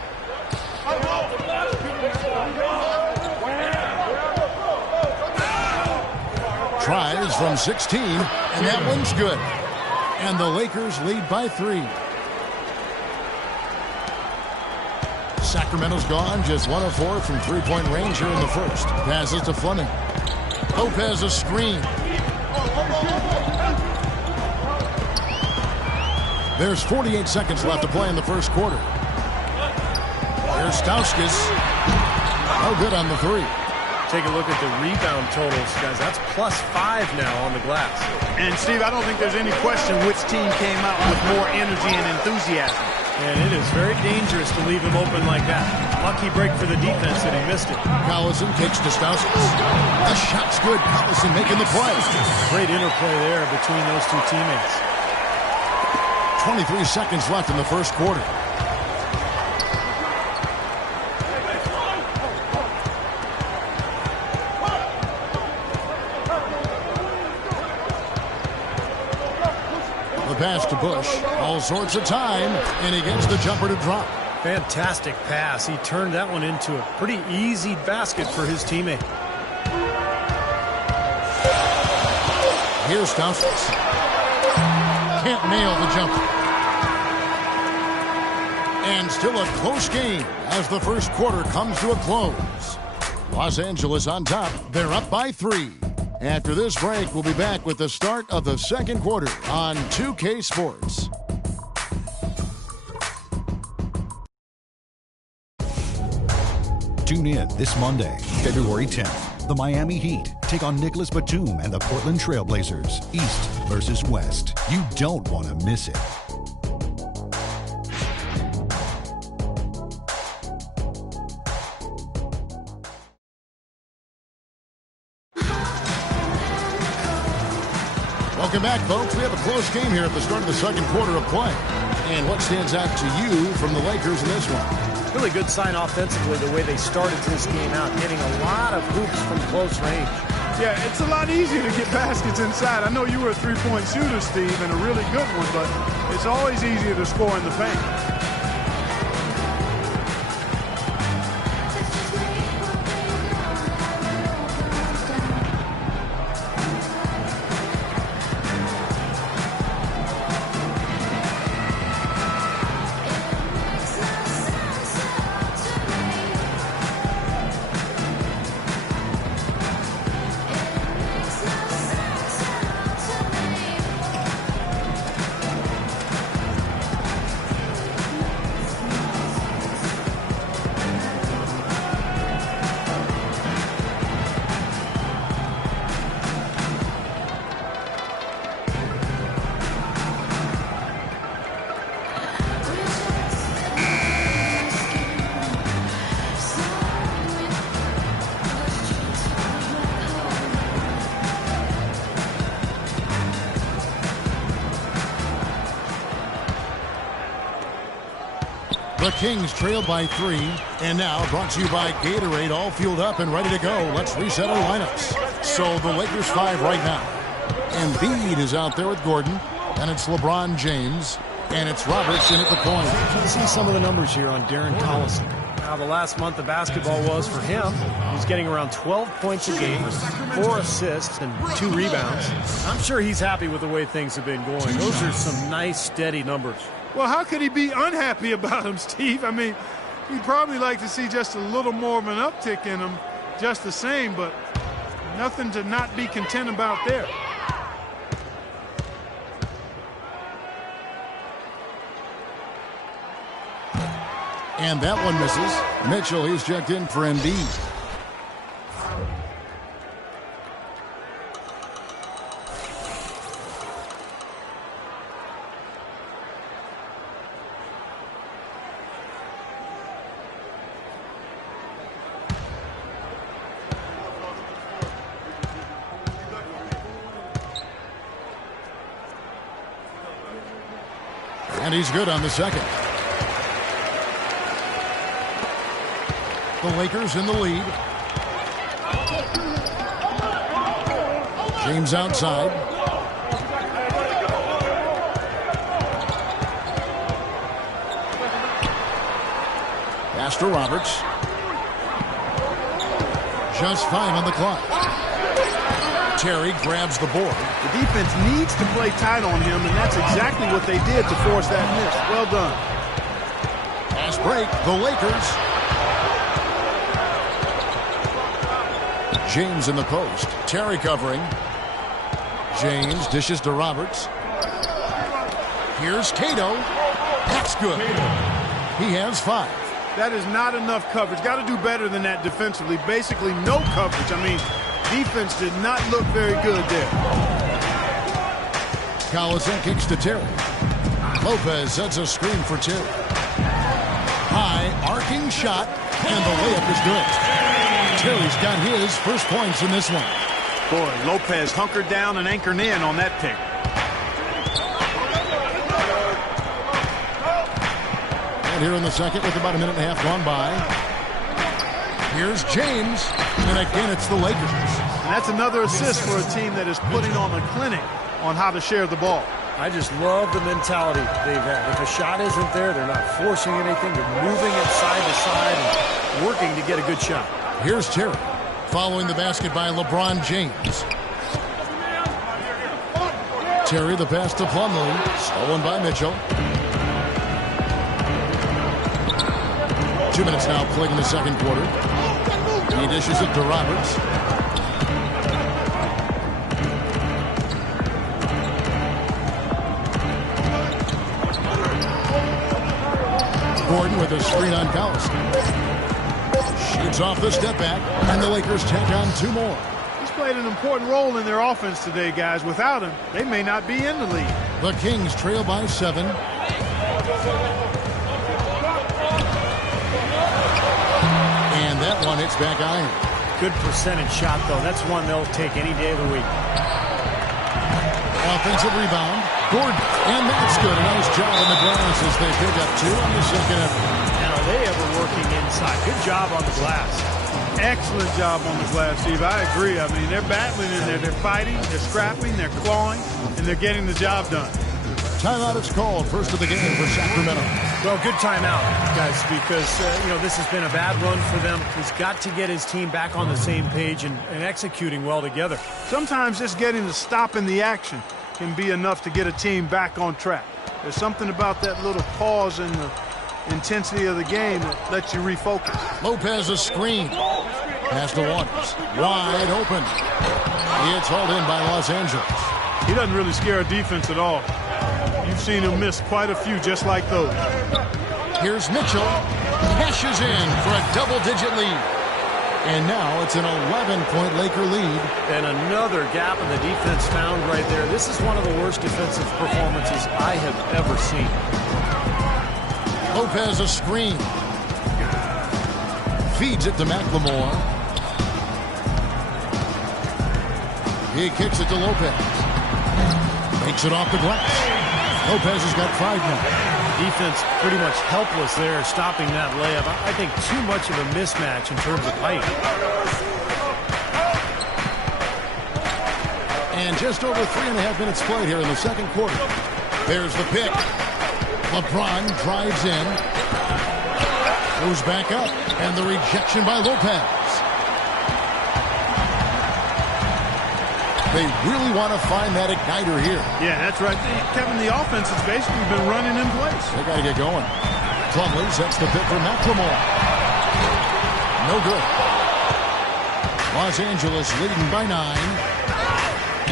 Tries from 16, and that one's good. And the Lakers lead by 3. Sacramento's gone, just 1 of 4 from three-point range here in the first. Passes to Fleming. Lopez a screen. There's 48 seconds left to play in the first quarter. Here's Stauskas. No good on the 3. Take a look at the rebound totals, guys. That's +5 now on the glass. And, Steve, I don't think there's any question which team came out with more energy and enthusiasm. And it is very dangerous to leave him open like that. Lucky break for the defense that he missed it. Collison kicks to Stauskas. The shot's good. Collison making the play. Great interplay there between those two teammates. 23 seconds left in the first quarter. The pass to Bush. All sorts of time, and he gets the jumper to drop. Fantastic pass. He turned that one into a pretty easy basket for his teammate. Here's Stauskas. Can't nail the jumper. And still a close game as the first quarter comes to a close. Los Angeles on top. They're up by 3. After this break, we'll be back with the start of the second quarter on 2K Sports. Tune in this Monday, February 10th. The Miami Heat take on Nicholas Batum and the Portland Trail Blazers, East versus West. You don't want to miss it. Welcome back, folks. We have a close game here at the start of the second quarter of play. And what stands out to you from the Lakers in this one? Really good sign offensively, the way they started this game out, getting a lot of hoops from close range. Yeah, it's a lot easier to get baskets inside. I know you were a three-point shooter, Steve, and a really good one, but it's always easier to score in the paint. The Kings trail by 3. And now brought to you by Gatorade, all fueled up and ready to go. Let's reset our lineups. So the Lakers 5 right now. Embiid is out there with Gordon. And it's LeBron James. And it's Robertson at the point. You can see some of the numbers here on Darren Collison. How the last month of basketball was for him. He's getting around 12 points a game, 4 assists, and 2 rebounds. I'm sure he's happy with the way things have been going. Those are some nice, steady numbers. Well, how could he be unhappy about them, Steve? I mean, he'd probably like to see just a little more of an uptick in them, just the same, but nothing to not be content about there. And that one misses. Mitchell, he's checked in for Embiid. And he's good on the second. The Lakers in the lead. James outside. Pass to Roberts. Just 5 on the clock. Terry grabs the board. The defense needs to play tight on him, and that's exactly what they did to force that miss. Well done. Pass break. The Lakers. James in the post. Terry covering. James dishes to Roberts. Here's Cato. That's good. He has 5. That is not enough coverage. Got to do better than that defensively. Basically no coverage. I mean, defense did not look very good there. Collison kicks to Terry. Lopez sets a screen for Terry. High arcing shot, and the layup is good. Terry's got his first points in this one. Boy, Lopez hunkered down and anchored in on that pick. And here in the second with about a minute and a half gone by. Here's James, and again it's the Lakers. And that's another assist for a team that is putting on a clinic on how to share the ball. I just love the mentality they've had. If a shot isn't there, they're not forcing anything. They're moving it side to side and working to get a good shot. Here's Terry, following the basket by LeBron James. Terry, the pass to Plumlee, stolen by Mitchell. 2 minutes now played in the second quarter. He dishes it to Roberts. Gordon with a screen on Collison. Shoots off the step back, and the Lakers tack on 2 more. He's played an important role in their offense today, guys. Without him, they may not be in the lead. The Kings trail by 7. And that one hits back iron. Good percentage shot, though. That's one they'll take any day of the week. Offensive rebound. Gordon. And that's good. A nice job on the glass as they pick up 2 on the second effort. Are they ever working inside? Good job on the glass. Excellent job on the glass, Steve. I agree. I mean, they're battling in there. They're fighting, they're scrapping, they're clawing, and they're getting the job done. Timeout is called. First of the game for Sacramento. Well, good timeout, guys, because, this has been a bad run for them. He's got to get his team back on the same page and executing well together. Sometimes just getting to stop in the action can be enough to get a team back on track. There's something about that little pause in the intensity of the game that lets you refocus. Lopez a screen. Pass to Waters. Wide open. It's hauled in by Los Angeles. He doesn't really scare a defense at all. You've seen him miss quite a few just like those. Here's Mitchell. Cashes in for a double-digit lead. And now it's an 11-point Laker lead. And another gap in the defense found right there. This is one of the worst defensive performances I have ever seen. Lopez a screen. Feeds it to McLemore. He kicks it to Lopez. Makes it off the glass. Lopez has got 5 now. Defense pretty much helpless there, stopping that layup. I think too much of a mismatch in terms of height. And just over 3.5 minutes played here in the second quarter. There's the pick. LeBron drives in. Goes back up. And the rejection by Lopez. They really want to find that igniter here. Yeah, that's right. Kevin, the offense has basically been running in place. They got to get going. Plumlee sets the pick for McLemore. No good. Los Angeles leading by 9.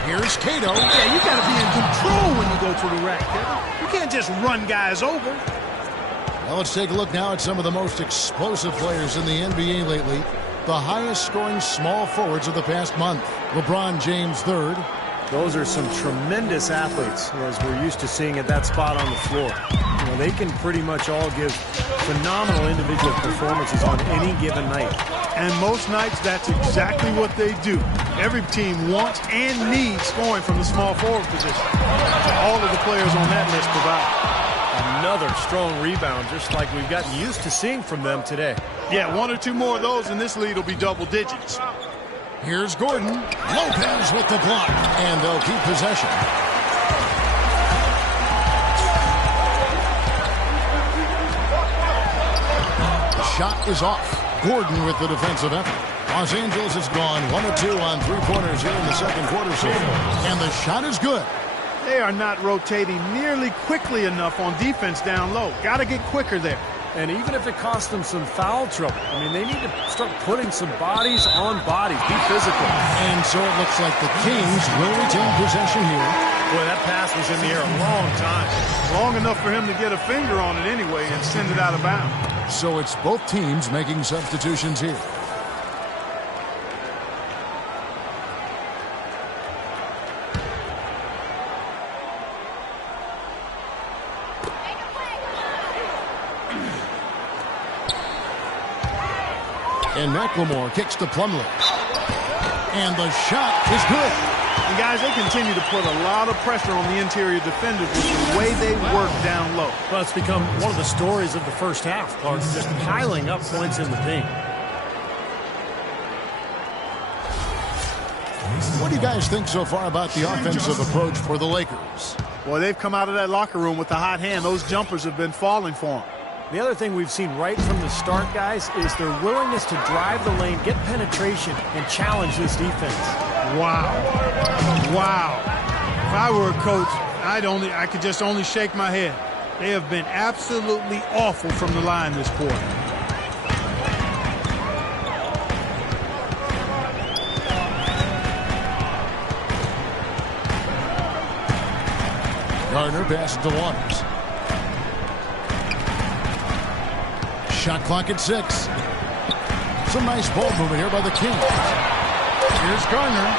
Here's Cato. Yeah, you got to be in control when you go to the rack, Kevin. You can't just run guys over. Well, let's take a look now at some of the most explosive players in the NBA lately. The highest scoring small forwards of the past month. LeBron James third. Those are some tremendous athletes, as we're used to seeing at that spot on the floor. You know, they can pretty much all give phenomenal individual performances on any given night. And most nights, that's exactly what they do. Every team wants and needs scoring from the small forward position. All of the players on that list provide. Another strong rebound, just like we've gotten used to seeing from them today. Yeah, 1 or 2 more of those, and this lead will be double digits. Here's Gordon. Lopez with the block, and they'll keep possession. The shot is off. Gordon with the defensive effort. Los Angeles has gone 1 or 2 on 3-pointers here in the second quarter so far, and the shot is good. They are not rotating nearly quickly enough on defense down low. Got to get quicker there. And even if it costs them some foul trouble, I mean, they need to start putting some bodies on bodies, be physical. And so it looks like the Kings will retain possession here. Boy, that pass was in the air a long time. Long enough for him to get a finger on it anyway and send it out of bounds. So it's both teams making substitutions here. And McLemore kicks to Plumlee. And the shot is good. And guys, they continue to put a lot of pressure on the interior defenders with the way they work down low. Well, it's become one of the stories of the first half, Clark, just piling up points in the paint. What do you guys think so far about the offensive approach for the Lakers? Well, they've come out of that locker room with a hot hand. Those jumpers have been falling for them. The other thing we've seen right from the start, guys, is their willingness to drive the lane, get penetration, and challenge this defense. Wow. Wow. If I were a coach, I could just only shake my head. They have been absolutely awful from the line this quarter. Gardner passes to Waters. Shot clock at 6. Some nice ball movement here by the Kings. Here's Gardner.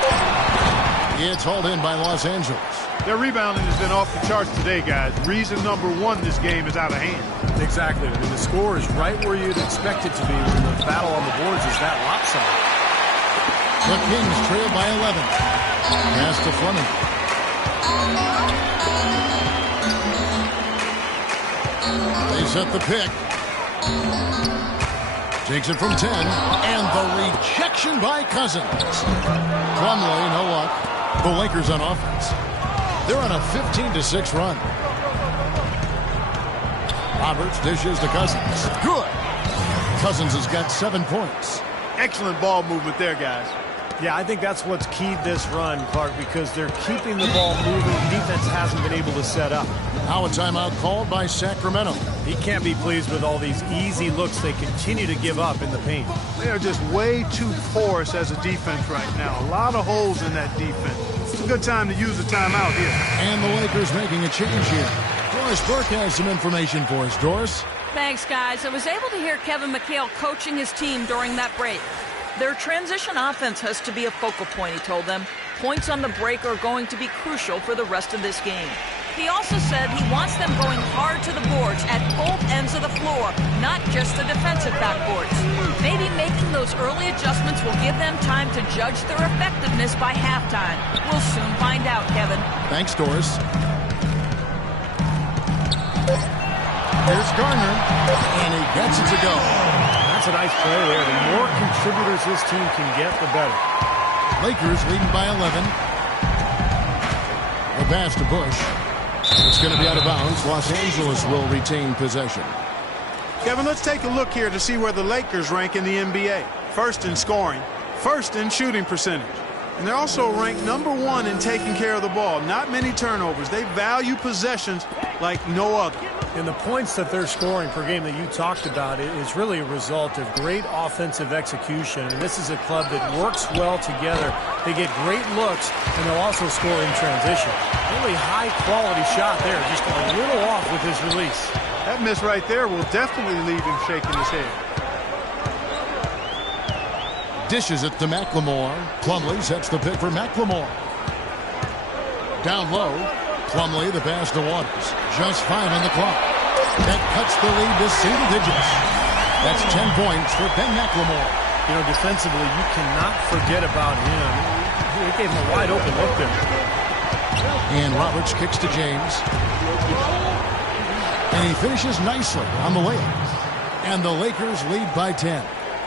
It's hauled in by Los Angeles. Their rebounding has been off the charts today, guys. Reason number 1, this game is out of hand. Exactly. I mean, the score is right where you'd expect it to be when the battle on the boards is that lopsided. The Kings trail by 11. Pass to Fleming. They set the pick. Takes it from 10. And the rejection by Cousins. Plumlee, no luck. The Lakers on offense. They're on a 15-6 run. Roberts dishes to Cousins. Good. Cousins has got 7 points. Excellent ball movement there, guys. Yeah, I think that's what's keyed this run, Clark, because they're keeping the ball moving. Defense hasn't been able to set up. Now a timeout called by Sacramento. He can't be pleased with all these easy looks they continue to give up in the paint. They are just way too porous as a defense right now. A lot of holes in that defense. It's a good time to use the timeout here. And the Lakers making a change here. Doris Burke has some information for us. Doris? Thanks, guys. I was able to hear Kevin McHale coaching his team during that break. Their transition offense has to be a focal point, he told them. Points on the break are going to be crucial for the rest of this game. He also said he wants them going hard to the boards at both ends of the floor, not just the defensive backboards. Maybe making those early adjustments will give them time to judge their effectiveness by halftime. We'll soon find out, Kevin. Thanks, Doris. Here's Garner, and he gets it to go. That's a nice play there. The more contributors this team can get, the better. Lakers leading by 11. A pass to Bush. It's going to be out of bounds. Los Angeles will retain possession. Kevin, let's take a look here to see where the Lakers rank in the NBA. First in scoring, first in shooting percentage. And they're also ranked #1 in taking care of the ball. Not many turnovers. They value possessions like no other. And the points that they're scoring per game that you talked about is really a result of great offensive execution. And this is a club that works well together. They get great looks, and they'll also score in transition. Really high-quality shot there, just a little off with his release. That miss right there will definitely leave him shaking his head. Dishes it to McLemore. Plumlee sets the pick for McLemore. Down low. Plumlee, the pass to Waters. Just 5 on the clock. That cuts the lead to single digits. That's 10 points for Ben McLemore. You know, defensively, you cannot forget about him. He gave him a wide open look there. And Roberts kicks to James. And he finishes nicely on the layup. And the Lakers lead by 10.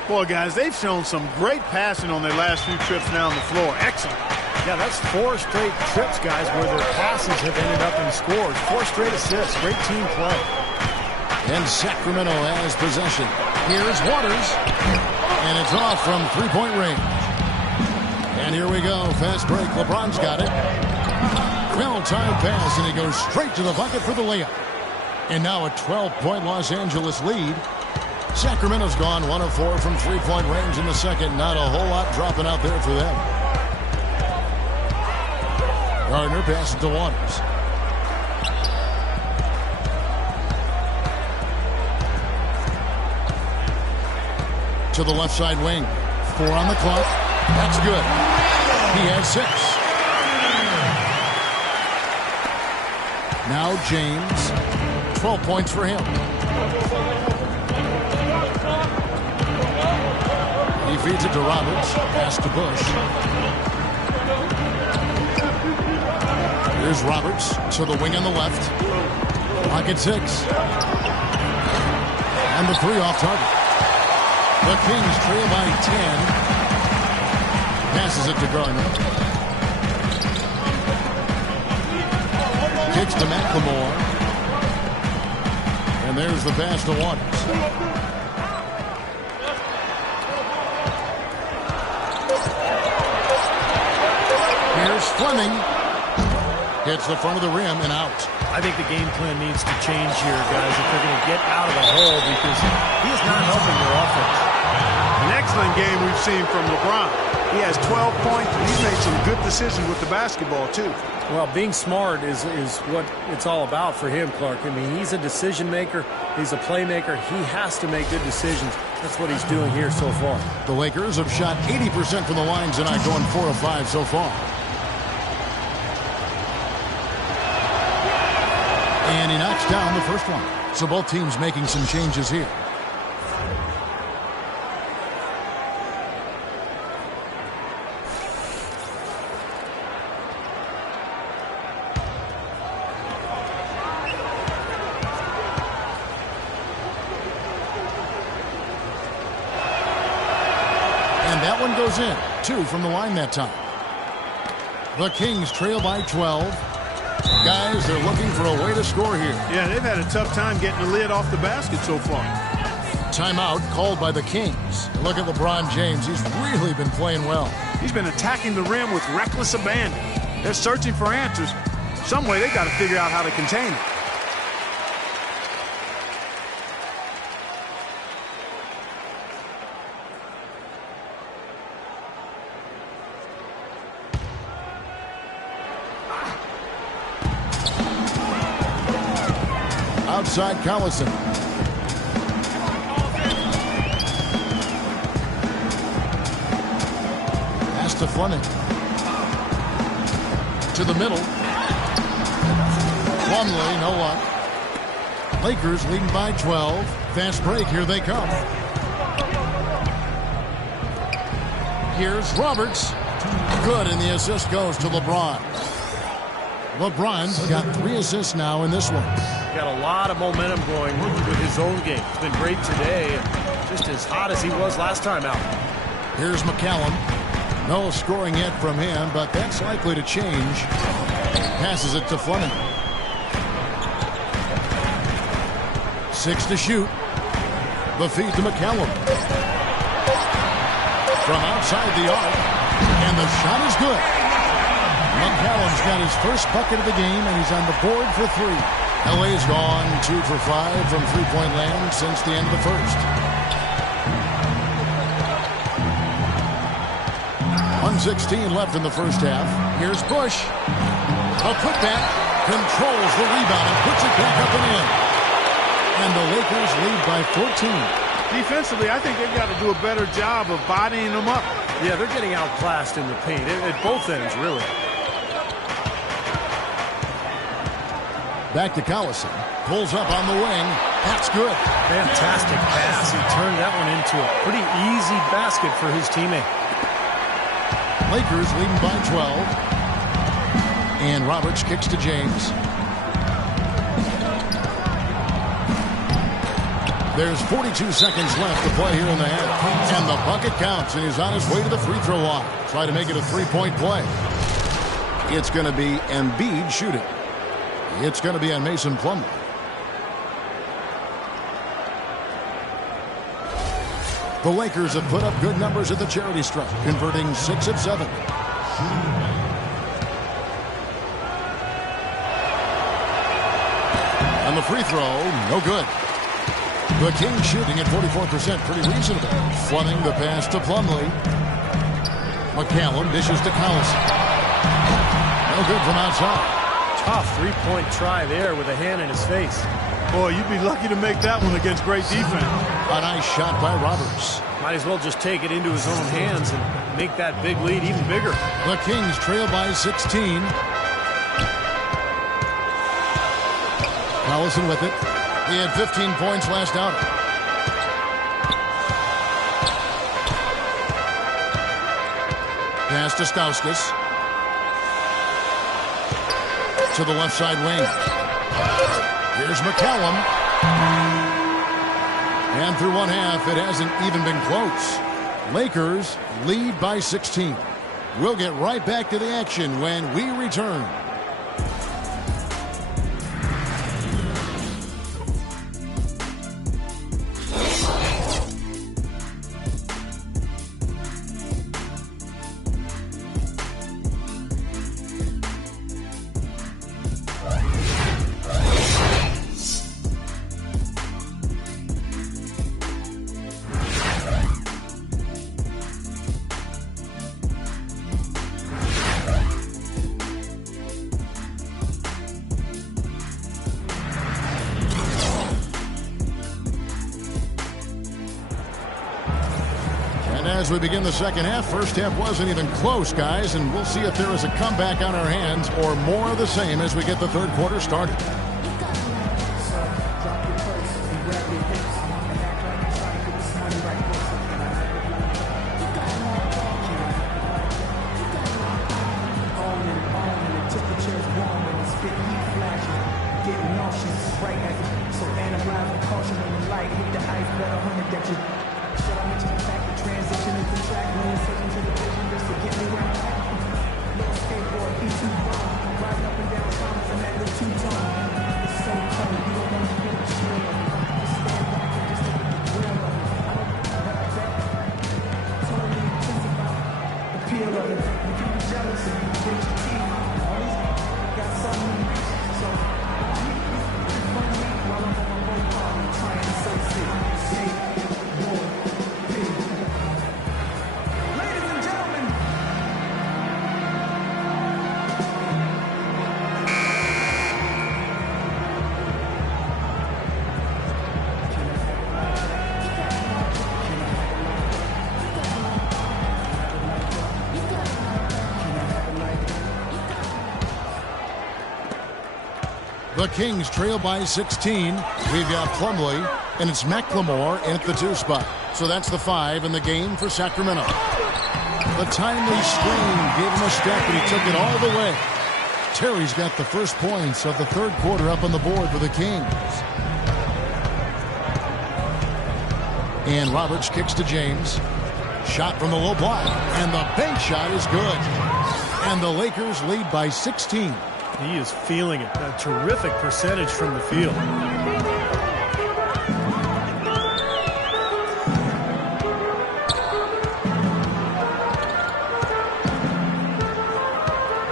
Boy, guys, they've shown some great passing on their last few trips down the floor. Excellent. Yeah, that's 4 straight trips, guys, where their passes have ended up in scores. 4 straight assists. Great team play. And Sacramento has possession. Here's Waters. And it's off from three-point range. And here we go. Fast break. LeBron's got it. Well-timed pass, and he goes straight to the bucket for the layup. And now a 12-point Los Angeles lead. Sacramento's gone 1 of 4 from three-point range in the second. Not a whole lot dropping out there for them. Gardner passes to Waters. To the left side wing. 4 on the clock. That's good. He has 6. Now James. 12 points for him. He feeds it to Roberts. Pass to Bush. Here's Roberts to the wing on the left. Clock at 6. And the 3 off target. The Kings trail by 10. Passes it to Garner. Kicks to McLemore. And there's the pass to Waters. Here's Fleming. Hits the front of the rim and out. I think the game plan needs to change here, guys, if they're going to get out of the hole, because he is not helping their offense. An excellent game we've seen from LeBron. He has 12 points, and he's made some good decisions with the basketball, too. Well, being smart is what it's all about for him, Clark. I mean, he's a decision maker. He's a playmaker. He has to make good decisions. That's what he's doing here so far. The Lakers have shot 80% from the line tonight, going 4 of 5 so far. And he knocks down the first one. So both teams making some changes here. And that one goes in. 2 from the line that time. The Kings trail by 12. Guys, they're looking for a way to score here. Yeah, they've had a tough time getting the lid off the basket so far. Timeout called by the Kings. Look at LeBron James. He's really been playing well. He's been attacking the rim with reckless abandon. They're searching for answers. Some way they got to figure out how to contain it. Outside Collison. Pass to Fleming. To the middle. Plumlee, no luck. Lakers leading by 12. Fast break, here they come. Here's Roberts. Good, and the assist goes to LeBron. LeBron's got 3 assists now in this one. got a lot of momentum going with his own game. It's been great today, just as hot as he was last time out. Here's McCallum. No scoring yet from him, but that's likely to change. Passes it to Fleming. 6 to shoot. The feed to McCallum. From outside the arc, and the shot is good. McCallum's got his first bucket of the game, and he's on the board for 3. LA's gone 2 for 5 from three-point land since the end of the first. 1:16 left in the first half. Here's Bush. A putback, controls the rebound and puts it back up and in. And the Lakers lead by 14. Defensively, I think they've got to do a better job of bodying them up. Yeah, they're getting outclassed in the paint at both ends, really. Back to Collison. Pulls up on the wing. That's good. Fantastic pass. He turned that one into a pretty easy basket for his teammate. Lakers leading by 12. And Roberts kicks to James. There's 42 seconds left to play here in the half. And the bucket counts, and he's on his way to the free throw line. Try to make it a three-point play. It's going to be Embiid shooting. It's going to be on Mason Plumlee. The Lakers have put up good numbers at the charity stripe, converting 6 of 7. And the free throw, no good. The Kings shooting at 44%, pretty reasonable. Fleming the pass to Plumlee. McCallum dishes to Collison. No good from outside. Tough three-point try there with a hand in his face. Boy, you'd be lucky to make that one against great defense. A nice shot by Roberts. Might as well just take it into his own hands and make that big lead even bigger. The Kings trail by 16. Collison with it. He had 15 points last outing. Pass to Stauskas. To the left side wing. Here's McCallum. And through one half, it hasn't even been close. Lakers lead by 16. We'll get right back to the action when we return. As we begin the second half, first half wasn't even close, guys, and we'll see if there is a comeback on our hands or more of the same as we get the third quarter started. The Kings trail by 16. We've got Plumlee, and it's McLemore in at the 2 spot. So that's the 5 in the game for Sacramento. The timely screen gave him a step, and he took it all the way. Terry's got the first points of the third quarter up on the board for the Kings. And Roberts kicks to James. Shot from the low block. And the bank shot is good. And the Lakers lead by 16. He is feeling it. A terrific percentage from the field.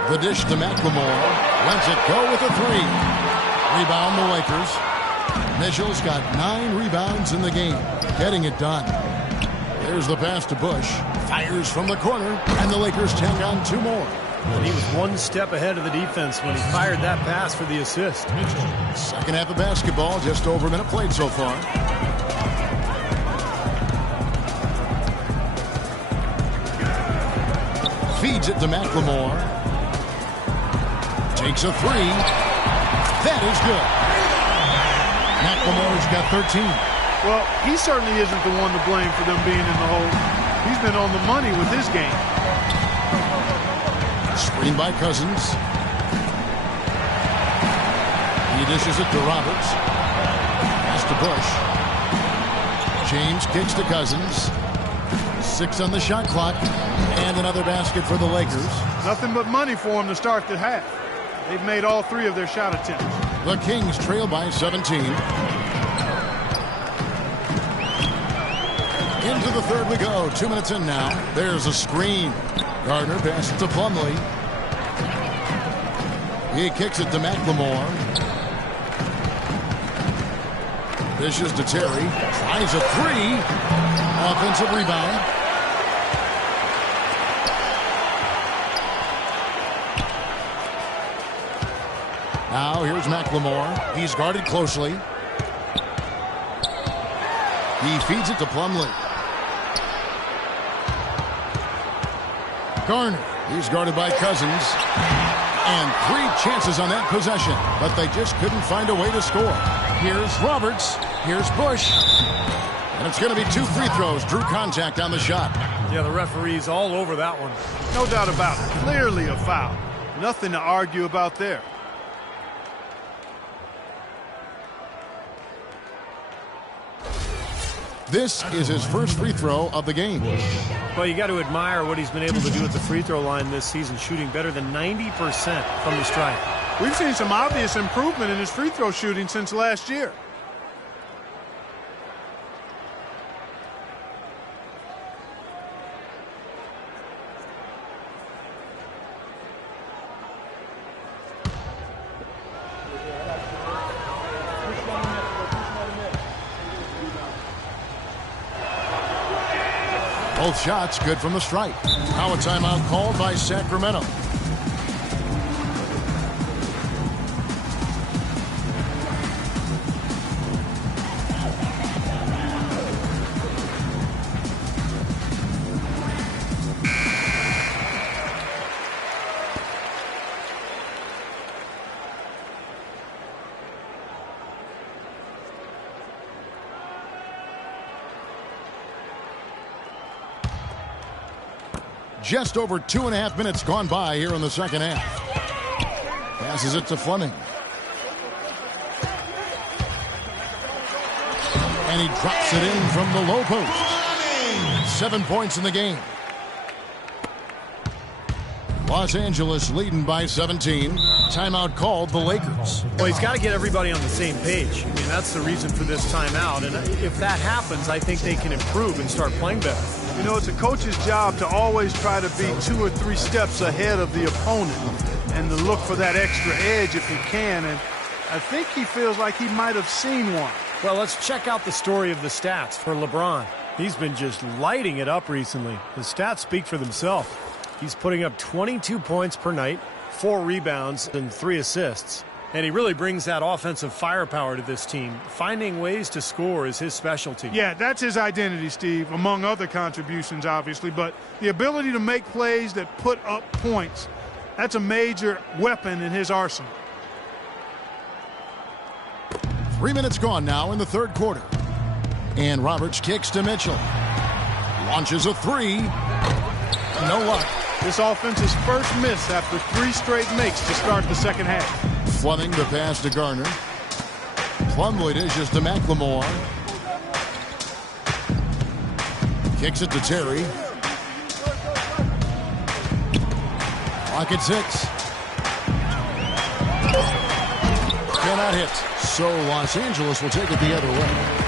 The dish to McLemore. Lets it go with a three. Rebound the Lakers. Mitchell's got 9 rebounds in the game. Getting it done. There's the pass to Bush. Fires from the corner. And the Lakers tack on 2 more. And he was one step ahead of the defense when he fired that pass for the assist. Second half of basketball. Just over a minute played so far. Feeds it to McLemore. Takes a three. That is good. McLemore's got 13. Well, he certainly isn't the one to blame for them being in the hole. He's been on the money with his game. Screen by Cousins. He dishes it to Roberts. Pass to Bush. James kicks to Cousins. 6 on the shot clock. And another basket for the Lakers. Nothing but money for them to start the half. They've made all 3 of their shot attempts. The Kings trail by 17. Into the third we go. 2 minutes in now. There's a screen. Gardner passes to Plumlee. He kicks it to McLemore. Dishes to Terry. Tries a three. Offensive rebound. Now here's McLemore. He's guarded closely. He feeds it to Plumlee. Garner. He's guarded by Cousins. And 3 chances on that possession. But they just couldn't find a way to score. Here's Roberts. Here's Bush. And it's going to be 2 free throws. Drew contact on the shot. Yeah, the referee's all over that one. No doubt about it. Clearly a foul. Nothing to argue about there. This is his first free throw of the game. Well, you got to admire what he's been able to do at the free throw line this season, shooting better than 90% from the stripe. We've seen some obvious improvement in his free throw shooting since last year. Both shots good from the stripe. Now a timeout called by Sacramento. Just over 2.5 minutes gone by here in the second half. Passes it to Fleming. And he drops it in from the low post. 7 points in the game. Los Angeles leading by 17. Timeout called the Lakers. Well, he's got to get everybody on the same page. I mean, that's the reason for this timeout. And if that happens, I think they can improve and start playing better. You know, it's a coach's job to always try to be 2 or 3 steps ahead of the opponent and to look for that extra edge if he can. And I think he feels like he might have seen one. Well, let's check out the story of the stats for LeBron. He's been just lighting it up recently. The stats speak for themselves. He's putting up 22 points per night, 4 rebounds, and 3 assists. And he really brings that offensive firepower to this team. Finding ways to score is his specialty. Yeah, that's his identity, Steve, among other contributions, obviously. But the ability to make plays that put up points, that's a major weapon in his arsenal. 3 minutes gone now in the third quarter. And Roberts kicks to Mitchell. Launches a three. No luck. This offense's first miss after 3 straight makes to start the second half. Fleming the pass to Garner. Plumlee dishes to McLemore. Kicks it to Terry. Clock at 6. Cannot hit. So Los Angeles will take it the other way.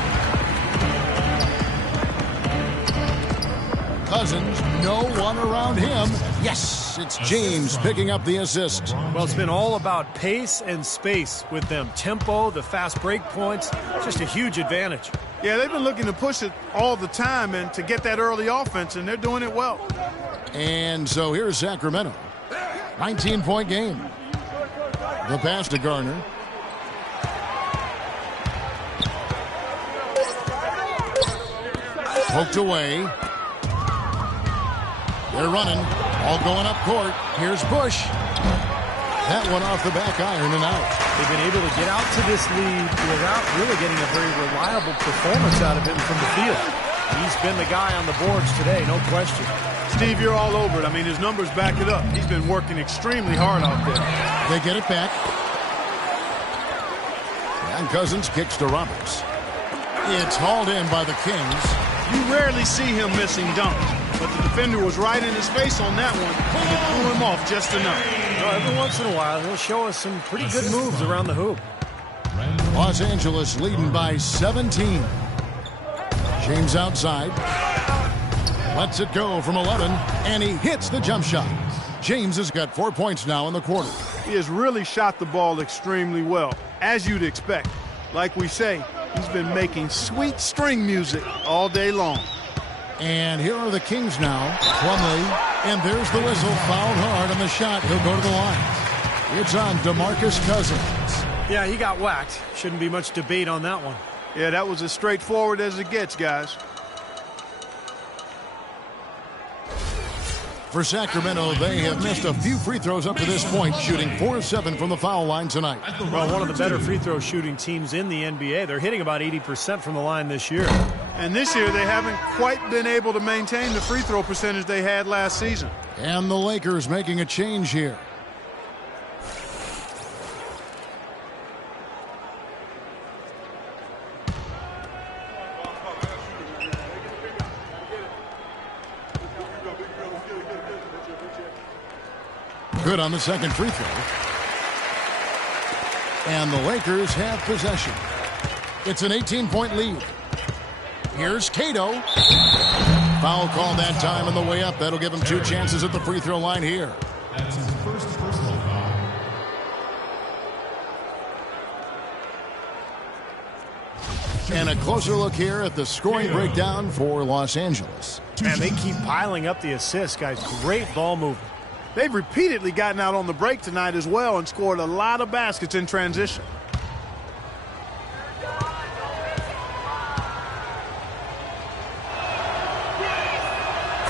Cousins, no one around him. Yes, it's James picking up the assist. Well, it's been all about pace and space with them. Tempo, the fast break points, just a huge advantage. Yeah, they've been looking to push it all the time and to get that early offense, and they're doing it well. And so here's Sacramento. 19-point game. The pass to Garner. Poked away. They're running. All going up court. Here's Bush. That one off the back iron and out. They've been able to get out to this lead without really getting a very reliable performance out of him from the field. He's been the guy on the boards today, no question. Steve, you're all over it. I mean, his numbers back it up. He's been working extremely hard out there. They get it back. And Cousins kicks to Roberts. It's hauled in by the Kings. You rarely see him missing dunks, but the defender was right in his face on that one, and it threw him off just enough. Every once in a while, he'll show us some pretty good moves around the hoop. Los Angeles leading by 17. James outside. Lets it go from 11, and he hits the jump shot. James has got 4 points now in the quarter. He has really shot the ball extremely well, as you'd expect. Like we say, he's been making sweet string music all day long. And here are the Kings now. Plumlee, and there's the whistle. Fouled hard on the shot. He'll go to the line. It's on DeMarcus Cousins. Yeah, he got whacked. Shouldn't be much debate on that one. Yeah, that was as straightforward as it gets, guys. For Sacramento, they have missed a few free throws up to this point, shooting 4-7 from the foul line tonight. Well, one of the better free throw shooting teams in the NBA. They're hitting about 80% from the line this year. And this year, they haven't quite been able to maintain the free throw percentage they had last season. And the Lakers making a change here. Good on the second free throw. And the Lakers have possession. It's an 18-point lead. Here's Cato. Foul call that time on the way up. That'll give him 2 chances at the free throw line here. That's his first personal foul. And a closer look here at the scoring breakdown for Los Angeles. Man, they keep piling up the assists, guys. Great ball movement. They've repeatedly gotten out on the break tonight as well and scored a lot of baskets in transition.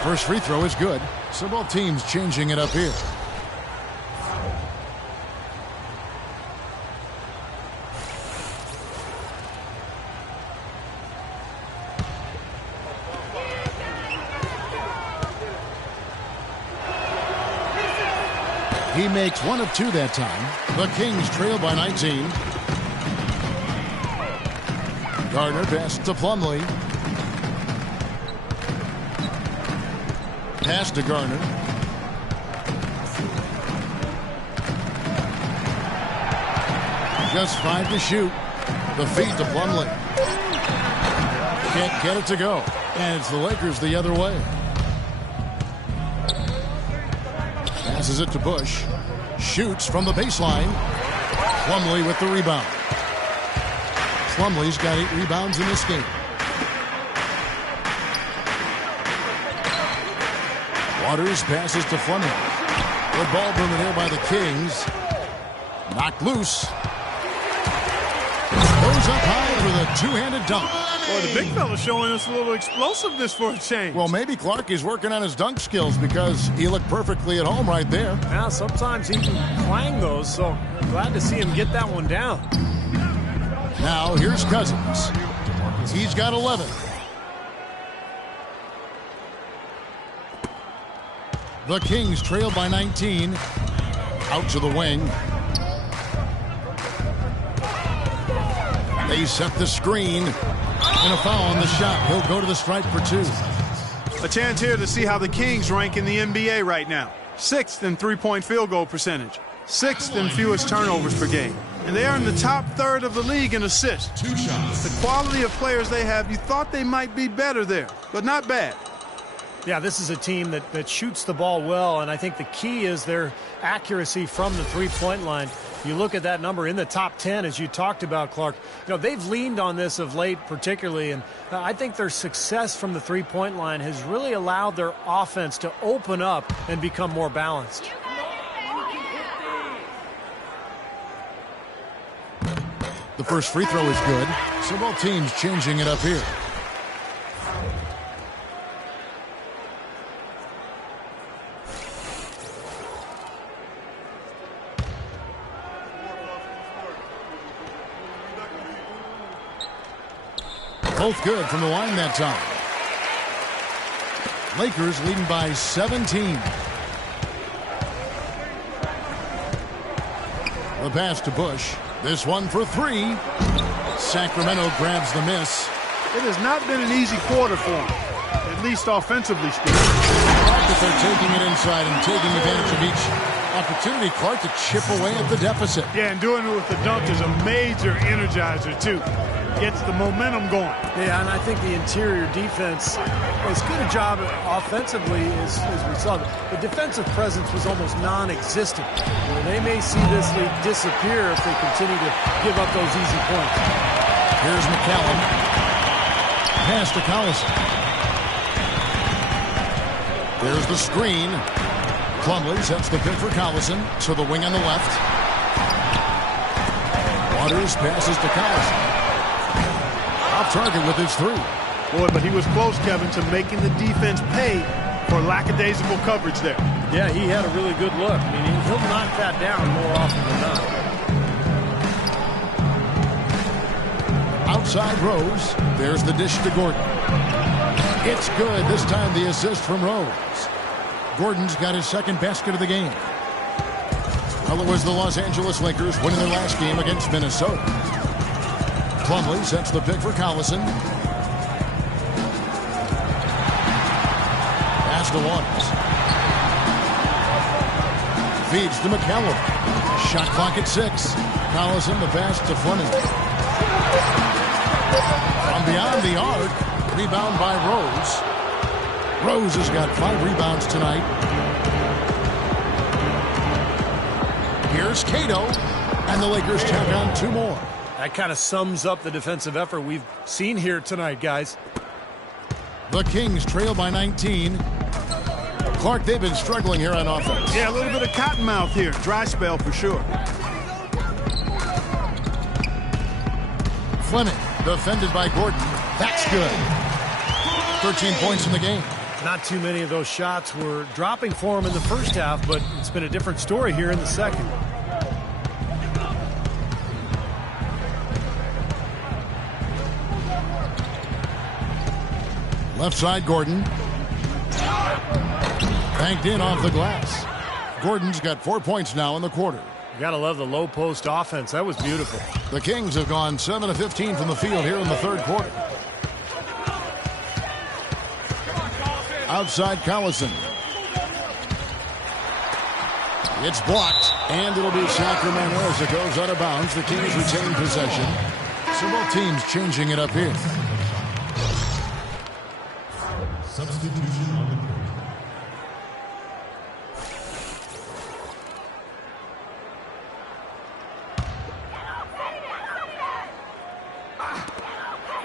First free throw is good. So both teams changing it up here. He makes 1 of 2 that time. The Kings trail by 19. Gardner passes to Plumlee. Pass to Garner. Just 5 to shoot. The feed to Plumlee. Can't get it to go. And it's the Lakers the other way. Passes it to Bush. Shoots from the baseline. Plumlee with the rebound. Plumlee's got 8 rebounds in this game. Waters passes to Fleming. Good ball movement here by the Kings. Knocked loose. Goes up high with a 2-handed dunk. Boy, the big fella's showing us a little explosiveness for a change. Well, maybe Clark is working on his dunk skills because he looked perfectly at home right there. Yeah, sometimes he can clang those, so I'm glad to see him get that one down. Now, here's Cousins. He's got 11. The Kings trail by 19. Out to the wing. They set the screen. And a foul on the shot. He'll go to the stripe for 2. A chance here to see how the Kings rank in the NBA right now. 6th in three-point field goal percentage. 6th in fewest turnovers per game. And they are in the top third of the league in assists. 2 shots. The quality of players they have, you thought they might be better there, but not bad. Yeah, this is a team that shoots the ball well, and I think the key is their accuracy from the three-point line. You look at that number in the top 10, as you talked about, Clark. You know, they've leaned on this of late particularly, and I think their success from the three-point line has really allowed their offense to open up and become more balanced. The first free throw is good, so both teams changing it up here. Both good from the line that time. Lakers leading by 17. The pass to Bush. This one for 3. Sacramento grabs the miss. It has not been an easy quarter for them, at least offensively speaking. That they're taking it inside and taking advantage of each opportunity, Clark, to chip away at the deficit. Yeah, and doing it with the dunk is a major energizer, too. Gets the momentum going. Yeah, and I think the interior defense, as good a job offensively as we saw. The defensive presence was almost non-existent. You know, they may see this league disappear if they continue to give up those easy points. Here's McCallum. Pass to Collison. There's the screen. Plumlee sets the pick for Collison to the wing on the left. Waters passes to Collison. Off target with his 3. Boy, but he was close, Kevin, to making the defense pay for lackadaisical coverage there. Yeah, he had a really good look. I mean, he'll knock that down more often than not. Outside Rose. There's the dish to Gordon. It's good. This time the assist from Rose. Gordon's got his second basket of the game. Well, it was the Los Angeles Lakers winning their last game against Minnesota. Plumlee sets the pick for Collison. Pass to Waters. Feeds to McCallum. Shot clock at 6. Collison the pass to Fleming. From beyond the arc. Rebound by Rose. Rose has got 5 rebounds tonight. Here's Cato. And the Lakers tack on 2 more. That kind of sums up the defensive effort we've seen here tonight, guys. The Kings trail by 19. Clark, they've been struggling here on offense. Yeah, a little bit of cottonmouth here. Dry spell for sure. Fleming, defended by Gordon. That's good. 13 points in the game. Not too many of those shots were dropping for him in the first half, but it's been a different story here in the second. Left side, Gordon. Banked in off the glass. Gordon's got 4 points now in the quarter. You gotta love the low post offense. That was beautiful. The Kings have gone 7 of 15 from the field here in the third quarter. Outside Collison. It's blocked, and it'll be Sacramento as it goes out of bounds. The Kings retain possession. So both teams changing it up here. Substitution on the court.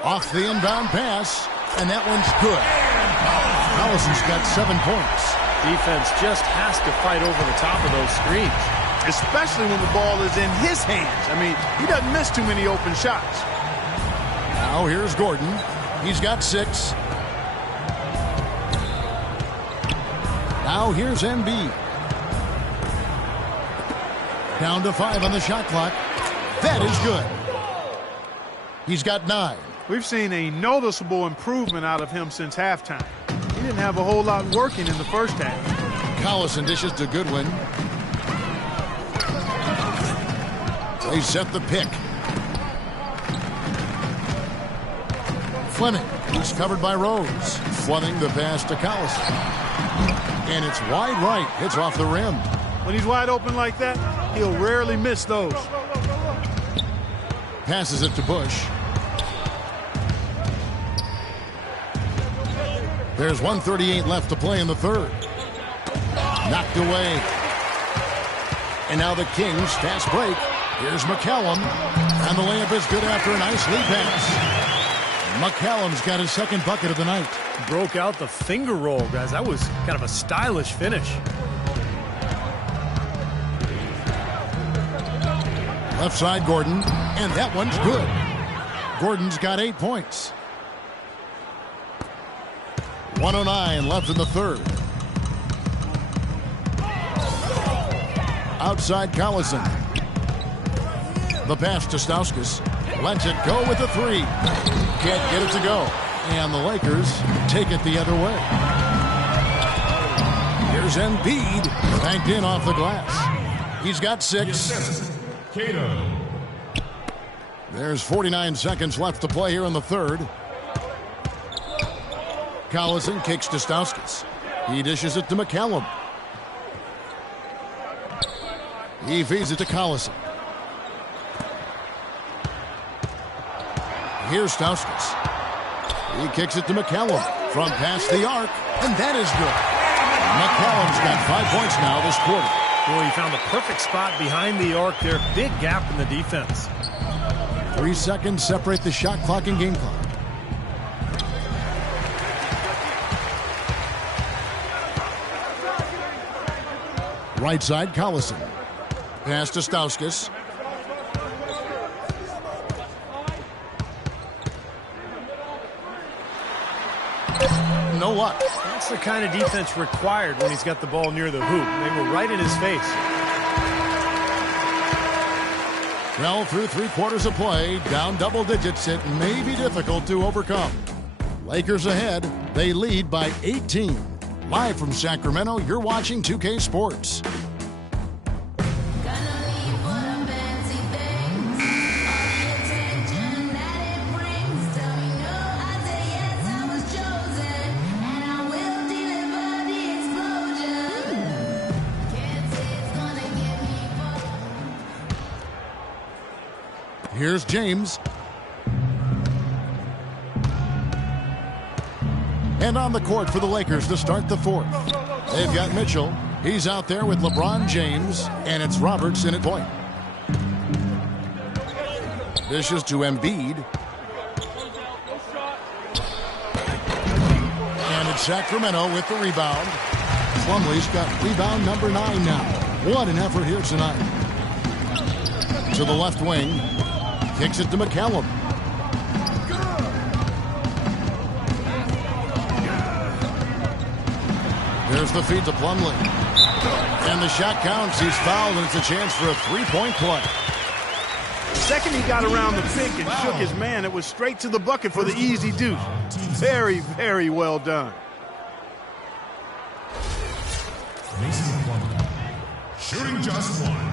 Off the inbound pass, and that one's good. Collison's got 7 points. Defense just has to fight over the top of those screens. Especially when the ball is in his hands. I mean, he doesn't miss too many open shots. Now here's Gordon. He's got 6. Now here's Embiid. Down to 5 on the shot clock. That is good. He's got 9. We've seen a noticeable improvement out of him since halftime. He didn't have a whole lot working in the first half. Collison dishes to Goodwin. They set the pick. Fleming, he's covered by Rose. Fleming the pass to Collison. And it's wide right, hits off the rim. When he's wide open like that, he'll rarely miss those. Passes it to Bush. There's 1:38 left to play in the third. Knocked away. And now the Kings fast break. Here's McCallum. And the layup is good after a nice lead pass. McCallum's got his second bucket of the night. Broke out the finger roll, guys. That was kind of a stylish finish. Left side, Gordon. And that one's good. Gordon's got 8 points. 1:09 left in the third. Outside Collison. The pass to Stauskas. Lets it go with the three. Can't get it to go. And the Lakers take it the other way. Here's Embiid. Banked in off the glass. He's got 6. There's 49 seconds left to play here in the third. Collison kicks to Stauskas. He dishes it to McCallum. He feeds it to Collison. Here's Stauskas. He kicks it to McCallum from past the arc, and that is good. McCallum's got 5 points now this quarter. Boy, he found the perfect spot behind the arc there. Big gap in the defense. 3 seconds separate the shot clock and game clock. Right side, Collison. Pass to Stauskas. No luck. That's the kind of defense required when he's got the ball near the hoop. They were right in his face. Well, through 3 quarters of play, down double digits, it may be difficult to overcome. Lakers ahead. They lead by 18. Live from Sacramento, you're watching 2K Sports. Here's James. And on the court for the Lakers to start the fourth. They've got Mitchell. He's out there with LeBron James. And it's Robertson at point. Dishes to Embiid. And it's Sacramento with the rebound. Plumlee's got rebound number 9 now. What an effort here tonight. To the left wing. Kicks it to McCallum. There's the feed to Plumlee. And the shot counts. He's fouled, and it's a chance for a 3-point play. The second he got around the pick and shook his man, it was straight to the bucket for the easy deuce. Very, very well done. Mason Plumlee, shooting just 1.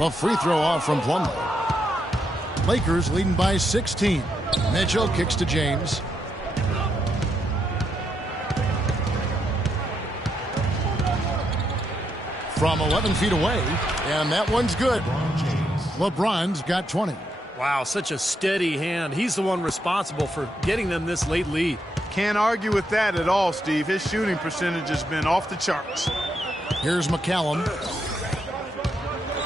A free throw off from Plumlee. Lakers leading by 16. Mitchell kicks to James. From 11 feet away, and that one's good. LeBron's got 20. Wow, such a steady hand. He's the one responsible for getting them this late lead. Can't argue with that at all, Steve. His shooting percentage has been off the charts. Here's McCallum.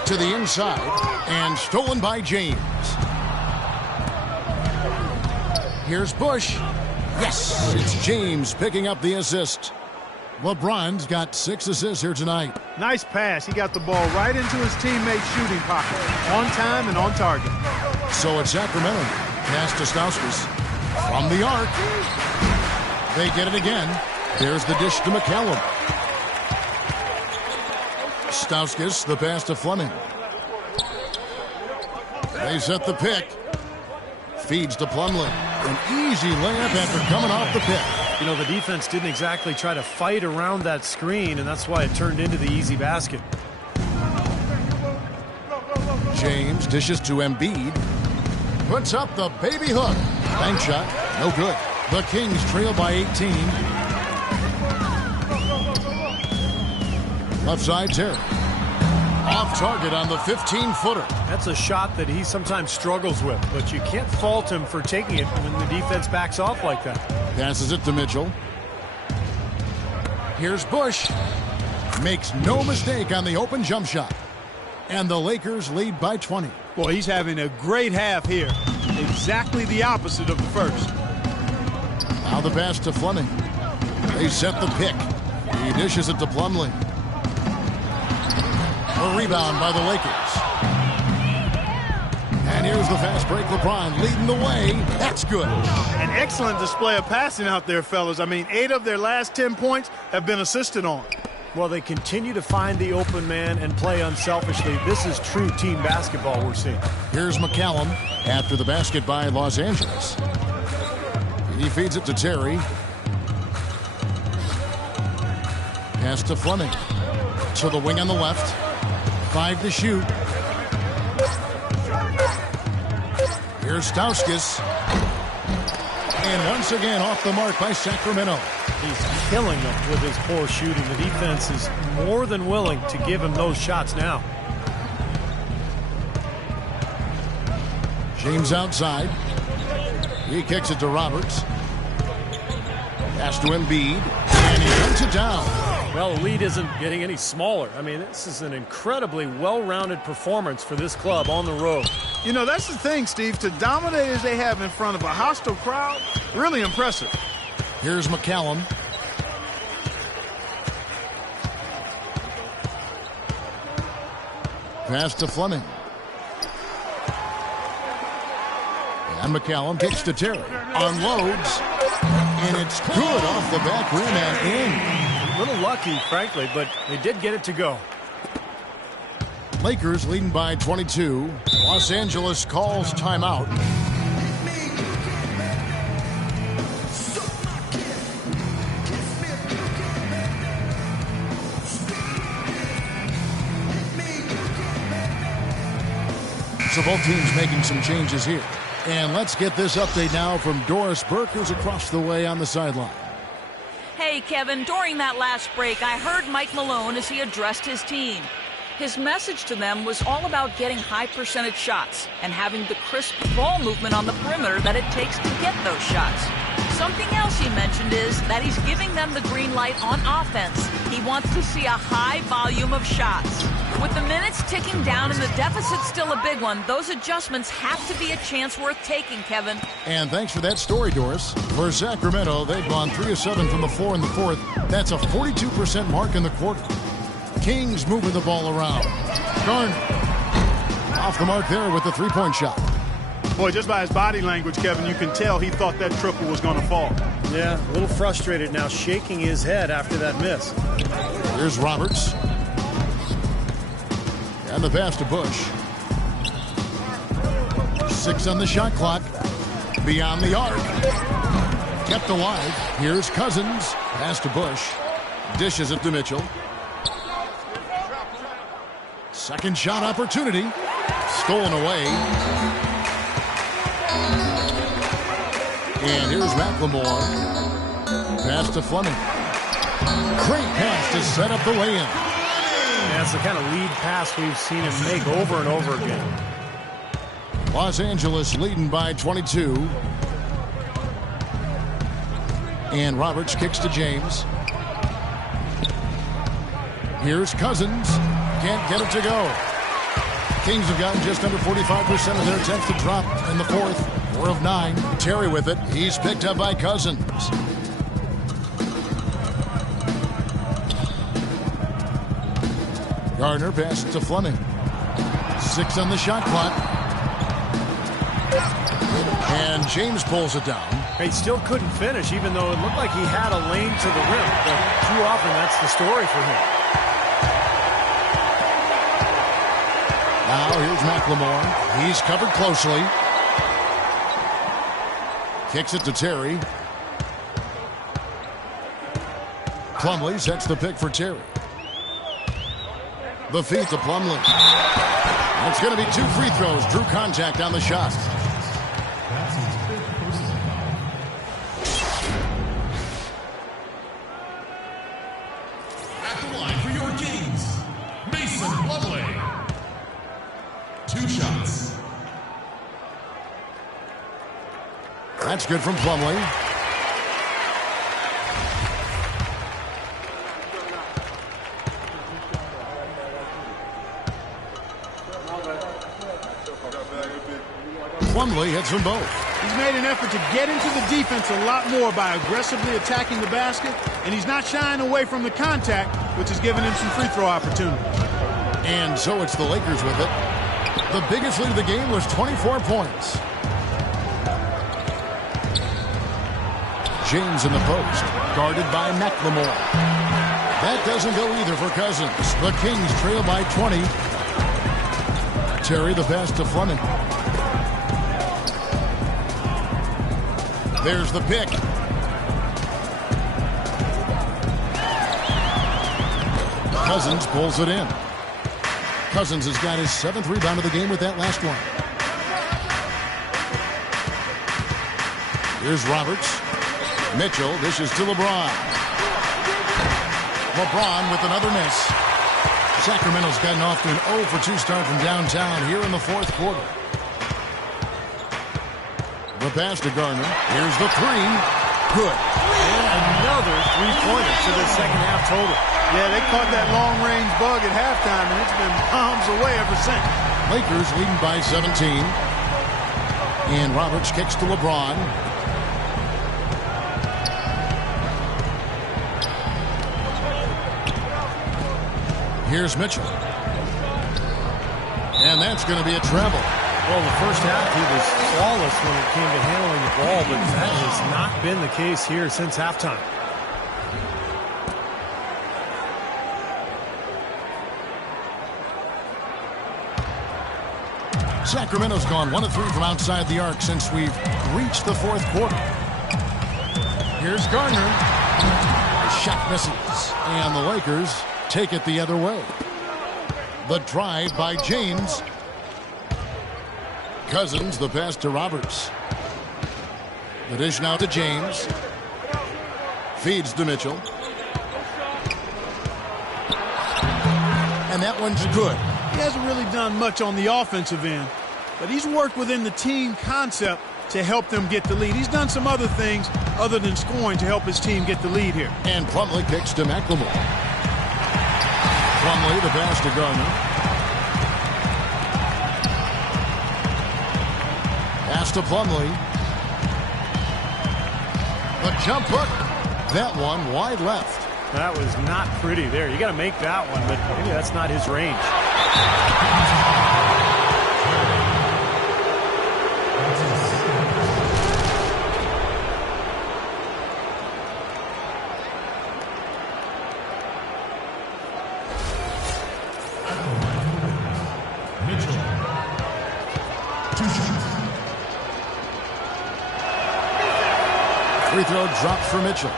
To the inside, and stolen by James. Here's Bush. Yes, it's James picking up the assist. LeBron's got 6 assists here tonight. Nice pass. He got the ball right into his teammate's shooting pocket. On time and on target. So it's Sacramento. Pass to Stauskas. From the arc. They get it again. There's the dish to McCallum. Stauskas, the pass to Fleming. They set the pick. feeds to Plumlee. An easy layup after coming off the pick. You know, the defense didn't exactly try to fight around that screen, and that's why it turned into the easy basket. James dishes to Embiid. Puts up the baby hook. Bank shot. No good. The Kings trail by 18. Left side, Terry. Off target on the 15-footer. That's a shot that he sometimes struggles with, but you can't fault him for taking it when the defense backs off like that. Passes it to Mitchell. Here's Bush. Makes no mistake on the open jump shot. And the Lakers lead by 20. Boy, he's having a great half here. Exactly the opposite of the first. Now the pass to Fleming. They set the pick. He dishes it to Plumlee. A rebound by the Lakers. And here's the fast break. LeBron leading the way. That's good. An excellent display of passing out there, fellas. I mean, 8 of their last 10 points have been assisted on. Well, they continue to find the open man and play unselfishly. This is true team basketball we're seeing. Here's McCallum after the basket by Los Angeles. He feeds it to Terry. Pass to Fleming. To the wing on the left. 5 to shoot. Here's Stauskas. And once again off the mark by Sacramento. He's killing them with his poor shooting. The defense is more than willing to give him those shots now. James outside. He kicks it to Roberts. Pass to Embiid. And he runs it down. Well, the lead isn't getting any smaller. I mean, this is an incredibly well-rounded performance for this club on the road. You know, that's the thing, Steve. To dominate as they have in front of a hostile crowd, really impressive. Here's McCallum. Pass to Fleming. And McCallum kicks to Terry. Unloads. And it's good off the back rim and in. A little lucky, frankly, but they did get it to go. Lakers leading by 22. Los Angeles calls timeout. So both teams making some changes here. And let's get this update now from Doris Burke, who's across the way on the sideline. Hey, Kevin, during that last break, I heard Mike Malone as he addressed his team. His message to them was all about getting high percentage shots and having the crisp ball movement on the perimeter that it takes to get those shots. Something else he mentioned is that he's giving them the green light on offense. He wants to see a high volume of shots. With the minutes ticking down and the deficit still a big one, those adjustments have to be a chance worth taking, Kevin. And thanks for that story, Doris. For Sacramento, they've gone 3 of 7 from the floor in the fourth. That's a 42% mark in the quarter. Kings moving the ball around. Garner off the mark there with the three-point shot. Boy, just by his body language, Kevin, you can tell he thought that triple was going to fall. Yeah, a little frustrated now, shaking his head after that miss. Here's Roberts. And the pass to Bush. 6 on the shot clock. Beyond the arc. Kept alive. Here's Cousins. Pass to Bush. Dishes it to Mitchell. Second shot opportunity. Stolen away. And here's McLemore. Pass to Fleming. Great pass to set up the lay-in. That's the kind of lead pass we've seen him make over and over again. Los Angeles leading by 22. And Roberts kicks to James. Here's Cousins. Can't get it to go. Kings have gotten just under 45% of their attempts to drop in the fourth. 4 of 9. Terry with it. He's picked up by Cousins. Gardner passes to Fleming. 6 on the shot clock. And James pulls it down. He still couldn't finish, even though it looked like he had a lane to the rim. But too often, that's the story for him. Now, here's McLemore. He's covered closely. Kicks it to Terry. Plumlee sets the pick for Terry. The feed to Plumlee. It's going to be 2 free throws. Drew contact on the shot. That's his 5th personal foul. At the line for your Kings, Mason Plumlee. 2 shots. That's good from Plumlee. Plumlee hits them both. He's made an effort to get into the defense a lot more by aggressively attacking the basket, and he's not shying away from the contact, which has given him some free throw opportunities. And so it's the Lakers with it. The biggest lead of the game was 24 points. James in the post, guarded by McLemore. That doesn't go either for Cousins. The Kings trail by 20. Terry the pass to Fleming. There's the pick. Cousins pulls it in. Cousins has got his 7th rebound of the game with that last one. Here's Roberts. Mitchell dishes to LeBron. LeBron with another miss. Sacramento's gotten off to an 0 for 2 start from downtown here in the 4th quarter. The pass to Garner. Here's the 3. Good. And another 3-pointer to the second half total. Yeah, they caught that long-range bug at halftime, and it's been bombs away ever since. Lakers leading by 17. And Roberts kicks to LeBron. Here's Mitchell. And that's going to be a travel. Well, the first half, he was flawless when it came to handling the ball, but that has not been the case here since halftime. Sacramento's gone 1 of 3 from outside the arc since we've reached the 4th quarter. Here's Garner. The shot misses. And the Lakers take it the other way. The drive by James. Cousins, the pass to Roberts. The dish now to James. Feeds to Mitchell. And that one's good. He hasn't really done much on the offensive end, but he's worked within the team concept to help them get the lead. He's done some other things other than scoring to help his team get the lead here. And Plumlee kicks to McLemore. Plumlee, the pass to Garner. Pass to Plumlee. The jump hook. That one wide left. That was not pretty there. You got to make that one, but maybe that's not his range. Mitchell. 2 shots. Free throw dropped for Mitchell.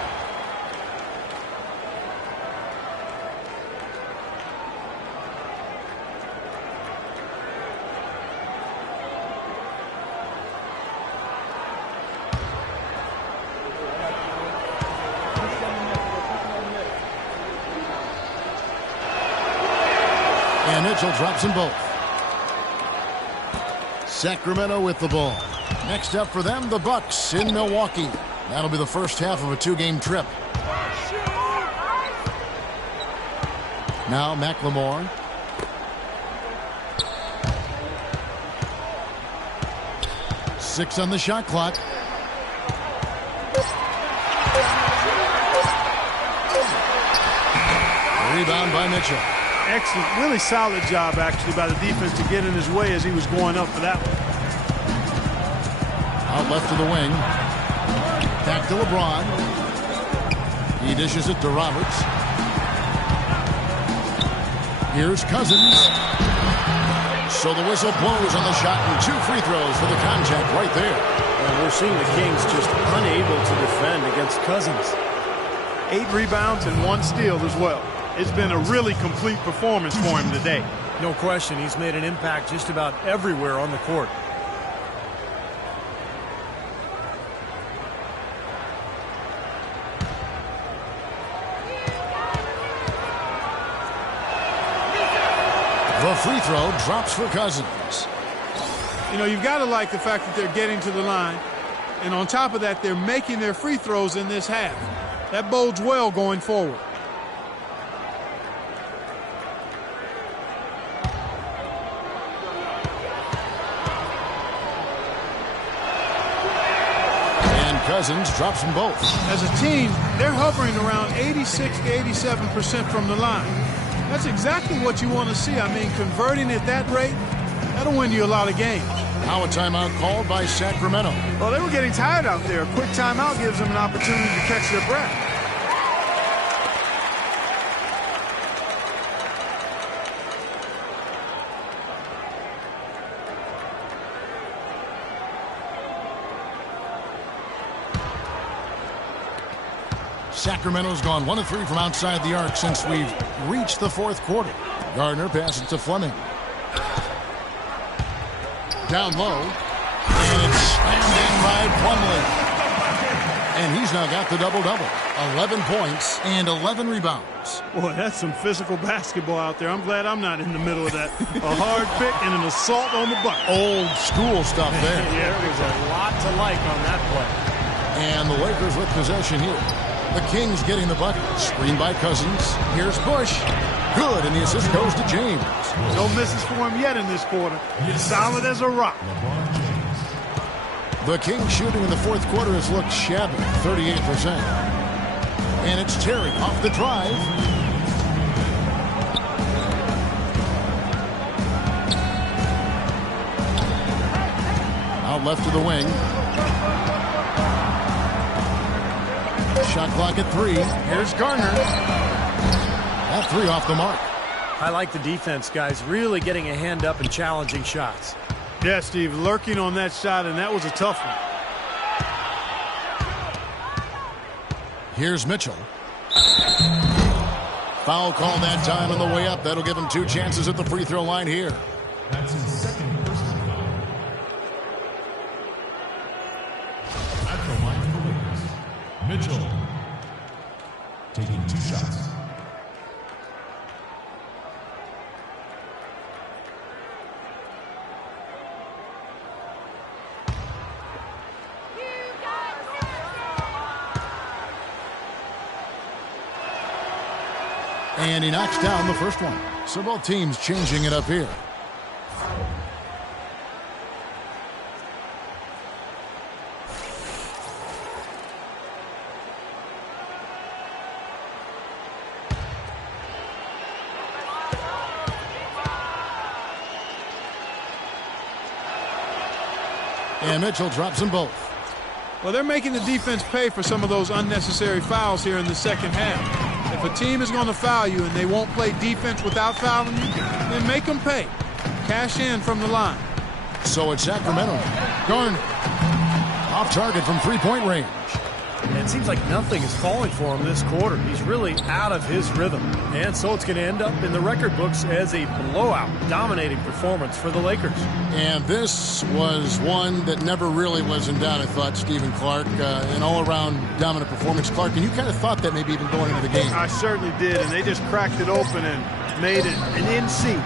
And Mitchell drops them both. Sacramento with the ball. Next up for them, the Bucks in Milwaukee. That'll be the first half of a 2-game trip. Now McLemore. Six on the shot clock. Rebound by Mitchell. Excellent, really solid job actually by the defense to get in his way as he was going up for that one. Out left to the wing. Back to LeBron. He dishes it to Roberts. Here's Cousins. So the whistle blows on the shot and 2 free throws for the contact right there. And we're seeing the Kings just unable to defend against Cousins. 8 rebounds and 1 steal as well. It's been a really complete performance for him today. No question, he's made an impact just about everywhere on the court. The free throw drops for Cousins. You know, you've got to like the fact that they're getting to the line. And on top of that, they're making their free throws in this half. That bodes well going forward. And Cousins drops them both. As a team, they're hovering around 86 to 87% from the line. That's exactly what you want to see. I mean, converting at that rate, that'll win you a lot of games. Now a timeout called by Sacramento. Well, they were getting tired out there. A quick timeout gives them an opportunity to catch their breath. Sacramento's gone 1 of 3 from outside the arc since we've reached the 4th quarter. Gardner passes to Fleming. Down low. And it's slammed in by Plumlee. And he's now got the double-double. 11 points and 11 rebounds. Boy, that's some physical basketball out there. I'm glad I'm not in the middle of that. A hard pick and an assault on the bucket. Old school stuff there. Yeah, there was a lot to like on that play. And the Lakers with possession here. The Kings getting the bucket. Screen by Cousins. Here's Bush. Good, and the assist goes to James. No misses for him yet in this quarter. Solid as a rock. The Kings shooting in the 4th quarter has looked shabby, 38%. And it's Terry off the drive. Out left to the wing. Shot clock at 3. Here's Gardner. That 3 off the mark. I like the defense, guys, really getting a hand up and challenging shots. Yeah, Steve, lurking on that shot, and that was a tough one. Here's Mitchell. Foul call that time on the way up. That'll give him 2 chances at the free throw line here. That's his 2nd personal foul. At the line for the Lakers, Mitchell taking 2 shots. And he knocks down the first one. So both teams changing it up here. And Mitchell drops them both. Well, they're making the defense pay for some of those unnecessary fouls here in the second half. If a team is going to foul you and they won't play defense without fouling you, then make them pay. Cash in from the line. So it's Sacramento. Garn off target from 3-point range. And it seems like nothing is falling for him this quarter. He's really out of his rhythm. And so it's going to end up in the record books as a blowout, dominating performance for the Lakers. And this was one that never really was in doubt, I thought, Stephen Clark. An all-around dominant performance. Clark, and you kind of thought that maybe even going into the game. I certainly did, and they just cracked it open and made it an NC.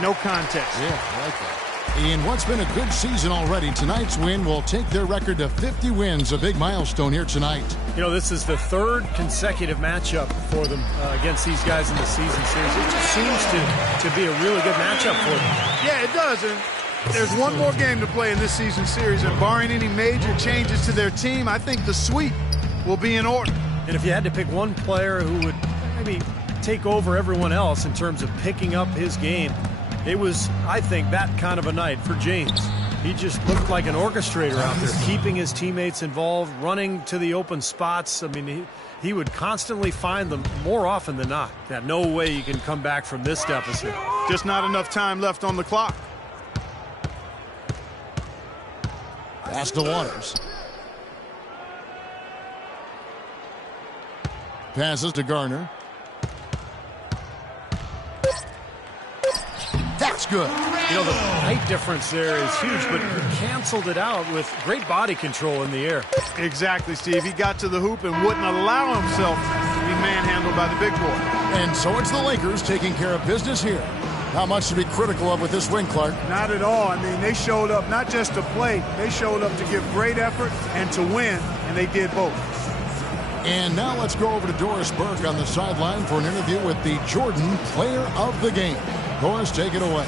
No contest. Yeah, I like that. In what's been a good season already, tonight's win will take their record to 50 wins, a big milestone here tonight. You know, this is the 3rd consecutive matchup for them against these guys in the season series. It just seems to be a really good matchup for them. Yeah, it does, and there's one more game to play in this season series, and barring any major changes to their team, I think the sweep will be in order. And if you had to pick one player who would maybe take over everyone else in terms of picking up his game, it was, I think, that kind of a night for James. He just looked like an orchestrator out there, keeping his teammates involved, running to the open spots. I mean, he would constantly find them more often than not. Yeah, no way you can come back from this deficit. Just not enough time left on the clock. Pass to Waters. Passes to Garner. That's good. You know, the height difference there is huge, but he canceled it out with great body control in the air. Exactly, Steve. He got to the hoop and wouldn't allow himself to be manhandled by the big boy. And so it's the Lakers taking care of business here. Not much to be critical of with this win, Clark. Not at all. I mean, they showed up not just to play, they showed up to give great effort and to win, and they did both. And now let's go over to Doris Burke on the sideline for an interview with the Jordan Player of the Game. Doris, take it away.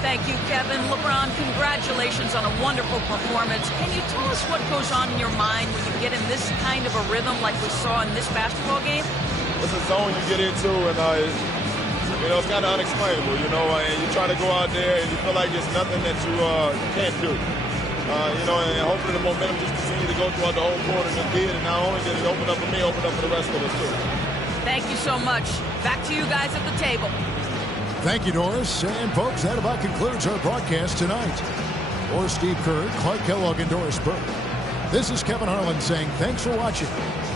Thank you, Kevin. LeBron, congratulations on a wonderful performance. Can you tell us what goes on in your mind when you get in this kind of a rhythm like we saw in this basketball game? It's a zone you get into, and it's kind of unexplainable, and you try to go out there and you feel like there's nothing that you can't do. And hopefully the momentum just continues to go throughout the whole quarter, and it did. And not only did it open up for me, it opened up for the rest of us too. Thank you so much. Back to you guys at the table. Thank you, Doris. And folks, that about concludes our broadcast tonight. For Steve Kerr, Clark Kellogg, and Doris Burke, this is Kevin Harlan saying thanks for watching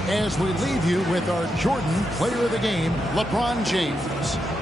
as we leave you with our Jordan Player of the Game, LeBron James.